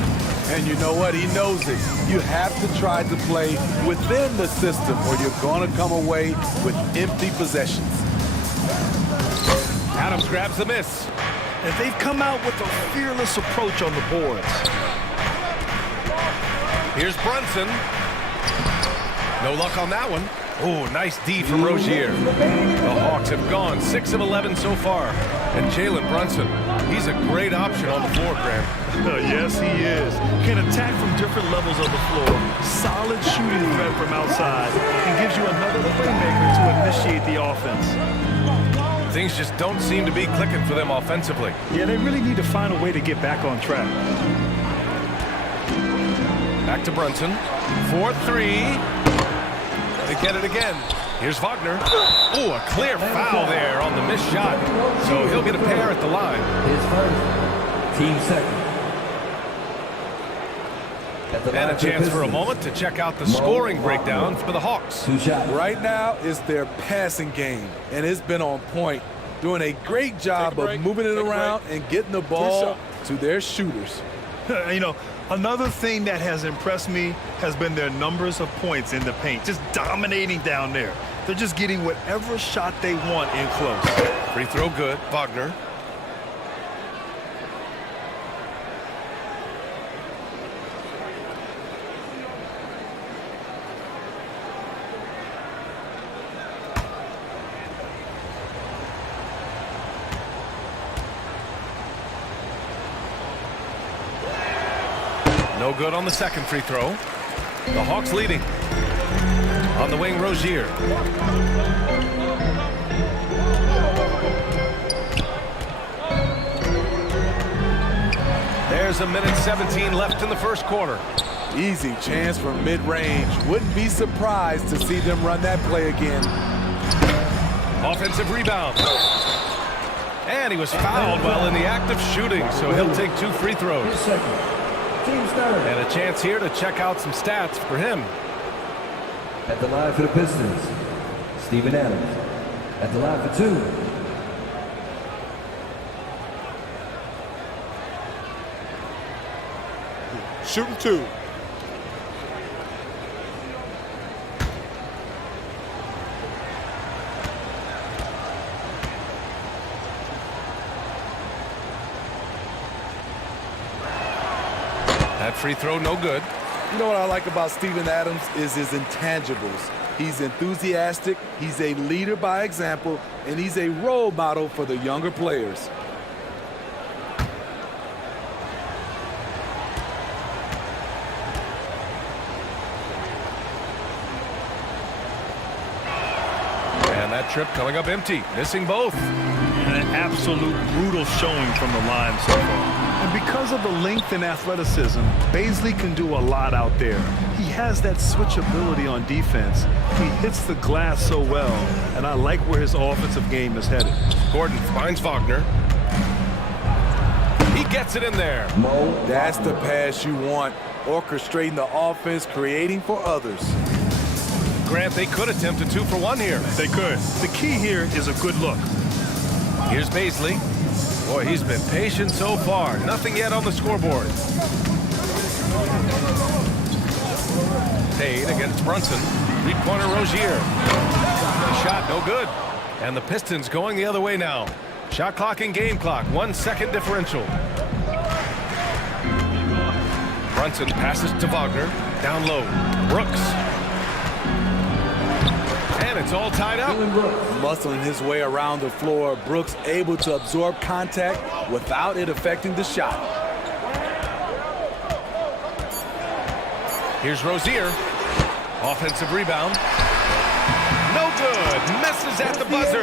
And you know what? He knows it. You have to try to play within the system or you're going to come away with empty possessions. Adams grabs the miss. And they've come out with a fearless approach on the boards. Here's Brunson. No luck on that one. Oh, nice D from Rozier. The Hawks have gone 6 of 11 so far. And Jalen Brunson, he's a great option on the floor, Grant. Yes, he is. Can attack from different levels of the floor. Solid shooting threat from outside. And gives you another playmaker to initiate the offense. Things just don't seem to be clicking for them offensively. Yeah, they really need to find a way to get back on track. Back to Brunson. 4-3. They get it again. Here's Wagner. Oh, a clear foul there on the missed shot. So he'll get a pair at the line. His first, team second. And a chance for a moment to check out the scoring breakdown for the Hawks. Right now, it's their passing game, and it's been on point. Doing a great job of moving it around and getting the ball to their shooters. You know, another thing that has impressed me has been their numbers of points in the paint. Just dominating down there. They're just getting whatever shot they want in close. Free throw good. Wagner. No good on the second free throw. The Hawks leading. On the wing, Rozier. There's a minute 17 left in the first quarter. Easy chance for mid-range. Wouldn't be surprised to see them run that play again. Offensive rebound. And he was fouled while in the act of shooting, so he'll take 2 free throws. And a chance here to check out some stats for him. At the line for the Pistons, Steven Adams. At the line for 2. Shooting 2. That free throw, no good. You know what I like about Steven Adams is his intangibles. He's enthusiastic, he's a leader by example, and he's a role model for the younger players. And that trip coming up empty, missing both. An absolute brutal showing from the line so far. And because of the length and athleticism, Bazley can do a lot out there. He has that switchability on defense. He hits the glass so well, and I like where his offensive game is headed. Gordon finds Wagner. He gets it in there. That's the pass you want. Orchestrating the offense, creating for others. Grant, they could attempt a 2 for 1 here. They could. The key here is a good look. Here's Bazley. Boy, he's been patient so far. Nothing yet on the scoreboard. Payne against Brunson. 3-pointer Rozier. The shot, no good. And the Pistons going the other way now. Shot clock and game clock. 1 second differential. Brunson passes to Wagner. Down low. Brooks. And it's all tied up. Muscling his way around the floor, Brooks able to absorb contact without it affecting the shot. Here's Rozier. Offensive rebound. No good. Messes at the buzzer.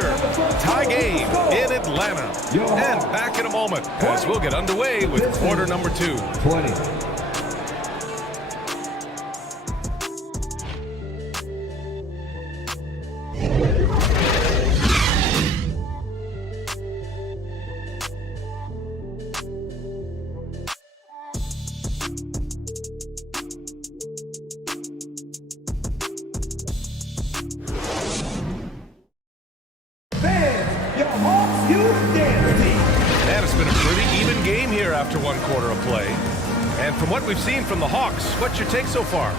Tie game in Atlanta. And back in a moment as we'll get underway with quarter number 2. 20. And it's been a pretty even game here after 1 quarter of play. And from what we've seen from the Hawks, what's your take so far?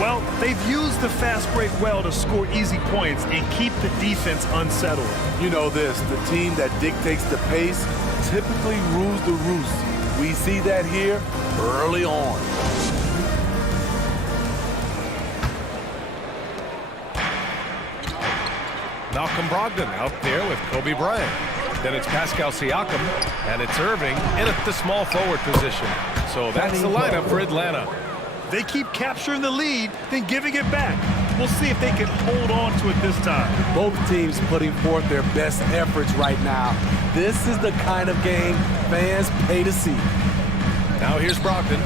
Well, they've used the fast break well to score easy points and keep the defense unsettled. You know this, the team that dictates the pace typically rules the roost. We see that here early on. Malcolm Brogdon out there with Kobe Bryant. Then it's Pascal Siakam, and it's Irving in at the small forward position. So that's the lineup for Atlanta. They keep capturing the lead, then giving it back. We'll see if they can hold on to it this time. Both teams putting forth their best efforts right now. This is the kind of game fans pay to see. Now here's Brogdon.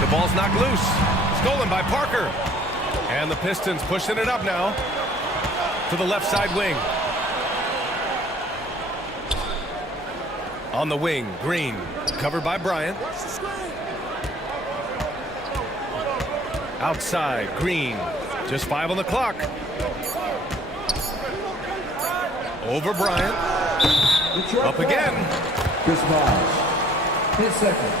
The ball's knocked loose. Stolen by Parker. And the Pistons pushing it up now to the left side wing. On the wing, Green, covered by Bryant. Outside, Green, just 5 on the clock. Over Bryant. Up again. Chris Bosh, his second.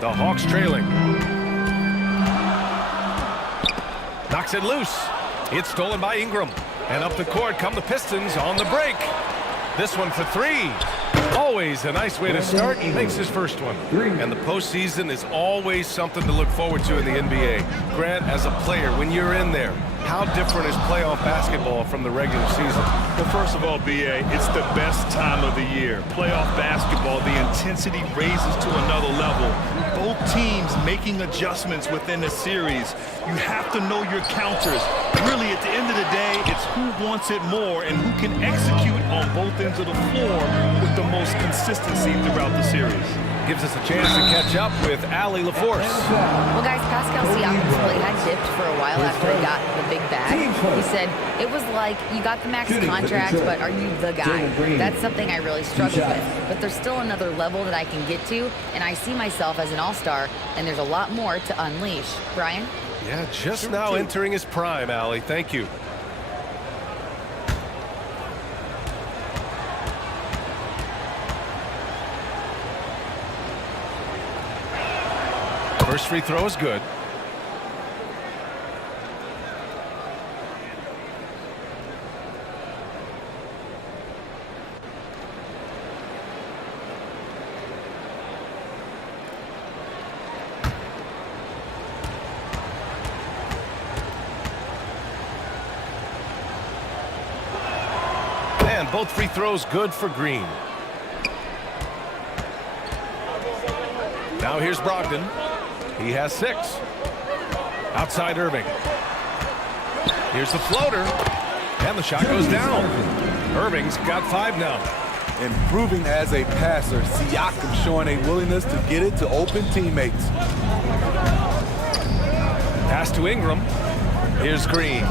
The Hawks trailing. Knocks it loose. It's stolen by Ingram. And up the court come the Pistons on the break. This one for 3. Always a nice way to start. He makes his first one. And the postseason is always something to look forward to in the NBA. Grant, as a player, when you're in there, how different is playoff basketball from the regular season? Well, first of all, B.A., it's the best time of the year. Playoff basketball, the intensity raises to another level. Both teams making adjustments within the series. You have to know your counters. Really, at the end of the day, it's who wants it more and who can execute on both ends of the floor with the most consistency throughout the series. Gives us a chance to catch up with Allie LaForce. Well, guys, Pascal Siakam's play had dipped for a while after he got the big bag. He said, it was like, you got the max contract, but are you the guy? That's something I really struggle with. But there's still another level that I can get to, and I see myself as an all-star, and there's a lot more to unleash. Brian? Yeah, just now entering his prime, Allie. Thank you. First free throw is good. And both free throws good for Green. Now here's Brogdon. He has 6. Outside Irving. Here's the floater. And the shot goes down. Irving's got 5 now. Improving as a passer, Siakam showing a willingness to get it to open teammates. Pass to Ingram. Here's Green.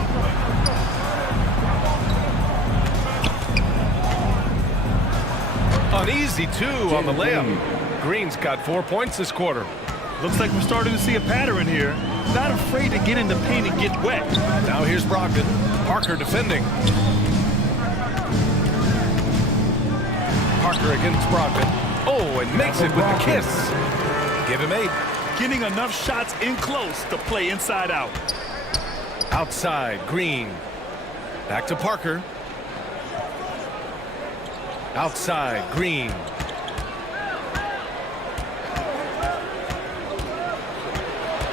An easy 2 on the layup. Green's got 4 points this quarter. Looks like we're starting to see a pattern here. Not afraid to get in the paint and get wet. Now here's Brogdon. Parker defending. Parker against Brogdon. Oh, and makes it with the kiss. Give him 8. Getting enough shots in close to play inside out. Outside, Green. Back to Parker. Outside, Green.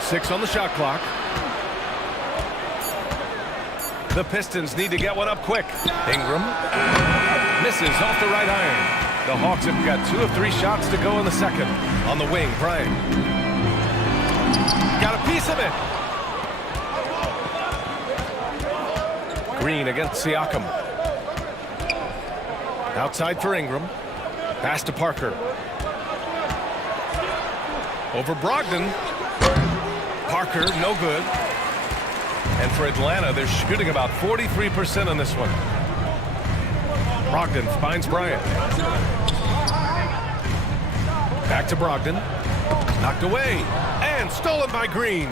Six on the shot clock. The Pistons need to get one up quick. Ingram misses off the right iron. The Hawks have got 2 of 3 shots to go in the second. On the wing, Bryant. Got a piece of it. Green against Siakam. Outside for Ingram. Pass to Parker. Over Brogdon. Parker, no good. And for Atlanta, they're shooting about 43% on this one. Brogdon finds Bryant. Back to Brogdon. Knocked away. And stolen by Green.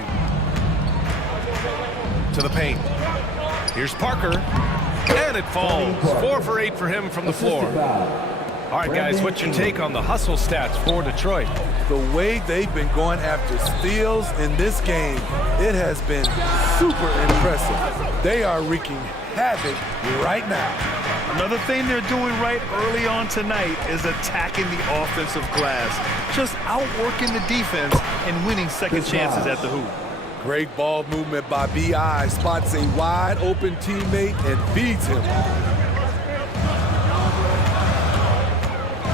To the paint. Here's Parker. And it falls. 4 for 8 for him from the floor. All right, guys, what's your take on the hustle stats for Detroit? The way they've been going after steals in this game, it has been super impressive. They are wreaking havoc right now. Another thing they're doing right early on tonight is attacking the offensive glass. Just outworking the defense and winning second chances at the hoop. Great ball movement by B.I. Spots a wide open teammate and feeds him.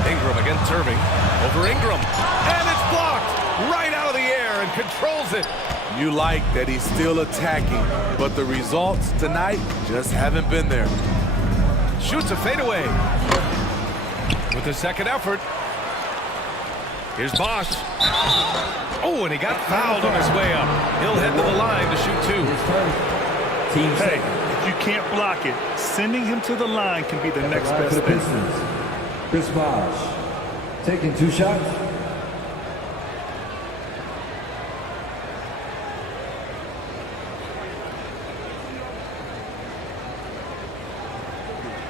Ingram against Irving. Over Ingram. And it's blocked right out of the air and controls it. You like that he's still attacking, but the results tonight just haven't been there. Shoots a fadeaway. With the second effort. Here's Bosch. Oh, and he got fouled on his way up. He'll head to the line to shoot two. Hey, if you can't block it, sending him to the line can be the next best thing. Chris Bosch taking 2 shots.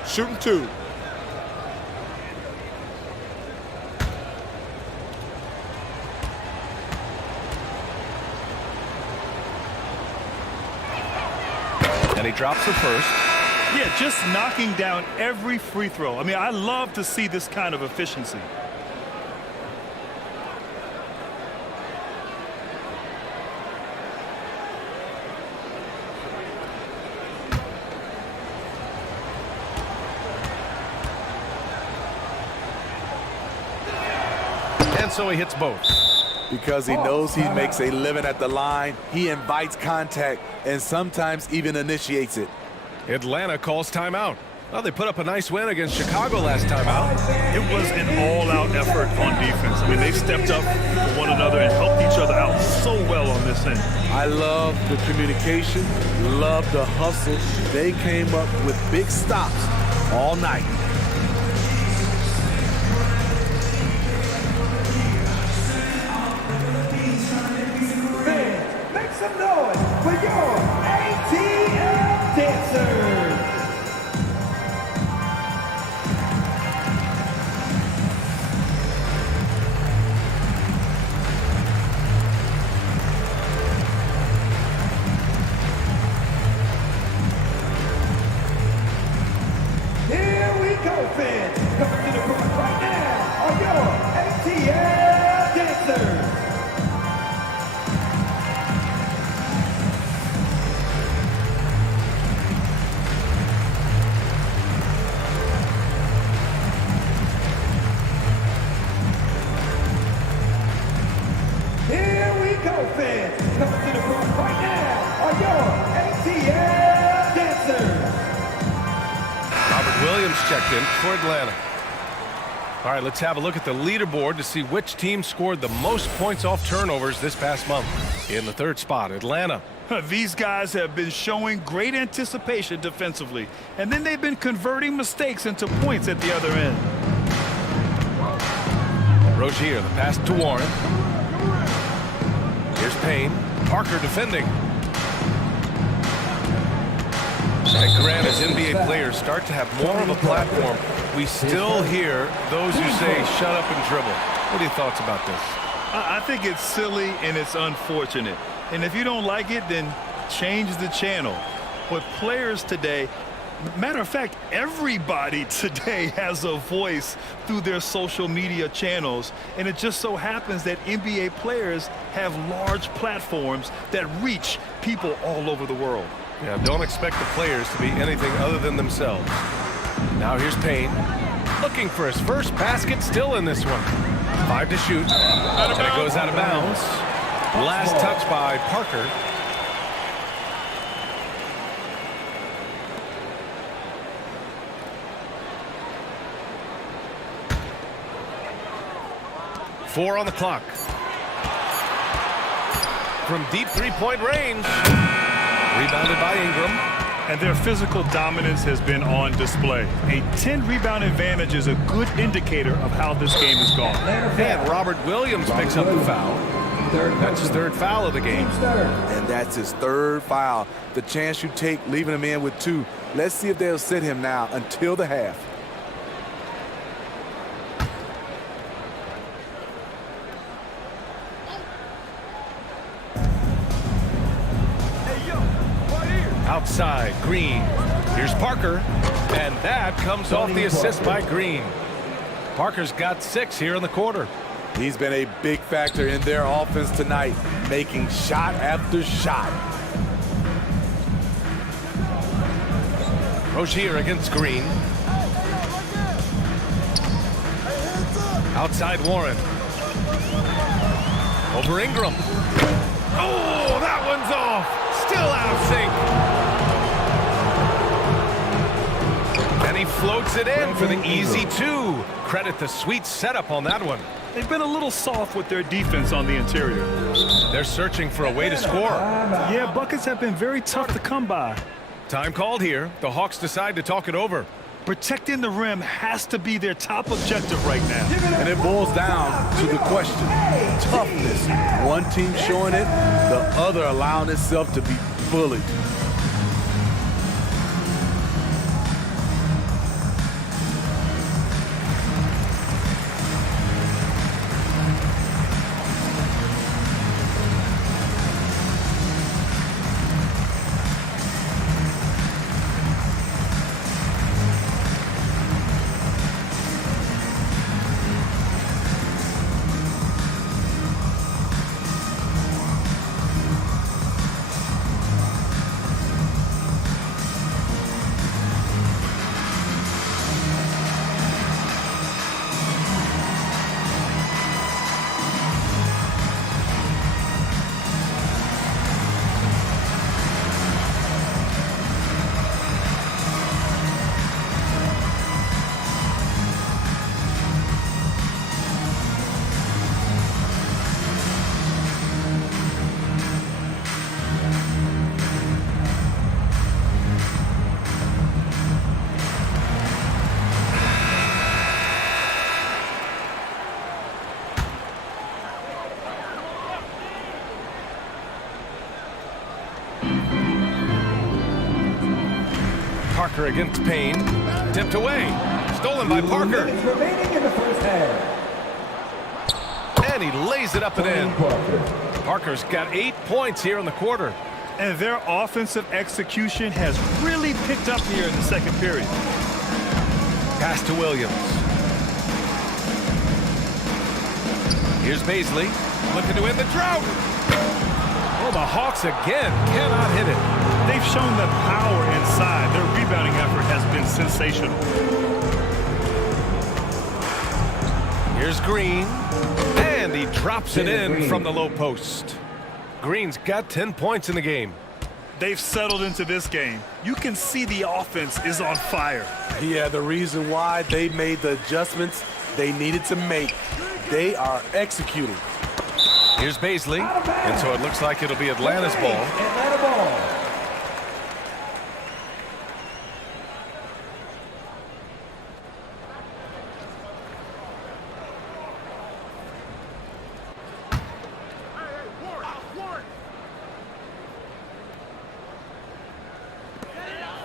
Shooting 2. And he drops the first. Yeah, just knocking down every free throw. I mean, I love to see this kind of efficiency. And so he hits both. Because he knows he makes a living at the line, he invites contact and sometimes even initiates it. Atlanta calls timeout. Well, they put up a nice win against Chicago last time out. It was an all-out effort on defense. I mean, they stepped up for one another and helped each other out so well on this end. I love the communication, love the hustle. They came up with big stops all night. Make some noise for your ATL dancers. Here we go, fans. Coming to the court right now are your ATL dancers. Here we go, fans. Coming to the court right now are your ATL dancers. Robert Williams checked in for Atlanta. All right, let's have a look at the leaderboard to see which team scored the most points off turnovers this past month. In the third spot, Atlanta. These guys have been showing great anticipation defensively, and then they've been converting mistakes into points at the other end. Rozier, the pass to Warren. Here's Payne. Parker defending. And Grant, as NBA players start to have more of a platform, we still hear those who say, shut up and dribble. What are your thoughts about this? I think it's silly and it's unfortunate. And if you don't like it, then change the channel. But players today, matter of fact, everybody today has a voice through their social media channels. And it just so happens that NBA players have large platforms that reach people all over the world. Yeah, don't expect the players to be anything other than themselves. Now here's Payne. Looking for his first basket, still in this one. 5 to shoot. And it goes out of bounds. Last touch by Parker. Four on the clock. From deep three-point range. Rebounded by Ingram. And their physical dominance has been on display. A 10-rebound advantage is a good indicator of how this game has gone. And Robert Williams picks up the foul. That's his third foul of the game. And that's his third foul. The chance you take leaving him in with 2. Let's see if they'll sit him now until the half. Outside, Green. Here's Parker, and that comes off the assist by Green. Parker's got 6 here in the quarter. He's been a big factor in their offense tonight, making shot after shot. Rozier against Green. Outside Warren. Over Ingram. Oh, that one's off. Still out of sync. And he floats it in for the easy 2. Credit the sweet setup on that one. They've been a little soft with their defense on the interior. They're searching for a way to score. Yeah, buckets have been very tough to come by. Time called here. The Hawks decide to talk it over. Protecting the rim has to be their top objective right now. And it boils down to the question. Toughness. One team showing it, the other allowing itself to be bullied. Parker against Payne. Tipped away. Stolen by Parker. Remaining in the first half. And he lays it up and in. Parker's got 8 points here in the quarter. And their offensive execution has really picked up here in the second period. Pass to Williams. Here's Baisley. Looking to win the drought. Oh, the Hawks again cannot hit it. They've shown the power inside. Their rebounding effort has been sensational. Here's Green. And he drops it in from the low post. Green's got 10 points in the game. They've settled into this game. You can see the offense is on fire. Yeah, the reason why they made the adjustments they needed to make. They are executing. Here's Baisley. And so it looks like it'll be Atlanta's ball. Atlanta ball.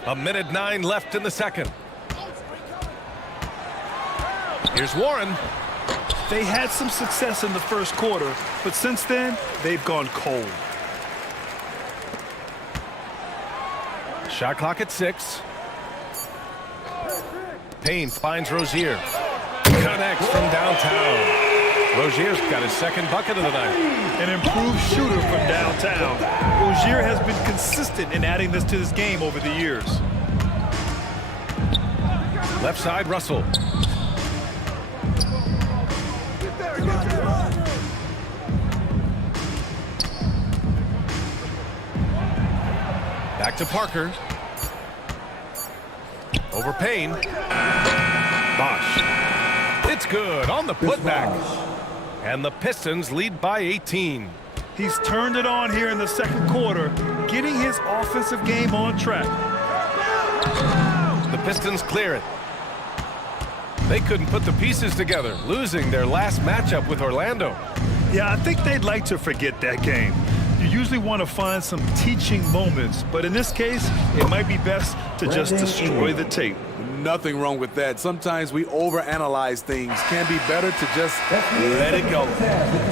A minute 9 left in the second. Here's Warren. They had some success in the first quarter, but since then, they've gone cold. Shot clock at 6. Payne finds Rozier. Connects from downtown. Rozier's got his second bucket of the night. An improved shooter from downtown. Rozier has been consistent in adding this to his game over the years. Left side, Russell. Back to Parker. Over Payne. Bosh. It's good on the putback. And the Pistons lead by 18. He's turned it on here in the second quarter, getting his offensive game on track. The Pistons clear it. They couldn't put the pieces together, losing their last matchup with Orlando. Yeah, I think they'd like to forget that game. You usually want to find some teaching moments, but in this case, it might be best to just destroy the tape. Nothing wrong with that. Sometimes we overanalyze things. Can be better to just let it go.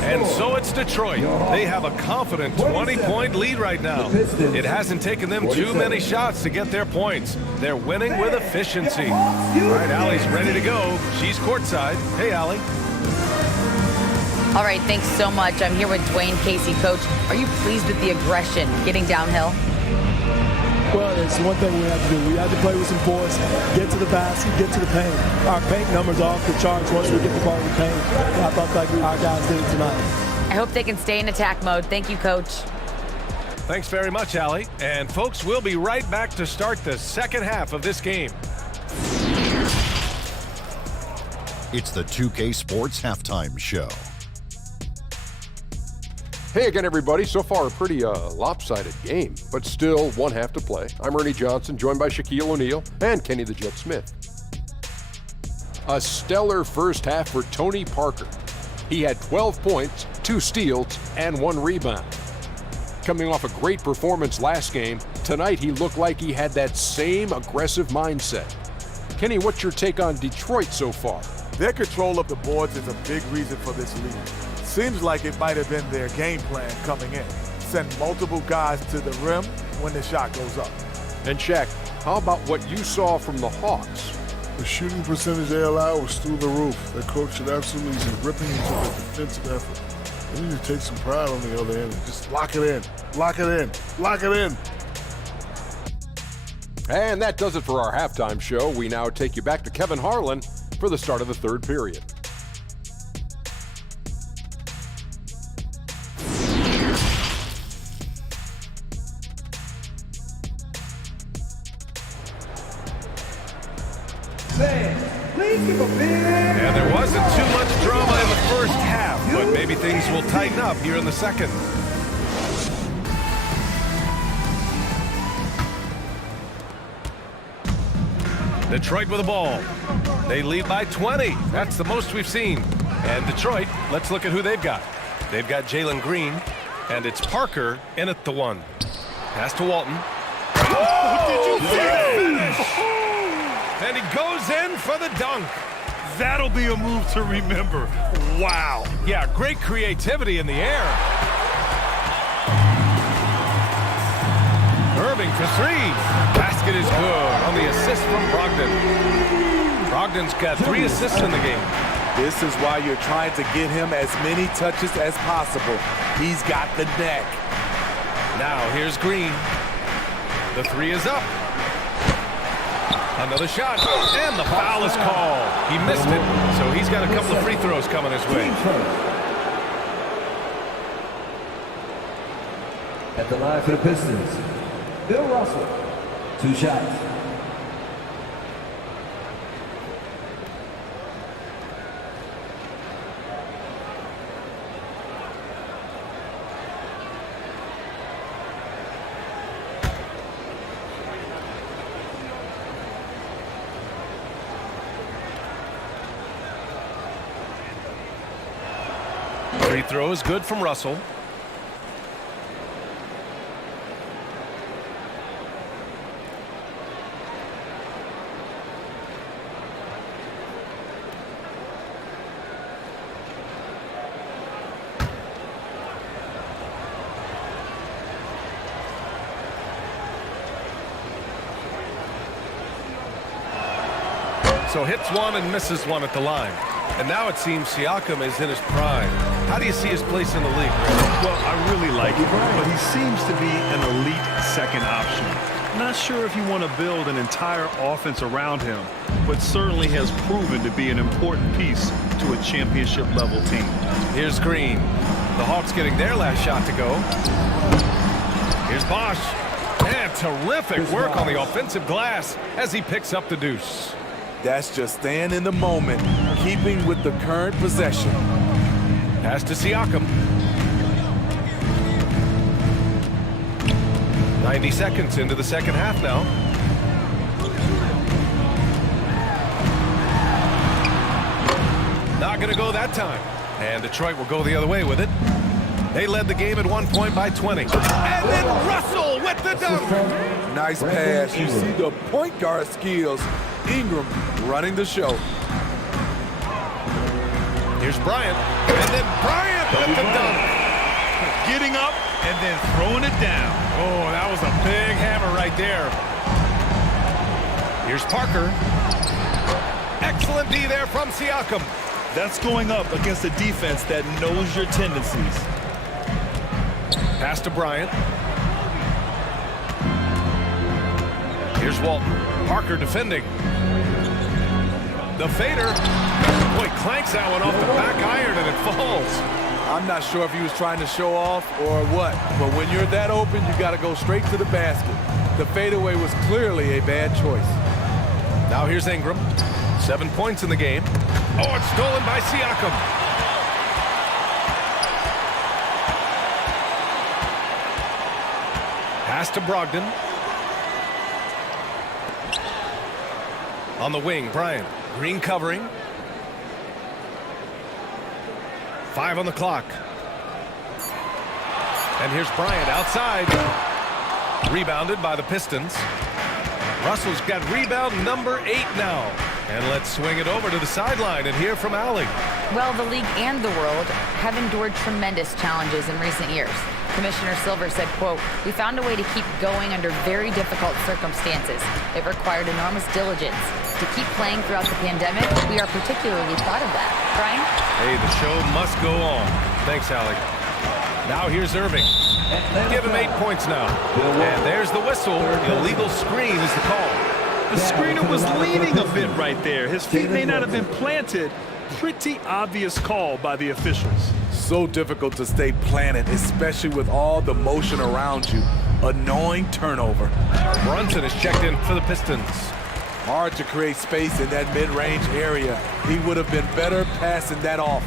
And so it's Detroit. They have a confident 20-point lead right now. It hasn't taken them too many shots to get their points. They're winning with efficiency. All right, Allie's ready to go. She's courtside. Hey, Allie. All right, thanks so much. I'm here with Dwayne Casey. Coach, are you pleased with the aggression getting downhill? Well, it's one thing we have to do. We have to play with some force, get to the basket, get to the paint. Our paint numbers are off the charts once we get the ball in the paint. And I felt like our guys did it tonight. I hope they can stay in attack mode. Thank you, Coach. Thanks very much, Allie. And folks, we'll be right back to start the second half of this game. It's the 2K Sports Halftime Show. Hey again, everybody. So far, a pretty lopsided game, but still one half to play. I'm Ernie Johnson, joined by Shaquille O'Neal and Kenny the Jet Smith. A stellar first half for Tony Parker. He had 12 points, 2 steals, and 1 rebound. Coming off a great performance last game, tonight he looked like he had that same aggressive mindset. Kenny, what's your take on Detroit so far? Their control of the boards is a big reason for this lead. Seems like it might have been their game plan coming in. Send multiple guys to the rim when the shot goes up. And Shaq, how about what you saw from the Hawks? The shooting percentage they allowed was through the roof. Their coach should absolutely be ripping into the defensive effort. They need to take some pride on the other end and just lock it in, lock it in, lock it in. And that does it for our halftime show. We now take you back to Kevin Harlan for the start of the third period. And there wasn't too much drama in the first half, but maybe things will tighten up here in the second. Detroit with the ball. They lead by 20. That's the most we've seen. And Detroit, let's look at who they've got. They've got Jalen Green, and it's Parker in at the 1. Pass to Walton. Oh, did you see that finish? And he goes in for the dunk. That'll be a move to remember. Wow. Yeah, great creativity in the air. Irving for 3. Basket is good on the assist from Brogdon. Brogdon's got 3 assists in the game. This is why you're trying to get him as many touches as possible. He's got the neck. Now here's Green. The 3 is up. Another shot, and the foul is called. He missed it, so he's got a couple of free throws coming his way. At the line for the Pistons, Bill Russell, 2 shots. Free throw is good from Russell. So hits 1 and misses 1 at the line. And now it seems Siakam is in his prime. How do you see his place in the league, Ray? Well, I really like him, but he seems to be an elite second option. Not sure if you want to build an entire offense around him, but certainly has proven to be an important piece to a championship-level team. Here's Green. The Hawks getting their last shot to go. Here's Bosch. And terrific work on the offensive glass as he picks up the deuce. That's just staying in the moment, keeping with the current possession. Pass to Siakam. 90 seconds into the second half now. Not going to go that time. And Detroit will go the other way with it. They led the game at one point by 20. And then Russell with the dunk. Nice pass. You see the point guard skills. Ingram running the show. Here's Bryant. And then Bryant with the dunk. Getting up and then throwing it down. Oh, that was a big hammer right there. Here's Parker. Excellent D there from Siakam. That's going up against a defense that knows your tendencies. Pass to Bryant. Here's Walton. Parker defending. The fader. Boy, clanks that one off the back iron and it falls. I'm not sure if he was trying to show off or what, but when you're that open, you got to go straight to the basket. The fadeaway was clearly a bad choice. Now here's Ingram. 7 points in the game. Oh, it's stolen by Siakam. Pass to Brogdon. On the wing, Bryant. Green covering. 5 on the clock. And here's Bryant outside. Rebounded by the Pistons. Russell's got rebound number 8 now. And let's swing it over to the sideline and hear from Allie. Well, the league and the world have endured tremendous challenges in recent years. Commissioner Silver said, quote, "We found a way to keep going under very difficult circumstances. It required enormous diligence. To keep playing throughout the pandemic, we are particularly proud of that." Brian? Hey, the show must go on. Thanks, Allie. Now here's Irving. Give him 8 points now. And there's the whistle. Illegal screen is the call. The screener was leaning a bit right there. His feet may not have been planted. Pretty obvious call by the officials. So difficult to stay planted, especially with all the motion around you. Annoying turnover. Brunson is checked in for the Pistons. Hard to create space in that mid-range area. He would have been better passing that off.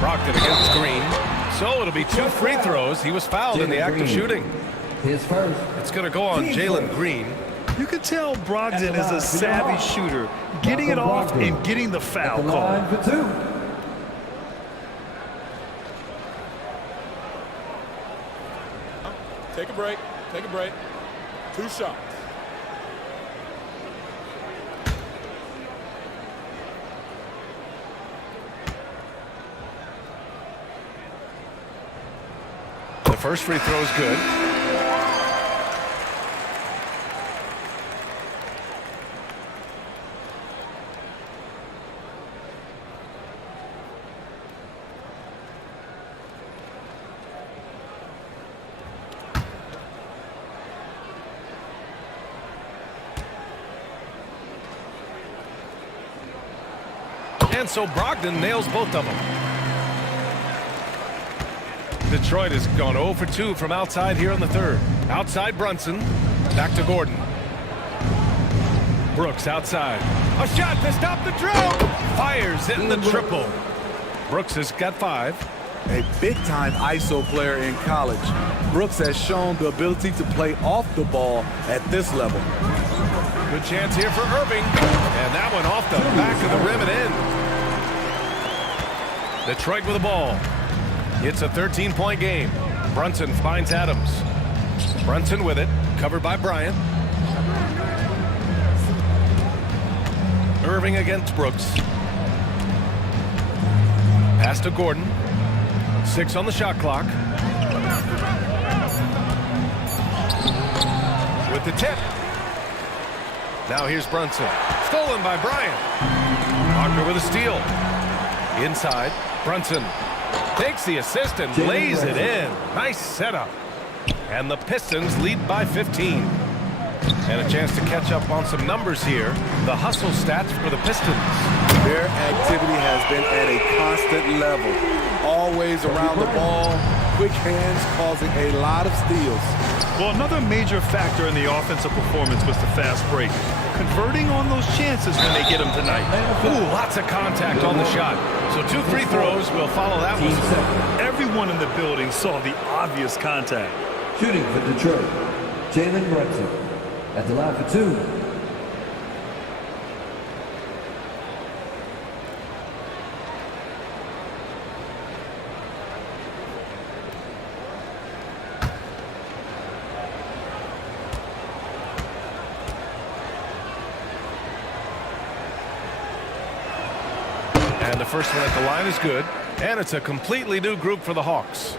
Brogdon against Green. So it'll be 2 free throws. He was fouled in the act of shooting. His first. It's going to go on Jalen Green. You can tell Brogdon is a savvy shooter, getting it off and getting the foul call. For 2. Take a break. Take a break. 2 shots. The first free throw is good. And so Brogdon nails both of them. Detroit has gone 0 for 2 from outside here in the third. Outside Brunson. Back to Gordon. Brooks outside. A shot to stop the drought. Fires in the triple. Brooks has got 5. A big-time ISO player in college. Brooks has shown the ability to play off the ball at this level. Good chance here for Irving. And that one off the back of the rim and in. Detroit with the ball. It's a 13-point game. Brunson finds Adams. Brunson with it. Covered by Bryant. Irving against Brooks. Pass to Gordon. 6 on the shot clock. With the tip. Now here's Brunson. Stolen by Bryant. Wagner with a steal. Inside. Brunson takes the assist and lays it in. Nice setup. And the Pistons lead by 15. And a chance to catch up on some numbers here. The hustle stats for the Pistons. Their activity has been at a constant level. Always around the ball. Quick hands causing a lot of steals. Well, another major factor in the offensive performance was the fast break. Converting on those chances when they get them tonight. Ooh, lots of contact on the shot. So 2 free throws will follow that one. Everyone in the building saw the obvious contact. Shooting for Detroit, Jalen Brunson. At the line for 2. first one at the line is good, and it's a completely new group for the Hawks.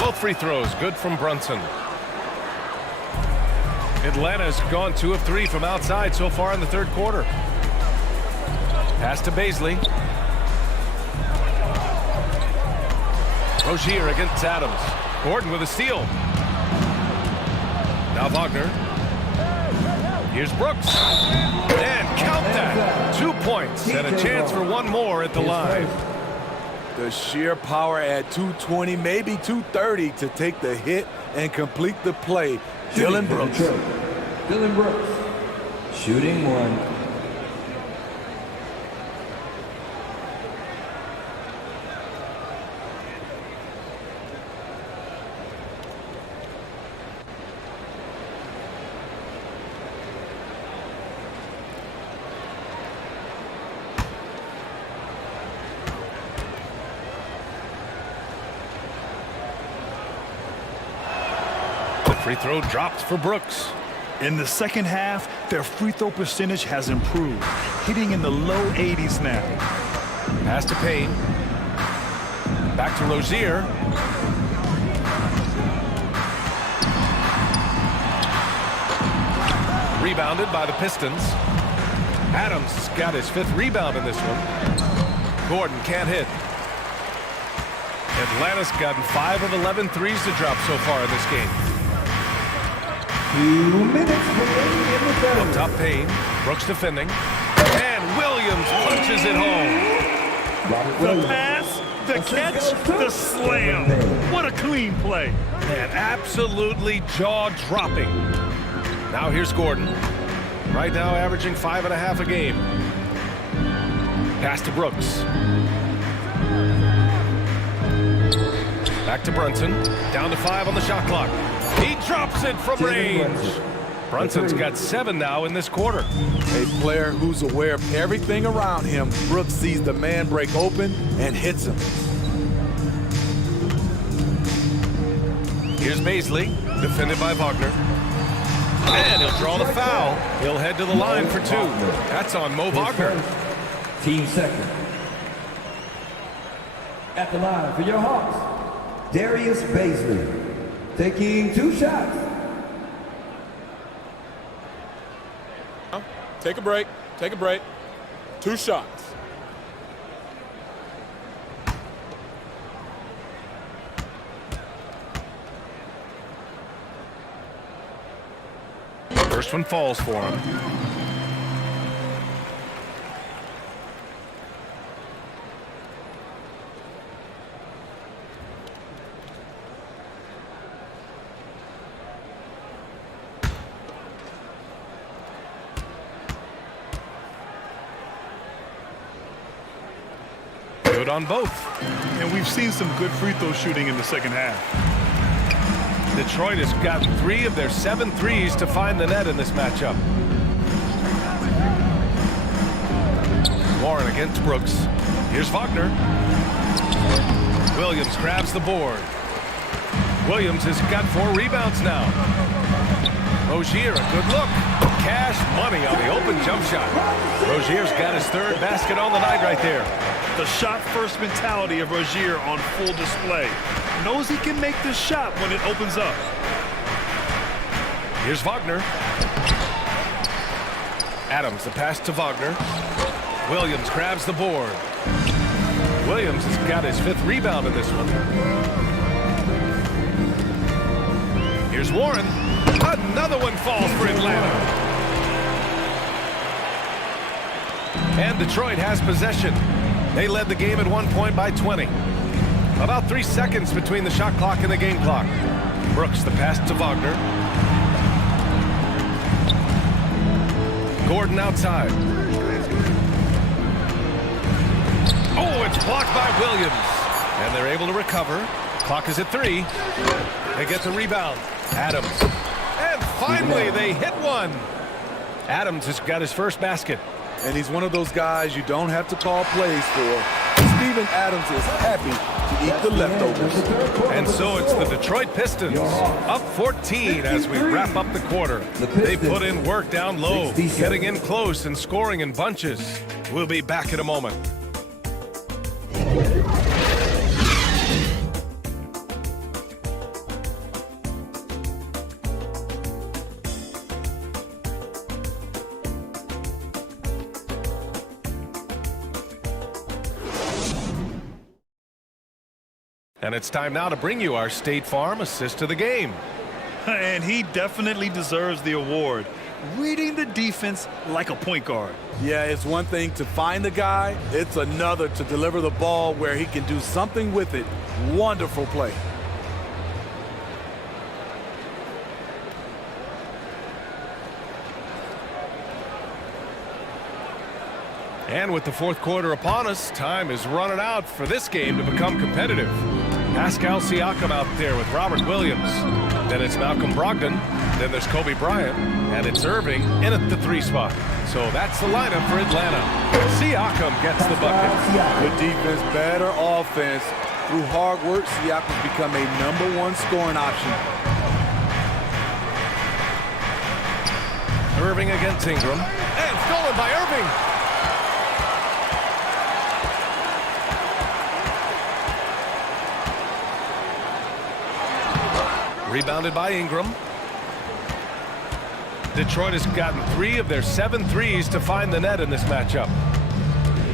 Both free throws good from Brunson. Atlanta's gone 2 of 3 from outside so far in the third quarter. Pass to Baisley. Rozier against Adams. Gordon with a steal. Now Wagner. Here's Brooks. And count that. 2 points and a chance for one more at the line. The sheer power at 220, maybe 230 to take the hit and complete the play. Dillon Brooks. Dillon Brooks, shooting 1. Free throw dropped for Brooks. In the second half, their free throw percentage has improved, hitting in the low 80s now. Pass to Payne. Back to Rozier. Rebounded by the Pistons. Adams got his 5th rebound in this one. Gordon can't hit. Atlanta's gotten 5 of 11 threes to drop so far in this game. 2 minutes remaining in the third. Up top Payne. Brooks defending. And Williams punches it home. The pass, the catch, the slam. What a clean play. And absolutely jaw-dropping. Now here's Gordon. Right now averaging 5.5 a game. Pass to Brooks. Back to Brunson. Down to 5 on the shot clock. He drops it from range. Brunson's got 7 now in this quarter. A player who's aware of everything around him. Brooks sees the man break open and hits him. Here's Baisley, defended by Wagner. And he'll draw the foul. He'll head to the line for 2. That's on Mo Wagner. Team second. At the line for your Hawks, Darius Baisley. Taking 2 shots. Take a break. Take a break. 2 shots. First one falls for him. Good on both. And we've seen some good free throw shooting in the second half. Detroit has got 3 of their 7 threes to find the net in this matchup. Warren against Brooks. Here's Wagner. Williams grabs the board. Williams has got 4 rebounds now. Rozier, a good look. Cash money on the open jump shot. Rozier's got his 3rd basket on the night right there. The shot-first mentality of Rozier on full display. Knows he can make this shot when it opens up. Here's Wagner. Adams, the pass to Wagner. Williams grabs the board. Williams has got his 5th rebound in this one. Here's Warren. Another one falls for Atlanta. And Detroit has possession. They led the game at 1 point by 20. About 3 seconds between the shot clock and the game clock. Brooks, the pass to Wagner. Gordon outside. Oh, it's blocked by Williams. And they're able to recover. Clock is at 3. They get the rebound. Adams. And finally, they hit one. Adams has got his first basket. And he's one of those guys you don't have to call plays for. Steven Adams is happy to eat the leftovers. And so it's the Detroit Pistons up 14 as we wrap up the quarter. They put in work down low, getting in close and scoring in bunches. We'll be back in a moment. And it's time now to bring you our State Farm assist of the game. And he definitely deserves the award. Reading the defense like a point guard. Yeah, it's one thing to find the guy. It's another to deliver the ball where he can do something with it. Wonderful play. And with the fourth quarter upon us, time is running out for this game to become competitive. Pascal Siakam out there with Robert Williams. Then it's Malcolm Brogdon. Then there's Kobe Bryant. And it's Irving in at the 3 spot. So that's the lineup for Atlanta. Siakam gets the bucket. Good defense, better offense. Through hard work, Siakam's become a #1 scoring option. Irving against Ingram. And stolen by Irving. Rebounded by Ingram. Detroit has gotten 3 of their 7 threes to find the net in this matchup.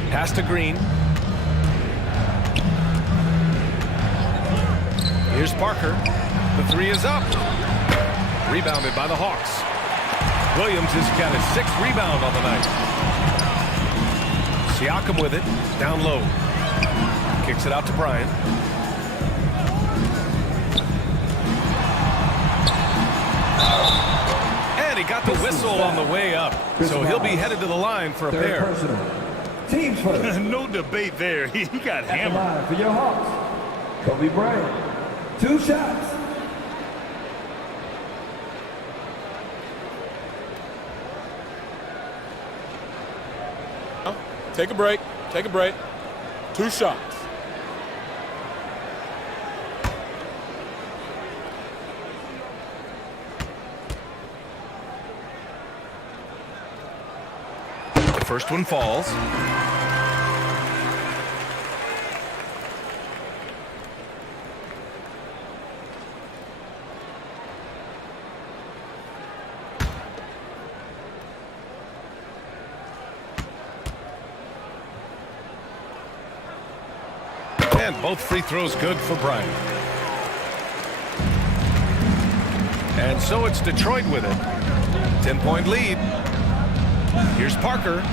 Pass to Green. Here's Parker. The 3 is up. Rebounded by the Hawks. Williams has got his 6th rebound on the night. Siakam with it. Down low. Kicks it out to Bryant. And he got the whistle on the way up. So he'll be headed to the line for a pair. Teams first. No debate there. He got hammered. For your Hawks, Kobe Bryant. 2 shots. Take a break. Take a break. 2 shots. The first one falls. And both free throws good for Bryant. And so it's Detroit with it. 10-point lead. Here's Parker.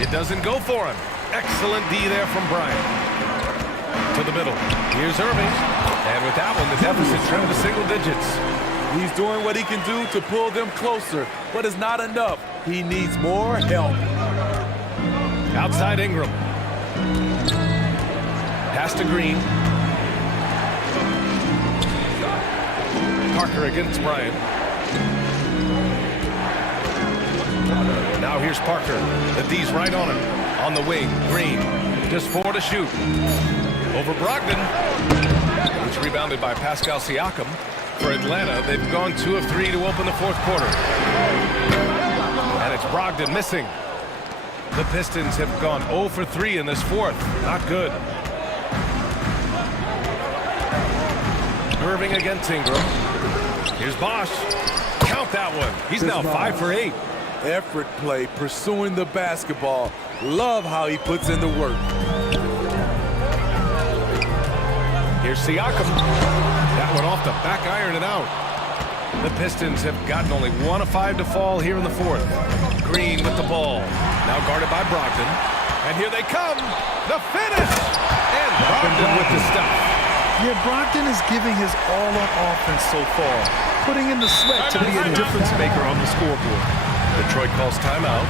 It doesn't go for him. Excellent D there from Bryant. To the middle. Here's Irving. And with that one, the deficit trimmed to single digits. He's doing what he can do to pull them closer, but it's not enough. He needs more help. Outside Ingram. Pass to Green. Parker against Bryant. Now here's Parker. The D's right on him. On the wing, Green. Just 4 to shoot. Over Brogdon. It's rebounded by Pascal Siakam. For Atlanta, they've gone 2 of 3 to open the fourth quarter. And it's Brogdon missing. The Pistons have gone 0 for 3 in this fourth. Not good. Irving against Ingram. Here's Bosch. Count that one. He's now 5 for 8. Effort play, pursuing the basketball. Love how he puts in the work. Here's Siakam. That one off the back iron and out. The Pistons have gotten only 1 of 5 to fall here in the fourth. Green with the ball. Now guarded by Brogdon. And here they come. The finish. And Brogdon with the stuff. Yeah, Brogdon is giving his all on offense so far. Putting in the sweat to be a difference maker on the scoreboard. Detroit calls timeout.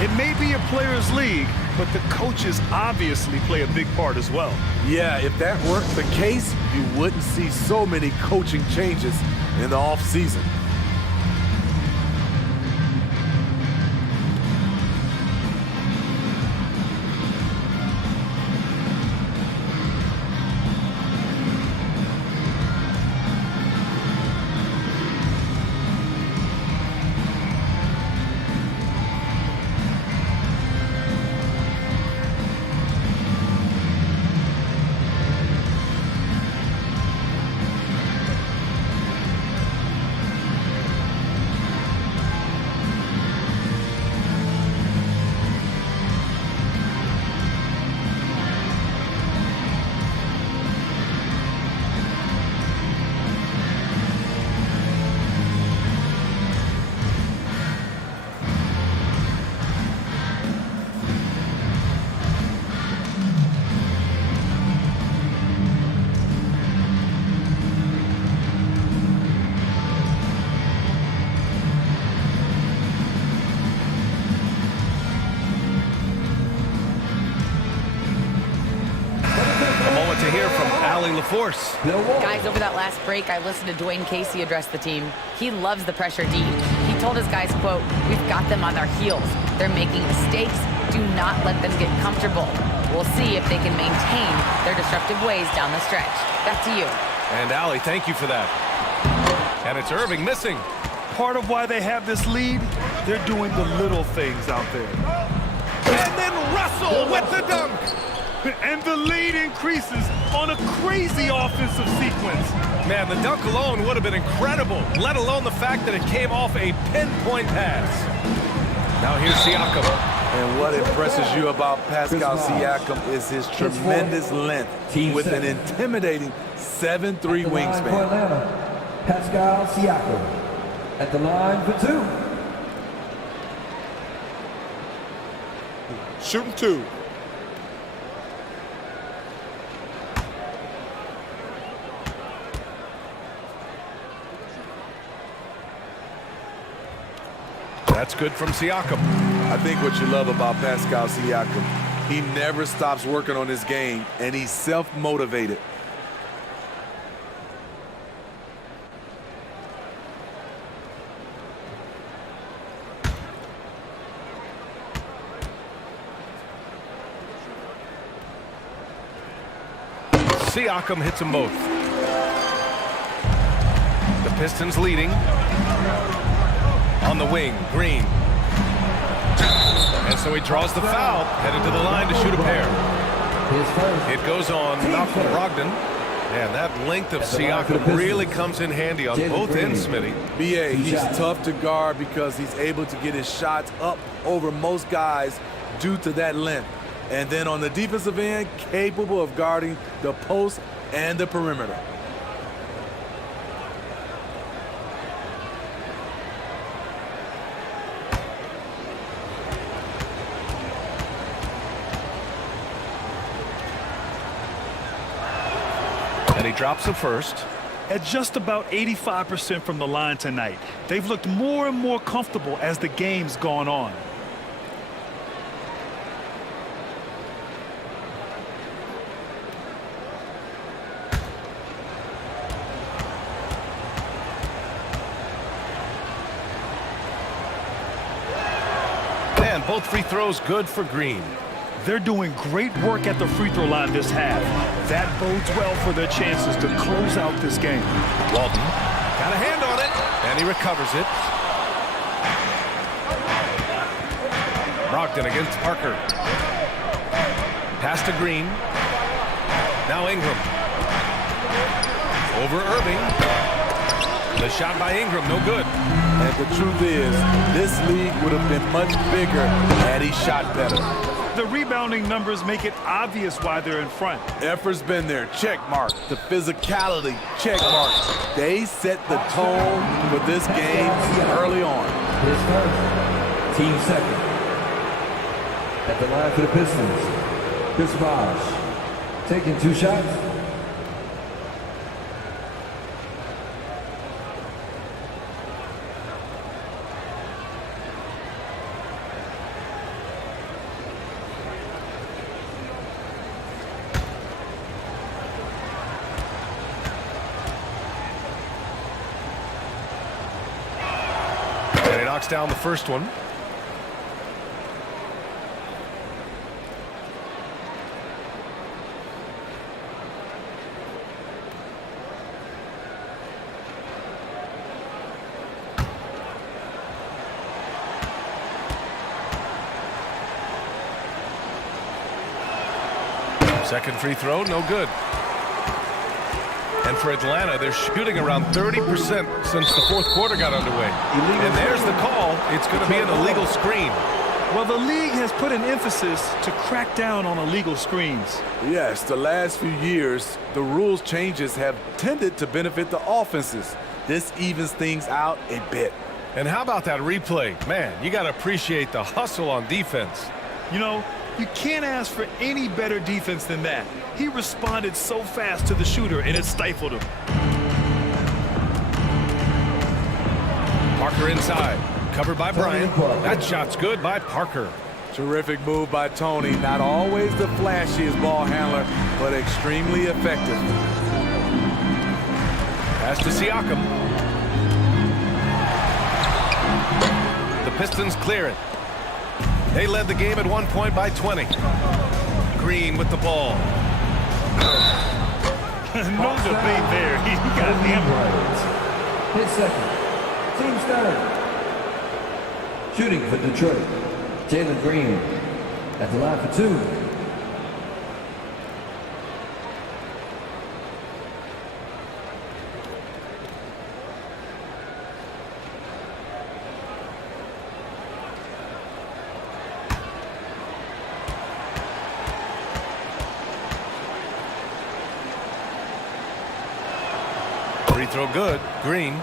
It may be a players' league, but the coaches obviously play a big part as well. Yeah, if that weren't the case, you wouldn't see so many coaching changes in the offseason. to hear from Allie LaForce. Guys, over that last break, I listened to Dwayne Casey address the team. He loves the pressure deep. He told his guys, quote, "We've got them on their heels. They're making mistakes. Do not let them get comfortable. We'll see if they can maintain their disruptive ways down the stretch." Back to you. And Allie, thank you for that. And it's Irving missing. Part of why they have this lead, they're doing the little things out there. And then Russell with the dunk. And the lead increases on a crazy offensive sequence. Man, the dunk alone would have been incredible, let alone the fact that it came off a pinpoint pass. Now here's Siakam. And what impresses you about Pascal Siakam is his tremendous length with an intimidating 7'3" wingspan. Pascal Siakam at the line for 2. Shooting 2. That's good from Siakam. I think what you love about Pascal Siakam, he never stops working on his game, and he's self-motivated. Siakam hits them both. The Pistons leading. On the wing, Green. And so he draws the foul, headed to the line to shoot a pair. It goes on Malcolm Brogdon. And that length of Siakam really comes in handy on both ends, Smitty. B.A., he's tough to guard because he's able to get his shots up over most guys due to that length. And then on the defensive end, capable of guarding the post and the perimeter. And he drops the first. At just about 85% from the line tonight, they've looked more and more comfortable as the game's gone on. And both free throws good for Green. They're doing great work at the free throw line this half. That bodes well for their chances to close out this game. Walton got a hand on it, and he recovers it. Brogdon against Parker. Pass to Green. Now Ingram. Over Irving. The shot by Ingram, no good. And the truth is, this league would have been much bigger had he shot better. The rebounding numbers make it obvious why they're in front. Effort's been there, check mark. The physicality, check mark. They set the tone for this game early on. His first, team second. At the line for the Pistons, Chris Bosh taking 2 shots. Knocks down the first one. Second free throw, no good. And for Atlanta, they're shooting around 30% since the fourth quarter got underway. And there's the call. It's going to be an illegal screen. Well, the league has put an emphasis to crack down on illegal screens. Yes, the last few years, the rules changes have tended to benefit the offenses. This evens things out a bit. And how about that replay? Man, you got to appreciate the hustle on defense. You know, you can't ask for any better defense than that. He responded so fast to the shooter, and it stifled him. Parker inside. Covered by Bryant. That shot's good by Parker. Terrific move by Tony. Not always the flashiest ball handler, but extremely effective. Pass to Siakam. The Pistons clear it. They led the game at 1 point by 20. Green with the ball. No debate there. He got hammered. His second. Team started. Shooting for Detroit, Jalen Green at the line for 2. Free throw good. Green.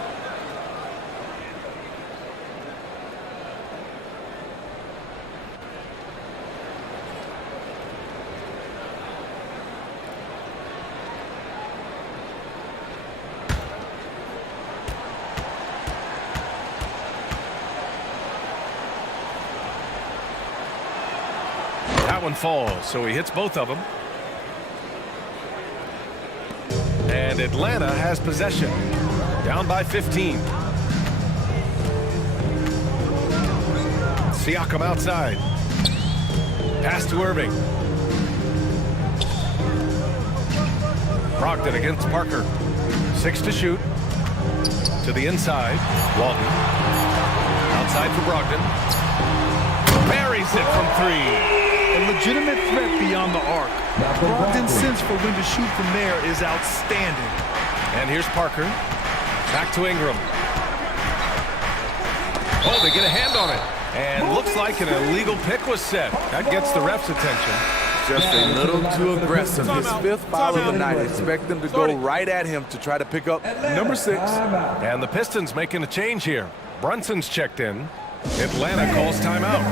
That one falls, so he hits both of them. And Atlanta has possession. Down by 15. Siakam outside. Pass to Irving. Brogdon against Parker. 6 to shoot. To the inside. Walton. Outside for Brogdon. Buries it from 3. A legitimate threat beyond the arc. Brogdon's sense for when to shoot from there is outstanding. And here's Parker. Back to Ingram. Oh, they get a hand on it. And looks like an illegal pick was set. That gets the ref's attention. Just a little too aggressive. His 5th foul of the night. Expect them to go right at him to try to pick up number 6. And the Pistons making a change here. Brunson's checked in. Atlanta calls timeout.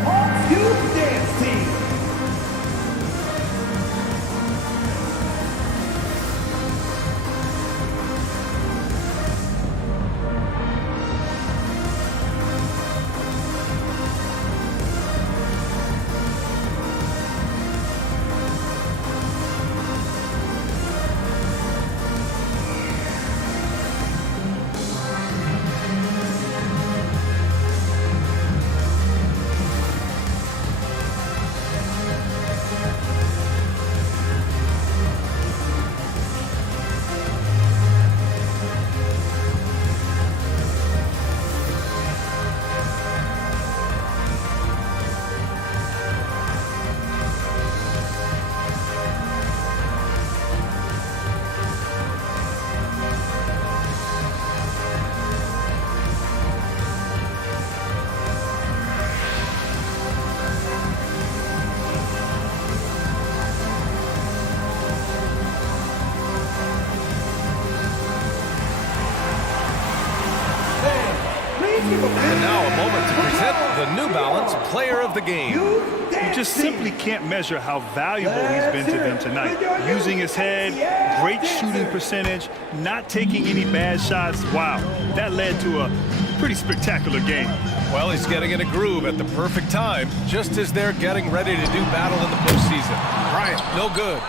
And now a moment to present the New Balance Player of the Game. You just simply can't measure how valuable he's been to them tonight. Using his head, great shooting percentage, not taking any bad shots. Wow, that led to a pretty spectacular game. Well, he's getting in a groove at the perfect time, just as they're getting ready to do battle in the postseason. Bryant, no good.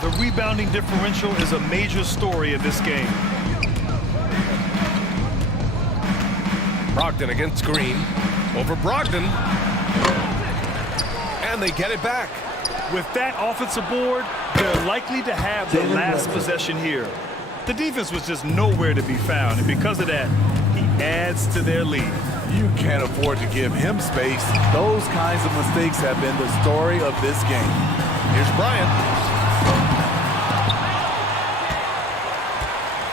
The rebounding differential is a major story in this game. Brogdon against Green. Over Brogdon. And they get it back. With that offensive board, they're likely to have the last possession here. The defense was just nowhere to be found, and because of that, he adds to their lead. You can't afford to give him space. Those kinds of mistakes have been the story of this game. Here's Bryant.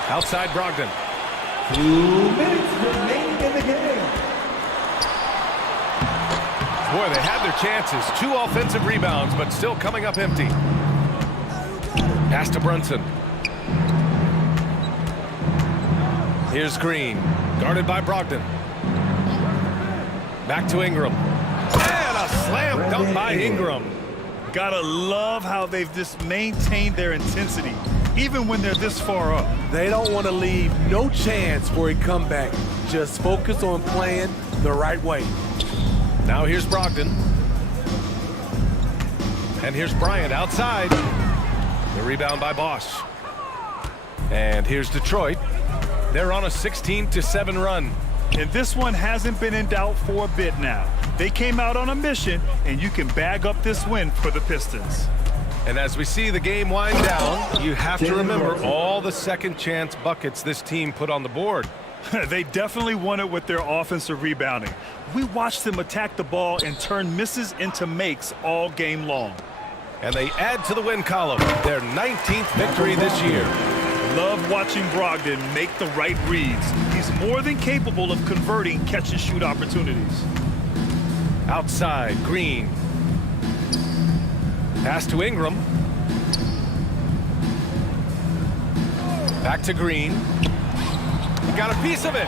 Outside Brogdon. 2 minutes remaining in the game. Boy, they had their chances. 2 offensive rebounds, but still coming up empty. Pass to Brunson. Here's Green, guarded by Brogdon. Back to Ingram. And a slam dunk by Ingram. Gotta love how they've just maintained their intensity, even when they're this far up. They don't want to leave no chance for a comeback. Just focus on playing the right way. Now here's Brogdon. And here's Bryant outside. The rebound by Bosch. And here's Detroit. They're on a 16-7 run. And this one hasn't been in doubt for a bit now. They came out on a mission, and you can bag up this win for the Pistons. And as we see the game wind down, you have to remember all the second chance buckets this team put on the board. They definitely won it with their offensive rebounding. We watched them attack the ball and turn misses into makes all game long. And they add to the win column, their 19th victory this year. Love watching Brogdon make the right reads. He's more than capable of converting catch-and-shoot opportunities. Outside, Green. Pass to Ingram. Back to Green. He got a piece of it.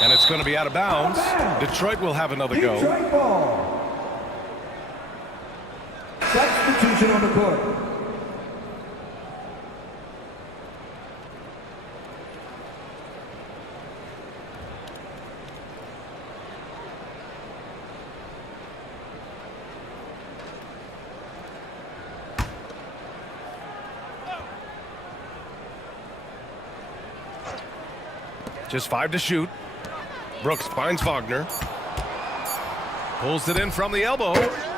And it's going to be out of bounds. Detroit will have another go. Detroit ball. Substitution on the court. Just 5 to shoot. Brooks finds Wagner. Pulls it in from the elbow.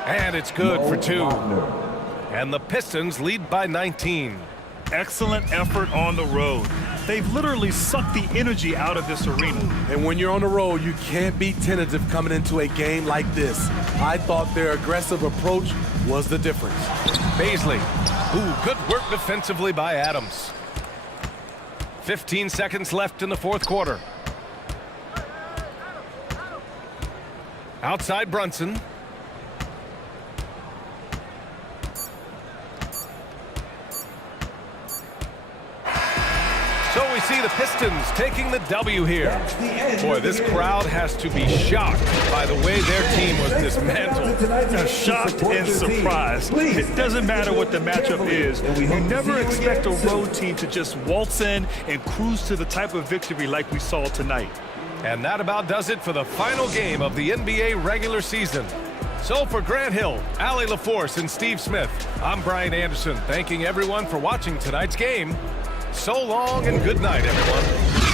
And it's good for 2. And the Pistons lead by 19. Excellent effort on the road. They've literally sucked the energy out of this arena. And when you're on the road, you can't be tentative coming into a game like this. I thought their aggressive approach was the difference. Baisley. Ooh, good work defensively by Adams. 15 seconds left in the fourth quarter. Outside Brunson. So we see the Pistons taking the W here. Boy, this crowd has to be shocked by the way their team was dismantled. Shocked and surprised. It doesn't matter what the matchup is. You never expect a road team to just waltz in and cruise to the type of victory like we saw tonight. And that about does it for the final game of the NBA regular season. So for Grant Hill, Allie LaForce, and Steve Smith, I'm Brian Anderson, thanking everyone for watching tonight's game. So long and good night, everyone.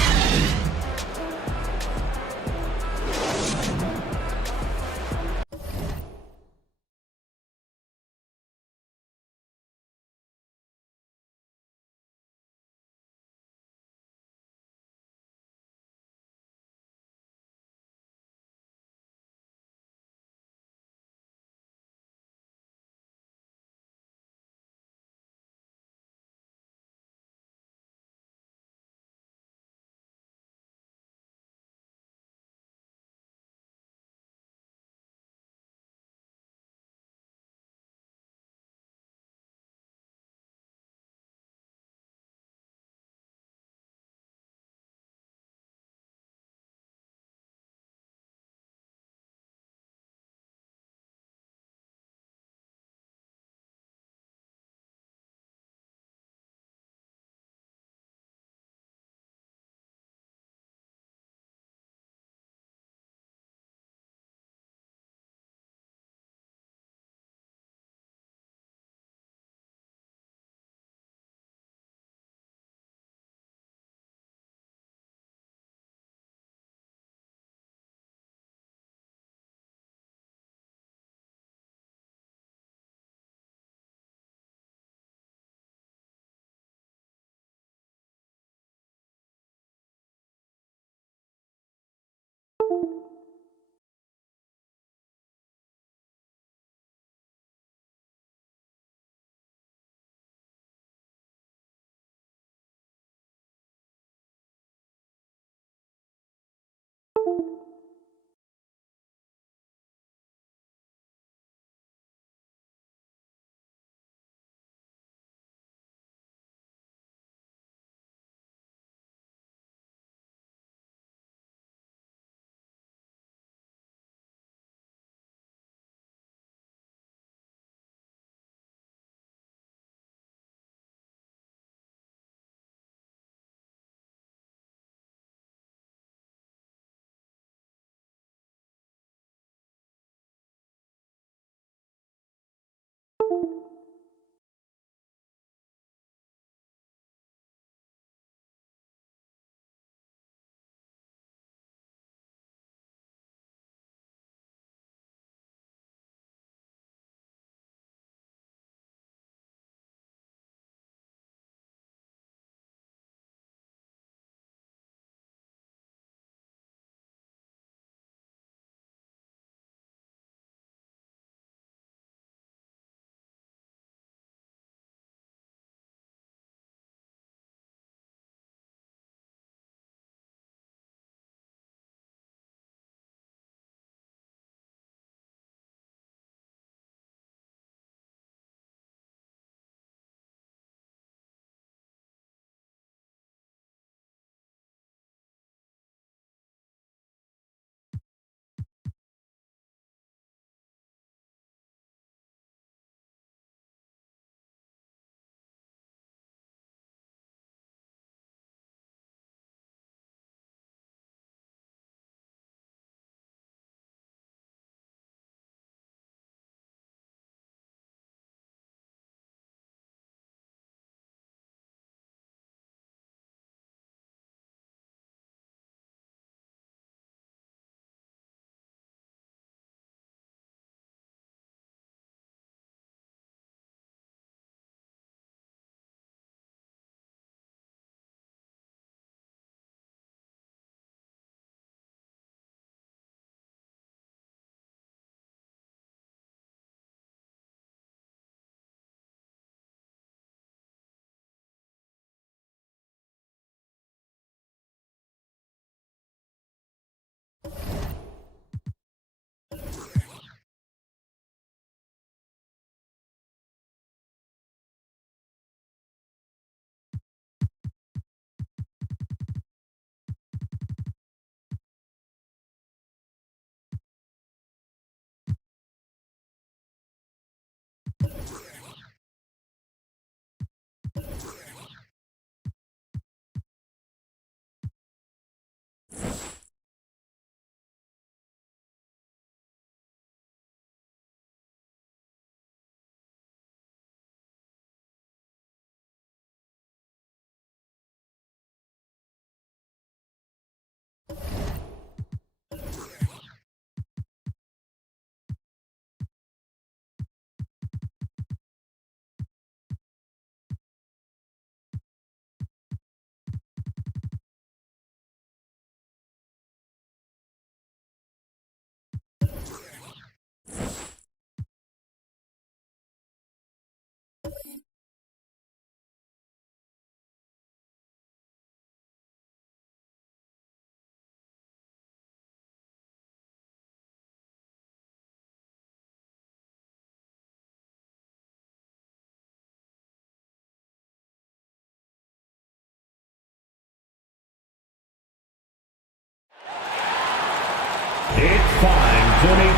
time, Jimmy.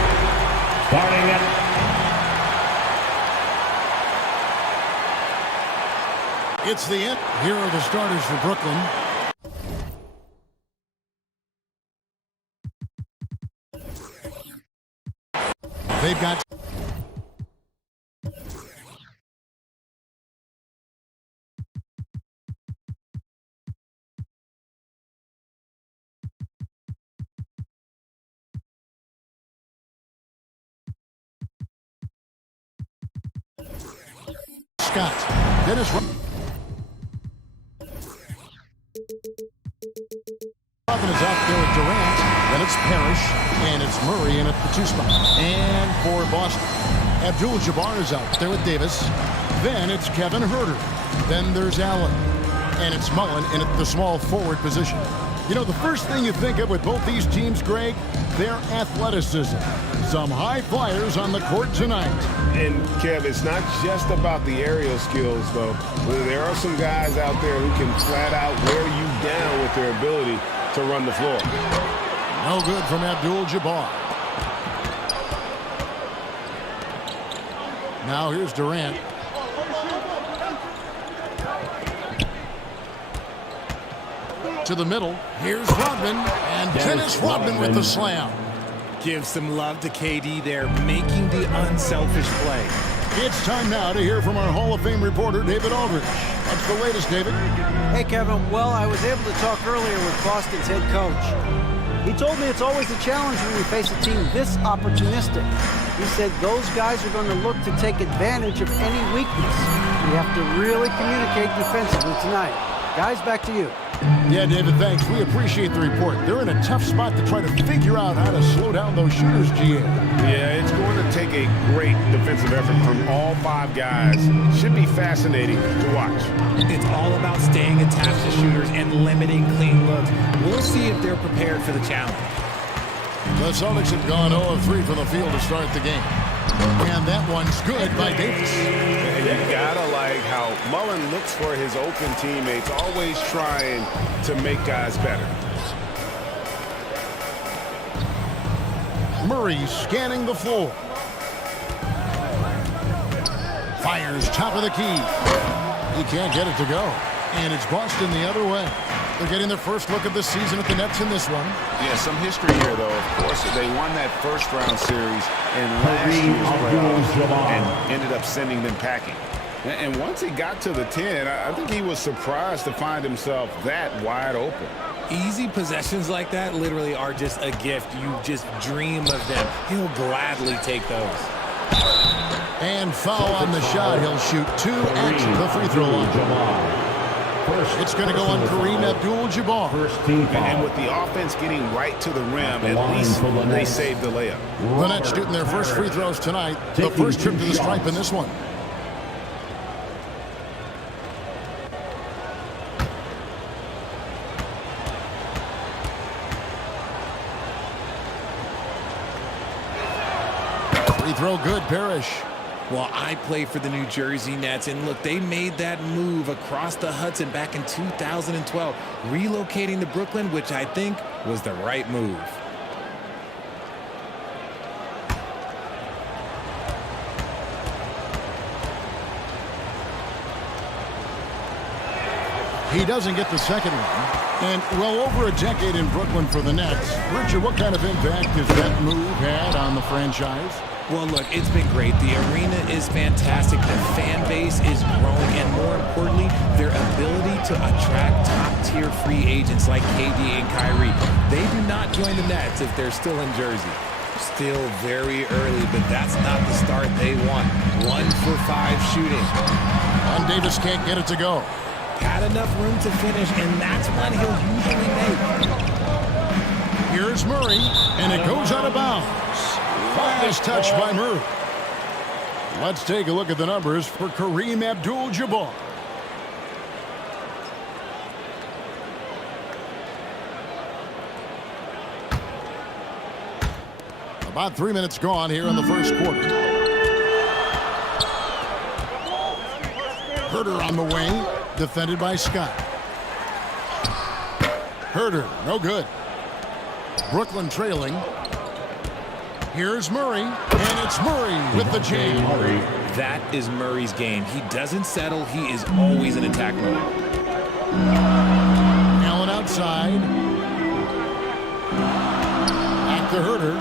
Starting at It's the end. Here are the starters for Brooklyn. They've got Scott. Dennis Rodman is out there with Durant. Then it's Parrish, and it's Murray in at the 2 spot. And for Boston, Abdul-Jabbar is out there with Davis. Then it's Kevin Huerter. Then there's Allen. And it's Mullen in at the small forward position. You know, the first thing you think of with both these teams, Greg, their athleticism. Some high flyers on the court tonight. And, Kev, it's not just about the aerial skills, though. There are some guys out there who can flat out wear you down with their ability to run the floor. No good from Abdul-Jabbar. Now here's Durant. To the middle. Here's Rodman. And Dennis Rodman with the slam. Give some love to KD there, making the unselfish play. It's time now to hear from our Hall of Fame reporter, David Aldridge. What's the latest, David? Hey, Kevin. Well, I was able to talk earlier with Boston's head coach. He told me it's always a challenge when you face a team this opportunistic. He said those guys are going to look to take advantage of any weakness. We have to really communicate defensively tonight. Guys, back to you. Yeah, David, thanks. We appreciate the report. They're in a tough spot to try to figure out how to slow down those shooters, GA. Yeah, it's going to take a great defensive effort from all 5 guys. Should be fascinating to watch. It's all about staying attached to shooters and limiting clean looks. We'll see if they're prepared for the challenge. The Celtics have gone 0 of 3 from the field to start the game. And that one's good by Davis. And you gotta like how Mullen looks for his open teammates, always trying to make guys better. Murray scanning the floor. Fires top of the key. He can't get it to go. And it's Boston the other way. They're getting their first look of the season at the Nets in this one. Yeah, some history here, though, of course. They won that first-round series in last year's playoffs and ended up sending them packing. And once he got to the 10, I think he was surprised to find himself that wide open. Easy possessions like that literally are just a gift. You just dream of them. He'll gladly take those. And foul on the shot. He'll shoot 2 at the free throw line. It's going to go on Kareem Abdul-Jabbar. And with the offense getting right to the rim, at least they saved the layup. The Nets shooting their first free throws tonight. The first trip to the stripe in this one. Free throw good, Parrish. Well, I play for the New Jersey Nets, and look, they made that move across the Hudson back in 2012, relocating to Brooklyn, which I think was the right move. He doesn't get the second one. And well over a decade in Brooklyn for the Nets. Richard, what kind of impact has that move had on the franchise? Well, look, it's been great. The arena is fantastic. The fan base is growing. And more importantly, their ability to attract top-tier free agents like KD and Kyrie. They do not join the Nets if they're still in Jersey. Still very early, but that's not the start they want. 1 for 5 shooting. And Davis can't get it to go. Had enough room to finish, and that's one he'll usually make. Here's Murray, and it goes out of bounds. Nice touch by Murray. Let's take a look at the numbers for Kareem Abdul-Jabbar. About 3 minutes gone here in the first quarter. Huerter on the wing, defended by Scott. Huerter, no good. Brooklyn trailing. Here's Murray, and it's Murray with the jam. That is Murray's game. He doesn't settle. He is always in attack mode. Allen outside. Back to Herter.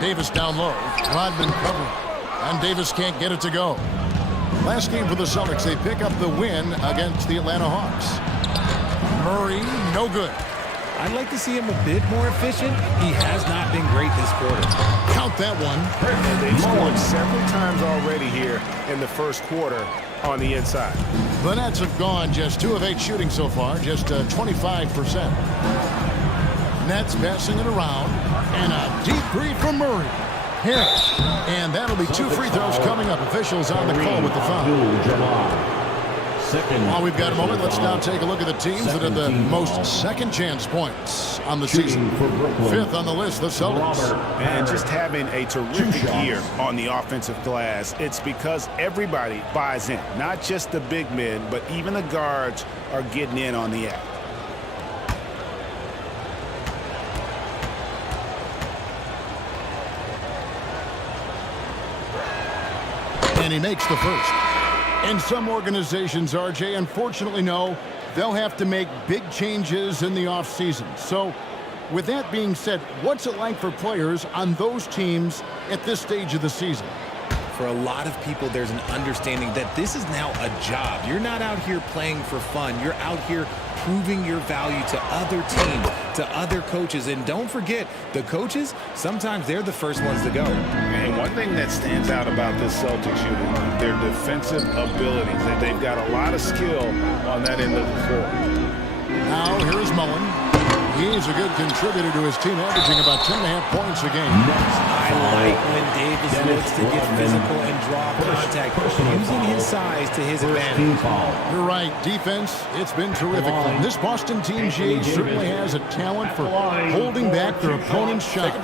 Davis down low. Rodman covering. And Davis can't get it to go. Last game for the Celtics, they pick up the win against the Atlanta Hawks. Murray, no good. I'd like to see him a bit more efficient. He has not been great this quarter. Count that one. They've scored several times already here in the first quarter on the inside. The Nets have gone just 2 of 8 shooting so far, just 25%. Nets passing it around, and a deep three from Murray. Here, and that'll be 2 free throws coming up. Officials on the call with the foul. While we've got a moment, let's now take a look at the teams that have the most second chance points on the season. 5th on the list, the Celtics. And just having a terrific year on the offensive glass, it's because everybody buys in. Not just the big men, but even the guards are getting in on the act. And he makes the first. And some organizations, RJ, unfortunately no, they'll have to make big changes in the offseason. So with that being said, what's it like for players on those teams at this stage of the season? For a lot of people, there's an understanding that this is now a job. You're not out here playing for fun. You're out here proving your value to other teams, to other coaches. And don't forget, the coaches, sometimes they're the first ones to go. And one thing that stands out about this Celtics unit, their defensive abilities. They've got a lot of skill on that end of the floor. Now, here's Mullen. He's a good contributor to his team, averaging about 10.5 points a game. I like when Davis looks to get physical and draw contact, using his size to his advantage. You're right. Defense, it's been terrific. This Boston team, G, certainly has a talent for holding back their opponent's shots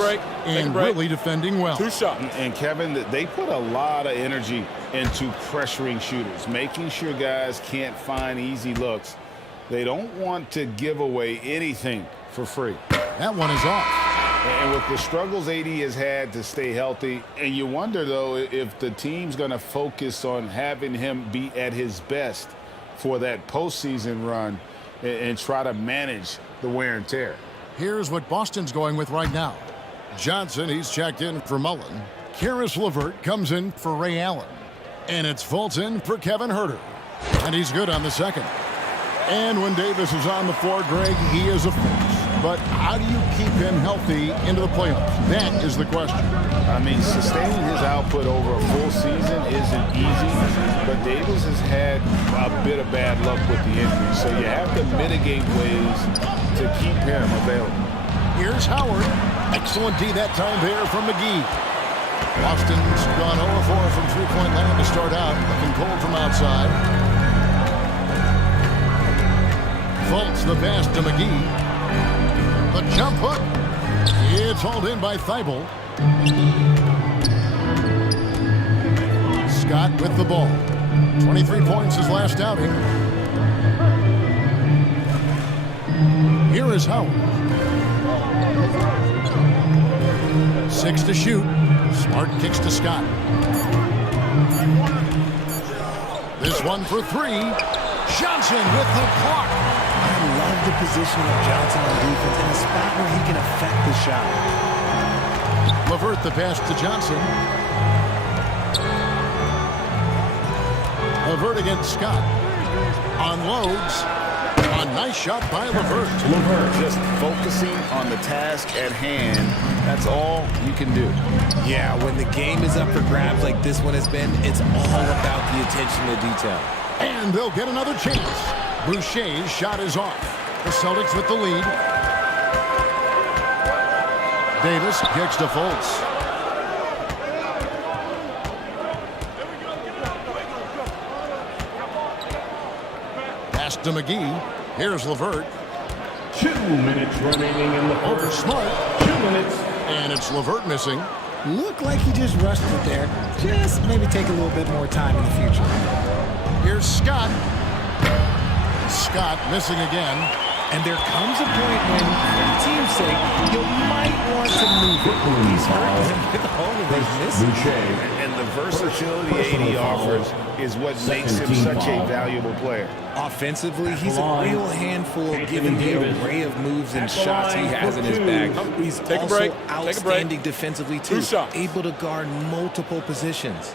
and really defending well. 2 shots. And Kevin, they put a lot of energy into pressuring shooters, making sure guys can't find easy looks. They don't want to give away anything for free. That one is off. And with the struggles AD has had to stay healthy, and you wonder, though, if the team's going to focus on having him be at his best for that postseason run and try to manage the wear and tear. Here's what Boston's going with right now. Johnson, he's checked in for Mullen. Karis LeVert comes in for Ray Allen. And it's Fulton for Kevin Herter. And he's good on the second. And when Davis is on the floor, Greg, he is a force. But how do you keep him healthy into the playoffs? That is the question. I mean, sustaining his output over a full season isn't easy, but Davis has had a bit of bad luck with the injury, so you have to mitigate ways to keep him available. Here's Howard. Excellent D that time there from McGee. Boston's gone 0-4 from three-point land to start out, looking cold from outside. Fultz the pass to McGee. The jump hook. It's hauled in by Thibault. Scott with the ball. 23 points his last outing. Here is Howard. 6 to shoot. Smart kicks to Scott. This one for 3. Johnson with the block. I love the positioning of Johnson on defense in a spot where he can affect the shot. LeVert the pass to Johnson. LeVert against Scott. Unloads. A nice shot by LeVert. LeVert just focusing on the task at hand. That's all you can do. Yeah, when the game is up for grabs like this one has been, it's all about the attention to detail. And they'll get another chance. Boucher's shot is off. The Celtics with the lead. Davis kicks to Fultz. Pass to McGee. Here's LeVert. 2 minutes remaining in the Over Smart. 2 minutes. And it's LeVert missing. Looked like he just rushed it there. Just maybe take a little bit more time in the future. Here's Scott. Scott missing again. And there comes a point when, for the team's sake, you might want to move it. He's hurt him with all of these misses. And the versatility AD offers is what makes him such a valuable player. Offensively, he's a real handful given the array of moves and shots he has in his bag. He's also outstanding defensively, too, able to guard multiple positions.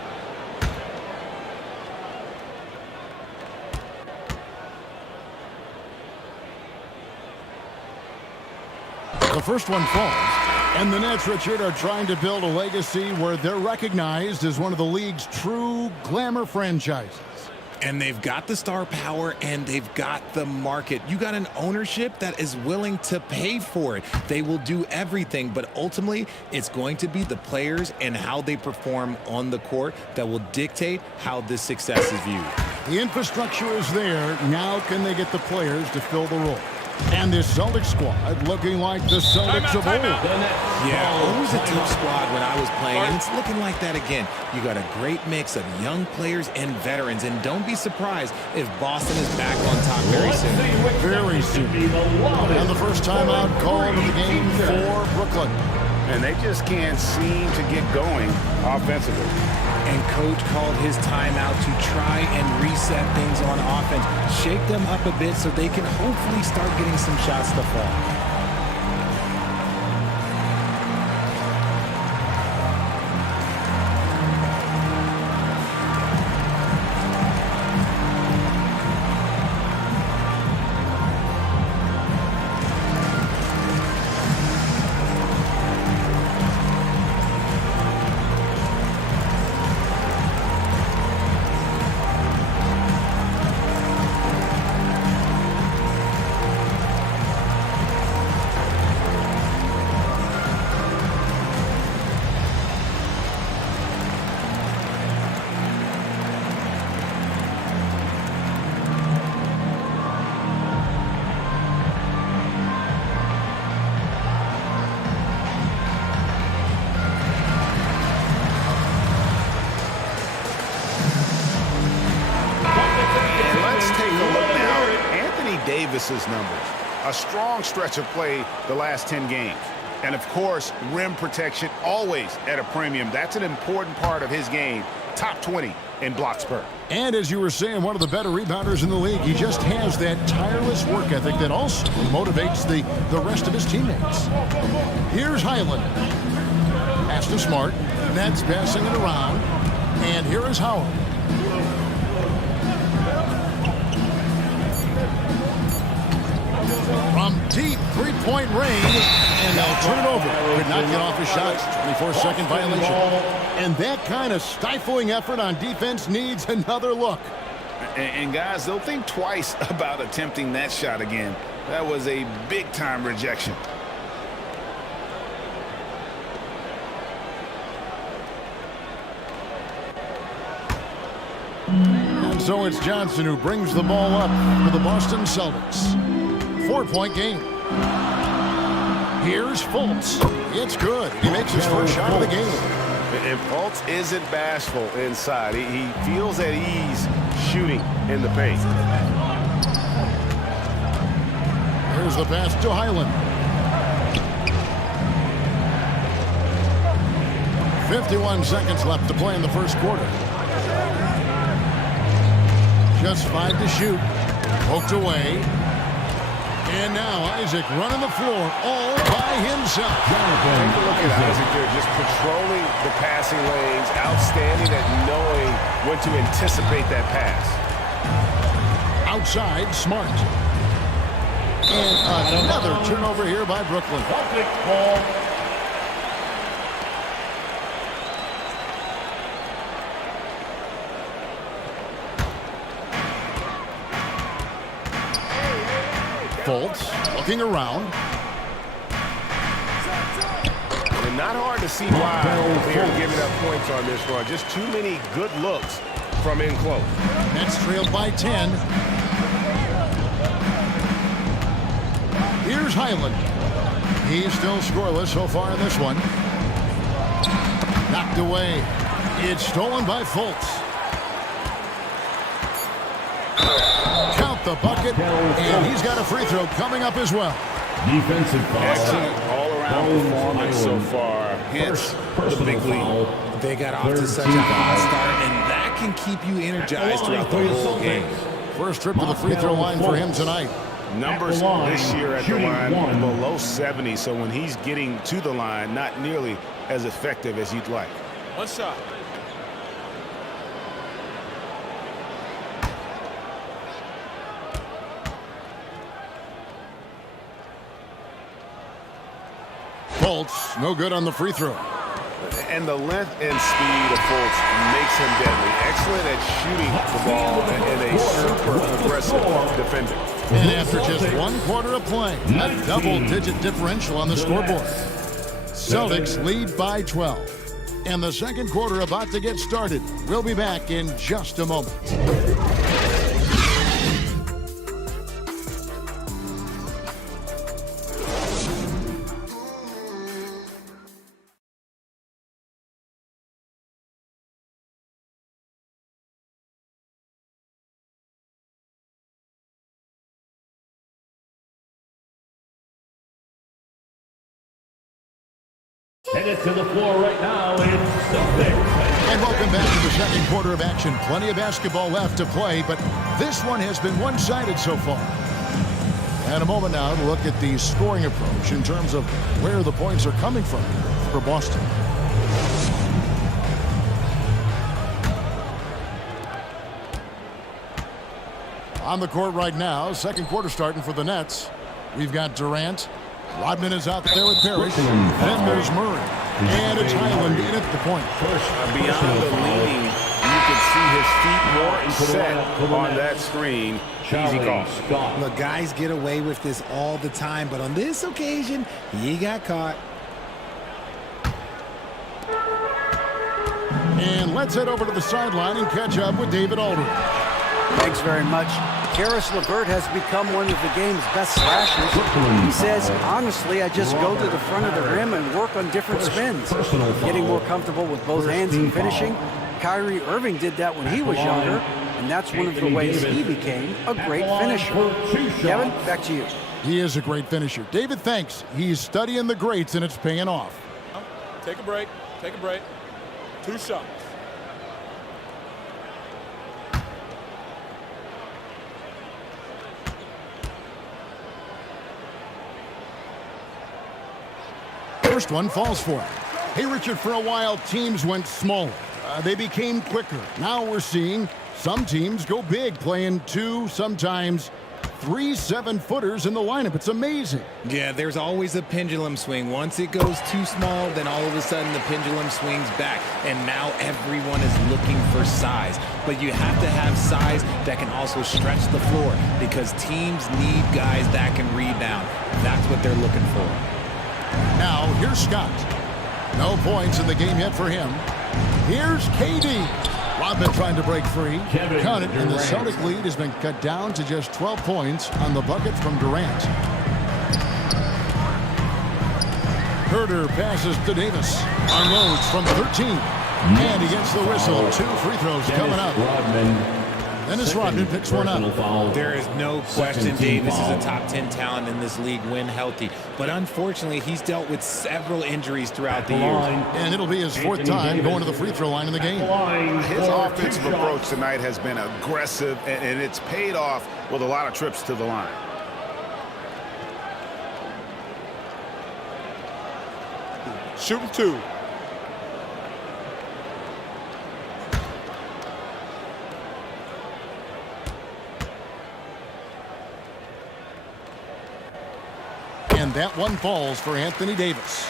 The first one falls. And the Nets, Richard, are trying to build a legacy where they're recognized as one of the league's true glamour franchises. And they've got the star power and they've got the market. You got an ownership that is willing to pay for it. They will do everything, but ultimately it's going to be the players and how they perform on the court that will dictate how this success is viewed. The infrastructure is there. Now can they get the players to fill the role? And this Celtics squad looking like the Celtics of old. Yeah, always a tough squad when I was playing, and it's looking like that again. You got a great mix of young players and veterans, and don't be surprised if Boston is back on top very soon. Very soon. And the first timeout called of the game for Brooklyn. And they just can't seem to get going offensively. And coach called his timeout to try and reset things on offense, shake them up a bit so they can hopefully start getting some shots to fall. Davis's numbers. A strong stretch of play the last 10 games. And of course, rim protection always at a premium. That's an important part of his game. Top 20 in blocks per. And as you were saying, one of the better rebounders in the league. He just has that tireless work ethic that also motivates the rest of his teammates. Here's Highland. Pass to Smart. Nets passing it around. And here is Howard. From deep three-point range, and they'll turn it over. Could not get off his shots. 24-second violation. And that kind of stifling effort on defense needs another look. And guys, they'll think twice about attempting that shot again. That was a big-time rejection. And so it's Johnson who brings the ball up for the Boston Celtics. 4-point game. Here's Fultz. It's good. He makes his first shot of the game. And Fultz isn't bashful inside. He feels at ease shooting in the paint. Here's the pass to Highland. 51 seconds left to play in the first quarter. Just 5 to shoot. Poked away. And now Isaac running the floor all by himself. Take a look at Isaac there, just patrolling the passing lanes, outstanding at knowing when to anticipate that pass. Outside, Smart. And another turnover here by Brooklyn. Fultz looking around. And not hard to see why they are giving up points on this run. Just too many good looks from in close. Nets trailed by 10. Here's Highland. He's still scoreless so far in this one. Knocked away. It's stolen by Fultz. Count the bucket, and he's got a free throw coming up as well. Defensive foul. Excellent all-around performance so far. Hence the big lead. They got off to such a hot start, and that can keep you energized throughout the whole game. First trip to the free throw line for him tonight. Numbers this year at the line below 70, so when he's getting to the line, not nearly as effective as you'd like. One shot. Fultz, no good on the free throw. And the length and speed of Fultz makes him deadly. Excellent at shooting the ball and a super aggressive defender. And after just 1 quarter of play, a double-digit differential on the scoreboard. Celtics lead by 12. And the second quarter about to get started. We'll be back in just a moment. Headed to the floor right now, it's Celtics. And welcome back to the second quarter of action. Plenty of basketball left to play, but this one has been one-sided so far. And a moment now to look at the scoring approach in terms of where the points are coming from for Boston. On the court right now, second quarter starting for the Nets. We've got Durant. Rodman is out there with Parrish. Then there's Murray. And it's Highland in at the point. Beyond the leaning, you can see his feet more set on that screen. Easy call. Look, guys get away with this all the time, but on this occasion, he got caught. And let's head over to the sideline and catch up with David Aldridge. Thanks very much. Karis LeVert has become one of the game's best slashers. He says, honestly, I just go to the front of the rim and work on different spins. Getting more comfortable with both hands and finishing. Kyrie Irving did that when he was younger, and that's one of the ways he became a great finisher. Kevin, back to you. He is a great finisher. David, thanks. He's studying the greats, and it's paying off. Take a break. Take a break. 2 shots. First one falls for him. Hey, Richard, for a while, teams went smaller. They became quicker. Now we're seeing some teams go big, playing 2, sometimes 3 7-footers in the lineup. It's amazing. Yeah, there's always a pendulum swing. Once it goes too small, then all of a sudden the pendulum swings back. And now everyone is looking for size. But you have to have size that can also stretch the floor because teams need guys that can rebound. That's what they're looking for. Now, here's Scott. No points in the game yet for him. Here's KD. Rodman trying to break free. Cut it, and the Celtic lead has been cut down to just 12 points on the bucket from Durant. Herter passes to Davis. Unloads from 13. And he gets the whistle. 2 free throws coming up. Dennis Rodman picks one up. There is no question Davis is a top 10 talent in this league when healthy. But unfortunately, he's dealt with several injuries throughout the years. And it'll be his 4th time going to the free throw line in the game. His offensive approach tonight has been aggressive, and it's paid off with a lot of trips to the line. Shooting 2. And that one falls for Anthony Davis.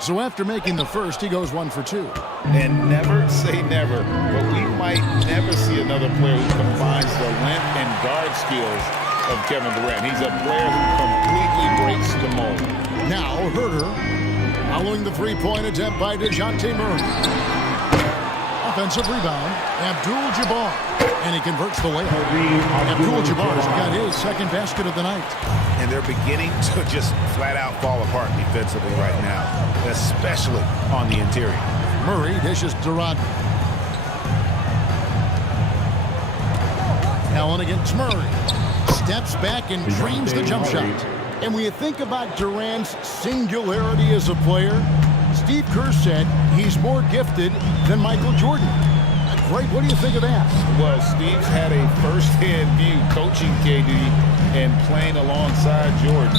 So after making the first, he goes 1 for 2. And never say never, but we might never see another player who combines the length and guard skills of Kevin Durant. He's a player who completely breaks the mold. Now Herter following the three-point attempt by DeJounte Murray. Offensive rebound, Abdul-Jabbar. And he converts the layup. Abdul-Jabbar's got his second basket of the night. And they're beginning to just flat out fall apart defensively right now, especially on the interior. Murray dishes to Rodman. Allen against Murray. Steps back and dreams the jump shot. And when you think about Durant's singularity as a player, Steve Kerr said he's more gifted than Michael Jordan. Greg, what do you think of that? Well, Steve's had a first-hand view coaching KD and playing alongside Jordan.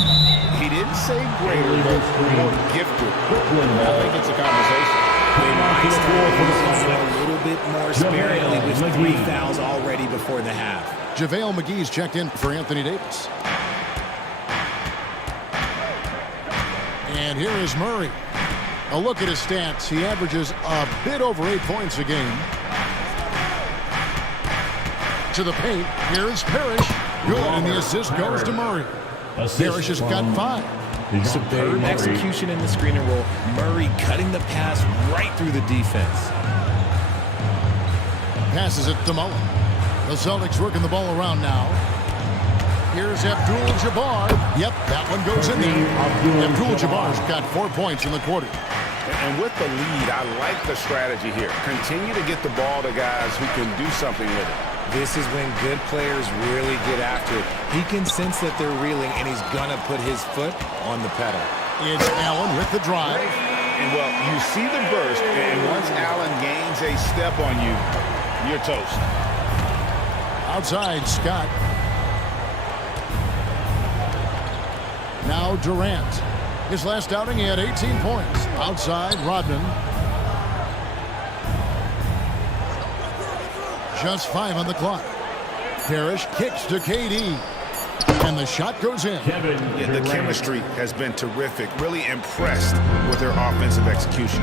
He didn't say greater, but more gifted. I think it's a conversation. They might start using a little bit more sparingly with 3 fouls already before the half. JaVale McGee's checked in for Anthony Davis. And here is Murray. A look at his stats. He averages a bit over 8 points a game. To the paint. Here's Parrish. Good, and the assist goes to Murray. Parrish has got 5. Superb execution in the screen and roll. Murray cutting the pass right through the defense. Passes it to Mullen. The Celtics working the ball around now. Here's Abdul-Jabbar. Yep, that one goes in there. Abdul-Jabbar's got 4 points in the quarter. And with the lead, I like the strategy here. Continue to get the ball to guys who can do something with it. This is when good players really get after it. He can sense that they're reeling, and he's going to put his foot on the pedal. It's Allen with the drive. And, well, you see the burst, and once Allen gains a step on you, you're toast. Outside, Scott. Now Durant. His last outing, he had 18 points. Outside, Rodman. Just 5 on the clock. Parrish kicks to KD. And the shot goes in. Yeah, the chemistry has been terrific. Really impressed with their offensive execution.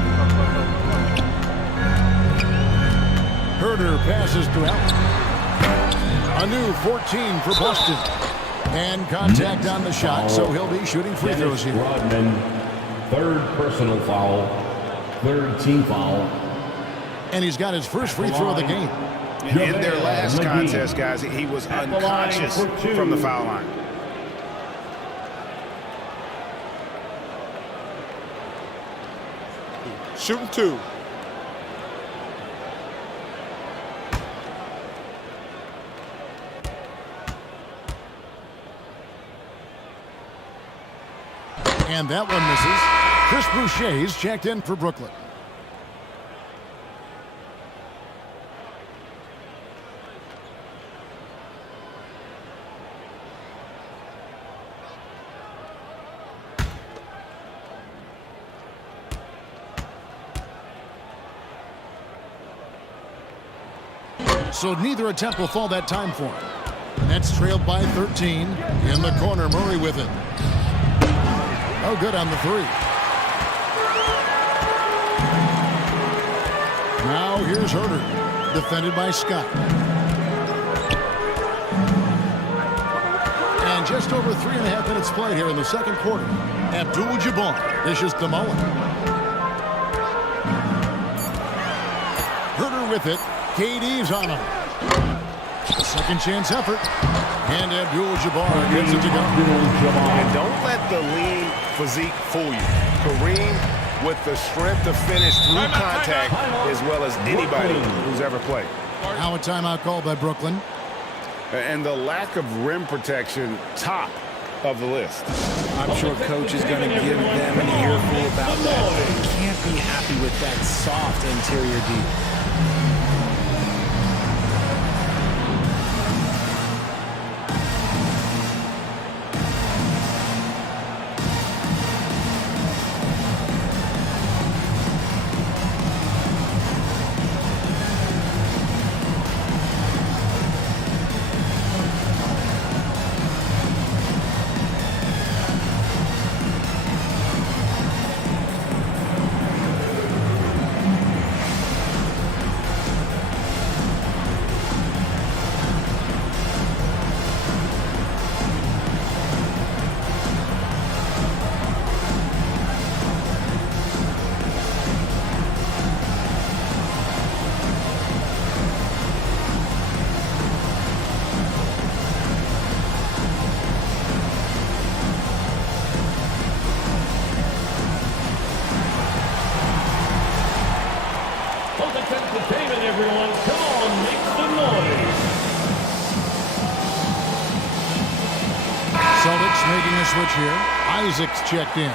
Herter passes to Allen. A new 14 for Boston. And contact on the shot, so he'll be shooting free throws here. Rodman, 3rd personal foul, 3rd team foul. And he's got his first free throw of the game. In their last contest, guys, he was unconscious from the foul line. Shooting 2. And that one misses. Chris Boucher's checked in for Brooklyn. So neither attempt will fall that time for him. Nets trailed by 13. In the corner, Murray with it. Oh, good on the 3. Now here's Herter. Defended by Scott. And just over 3.5 minutes played here in the second quarter. Abdul-Jabbar dishes to Mullen. Herter with it. KD's on him. A second chance effort. And Abdul-Jabbar gets it to go. And don't let the lean physique fool you. Kareem with the strength to finish through contact as well as anybody who's ever played. Now a timeout called by Brooklyn. And the lack of rim protection, top of the list. I'm sure coach is going to give them an earful about that. They can't be happy with that soft interior D. entertainment, everyone. Come on, make some noise. Celtics making a switch here. Isaac's checked in.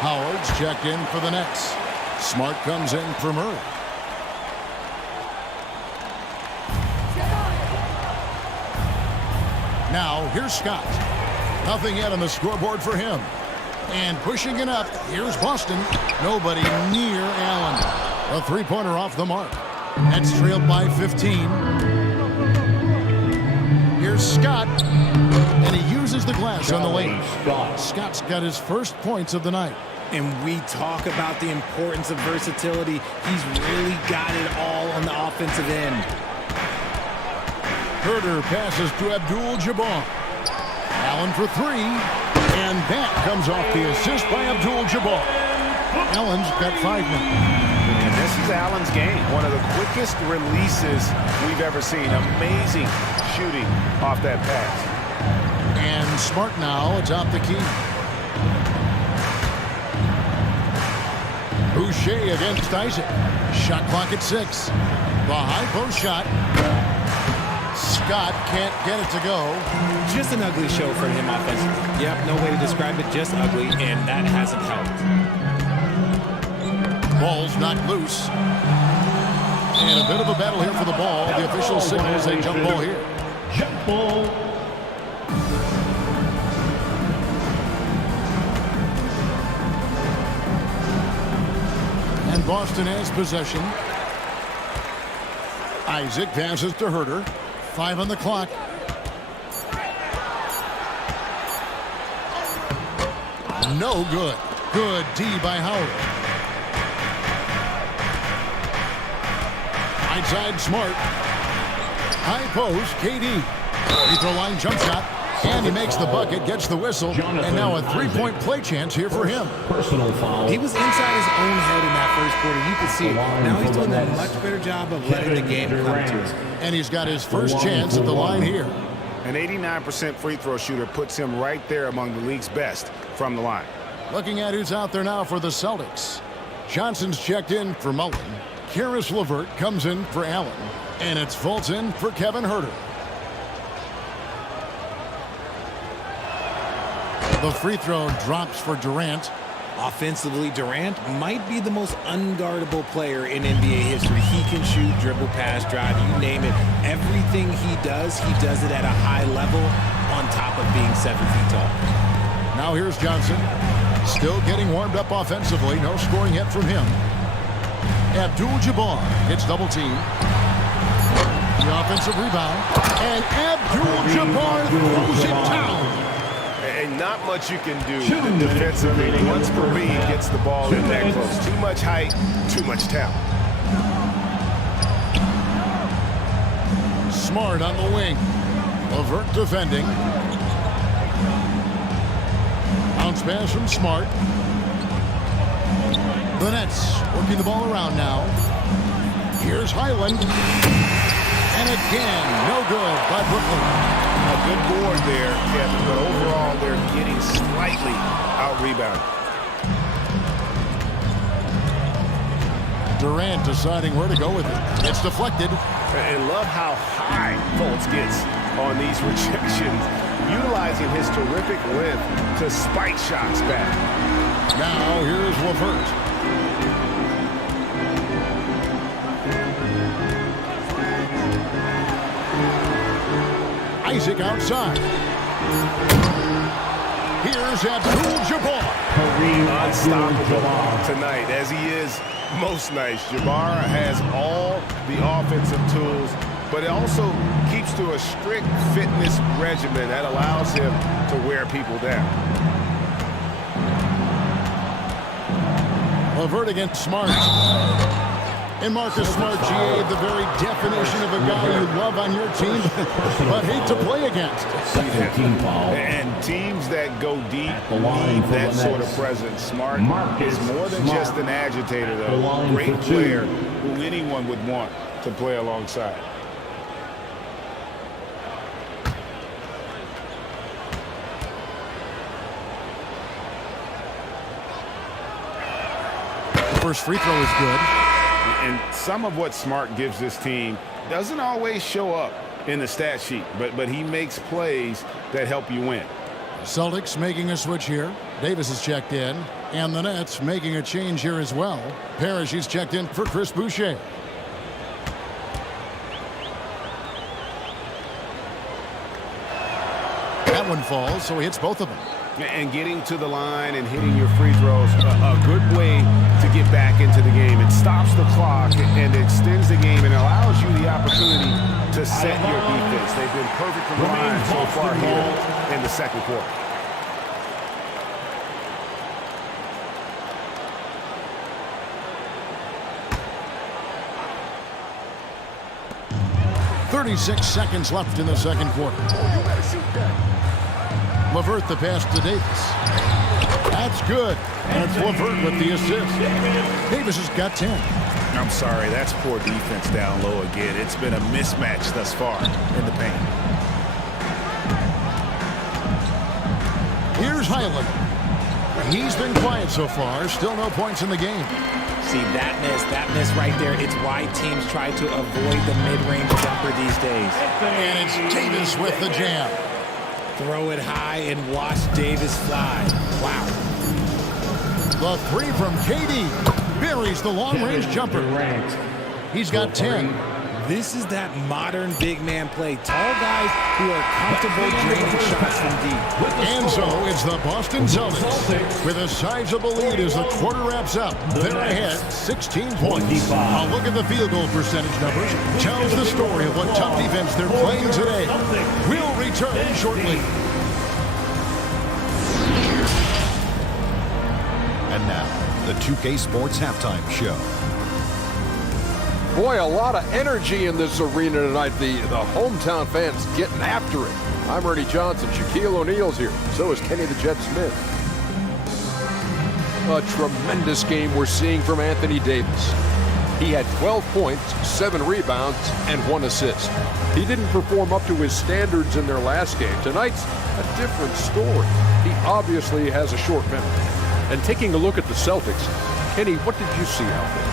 Howard's checked in for the Nets. Smart comes in for Murray. Now, here's Scott. Nothing yet on the scoreboard for him. And pushing it up, here's Boston. Nobody near Allen. A three-pointer off the mark. Nets trailed by 15. Here's Scott. And he uses the glass on the lane. Scott's got his first points of the night. And we talk about the importance of versatility. He's really got it all on the offensive end. Herter passes to Abdul-Jabbar. Allen for three. And that comes off the assist by Abdul-Jabbar. Allen's got 5 now. And this is Allen's game. One of the quickest releases we've ever seen. Amazing shooting off that pass. And Smart now atop the key. Boucher against Isaac. Shot clock at 6. The high post shot. Scott can't get it to go. Just an ugly show for him offensively. Yep, no way to describe it, just ugly, and that hasn't helped. Ball's knocked loose. And a bit of a battle here for the ball. The official signals a jump ball here. Jump ball. And Boston has possession. Isaac passes to Herter. 5 on the clock. No good. Good D by Howard. Right side Smart. High post, KD. Free throw line jump shot. And he makes the bucket, gets the whistle, and now a three-point play chance here for him. Personal foul. He was inside his own head in that first quarter. You could see it. Now he's doing a much better job of letting the game come to him. And he's got his first chance at the line here. An 89% free throw shooter puts him right there among the league's best from the line. Looking at who's out there now for the Celtics. Johnson's checked in for Mullen. Karis LeVert comes in for Allen. And it's Fultz in for Kevin Herter. The free throw drops for Durant. Offensively, Durant might be the most unguardable player in NBA history. He can shoot, dribble, pass, drive, you name it. Everything he does it at a high level on top of being 7 feet tall. Now here's Johnson. Still getting warmed up offensively. No scoring yet from him. Abdul-Jabbar gets double teamed. The offensive rebound. And Abdul-Jabbar throws it down. And not much you can do defensively once Kareem gets the ball in that close. Too much height, too much talent. Smart on the wing. LeVert defending. Bounce pass from Smart. The Nets working the ball around now. Here's Highland. And again, no good by Brooklyn. A good board there, Kevin, but overall they're getting slightly out-rebounded. Durant deciding where to go with it. It's deflected. And love how high Fultz gets on these rejections, utilizing his terrific length to spike shots back. Now here's LeVert. Isaac outside. Here's Abdul-Jabbar. Unstoppable tonight, as he is most nights. Jabbar has all the offensive tools, but it also keeps to a strict fitness regimen that allows him to wear people down. LeVert against Smart. And Marcus Smart, GA, the very definition of a guy you love on your team, but hate to play against. And teams that go deep need that sort of presence. Smart is more than just an agitator, though. Great player who anyone would want to play alongside. First free throw is good. And some of what Smart gives this team doesn't always show up in the stat sheet, but he makes plays that help you win. Celtics making a switch here. Davis is checked in, and the Nets making a change here as well. Parrish is checked in for Chris Boucher. That one falls, so he hits both of them. And getting to the line and hitting your free throws, a good way to get back into the game. It stops the clock and extends the game and allows you the opportunity to set your defense. They've been perfect from the line so far here in the second quarter. .36 seconds left in the second quarter. LeVert the pass to Davis. That's good. That's LeVert with the assist. Davis has got 10. I'm sorry, that's poor defense down low again. It's been a mismatch thus far in the paint. Here's Highland. He's been quiet so far. Still no points in the game. See, that miss right there, it's why teams try to avoid the mid-range jumper these days. And it's Davis with the jam. Throw it high and watch Davis fly. Wow. The three from KD buries the long-range jumper. He's got 10. This is that modern big man play. Tall guys who are comfortable draining shots from deep. And so it's the Boston Celtics with a sizable lead as the quarter wraps up. They're ahead 16 points. A look at the field goal percentage numbers tells the story of what tough defense they're playing today. We'll return shortly. And now, the 2K Sports Halftime Show. Boy, a lot of energy in this arena tonight. The hometown fans getting after it. I'm Ernie Johnson. Shaquille O'Neal's here. So is Kenny the Jet Smith. A tremendous game we're seeing from Anthony Davis. He had 12 points, 7 rebounds, and 1 assist. He didn't perform up to his standards in their last game. Tonight's a different story. He obviously has a short memory. And taking a look at the Celtics, Kenny, what did you see out there?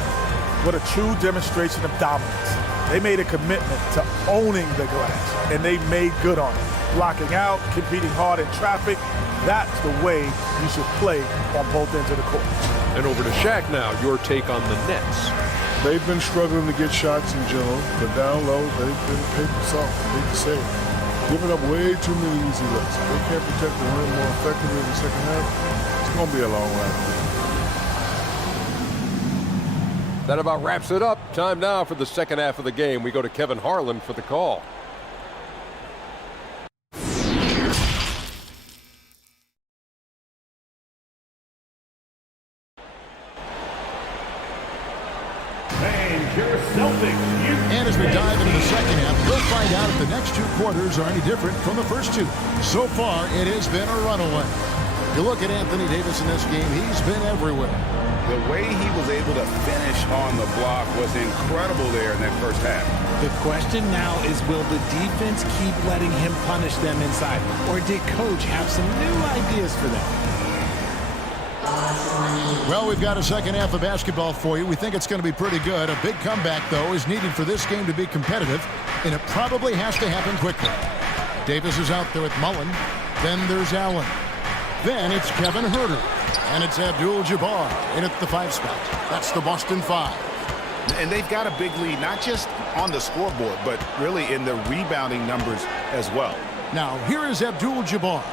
What a true demonstration of dominance. They made a commitment to owning the glass, and they made good on it. Blocking out, competing hard in traffic, that's the way you should play on both ends of the court. And over to Shaq now, your take on the Nets. They've been struggling to get shots in general, but down low, they've been paper soft. I hate to say it. Giving up way too many easy looks. If they can't protect the rim more effectively in the second half, it's going to be a long ride. That about wraps it up. Time now for the second half of the game. We go to Kevin Harlan for the call. And as we dive into the second half, we'll find out if the next two quarters are any different from the first two. So far, it has been a runaway. You look at Anthony Davis in this game, he's been everywhere. The way he was able to finish on the block was incredible there in that first half. The question now is, will the defense keep letting him punish them inside? Or did Coach have some new ideas for them? Well, we've got a second half of basketball for you. We think it's going to be pretty good. A big comeback, though, is needed for this game to be competitive, and it probably has to happen quickly. Davis is out there with Mullen. Then there's Allen. Then it's Kevin Huerter. And it's Abdul-Jabbar in at the 5 spot. That's the Boston 5. And they've got a big lead, not just on the scoreboard, but really in the rebounding numbers as well. Now, here is Abdul-Jabbar.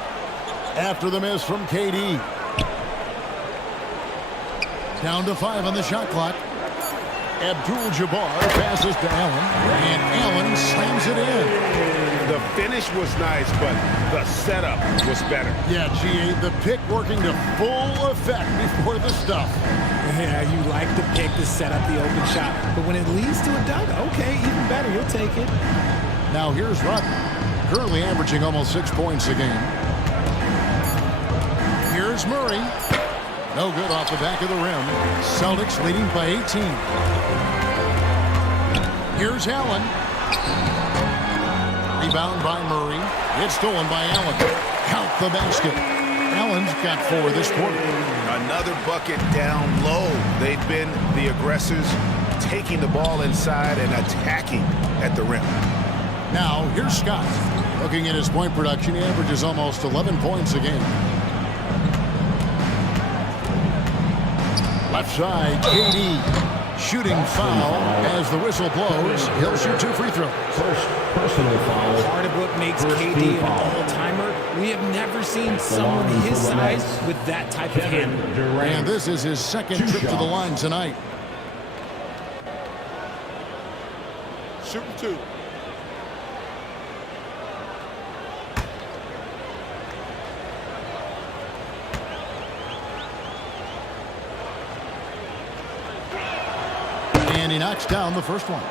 After the miss from KD. Down to 5 on the shot clock. Abdul-Jabbar passes to Allen, and Allen slams it in. The finish was nice, but the setup was better. Yeah, G.A., the pick working to full effect before the stuff. Yeah, you like the pick to set up the open shot, but when it leads to a dunk, okay, even better, you'll take it. Now here's Rodman, currently averaging almost 6 points a game. Here's Murray. No good off the back of the rim. Celtics leading by 18. Here's Allen. Rebound by Murray. It's stolen by Allen. Count the basket. Allen's got 4 this quarter. Another bucket down low. They've been the aggressors taking the ball inside and attacking at the rim. Now, here's Scott. Looking at his point production, he averages almost 11 points a game. Left side, KD. Shooting foul as the whistle blows. He'll shoot 2 free throws. First personal foul. Part of what makes KD an all-timer, we have never seen someone his size with that type of handle. And this is his second trip to the line tonight. Shooting 2. And he knocks down the first one.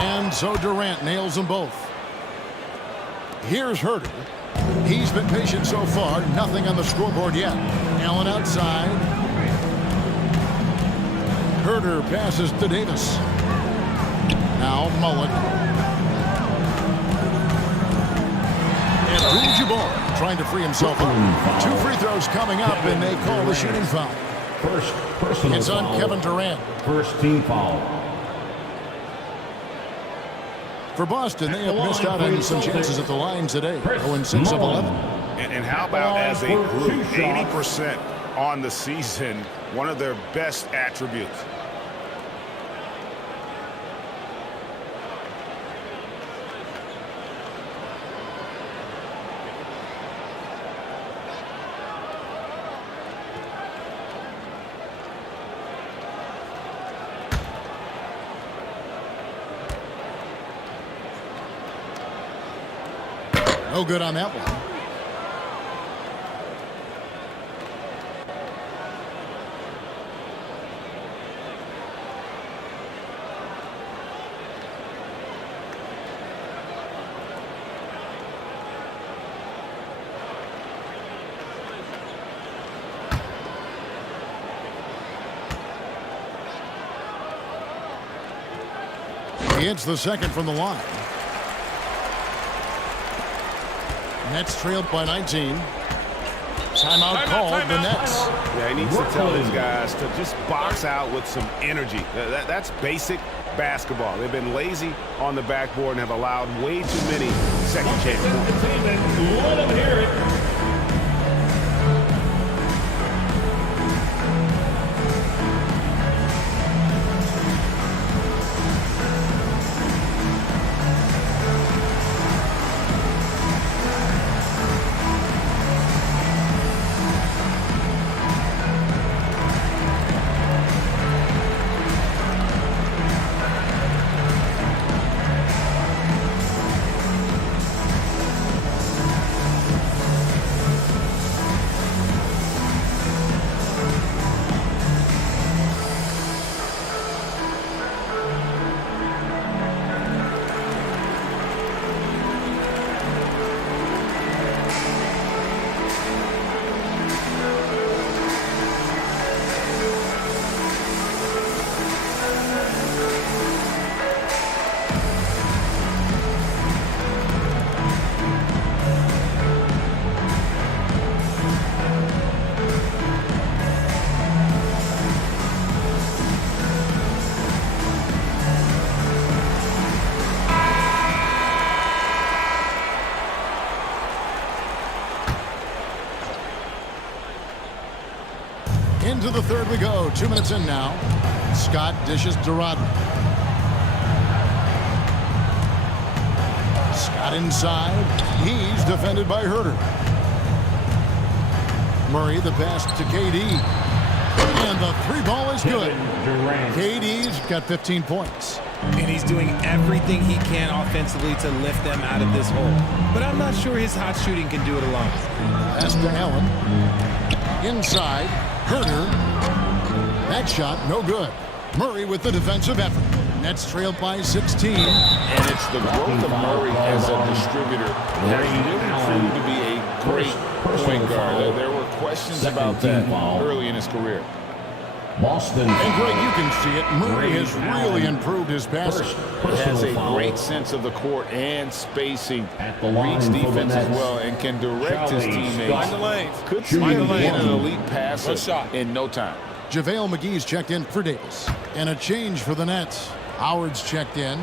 And so Durant nails them both. Here's Herter. He's been patient so far. Nothing on the scoreboard yet. Allen outside. Herter passes to Davis. Now Mullen. And Abdul-Jabbar trying to free himself up. 2 free throws coming up, and they call the shooting foul. First personal It's on foul. Kevin Durant. First team foul. For Boston, they have missed out on some chances at the line today. 0-6 of 11. And how about as a group, 80% on the season, one of their best attributes. No good on that one. He hits the second from the line. Nets trailed by 19. Timeout called the Nets. Yeah, he needs to tell his guys to just box out with some energy. That's basic basketball. They've been lazy on the backboard and have allowed way too many second chances. Let them hear it. Into the third we go. 2 minutes in now. Scott dishes to Rodman. Scott inside. He's defended by Herter. Murray the pass to KD. And the 3-ball is good. KD's got 15 points. And he's doing everything he can offensively to lift them out of this hole. But I'm not sure his hot shooting can do it alone. Pass to Allen. Inside. Herter. That shot, no good. Murray with the defensive effort. Nets trailed by 16. And it's the growth of Murray as a distributor that has really proved to be a great point guard. There were questions about that early in his career. Boston. And Greg, you can see it. Murray has really improved his passing. He has a great sense of the court and spacing. Reads defense as well and can direct his teammates. Find the lanes. Could see him being an elite passer in no time. JaVale McGee's checked in for Davis. And a change for the Nets. Howard's checked in.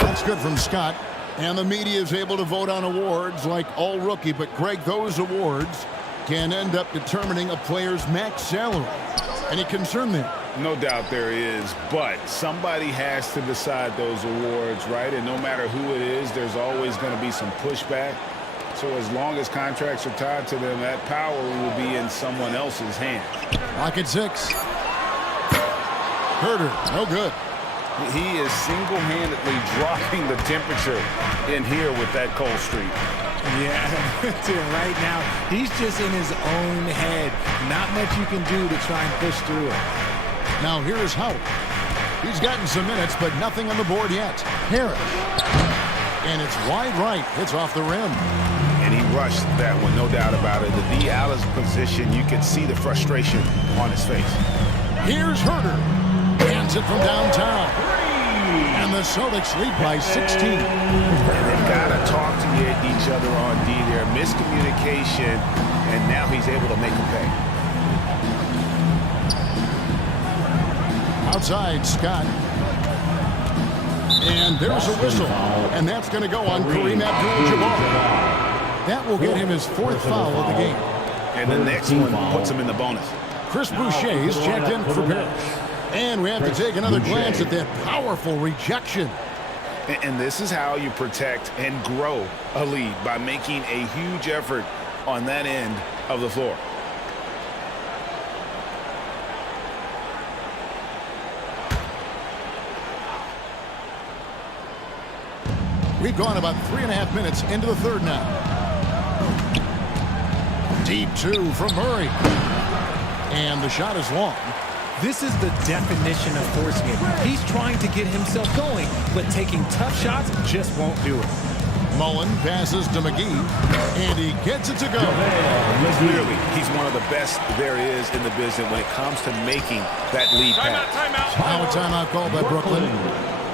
That's good from Scott. And the media is able to vote on awards like All Rookie. But, Greg, those awards can end up determining a player's max salary. Any concern there? No doubt there is, but somebody has to decide those awards, right? And no matter who it is, there's always going to be some pushback. So as long as contracts are tied to them, that power will be in someone else's hands. Rocket 6. Herder, no good. He is single-handedly dropping the temperature in here with that cold streak. Yeah, right now, he's just in his own head. Not much you can do to try and push through it. Now here's Howard. He's gotten some minutes, but nothing on the board yet. Harris. And it's wide right. It's off the rim. And he rushed that one, no doubt about it. The D. Allen's position, you can see the frustration on his face. Here's Herder. Hands it from downtown. And the Celtics lead by 16. And they've got to talk to each other on D there. Miscommunication, and now he's able to make them pay. Outside, Scott. And there's a whistle. And that's going to go on Kareem Abdul-Jabbar. That will get him his 4th foul of the game. And the next one puts him in the bonus. Chris Boucher is checked in for Parrish. And we have to take another glance at that powerful rejection. And this is how you protect and grow a lead, by making a huge effort on that end of the floor. We've gone about 3.5 minutes into the third now. Deep 2 from Murray. And the shot is long. This is the definition of forcing it. He's trying to get himself going, but taking tough shots just won't do it. Mullen passes to McGee, and he gets it to go. Clearly, he's one of the best there is in the business when it comes to making that lead pass. Now a timeout called by Brooklyn.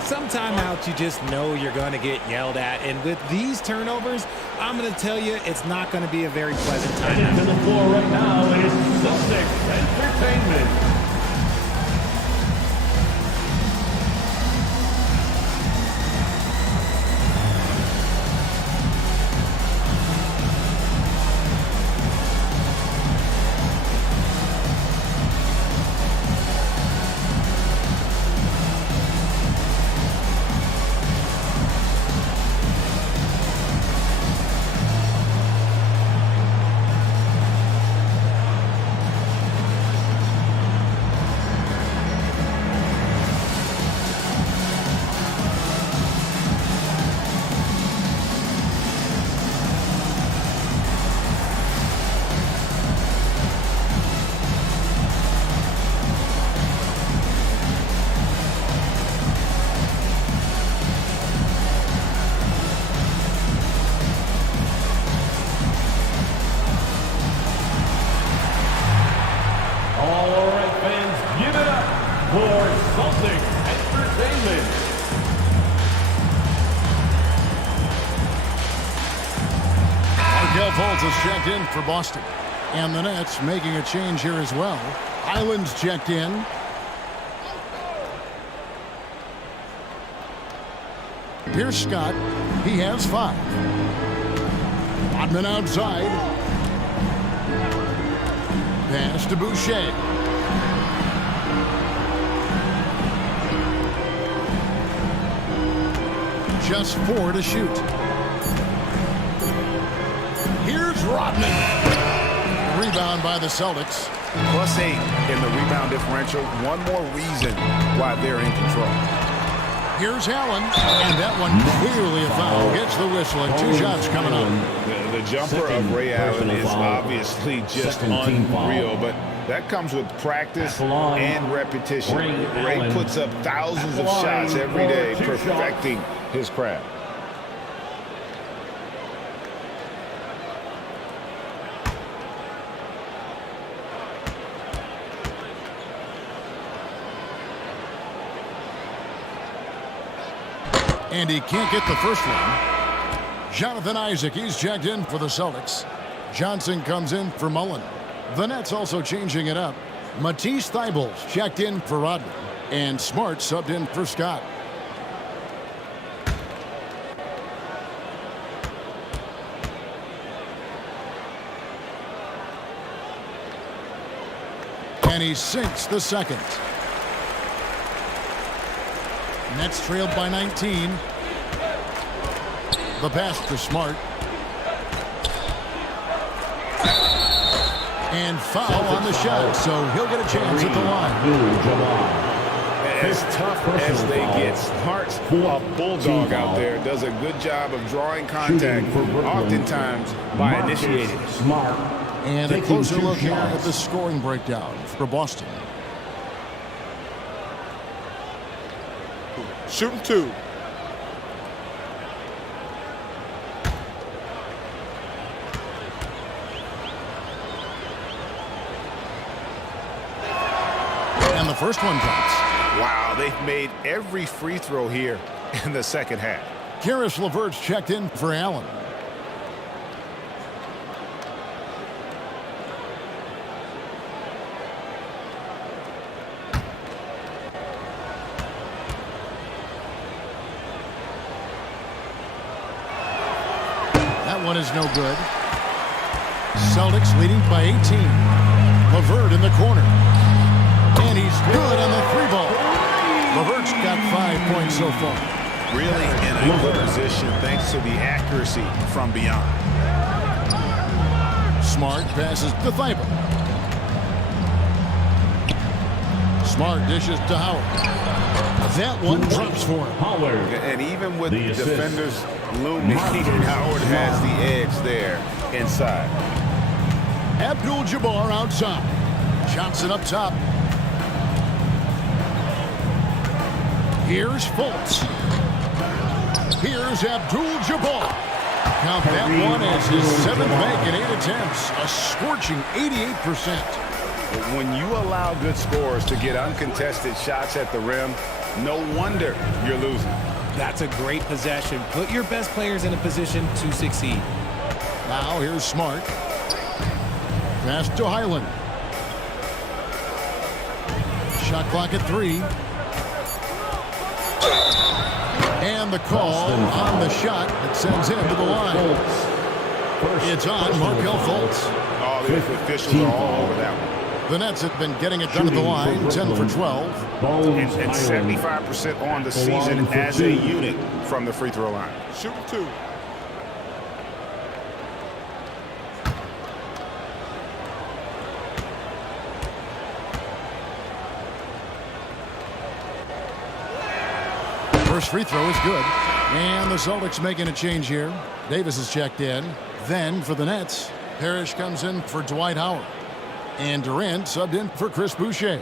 Some timeouts you just know you're going to get yelled at, and with these turnovers, I'm going to tell you it's not going to be a very pleasant timeout. To the floor right now is Celtics Entertainment. Fultz is checked in for Boston. And the Nets making a change here as well. Highland's checked in. Here's Scott. He has 5. Rodman outside. Pass to Boucher. Just 4 to shoot. Here's Rodman. Rebound by the Celtics. +8 in the rebound differential. One more reason why they're in control. Here's Allen. And that one clearly a foul. Gets the whistle and 2 shots coming up. The jumper of Ray Allen is obviously just unreal, but that comes with practice and repetition. Ray puts up thousands of shots every day, perfecting his craft. And he can't get the first one. Jonathan Isaac, he's checked in for the Celtics. Johnson comes in for Mullen. The Nets also changing it up. Matisse Thybulle checked in for Rodman. And Smart subbed in for Scott. And he sinks the second. Nets trailed by 19. The pass to Smart. And foul on the shot, so he'll get a chance at the line. As tough as they get, Smart's a bulldog out there. Does a good job of drawing contact, oftentimes by initiating. And a closer look here at the scoring breakdown for Boston. Shooting 2. And the first one counts. Wow, they've made every free throw here in the second half. Karis LeVert's checked in for Allen. That one is no good. Celtics leading by 18. LeVert in the corner. And he's good on the 3-ball. LeVert's got 5 points so far. Really in a good position thanks to the accuracy from beyond. Smart passes to Thybulle. Smart dishes to Howard. That one drops for him. And even with the defenders looming, Howard has the edge there inside. Abdul-Jabbar outside. Johnson up top. Here's Fultz. Here's Abdul-Jabbar. Count that one as his 7th make in 8 attempts. A scorching 88%. When you allow good scorers to get uncontested shots at the rim, no wonder you're losing. That's a great possession. Put your best players in a position to succeed. Now here's Smart. Pass to Highland. Shot clock at 3. And the call on the shot that sends him to the line. It's on Markelle Fultz. Oh, the officials are all over that one. The Nets have been getting it done at the line, 10 for 12. And 75% on the season as a unit from the free throw line. Shooting 2. First free throw is good. And the Celtics making a change here. Davis is checked in. Then for the Nets, Parrish comes in for Dwight Howard. And Durant subbed in for Chris Boucher.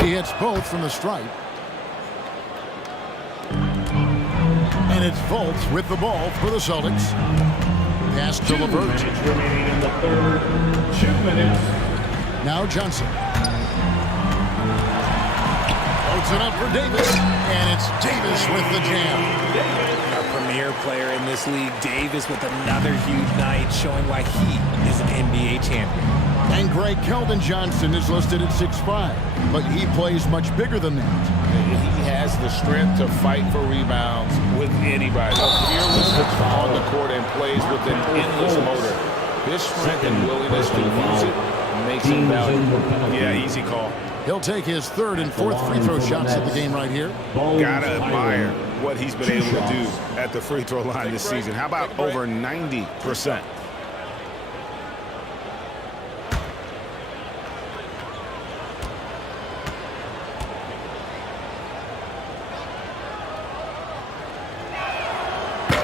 He hits both from the stripe. And it's Fultz with the ball for the Celtics. Pass to LeVert. Remaining in the third. 2 minutes. Now Johnson. Loads it up for Davis. And it's Davis with the jam. A premier player in this league, Davis with another huge night, showing why he is an NBA champion. And Greg Keldon Johnson is listed at 6'5", but he plays much bigger than that. He has the strength to fight for rebounds with anybody. Fearless on the court and plays with an endless motor. His strength and willingness to use it makes him valuable. Yeah, easy call. He'll take his 3rd and 4th free throw shots at the game right here. Gotta admire what he's been able to do at the free throw line this season. How about over 90%?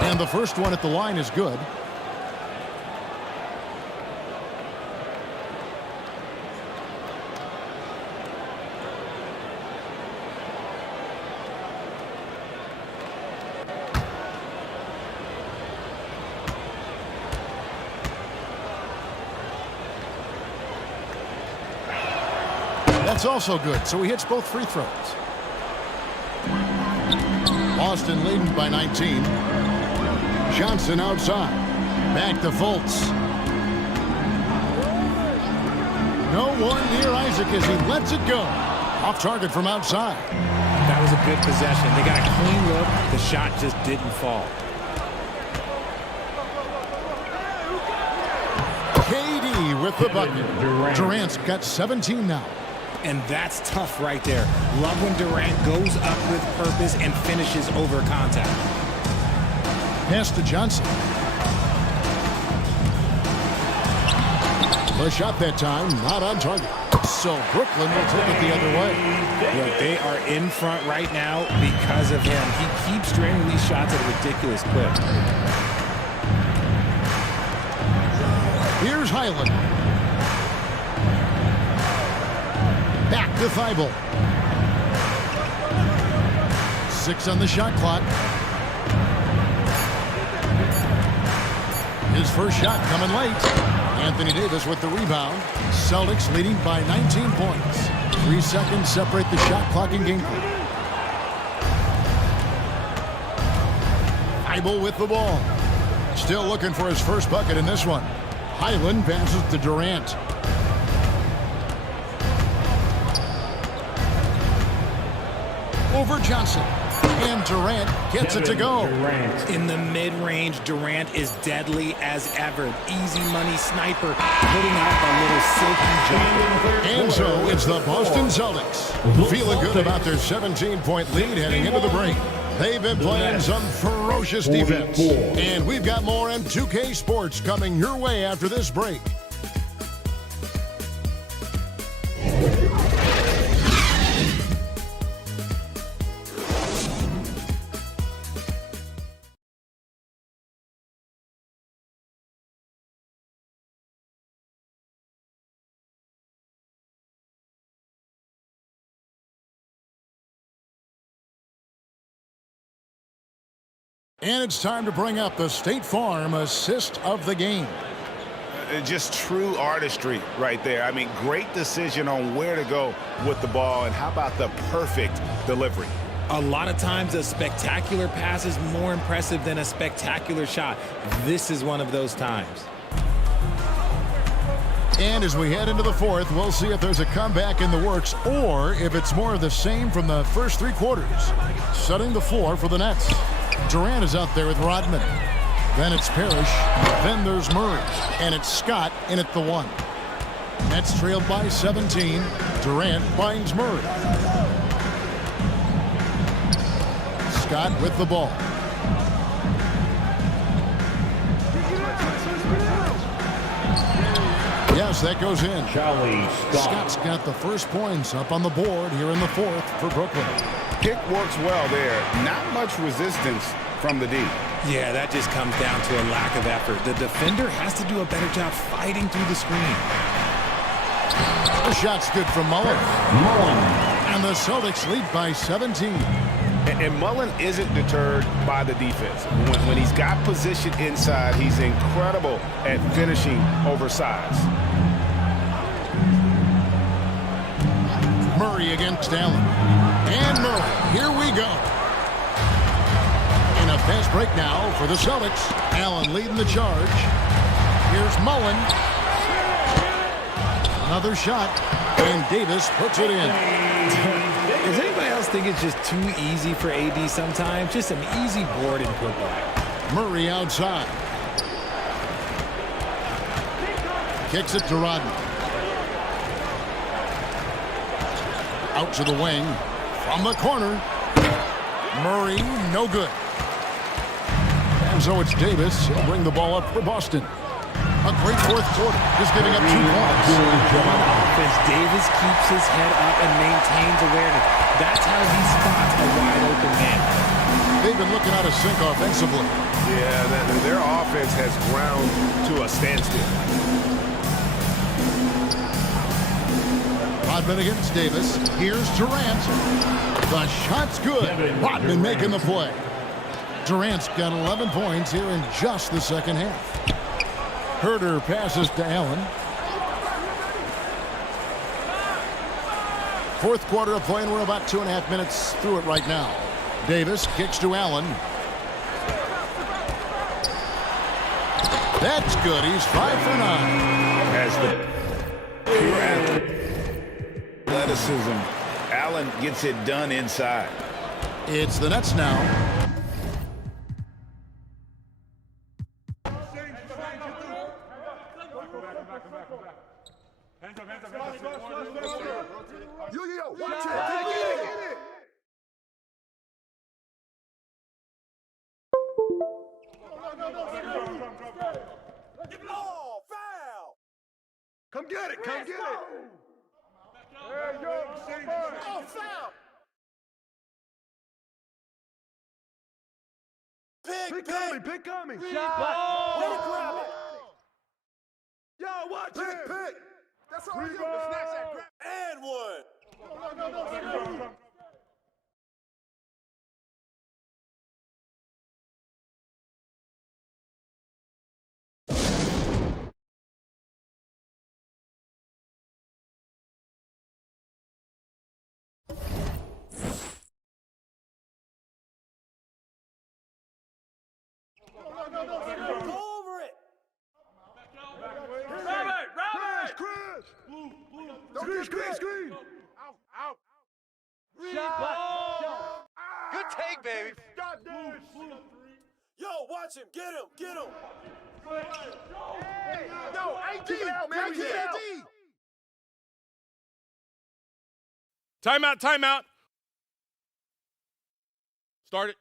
And the first one at the line is good. That's also good, so he hits both free throws. Boston leading by 19. Johnson outside. Back to Fultz. No one near Isaac as he lets it go. Off target from outside. That was a good possession. They got a clean look. The shot just didn't fall. KD with the bucket. Durant's got 17 now. And that's tough right there. Love when Durant goes up with purpose and finishes over contact. Pass to Johnson. The shot that time, not on target. So Brooklyn will take it the other way. Look, they are in front right now because of him. He keeps draining these shots at a ridiculous clip. Here's Highland. Back to Thibault. 6 on the shot clock. His first shot coming late. Anthony Davis with the rebound. Celtics leading by 19 points. 3 seconds separate the shot clock and game clock. Thibault with the ball. Still looking for his first bucket in this one. Highland passes to Durant. Over Johnson. And Durant gets it to go. In the mid-range, Durant is deadly as ever. Easy money sniper, putting out a little silky jumper. And so it's the Boston Celtics. Feeling good about their 17-point lead heading into the break. They've been playing some ferocious defense. And we've got more M2K Sports coming your way after this break. And it's time to bring up the State Farm assist of the game. Just true artistry right there. I mean, great decision on where to go with the ball, and how about the perfect delivery? A lot of times a spectacular pass is more impressive than a spectacular shot. This is one of those times. And as we head into the fourth, we'll see if there's a comeback in the works or if it's more of the same from the first 3 quarters. Setting the floor for the Nets. Durant is out there with Rodman. Then it's Parrish. Then there's Murray. And it's Scott in at the 1. Nets trailed by 17. Durant finds Murray. Scott with the ball. Yes, that goes in. Scott's got the first points up on the board here in the fourth for Brooklyn. Pick works well there. Not much resistance from the D. Yeah, that just comes down to a lack of effort. The defender has to do a better job fighting through the screen. The shot's good from Mullen. And the Celtics lead by 17. And Mullen isn't deterred by the defense. When he's got position inside, he's incredible at finishing oversized. Murray against Allen. And Murray, here we go. In a fast break now for the Celtics. Allen leading the charge. Here's Mullen. Another shot. And Davis puts it in. Does anybody else think it's just too easy for AD sometimes? Just an easy board and putback. Murray outside. Kicks it to Rodman. Out to the wing. From the corner. Murray, no good. And so it's Davis. He'll bring the ball up for Boston. A great fourth quarter. Just giving up 2 points. As Davis keeps his head up and maintains awareness. That's how he spots a wide open man. They've been looking out of sync offensively. Yeah, their offense has ground to a standstill. Rodman against Davis. Here's Durant. The shot's good. Rodman making the play. Durant's got 11 points here in just the second half. Herter passes to Allen. Fourth quarter of play, and we're about 2.5 minutes through it right now. Davis kicks to Allen. That's good. He's 5 for 9. As the pure athleticism, Allen gets it done inside. It's the Nets now. Yo, watch it. Get it. Oh, foul! Come get it. There you go. Oh, foul! Pick coming. Way to grab it! Yo, watch it. Pick. That's all you. Snatch that grab. And one! Go over it! Robert! Chris! Screen! Out! Good take, baby. Yo, watch him! Get him! No, AD out, man. Timeout. Start it.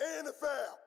And the foul!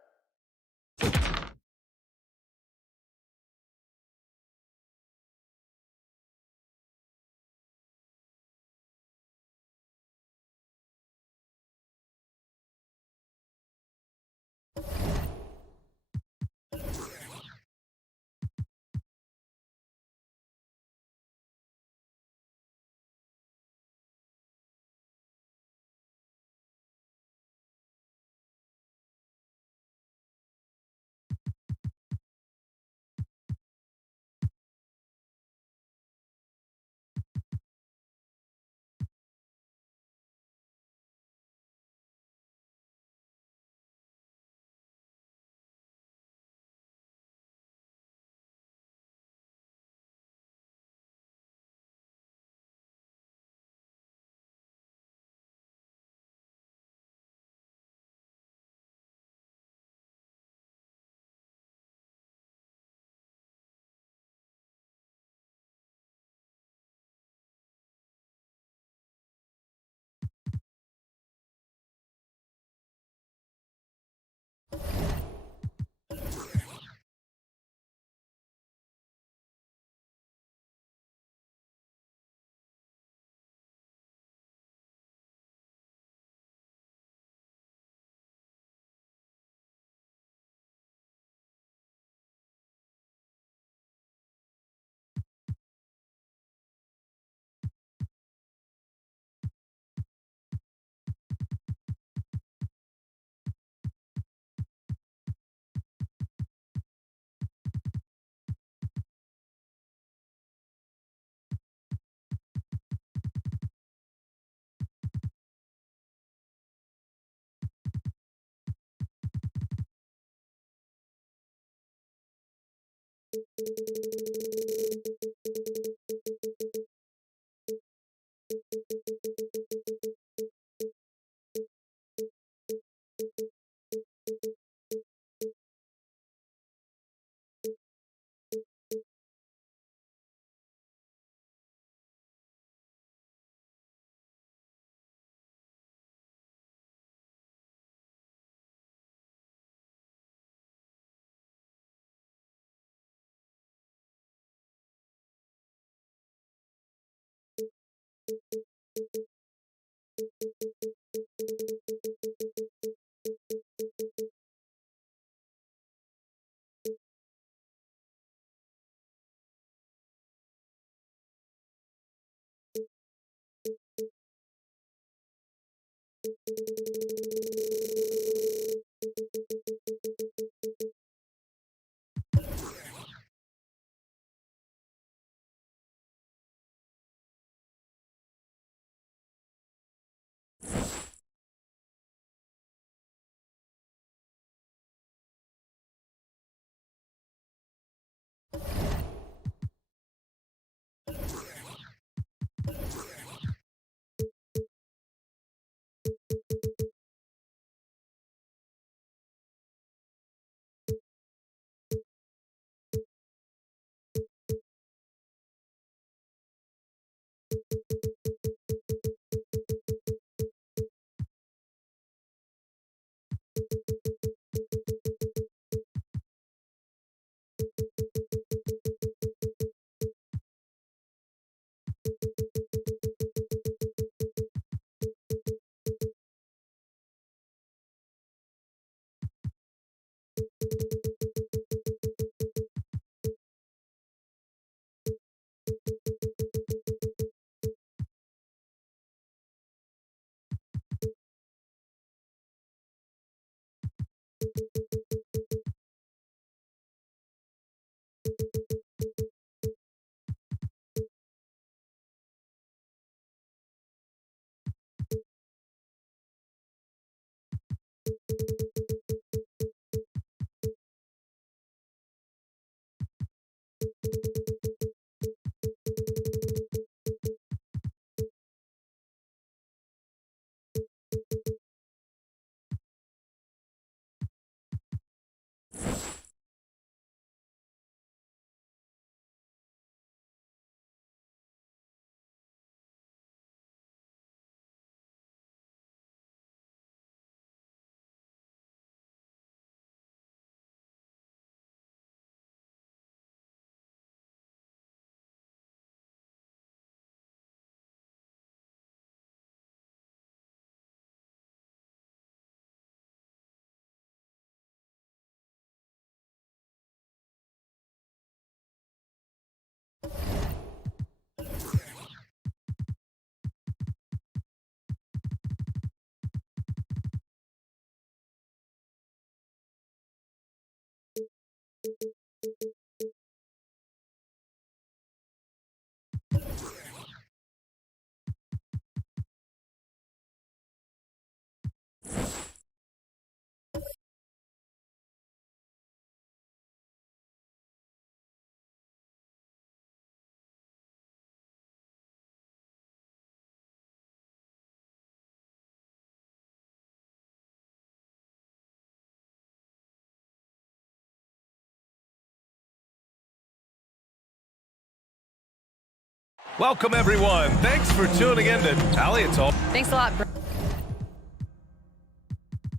Welcome, everyone. Thanks for tuning in to Allie. It's all. Thanks a lot,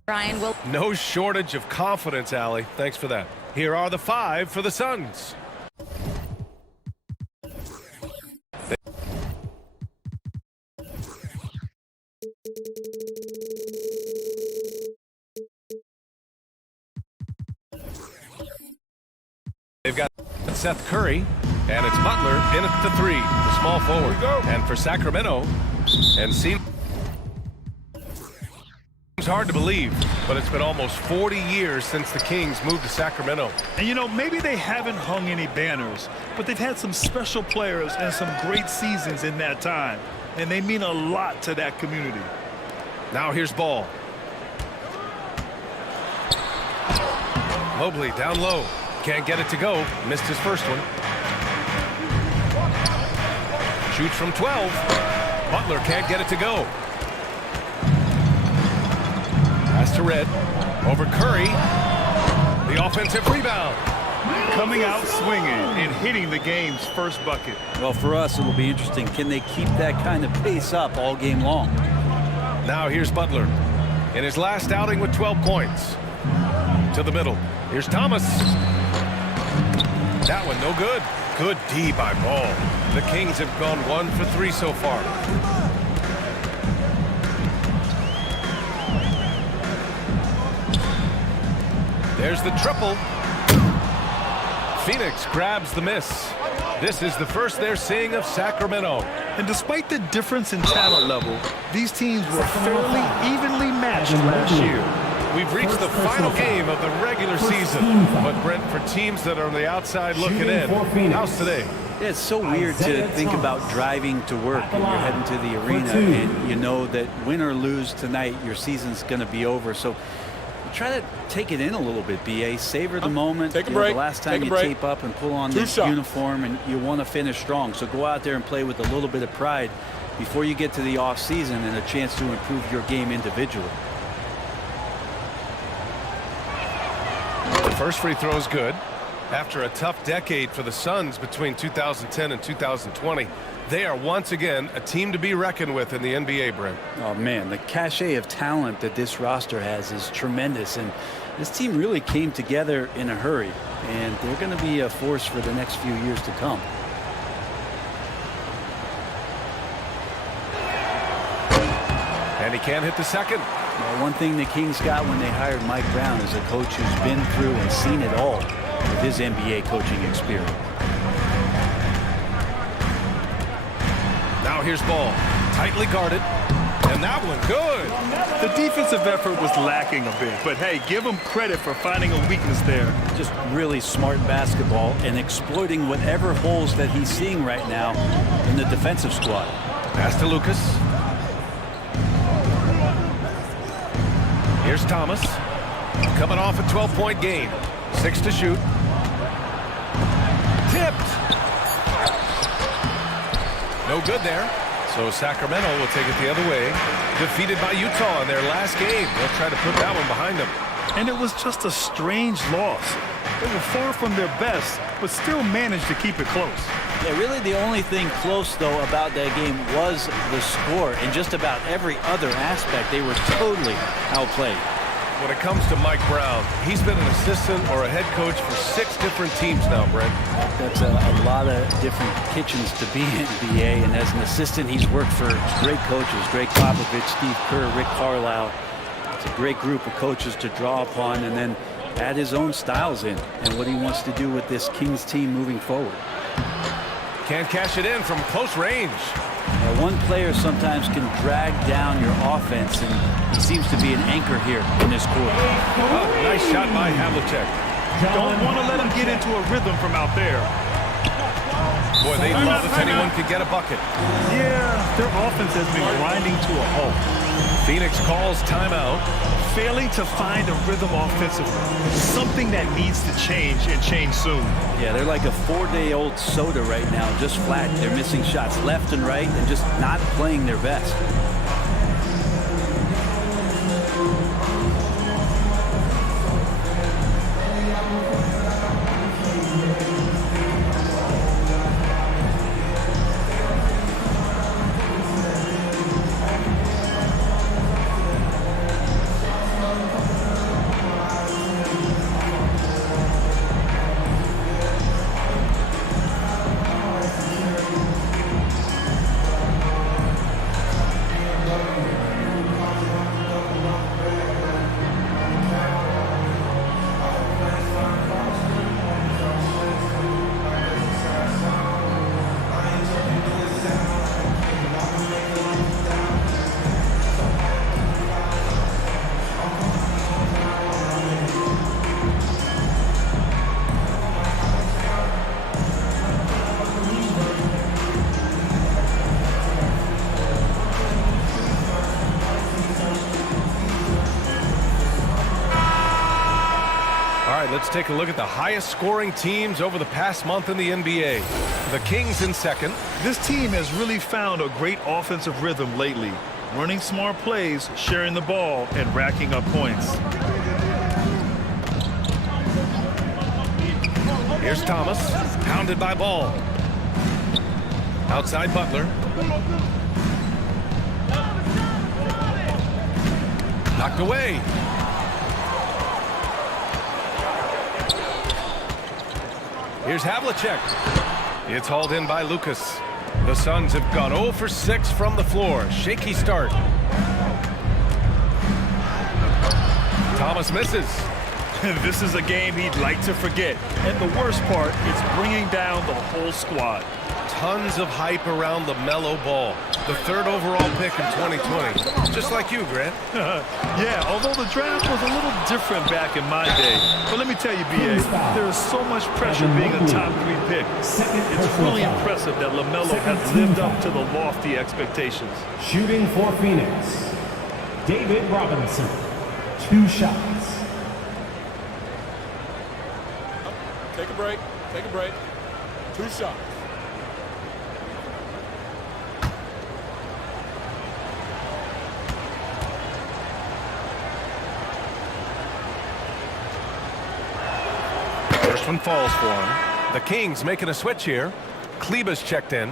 Brian. No shortage of confidence, Allie. Thanks for that. Here are the 5 for the Suns. They've got Seth Curry, and it's Butler in at the 3, the small forward. And for Sacramento, and seems hard to believe, but it's been almost 40 years since the Kings moved to Sacramento. And you know, maybe they haven't hung any banners, but they've had some special players and some great seasons in that time, and they mean a lot to that community. Now here's Ball. Mobley down low. Can't get it to go. Missed his first one. Shoots from 12. Butler can't get it to go. Pass to Red. Over Curry. The offensive rebound. Coming out swinging and hitting the game's first bucket. Well, for us, it'll be interesting. Can they keep that kind of pace up all game long? Now here's Butler in his last outing with 12 points. To the middle. Here's Thomas. That one no good. Good D by Ball. The Kings have gone 1 for 3 so far. There's the triple. Phoenix grabs the miss. This is the first they're seeing of Sacramento. And despite the difference in talent level, these teams were fairly evenly matched last year. We've reached the final game of the regular season. But, Brent, for teams that are on the outside looking in, how's today? Yeah, it's so weird to think about driving to work and you're heading to the arena and you know that win or lose tonight, your season's going to be over. So try to take it in a little bit, B.A. Savor the moment. Take a break. The last time you tape up and pull on this uniform and you want to finish strong. So go out there and play with a little bit of pride before you get to the off season and a chance to improve your game individually. The first free throw is good. After a tough decade for the Suns between 2010 and 2020, they are once again a team to be reckoned with in the NBA, Brent. Oh, man, the cachet of talent that this roster has is tremendous, and this team really came together in a hurry, and they're going to be a force for the next few years to come. And he can't hit the second. Well, one thing the Kings got when they hired Mike Brown is a coach who's been through and seen it all with his NBA coaching experience. Now here's Ball. Tightly guarded. And that one good. The defensive effort was lacking a bit, but hey, give him credit for finding a weakness there. Just really smart basketball and exploiting whatever holes that he's seeing right now in the defensive squad. Pass to Lucas. Here's Thomas. Coming off a 12-point game. 6 to shoot. Tipped. No good there. So Sacramento will take it the other way. Defeated by Utah in their last game. They'll try to put that one behind them. And it was just a strange loss. They were far from their best, but still managed to keep it close. Yeah, really the only thing close, though, about that game was the score. In just about every other aspect, they were totally outplayed. When it comes to Mike Brown, he's been an assistant or a head coach for 6 different teams now, Brent. That's a lot of different kitchens to be in NBA, and as an assistant, he's worked for great coaches, Greg Popovich, Steve Kerr, Rick Carlisle. It's a great group of coaches to draw upon and then add his own styles in and what he wants to do with this Kings team moving forward. Can't cash it in from close range. Now, one player sometimes can drag down your offense, and he seems to be an anchor here in this quarter. Oh, nice shot by Havlicek. Don't want to let him get into a rhythm from out there. Boy, they'd love if anyone could get a bucket. Yeah, their offense has been grinding to a halt. Phoenix calls timeout. Failing to find a rhythm offensively. Something that needs to change and change soon. Yeah, they're like a 4-day-old soda right now, just flat. They're missing shots left and right and just not playing their best. Let's take a look at the highest scoring teams over the past month in the NBA. The Kings in second. This team has really found a great offensive rhythm lately. Running smart plays, sharing the ball, and racking up points. Here's Thomas, pounded by Ball. Outside Butler. Knocked away. Here's Havlicek. It's hauled in by Lucas. The Suns have gone 0 for 6 from the floor. Shaky start. Thomas misses. This is a game he'd like to forget. And the worst part, it's bringing down the whole squad. Tons of hype around the Melo Ball, the 3rd overall pick in 2020. Just like you, Grant. Yeah, although the draft was a little different back in my day. But let me tell you, B.A., there is so much pressure being a top 3 pick. It's really impressive that LaMelo has lived up to the lofty expectations. Shooting for Phoenix, David Robinson. 2 shots. Take a break. Take a break. 2 shots. First one falls for him. The Kings making a switch here. Kleber's checked in.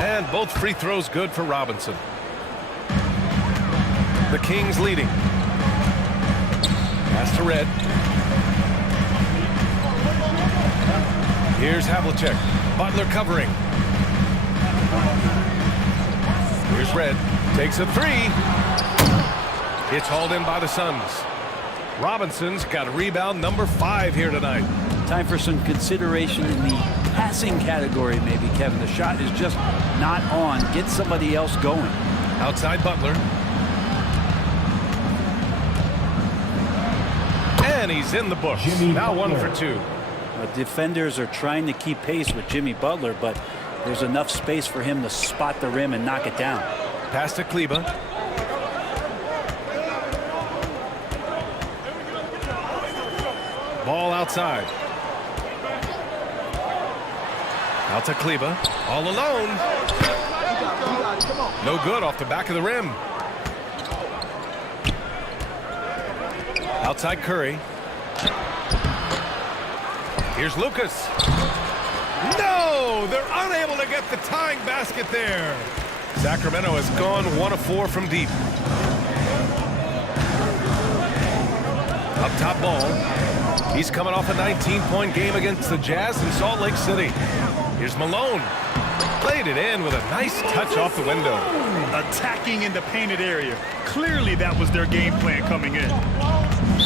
And both free throws good for Robinson. The Kings leading. Pass to Red. Here's Havlicek. Butler covering. Here's Red. Takes a three. It's hauled in by the Suns. Robinson's got a rebound number 5 here tonight. Time for some consideration in the passing category, maybe, Kevin. The shot is just not on. Get somebody else going. Outside Butler. And he's in the bush. Now 1 for 2. Defenders are trying to keep pace with Jimmy Butler, but there's enough space for him to spot the rim and knock it down. Pass to Kleber. Ball outside. Out to Kleber. All alone. No good off the back of the rim. Outside Curry. Here's Lucas. No! They're unable to get the tying basket there. Sacramento has gone 1 of 4 from deep. Up top Ball. He's coming off a 19-point game against the Jazz in Salt Lake City. Here's Malone. Played it in with a nice touch off the window. Attacking in the painted area. Clearly that was their game plan coming in.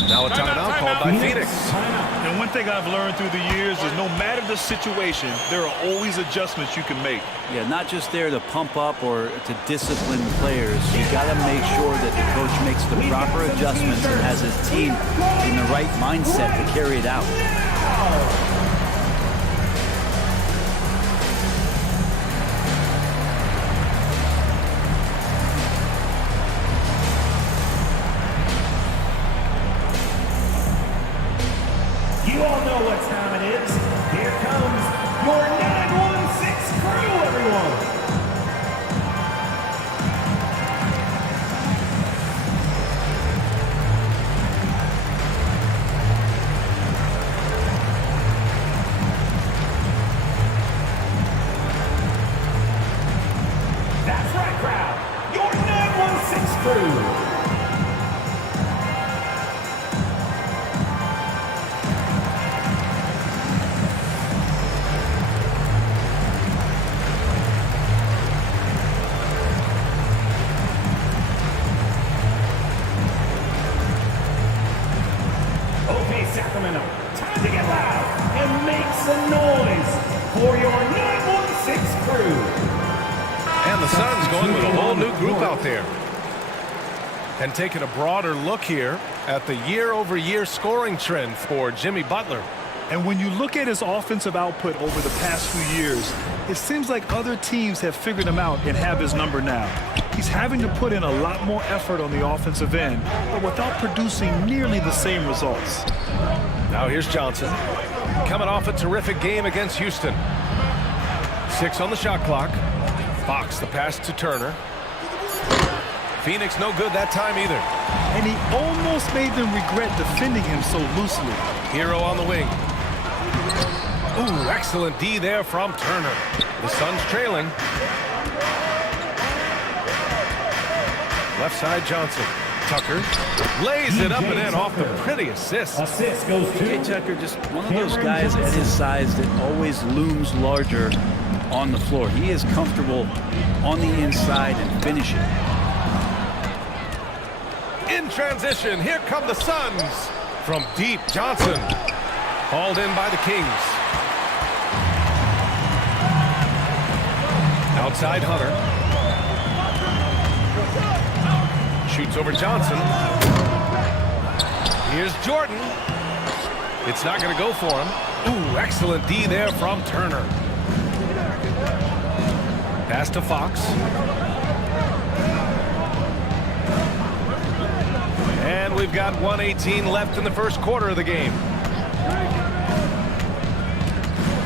Now a timeout called by Phoenix. And one thing I've learned through the years is no matter the situation, there are always adjustments you can make. Yeah, not just there to pump up or to discipline players. You got to make sure that the coach makes the proper adjustments and has his team in the right mindset to carry it out. You all know what time it is. Here comes your 916 crew, everyone. That's right, crowd. Your 916 crew. Sacramento, time to get loud and make some noise for your 916 crew. And the Suns going with a whole new group out there. And taking a broader look here at the year-over-year scoring trend for Jimmy Butler. And when you look at his offensive output over the past few years, it seems like other teams have figured him out and have his number now. He's having to put in a lot more effort on the offensive end, but without producing nearly the same results. Now here's Johnson, coming off a terrific game against Houston. 6 on the shot clock. Fox the pass to Turner. Phoenix no good that time either. And he almost made them regret defending him so loosely. Hero on the wing. Ooh, excellent D there from Turner. The Suns trailing. Left side Johnson. Tucker lays it up and in off the pretty assist. Assist goes to PJ Tucker, just one of those guys at his size that always looms larger on the floor. He is comfortable on the inside and finishing. In transition, here come the Suns. From deep, Johnson. Hauled in by the Kings. Outside Hunter. Shoots over Johnson. Here's Jordan. It's not going to go for him. Ooh, excellent D there from Turner. Pass to Fox. And we've got 1:18 left in the first quarter of the game.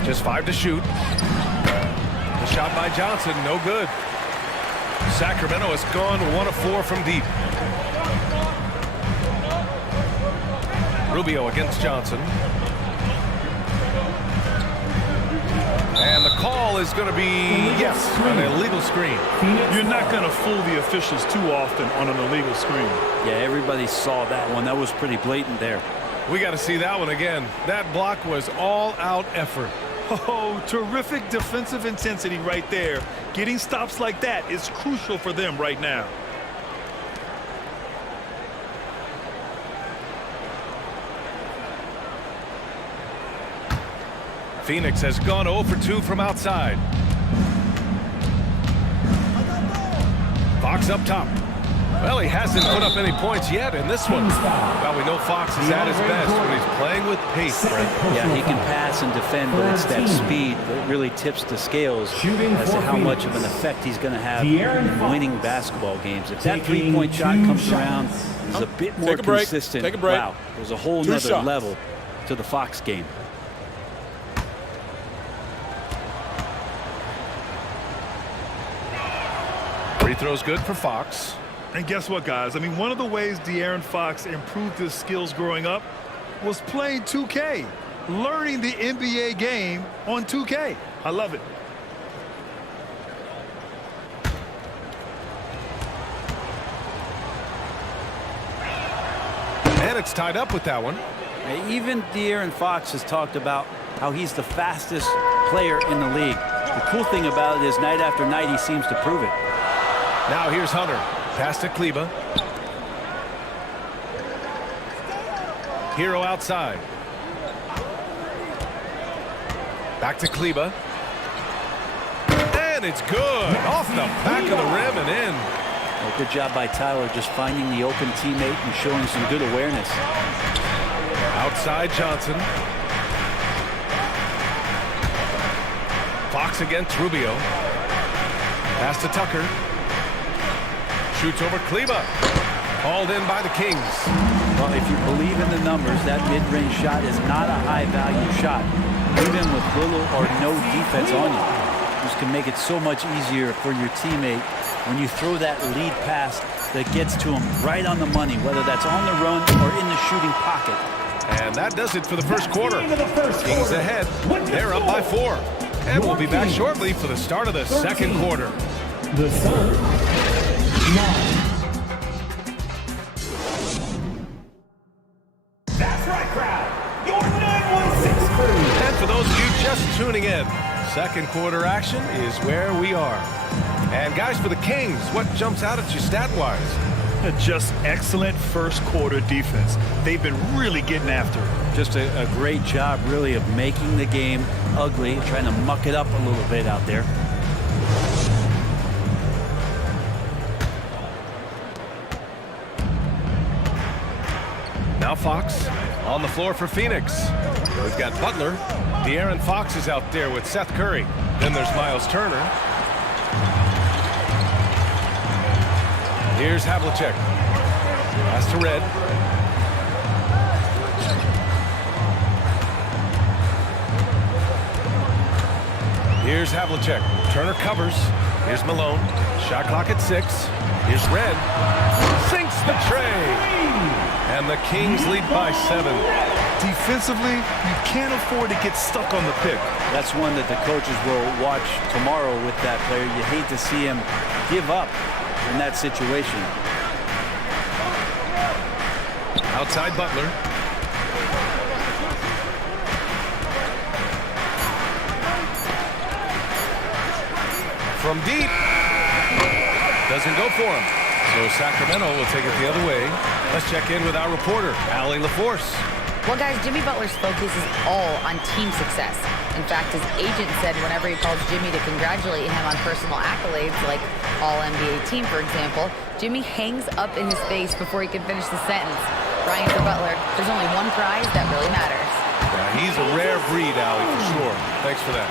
Just 5 to shoot. The shot by Johnson, no good. Sacramento has gone 1 of 4 from deep. Rubio against Johnson. And the call is going to be, yes, an illegal screen. You're not going to fool the officials too often on an illegal screen. Yeah, everybody saw that one. That was pretty blatant there. We got to see that one again. That block was all-out effort. Oh, terrific defensive intensity right there. Getting stops like that is crucial for them right now. Phoenix has gone 0 for 2 from outside. Fox up top. Well, he hasn't put up any points yet in this one. Well, we know Fox is at his best when he's playing with pace, Brent. Yeah, he can pass and defend, but it's that speed that really tips the scales as to how much of an effect he's going to have in winning basketball games. If that three-point shot comes around, is a bit more consistent. Take a break. Wow, there's a whole nother level to the Fox game. Free throw's good for Fox. And guess what, guys? I mean, one of the ways De'Aaron Fox improved his skills growing up was playing 2K, learning the NBA game on 2K. I love it. And it's tied up with that one. Even De'Aaron Fox has talked about how he's the fastest player in the league. The cool thing about it is night after night he seems to prove it. Now here's Hunter. Pass to Kleber. Hero outside. Back to Kleber. And it's good. Off the back of the rim and in. Well, good job by Tyler just finding the open teammate and showing some good awareness. Outside Johnson. Fox against Rubio. Pass to Tucker. Shoots over Kleber. Called in by the Kings. Well, if you believe in the numbers, that mid-range shot is not a high-value shot. Even with little or no defense on you. This can make it so much easier for your teammate when you throw that lead pass that gets to him right on the money, whether that's on the run or in the shooting pocket. And that does it for the first quarter. Kings ahead. They're up by 4. And we'll be back shortly for the start of the second quarter. The Suns 9. That's right, crowd. Your 916 crew. And for those of you just tuning in, second quarter action is where we are. And guys, for the Kings, what jumps out at you stat-wise? Just excellent first quarter defense. They've been really getting after it. Just a great job, really, of making the game ugly, trying to muck it up a little bit out there. Now Fox on the floor for Phoenix. We've got Butler. De'Aaron Fox is out there with Seth Curry. Then there's Miles Turner. Here's Havlicek. Pass to Red. Here's Havlicek. Turner covers. Here's Malone. Shot clock at 6. Here's Red. Sinks the tray. And the Kings lead by 7. Defensively, you can't afford to get stuck on the pick. That's one that the coaches will watch tomorrow with that player. You hate to see him give up in that situation. Outside Butler. From deep. Doesn't go for him. So Sacramento will take it the other way. Let's check in with our reporter, Allie LaForce. Well, guys, Jimmy Butler's focus is all on team success. In fact, his agent said whenever he calls Jimmy to congratulate him on personal accolades, like All-NBA team, for example, Jimmy hangs up in his face before he can finish the sentence. Ryan, for Butler, there's only one prize that really matters. Yeah, he's a rare breed, Allie, for sure. Thanks for that.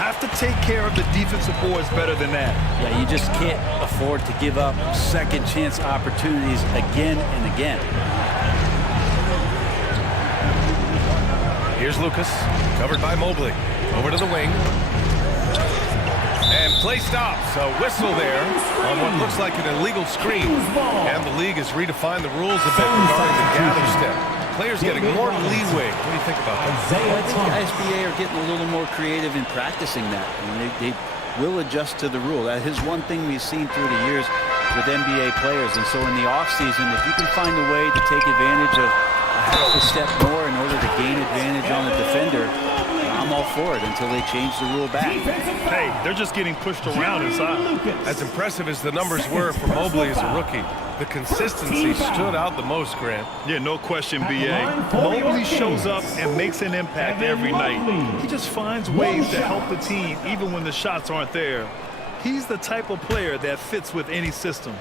Have to take care of the defensive boards better than that. Yeah, you just can't afford to give up second chance opportunities again and again. Here's Lucas, covered by Mobley. Over to the wing. And play stops. A whistle there on what looks like an illegal screen. And the league has redefined the rules a bit regarding the gather step. Players getting more leeway. What do you think about that? Well, I think SBA are getting a little more creative in practicing that. I mean, they will adjust to the rule. That is one thing we've seen through the years. with NBA players. And so in the offseason, if you can find a way to take advantage of a half a step more in order to gain advantage on the defender, I'm all for it until they change the rule back. Hey, they're just getting pushed around inside. As impressive as the numbers were for Mobley as a rookie, the consistency stood out the most, Grant. Yeah, no question, B.A. Mobley shows up and makes an impact every night. He just finds ways to help the team even when the shots aren't there. He's the type of player that fits with any system.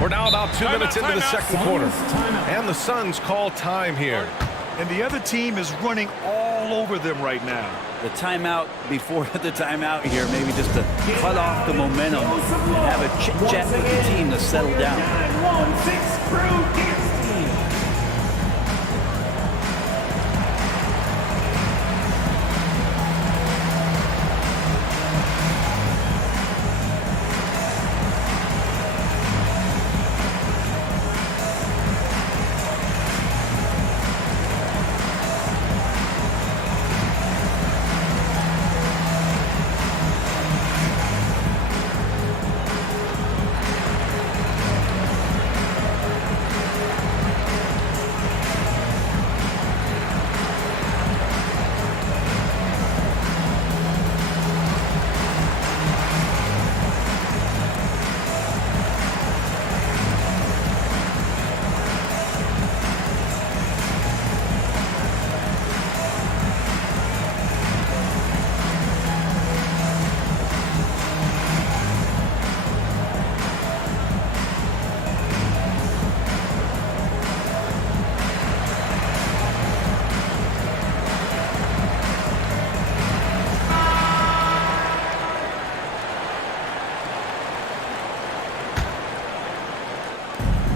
We're now about 2 minutes into the second quarter, and the Suns call time here. And the other team is running all over them right now. The timeout before the timeout here, maybe just to cut off the momentum and have a chit-chat with the team to settle down. 916 crew is team.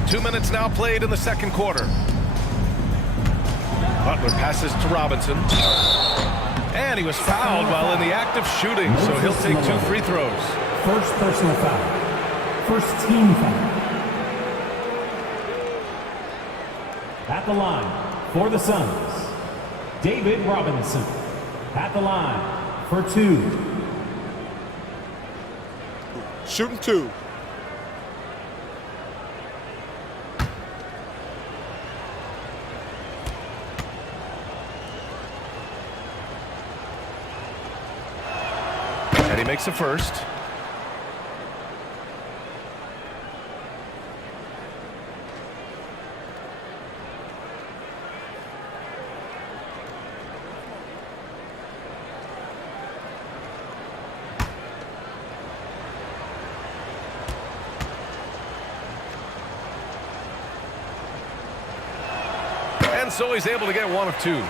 Two minutes now played in the second quarter. Butler passes to Robinson. And he was fouled while in the act of shooting, so he'll take 2 free throws. First personal foul. First team foul. At the line for the Suns, David Robinson. At the line for 2. Shooting 2. And he makes the first. And so he's able to get 1 of 2.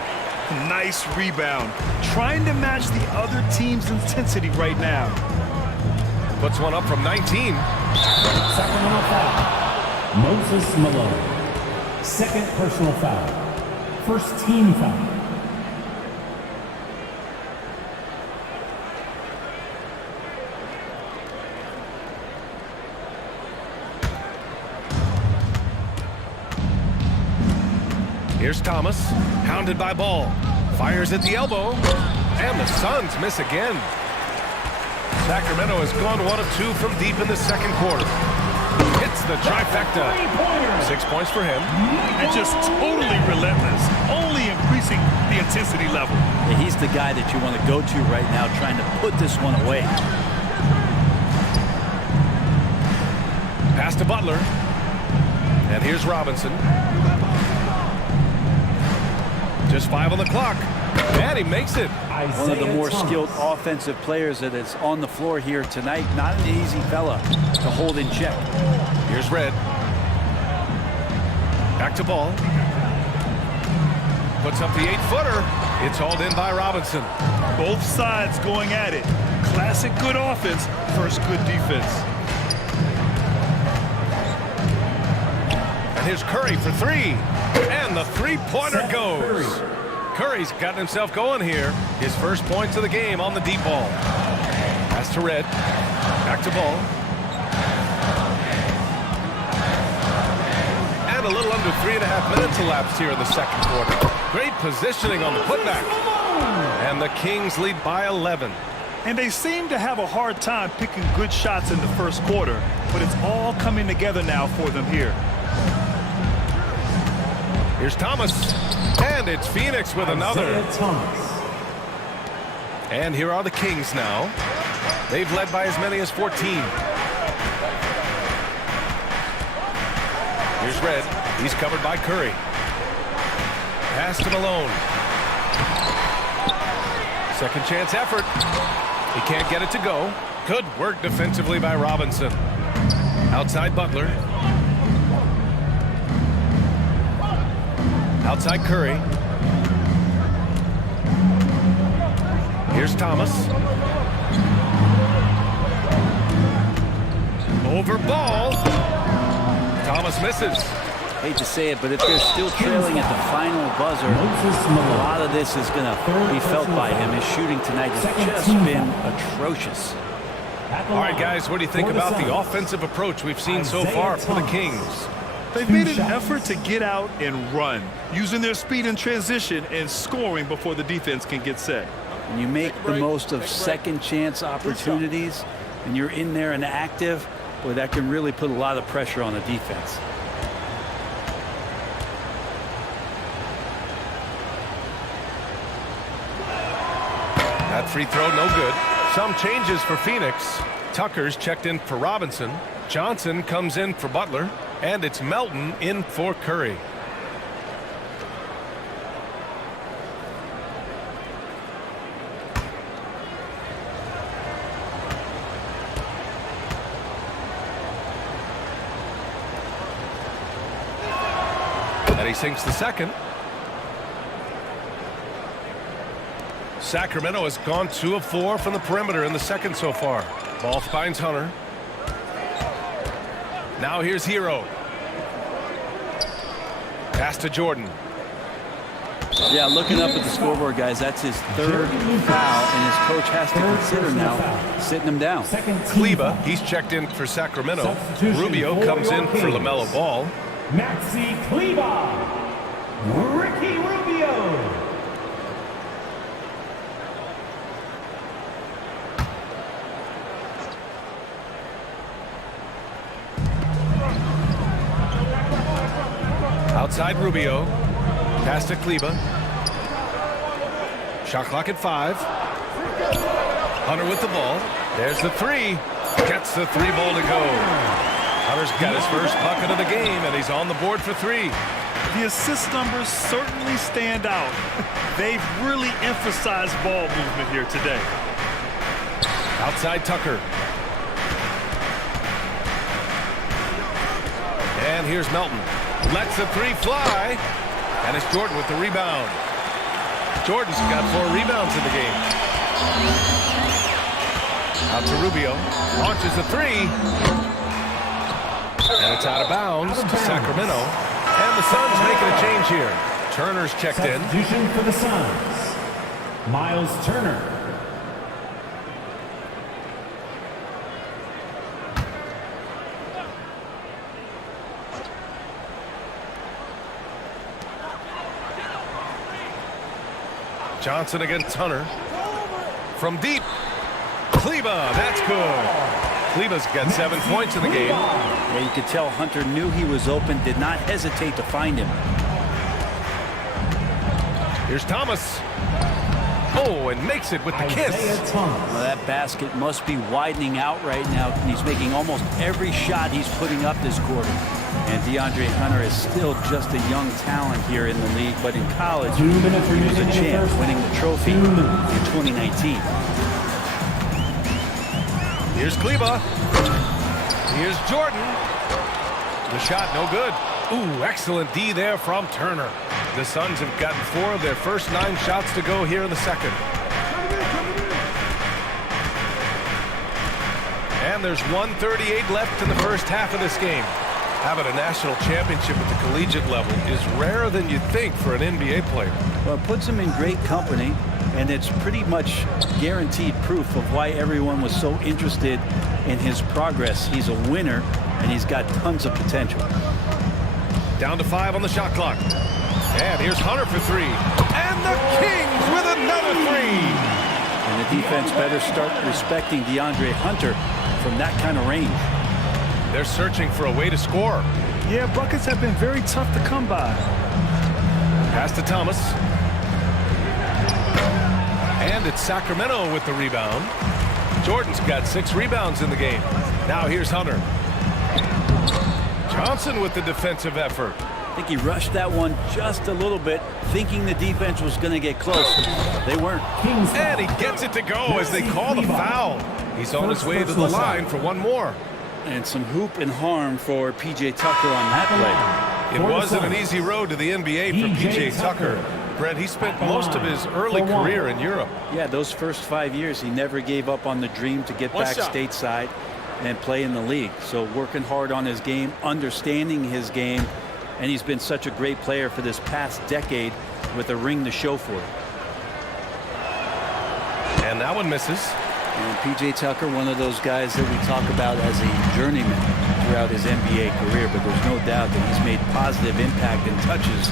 Nice rebound. Trying to match the other team's intensity right now. Puts 1 up from 19. Sacramento foul. Moses Malone. Second personal foul. First team foul. Here's Thomas, hounded by Ball. Fires at the elbow, and the Suns miss again. Sacramento has gone 1 of 2 from deep in the second quarter. Hits the trifecta. 6 points for him. And just totally relentless, only increasing the intensity level. Yeah, he's the guy that you want to go to right now, trying to put this one away. Pass to Butler. And here's Robinson. Just 5 on the clock. And he makes it. One of the more skilled offensive players that is on the floor here tonight. Not an easy fella to hold in check. Here's Red. Back to Ball. Puts up the 8-footer. It's hauled in by Robinson. Both sides going at it. Classic good offense versus good defense. And here's Curry for 3. And the three-pointer goes. Curry's gotten himself going here. His first points of the game on the deep ball. Pass to Red. Back to Ball. And a little under 3.5 minutes elapsed here in the second quarter. Great positioning on the putback. And the Kings lead by 11. And they seem to have a hard time picking good shots in the first quarter, but it's all coming together now for them here. Here's Thomas. And it's Phoenix with another. And here are the Kings now. They've led by as many as 14. Here's Red. He's covered by Curry. Pass to Malone. Second chance effort. He can't get it to go. Good work defensively by Robinson. Outside Butler. Outside Curry. Here's Thomas. Over ball. Thomas misses. Hate to say it, but if they're still trailing at the final buzzer, a lot of this is going to be felt by him. His shooting tonight has just been atrocious. All right, guys, what do you think about the offensive approach we've seen so far for the Kings? They've made an effort to get out and run, using their speed in transition and scoring before the defense can get set. When you make the most of second chance opportunities and you're in there and active, boy, that can really put a lot of pressure on the defense. That free throw, no good. Some changes for Phoenix. Tucker's checked in for Robinson. Johnson comes in for Butler. And it's Melton in for Curry. And he sinks the second. Sacramento has gone 2 of 4 from the perimeter in the second so far. Ball finds Hunter. Now here's Hero. Pass to Jordan. Yeah, looking up at the scoreboard, guys, that's his third foul, and his coach has to consider now sitting him down. Kleba, he's checked in for Sacramento. Rubio comes in for LaMelo Ball. Maxi Kleba. Ricky Rubio. Outside Rubio. Pass to Kleba. Shot clock at 5. Hunter with the ball. There's the three. Gets the 3-ball to go. Hunter's got his first bucket of the game, and he's on the board for 3. The assist numbers certainly stand out. They've really emphasized ball movement here today. Outside Tucker. And here's Melton. Lets the 3 fly. And it's Jordan with the rebound. Jordan's got 4 rebounds in the game. Out to Rubio. Launches the 3. And it's out of bounds to Sacramento. And the Suns making a change here. Turner's checked in. Substitution for the Suns. Miles Turner. Johnson against Hunter. From deep. Kleba, that's good. Kleba's got 7 points in the game. Yeah, you could tell Hunter knew he was open, did not hesitate to find him. Here's Thomas. Oh, and makes it with the kiss. Well, that basket must be widening out right now. He's making almost every shot he's putting up this quarter. And DeAndre Hunter is still just a young talent here in the league, but in college, he was a champ, winning the trophy in 2019. Here's Kleba. Here's Jordan. The shot, no good. Ooh, excellent D there from Turner. The Suns have gotten 4 of their first 9 shots to go here in the second. And there's 1:38 left in the first half of this game. Having a national championship at the collegiate level is rarer than you'd think for an NBA player. Well, it puts him in great company, and it's pretty much guaranteed proof of why everyone was so interested in his progress. He's a winner, and he's got tons of potential. Down to 5 on the shot clock. And here's Hunter for 3. And the Kings with another 3. And the defense better start respecting DeAndre Hunter from that kind of range. They're searching for a way to score. Yeah, buckets have been very tough to come by. Pass to Thomas. And it's Sacramento with the rebound. Jordan's got 6 rebounds in the game. Now here's Hunter. Johnson with the defensive effort. I think he rushed that one just a little bit, thinking the defense was going to get close. They weren't. And he gets it to go as they call the foul. He's on his way to the line for one more. And some hoop and harm for P.J. Tucker on that play. It wasn't an easy road to the NBA for P.J. Tucker. Brent, he spent most of his early career in Europe. Yeah, those first 5 years, he never gave up on the dream to get back stateside and play in the league. So working hard on his game, understanding his game, and he's been such a great player for this past decade with a ring to show for it. And that one misses. And P.J. Tucker, one of those guys that we talk about as a journeyman throughout his NBA career, but there's no doubt that he's made positive impact and touches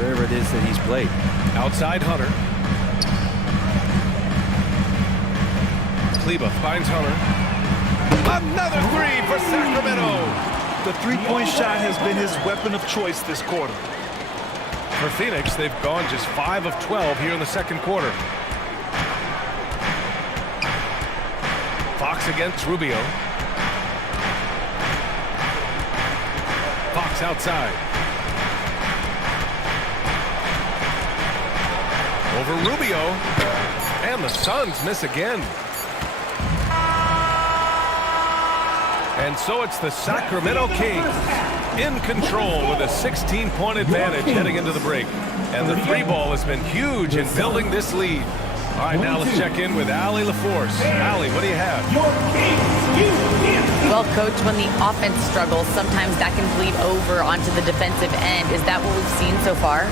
wherever it is that he's played. Outside Hunter. Kleber finds Hunter. Another 3 for Sacramento. The three-point shot has been his weapon of choice this quarter. For Phoenix, they've gone just 5 of 12 here in the second quarter. Fox against Rubio. Fox outside. Over Rubio. And the Suns miss again. And so it's the Sacramento Kings in control with a 16-point advantage heading into the break. And the 3-ball has been huge in building this lead. All right, now let's check in with Allie LaForce. Allie, what do you have? Well, Coach, when the offense struggles, sometimes that can bleed over onto the defensive end. Is that what we've seen so far?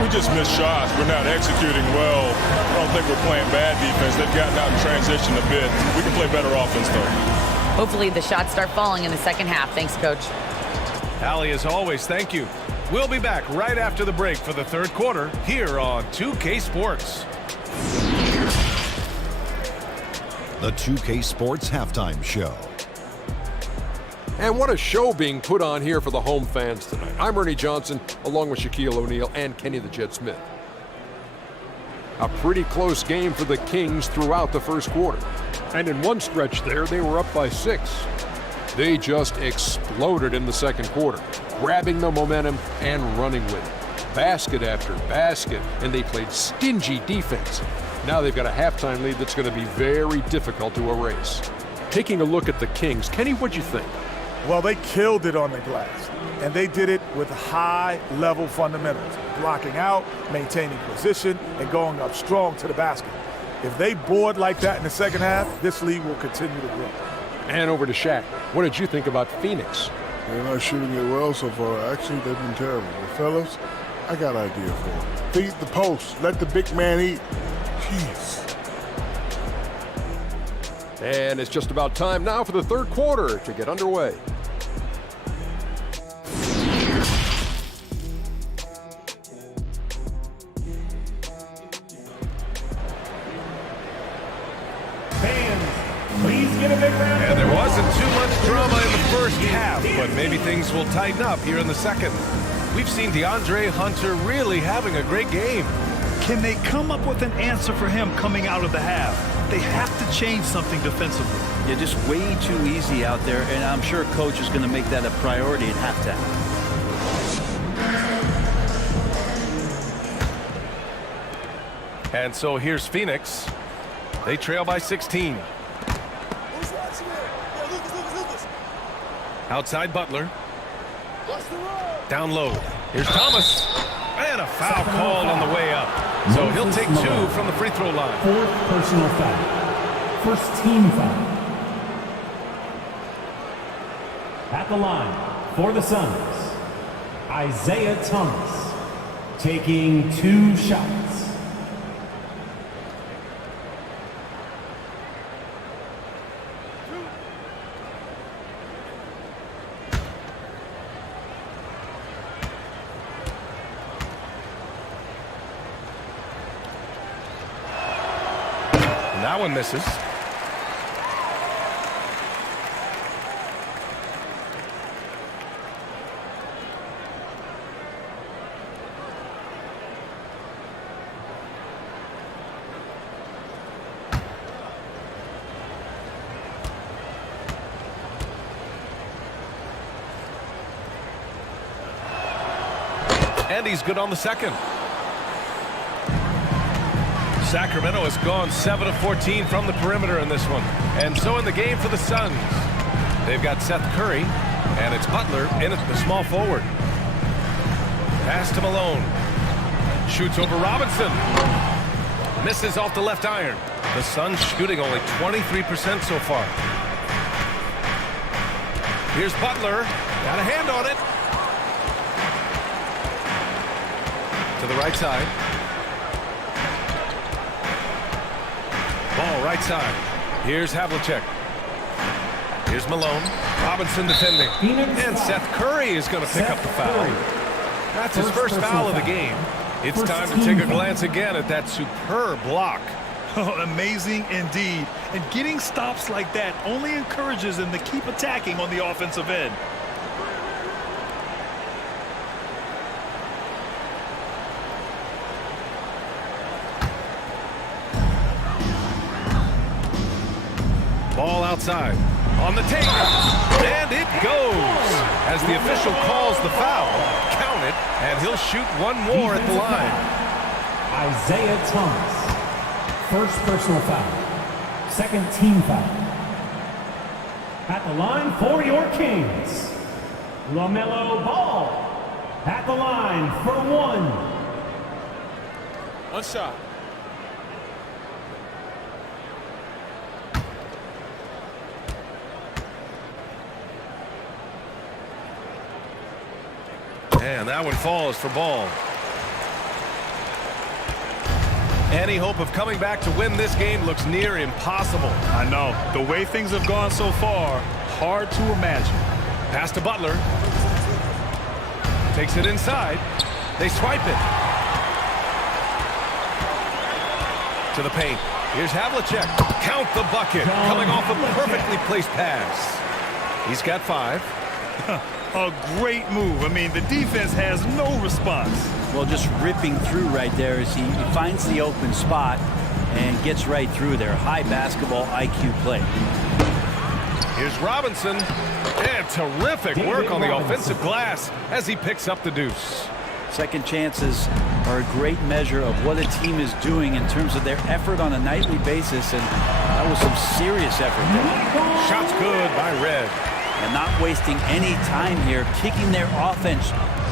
We just missed shots. We're not executing well. I don't think we're playing bad defense. They've gotten out in transition a bit. We can play better offense, though. Hopefully the shots start falling in the second half. Thanks, Coach. Allie, as always, thank you. We'll be back right after the break for the third quarter here on 2K Sports. The 2K Sports Halftime Show. And what a show being put on here for the home fans tonight. I'm Ernie Johnson, along with Shaquille O'Neal and Kenny the Jet Smith. A pretty close game for the Kings throughout the first quarter. And in one stretch there, they were up by 6. They just exploded in the second quarter, grabbing the momentum and running with it. Basket after basket, and they played stingy defense. Now they've got a halftime lead that's going to be very difficult to erase. Taking a look at the Kings, Kenny, what'd you think? Well, they killed it on the glass, and they did it with high-level fundamentals, blocking out, maintaining position, and going up strong to the basket. If they board like that in the second half, this league will continue to grow. And over to Shaq. What did you think about Phoenix? They're not shooting it well so far. Actually, they've been terrible. But fellas, I got an idea for them. Feed the post. Let the big man eat. Jeez. And it's just about time now for the third quarter to get underway. And there wasn't too much drama in the first half, but maybe things will tighten up here in the second. We've seen DeAndre Hunter really having a great game. Can they come up with an answer for him coming out of the half? They have to change something defensively. Yeah, just way too easy out there, and I'm sure Coach is going to make that a priority at halftime. And so here's Phoenix. They trail by 16. Outside Butler. Down low. Here's Thomas. And a foul called on the way up. So he'll take 2 from the free throw line. 4th personal foul. First team foul. At the line for the Suns, Isaiah Thomas taking 2 shots. And that one misses. And he's good on the second. Sacramento has gone 7 of 14 from the perimeter in this one. And so in the game for the Suns, they've got Seth Curry, and it's Butler in at the small forward. Pass to Malone. Shoots over Robinson. Misses off the left iron. The Suns shooting only 23% so far. Here's Butler. Got a hand on it. To the right side. Ball right side. Here's Havlicek. Here's Malone. Robinson defending. And Seth Curry is going to pick up the foul. That's his first foul of the game. It's time to take a glance again at that superb block. Oh, amazing indeed. And getting stops like that only encourages them to keep attacking on the offensive end. Ball outside. On the take. And it goes. As the official calls the foul, count it, and he'll shoot one more at the line. Isaiah Thomas. First personal foul. Second team foul. At the line for your Kings, LaMelo Ball. At the line for one. One shot. And that one falls for Ball. Any hope of coming back to win this game looks near impossible. I know. The way things have gone so far, hard to imagine. Pass to Butler. Takes it inside. They swipe it. To the paint. Here's Havlicek. Count the bucket. Coming off a perfectly placed pass. He's got 5. A great move. I mean, the defense has no response. Well, just ripping through right there as he finds the open spot and gets right through there. High basketball IQ play. Here's Robinson. And terrific work on the offensive glass as he picks up the deuce. Second chances are a great measure of what a team is doing in terms of their effort on a nightly basis, and that was some serious effort there. Shots good by Red. And not wasting any time here, kicking their offense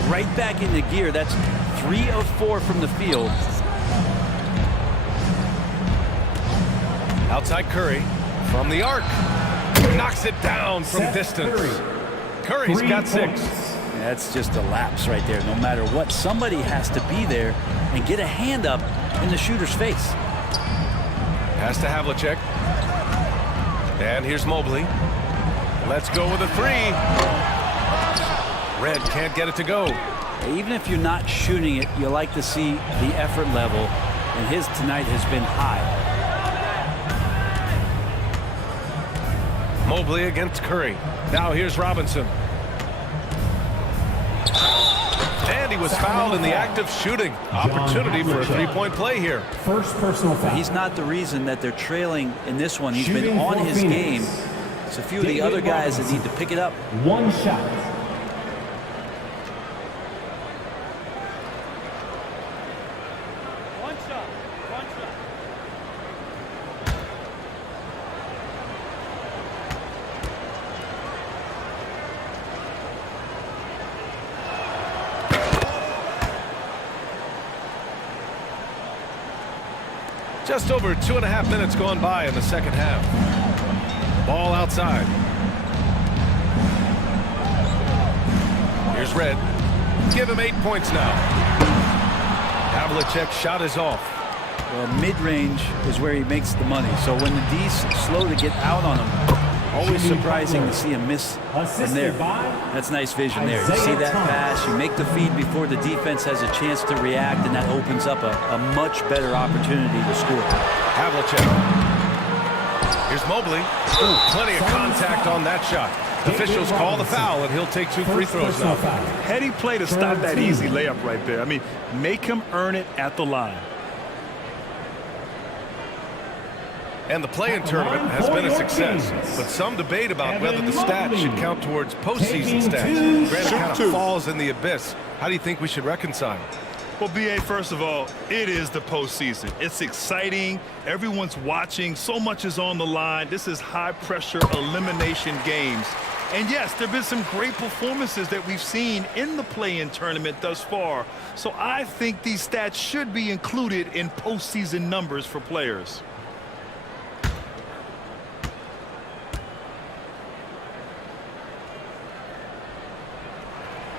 right back into gear. That's 3 of 4 from the field. Outside Curry from the arc. Knocks it down from distance. Curry's got 6. That's just a lapse right there. No matter what, somebody has to be there and get a hand up in the shooter's face. Pass to Havlicek. And here's Mobley. Let's go with a 3. Red can't get it to go. Even if you're not shooting it, you like to see the effort level, and his tonight has been high. Mobley against Curry. Now here's Robinson. And he was fouled in the act of shooting. Opportunity for a 3-point play here. First personal foul. He's not the reason that they're trailing in this one. He's been on his game. It's a few of the other guys that need to pick it up. One shot. One shot. One shot. Just over 2.5 minutes gone by in the second half. Ball outside. Here's Red. Give him 8 points now. Havlicek's shot is off. Well, mid-range is where he makes the money. So when the D's slow to get out on him, always surprising to see him miss from there. That's nice vision there. You see that pass, you make the feed before the defense has a chance to react, and that opens up a much better opportunity to score. Havlicek. Here's Mobley. Ooh, plenty of contact on that shot. Officials call the foul, and he'll take 2 free throws now. Heady play to stop that easy layup right there. I mean, make him earn it at the line. And the play-in tournament has been a success, but some debate about whether the stats should count towards postseason stats. Granted, it kind of falls in the abyss. How do you think we should reconcile? Well, B.A., first of all, it is the postseason. It's exciting. Everyone's watching. So much is on the line. This is high-pressure elimination games. And, yes, there have been some great performances that we've seen in the play-in tournament thus far. So I think these stats should be included in postseason numbers for players.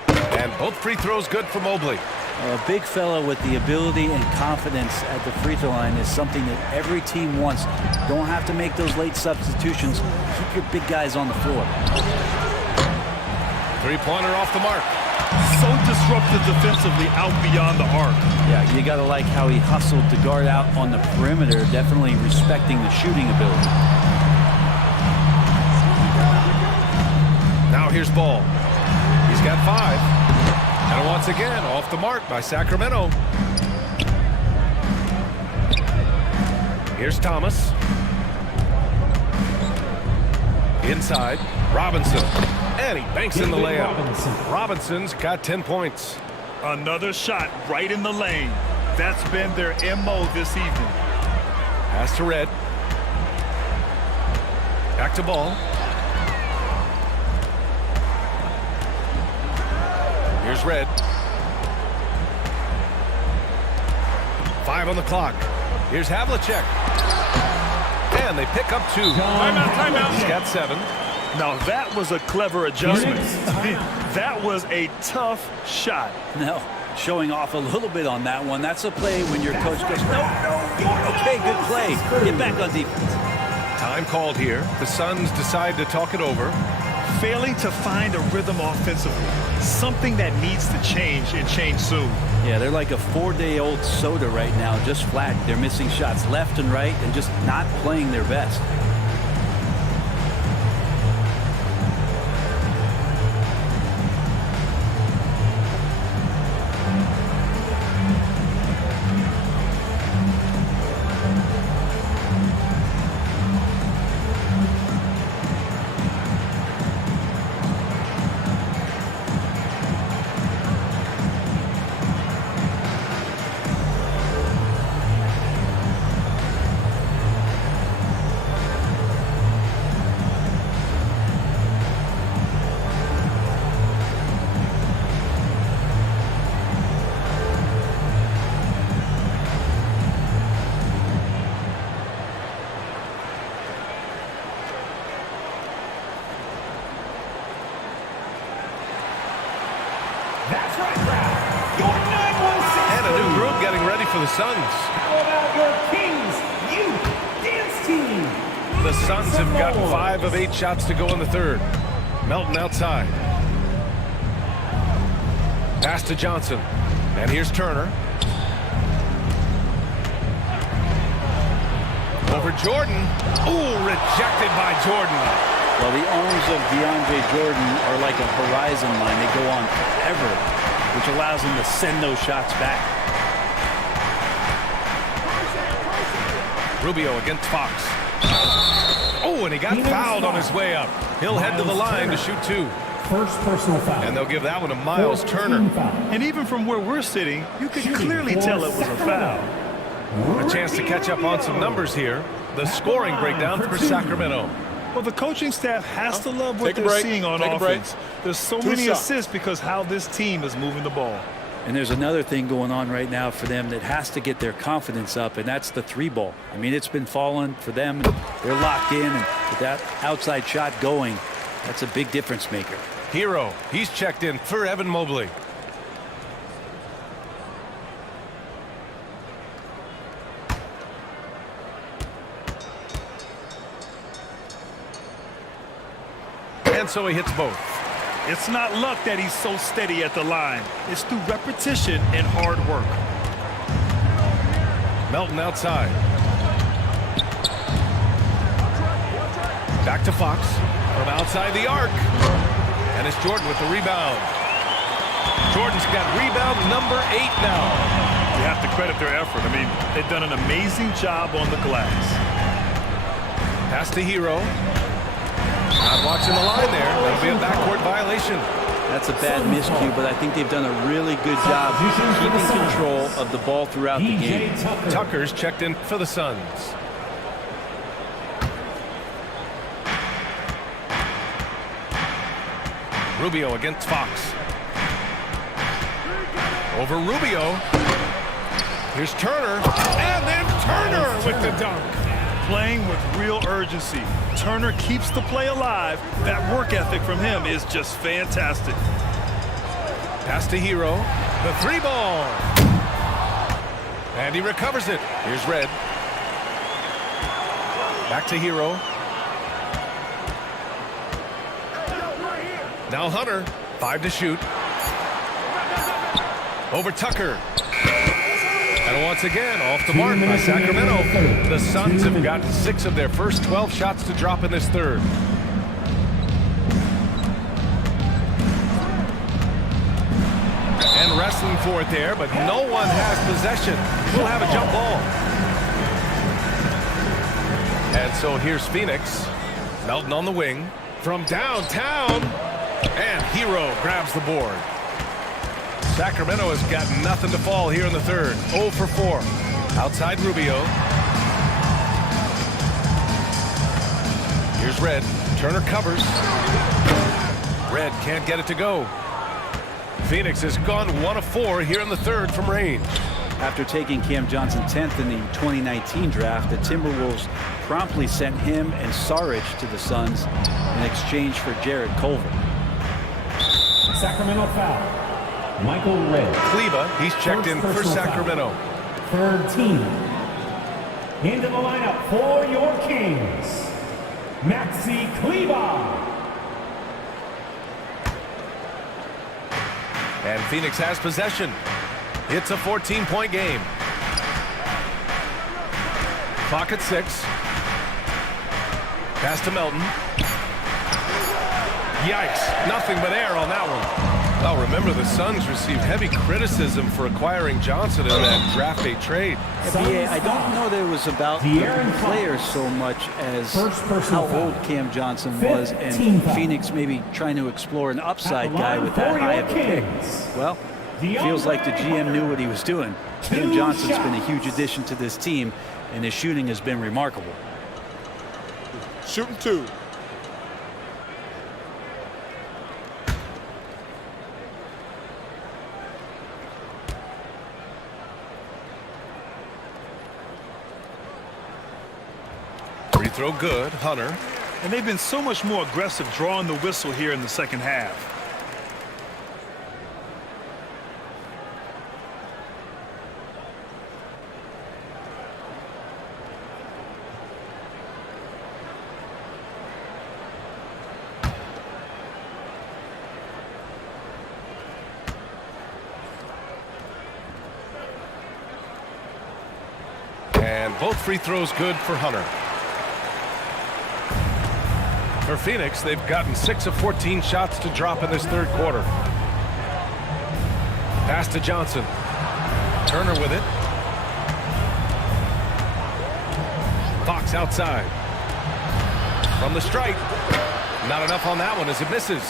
And both free throws good for Mobley. A big fella with the ability and confidence at the free throw line is something that every team wants. Don't have to make those late substitutions. Keep your big guys on the floor. Three-pointer off the mark. So disruptive defensively out beyond the arc. Yeah, you got to like how he hustled to guard out on the perimeter, definitely respecting the shooting ability. Now here's Ball. He's got 5. And once again, off the mark by Sacramento. Here's Thomas. Inside, Robinson. And he banks in the layup. Robinson's got 10 points. Another shot right in the lane. That's been their MO this evening. Pass to Red. Back to Ball. Here's Red. 5 on the clock. Here's Havlicek. And they pick up 2. Timeout. He's got 7. Now that was a clever adjustment. That was a tough shot. No, showing off a little bit on that one. That's a play when your coach goes, no. Okay, good play. Get back on defense. Time called here. The Suns decide to talk it over. Failing to find a rhythm offensively. Something that needs to change and change soon. Yeah, they're like a 4-day-old soda right now, just flat. They're missing shots left and right and just not playing their best. That's right, crowd. Your 916 And a new group getting ready for the Suns. How about your Kings Youth Dance Team? The Suns have got 5 of 8 shots to go in the third. Melton outside. Pass to Johnson. And here's Turner. Over Jordan. Ooh, rejected by Jordan. Well, the arms of DeAndre Jordan are like a horizon line. They go on forever, which allows him to send those shots back. Rubio against Fox. Oh, and he got fouled on his way up. He'll head to the line to shoot 2. First personal foul. And they'll give that one to Miles Turner. And even from where we're sitting, you can clearly tell it was a foul. A chance to catch up on some numbers here. The scoring breakdown for Sacramento. Well, the coaching staff has to love what they're seeing on offense. There's so many assists because how this team is moving the ball. And there's another thing going on right now for them that has to get their confidence up, and that's the 3-ball. I mean, it's been falling for them. They're locked in, and with that outside shot going, that's a big difference maker. Hero, he's checked in for Evan Mobley. And so he hits both. It's not luck that he's so steady at the line. It's through repetition and hard work. Melton outside. Back to Fox from outside the arc. And it's Jordan with the rebound. Jordan's got rebound number 8 now. You have to credit their effort. I mean, they've done an amazing job on the glass. Pass to Hero. Not watching the line there. That'll be a backcourt violation. That's a bad miscue, but I think they've done a really good job keeping control of the ball throughout the game. Tucker's checked in for the Suns. Rubio against Fox. Over Rubio. Here's Turner. And then Turner with the dunk. Playing with real urgency. Turner keeps the play alive. That work ethic from him is just fantastic. Pass to Hero. The 3 ball. And he recovers it. Here's Red. Back to Hero. Now Hunter. 5 to shoot. Over Tucker. And once again, off the mark by Sacramento. The Suns have gotten 6 of their first 12 shots to drop in this third. And wrestling for it there, but no one has possession. We'll have a jump ball. And so here's Phoenix. Melton on the wing. From downtown. And Hero grabs the board. Sacramento has got nothing to fall here in the third. 0 for 4. Outside Rubio. Here's Red. Turner covers. Red can't get it to go. Phoenix has gone 1 of 4 here in the third from range. After taking Cam Johnson 10th in the 2019 draft, the Timberwolves promptly sent him and Saric to the Suns in exchange for Jared Culver. Sacramento foul. Michael Red. Kleba, he's checked in for Sacramento. Foul. Third team. Into the lineup for your Kings, Maxi Kleba. And Phoenix has possession. It's a 14-point game. Clock at 6. Pass to Melton. Yikes, nothing but air on that one. Well, remember, the Suns received heavy criticism for acquiring Johnson in that draft day trade. Yeah, I don't know that it was about the players so much as how old Cam Johnson was and Phoenix maybe trying to explore an upside guy with that high of a pick. Well, feels like the GM knew what he was doing. Cam Johnson's been a huge addition to this team, and his shooting has been remarkable. Shooting 2. Free throw good, Hunter. And they've been so much more aggressive drawing the whistle here in the second half. And both free throws good for Hunter. For Phoenix, they've gotten 6 of 14 shots to drop in this third quarter. Pass to Johnson. Turner with it. Fox outside. From the stripe. Not enough on that one as it misses.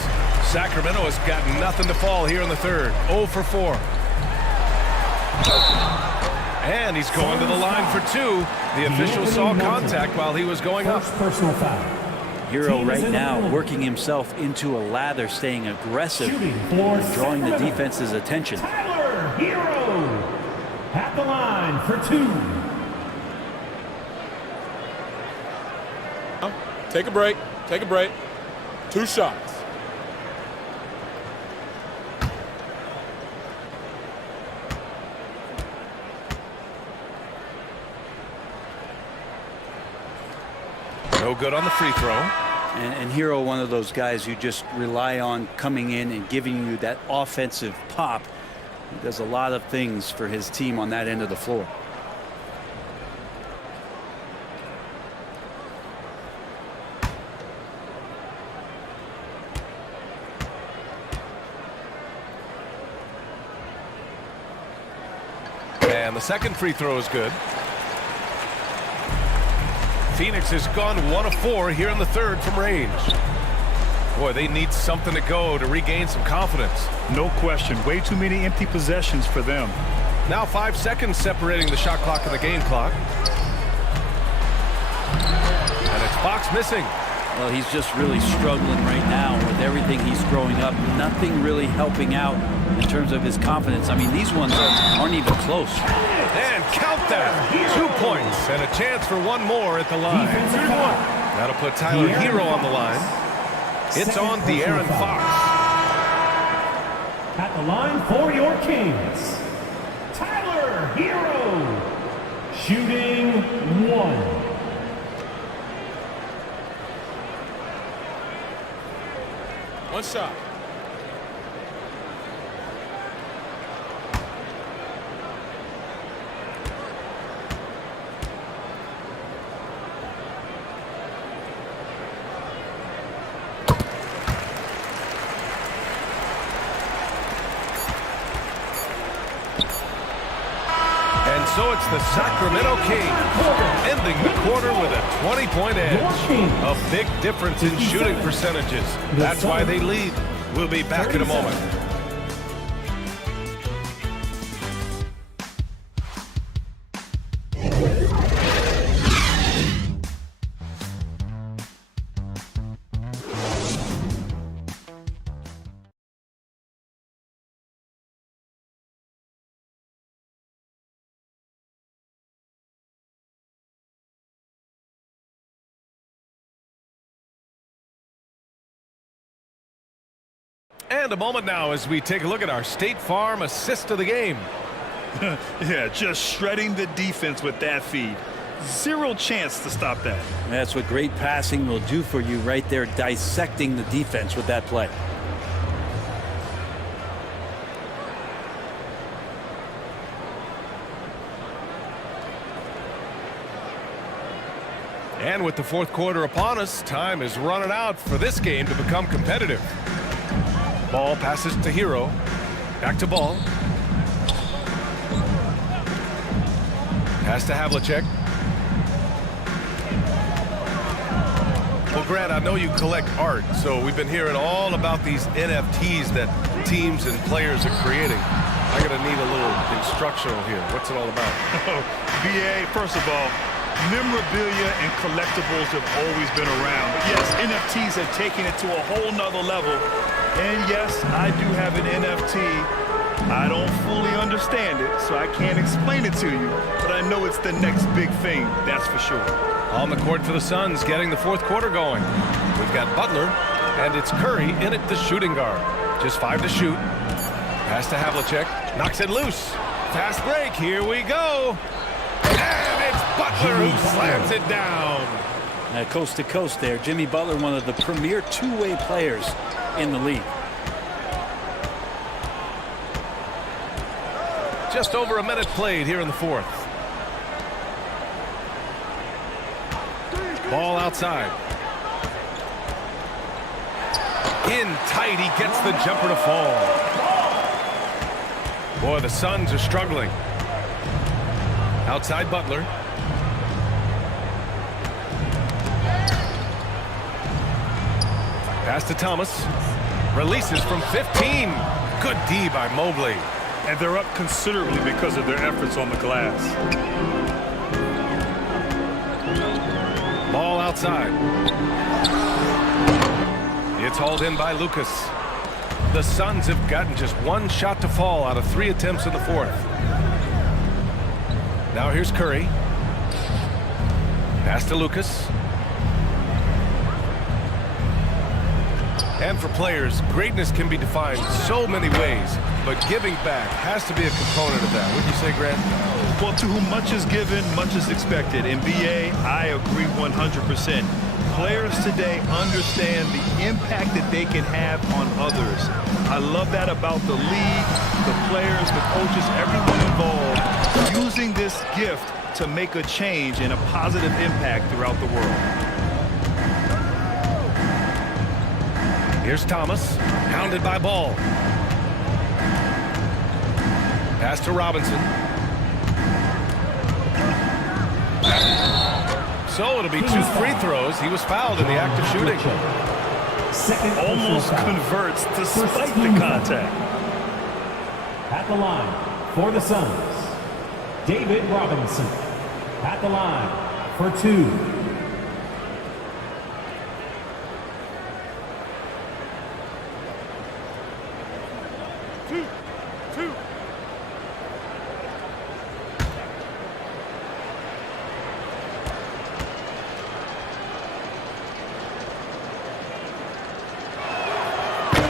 Sacramento has got nothing to fall here in the third. 0 for 4. And he's going to the line for 2. The official saw contact while he was going up. Personal foul. Hero right now working himself into a lather, staying aggressive, drawing the defense's attention. Tyler Hero at the line for 2. Take a break. Take a break. 2 shots. No good on the free throw. And Hero, one of those guys you just rely on coming in and giving you that offensive pop. He does a lot of things for his team on that end of the floor. the second free throw is good. Phoenix has gone 1 of 4 here in the third from range. Boy, they need something to go to regain some confidence. No question. Way too many empty possessions for them. Now 5 seconds separating the shot clock and the game clock. And it's Fox missing. Well, he's just really struggling right now with everything he's throwing up. Nothing really helping out in terms of his confidence. I mean, these ones aren't even close. And count that. 2 points and a chance for one more at the line. That'll put Tyler Hero on the line. It's on De'Aaron Fox. At the line for your Kings, Tyler Hero, shooting 1. One shot. So it's the Sacramento Kings ending the quarter with a 20-point edge. A big difference in shooting percentages. That's why they lead. We'll be back in a moment. And a moment now as we take a look at our State Farm assist of the game. Yeah, just shredding the defense with that feed. Zero chance to stop that. That's what great passing will do for you right there, dissecting the defense with that play. And with the fourth quarter upon us, time is running out for this game to become competitive. Ball passes to Hero. Back to Ball. Pass to Havlicek. Well, Grant, I know you collect art, so we've been hearing all about these NFTs that teams and players are creating. I'm going to need a little instructional here. What's it all about? BA, first of all, memorabilia and collectibles have always been around. But yes, NFTs have taken it to a whole nother level. And yes, I do have an NFT. I don't fully understand it, so I can't explain it to you. But I know it's the next big thing, that's for sure. On the court for the Suns, getting the fourth quarter going. We've got Butler, and it's Curry in at the shooting guard. Just 5 to shoot. Pass to Havlicek. Knocks it loose. Fast break. Here we go. And it's Butler who slams it down. Coast to coast there. Jimmy Butler, one of the premier two-way players in the league. Just over a minute played here in the fourth. Ball outside. In tight, he gets the jumper to fall. Boy, the Suns are struggling. Outside Butler. Pass to Thomas. Releases from 15. Good D by Mobley. And they're up considerably because of their efforts on the glass. Ball outside. It's hauled in by Lucas. The Suns have gotten just one shot to fall out of 3 attempts in the fourth. Now here's Curry. Pass to Lucas. And for players, greatness can be defined so many ways, but giving back has to be a component of that. Wouldn't you say, Grant? Well, to whom much is given, much is expected. In BA, I agree 100%. Players today understand the impact that they can have on others. I love that about the league, the players, the coaches, everyone involved, using this gift to make a change and a positive impact throughout the world. Here's Thomas, hounded by Ball. Pass to Robinson. So it'll be 2 free throws. He was fouled in the act of shooting. Almost converts despite the contact. At the line for the Suns, David Robinson. At the line for 2.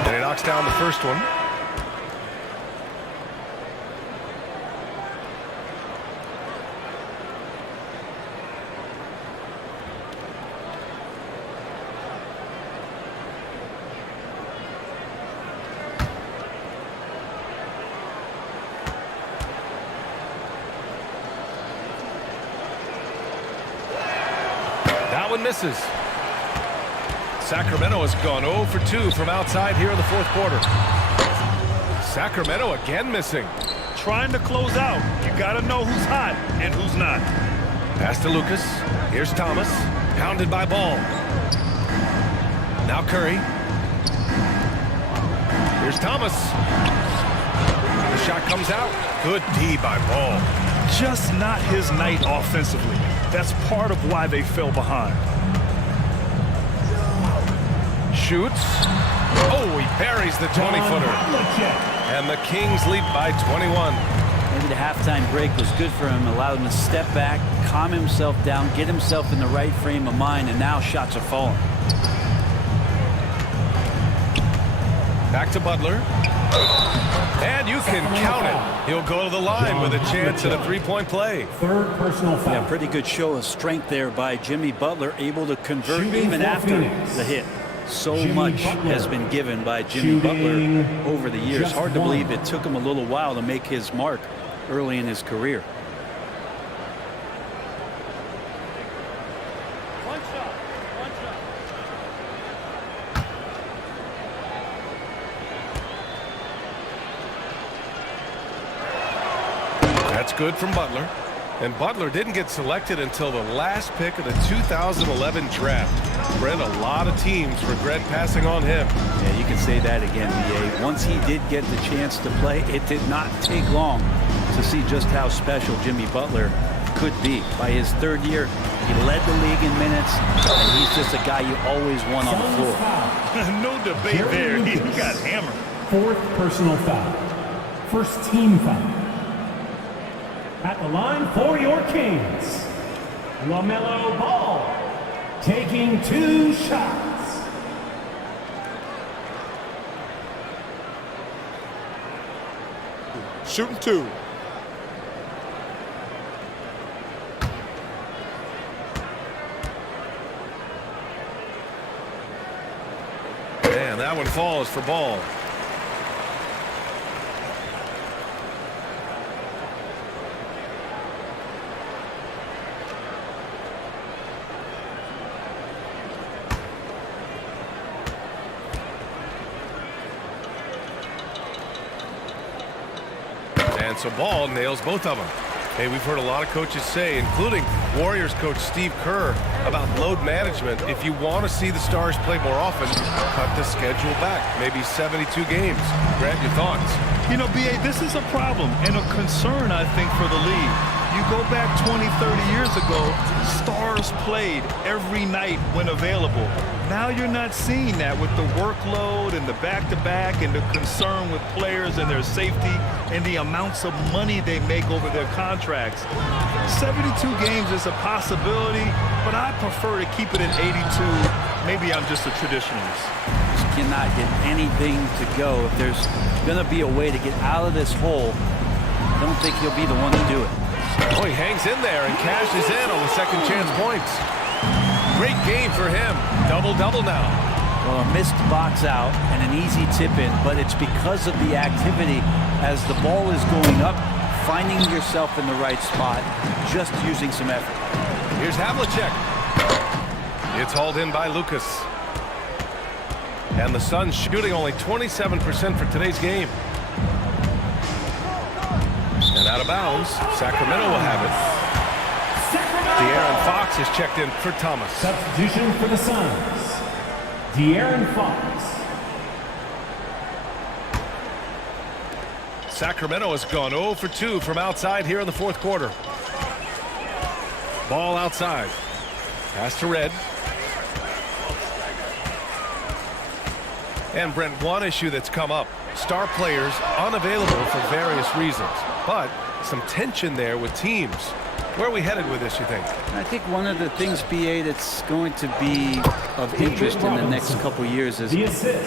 And he knocks down the first one. That one misses. Sacramento has gone 0 for 2 from outside here in the fourth quarter. Sacramento again missing. Trying to close out. You got to know who's hot and who's not. Pass to Lucas. Here's Thomas. Pounded by Ball. Now Curry. Here's Thomas. The shot comes out. Good D by Ball. Just not his night offensively. That's part of why they fell behind. Shoots. Oh, he buries the 20-footer. And the Kings lead by 21. Maybe the halftime break was good for him. Allowed him to step back, calm himself down, get himself in the right frame of mind, and now shots are falling. Back to Butler. And you can count it. He'll go to the line with a chance at a 3-point play. Third personal foul. Yeah, pretty good show of strength there by Jimmy Butler, able to convert even after the hit. So much has been given by Jimmy Butler over the years. Hard to believe it took him a little while to make his mark early in his career. One shot. That's good from Butler. And Butler didn't get selected until the last pick of the 2011 draft. Brent, a lot of teams regret passing on him. Yeah, you can say that again, B.A. Once he did get the chance to play, it did not take long to see just how special Jimmy Butler could be. By his third year, he led the league in minutes, and he's just a guy you always want on the floor. No debate there. He got hammered. Fourth personal foul. First team foul. At the line for your Kings, LaMelo Ball, taking 2 shots. Shooting 2. And that one falls for Ball. And so Ball nails both of them. Hey, we've heard a lot of coaches say, including Warriors coach Steve Kerr, about load management. If you want to see the Stars play more often, cut the schedule back. Maybe 72 games. Grant, your thoughts? You know, B.A., this is a problem and a concern, I think, for the league. You go back 20, 30 years ago, Stars played every night when available. Now you're not seeing that with the workload and the back-to-back and the concern with players and their safety and the amounts of money they make over their contracts. 72 games is a possibility, but I prefer to keep it at 82. Maybe I'm just a traditionalist. Just cannot get anything to go. If there's going to be a way to get out of this hole, I don't think he'll be the one to do it. Oh, he hangs in there and cashes in on the second chance points. Great game for him. Double-double now. Well, a missed box out and an easy tip in, but it's because of the activity as the ball is going up, finding yourself in the right spot, just using some effort. Here's Havlicek. It's hauled in by Lucas. And the Suns shooting only 27% for today's game. And out of bounds, Sacramento will have it. De'Aaron Fox is checked in for Thomas. Substitution for the Suns, De'Aaron Fox. Sacramento has gone 0 for 2 from outside here in the fourth quarter. Ball outside. Pass to Red. And Brent, one issue that's come up. Star players unavailable for various reasons. But some tension there with teams. Where are we headed with this, you think? I think one of the things, BA, that's going to be of interest in the next couple years is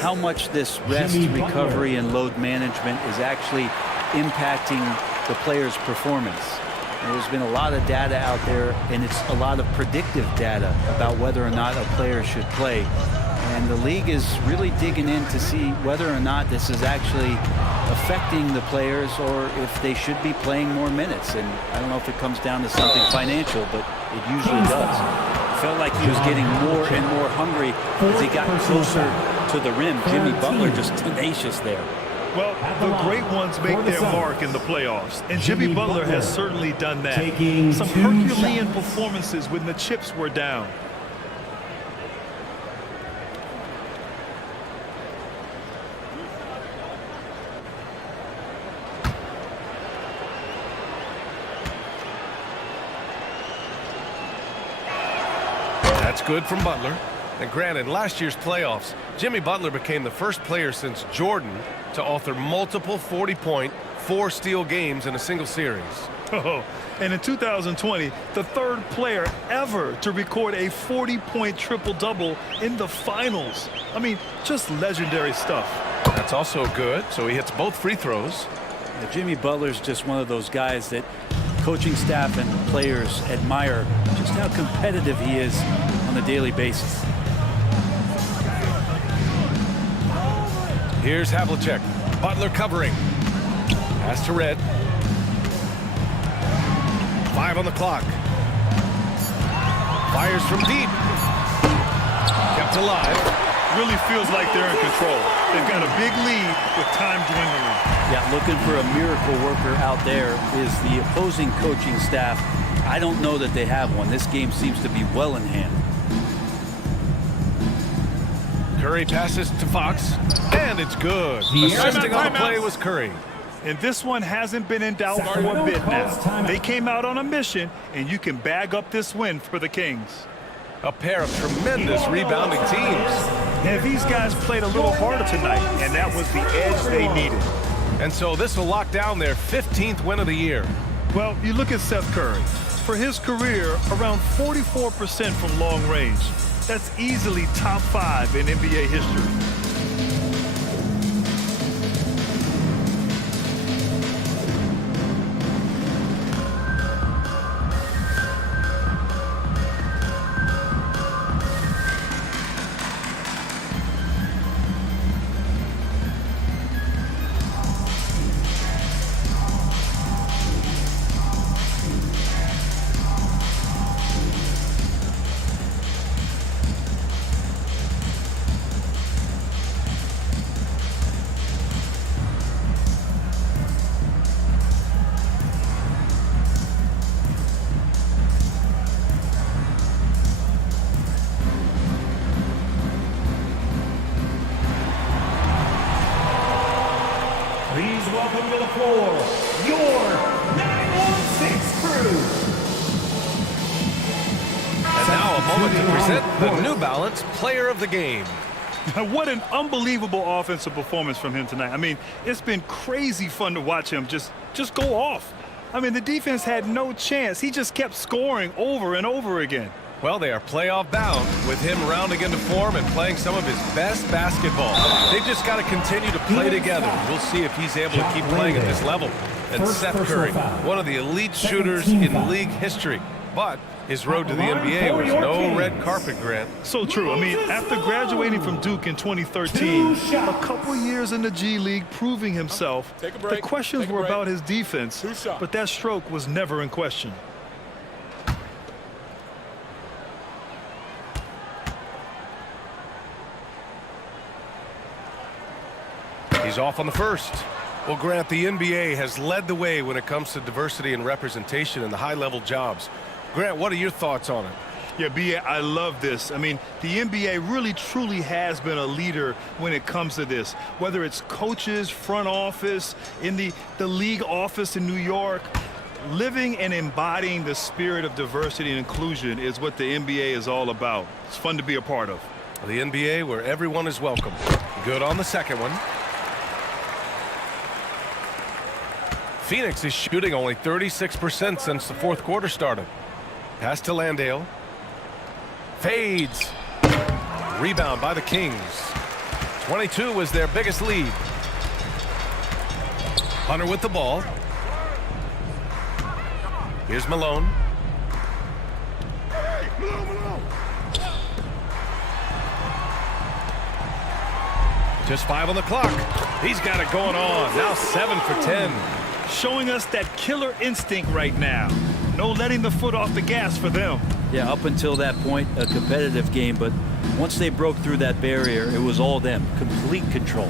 how much this rest, recovery, and load management is actually impacting the player's performance. There's been a lot of data out there, and it's a lot of predictive data about whether or not a player should play. And the league is really digging in to see whether or not this is actually affecting the players or if they should be playing more minutes. And I don't know if it comes down to something financial, but it usually does. Felt like he was getting more and more hungry as he got closer to the rim. Jimmy Butler just tenacious there. Well, the great ones make their mark in the playoffs, and Jimmy Butler has certainly done that. Some Herculean performances when the chips were down. That's good from Butler. And granted, last year's playoffs, Jimmy Butler became the first player since Jordan to author multiple 40-point, 4-steal games in a single series. Oh, and in 2020, the third player ever to record a 40-point triple-double in the finals. I mean, just legendary stuff. That's also good, so he hits both free throws. Yeah, Jimmy Butler's just one of those guys that coaching staff and players admire just how competitive he is on a daily basis. Here's Havlicek. Butler covering. Pass to Red. 5 on the clock. Fires from deep. Kept alive. Really feels like they're in control. They've got a big lead with time dwindling. Yeah, looking for a miracle worker out there is the opposing coaching staff. I don't know that they have one. This game seems to be well in hand. Curry passes to Fox, and it's good. Assisting on the play was Curry. And this one hasn't been in doubt for a bit now. They came out on a mission, and you can bag up this win for the Kings. A pair of tremendous rebounding teams. And these guys played a little harder tonight, and that was the edge they needed. And so this will lock down their 15th win of the year. Well, you look at Seth Curry. For his career, around 44% from long range. That's easily top 5 in NBA history. Please welcome to the floor, your 916 crew. And now a moment to present the New Balance Player of the Game. What an unbelievable offensive performance from him tonight. I mean, it's been crazy fun to watch him just go off. I mean, the defense had no chance. He just kept scoring over and over again. Well, they are playoff bound with him rounding into form and playing some of his best basketball. They've just got to continue to play together. We'll see if he's able to keep playing at this level. And Seth Curry, one of the elite shooters in league history. But his road to the NBA was no red carpet, Grant. So true. I mean, after graduating from Duke in 2013, a couple years in the G League proving himself, the questions were about his defense, but that stroke was never in question. He's off on the first. Well, Grant, the NBA has led the way when it comes to diversity and representation in the high-level jobs. Grant, what are your thoughts on it? Yeah, B.A., I love this. I mean, the NBA really truly has been a leader when it comes to this. Whether it's coaches, front office, in the league office in New York, living and embodying the spirit of diversity and inclusion is what the NBA is all about. It's fun to be a part of. The NBA where everyone is welcome. Good on the second one. Phoenix is shooting only 36% since the fourth quarter started. Pass to Landale. Fades. Rebound by the Kings. 22 was their biggest lead. Hunter with the ball. Here's Malone. Just 5 on the clock. He's got it going on. Now 7 for 10. Showing us that killer instinct right now. No letting the foot off the gas for them. Yeah, up until that point, a competitive game, but once they broke through that barrier, it was all them. Complete control.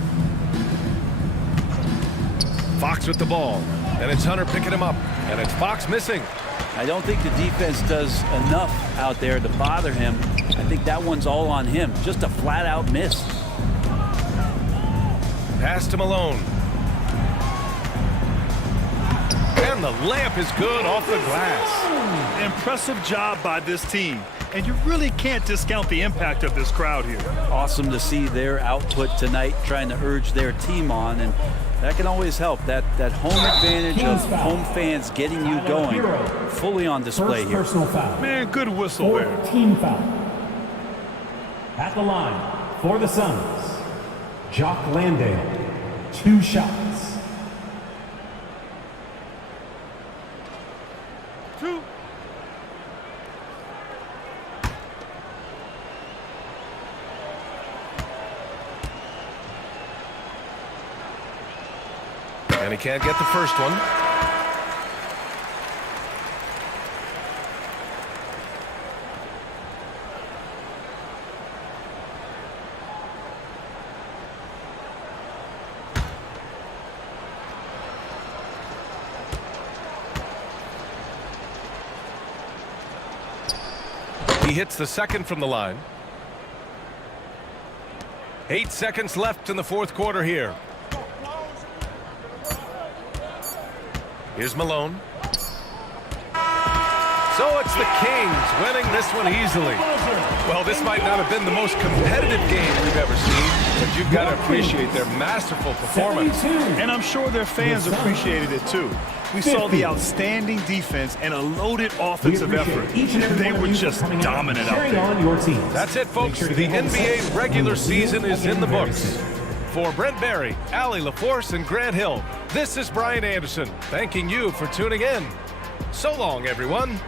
Fox with the ball, and it's Hunter picking him up, and it's Fox missing. I don't think the defense does enough out there to bother him. I think that one's all on him. Just a flat-out miss. Pass to Malone. And the layup is good off the glass. Impressive job by this team. And you really can't discount the impact of this crowd here. Awesome to see their output tonight, trying to urge their team on, and that can always help. That home advantage of home fans getting you going, fully on display here. Man, good whistle there. Team foul. At the line for the Suns, Jock Landale, 2 shots. 2. And he can't get the first one. He hits the second from the line. 8 seconds left in the fourth quarter here. Here's Malone. So it's the Kings winning this one easily. Well, this might not have been the most competitive game we've ever seen, but you've got to appreciate their masterful performance. And I'm sure their fans appreciated it too. We saw the outstanding defense and a loaded offensive effort. They were just dominant out there. That's it, folks. The NBA's regular season is in the books. For Brent Barry, Allie LaForce, and Grant Hill, this is Brian Anderson, thanking you for tuning in. So long, everyone.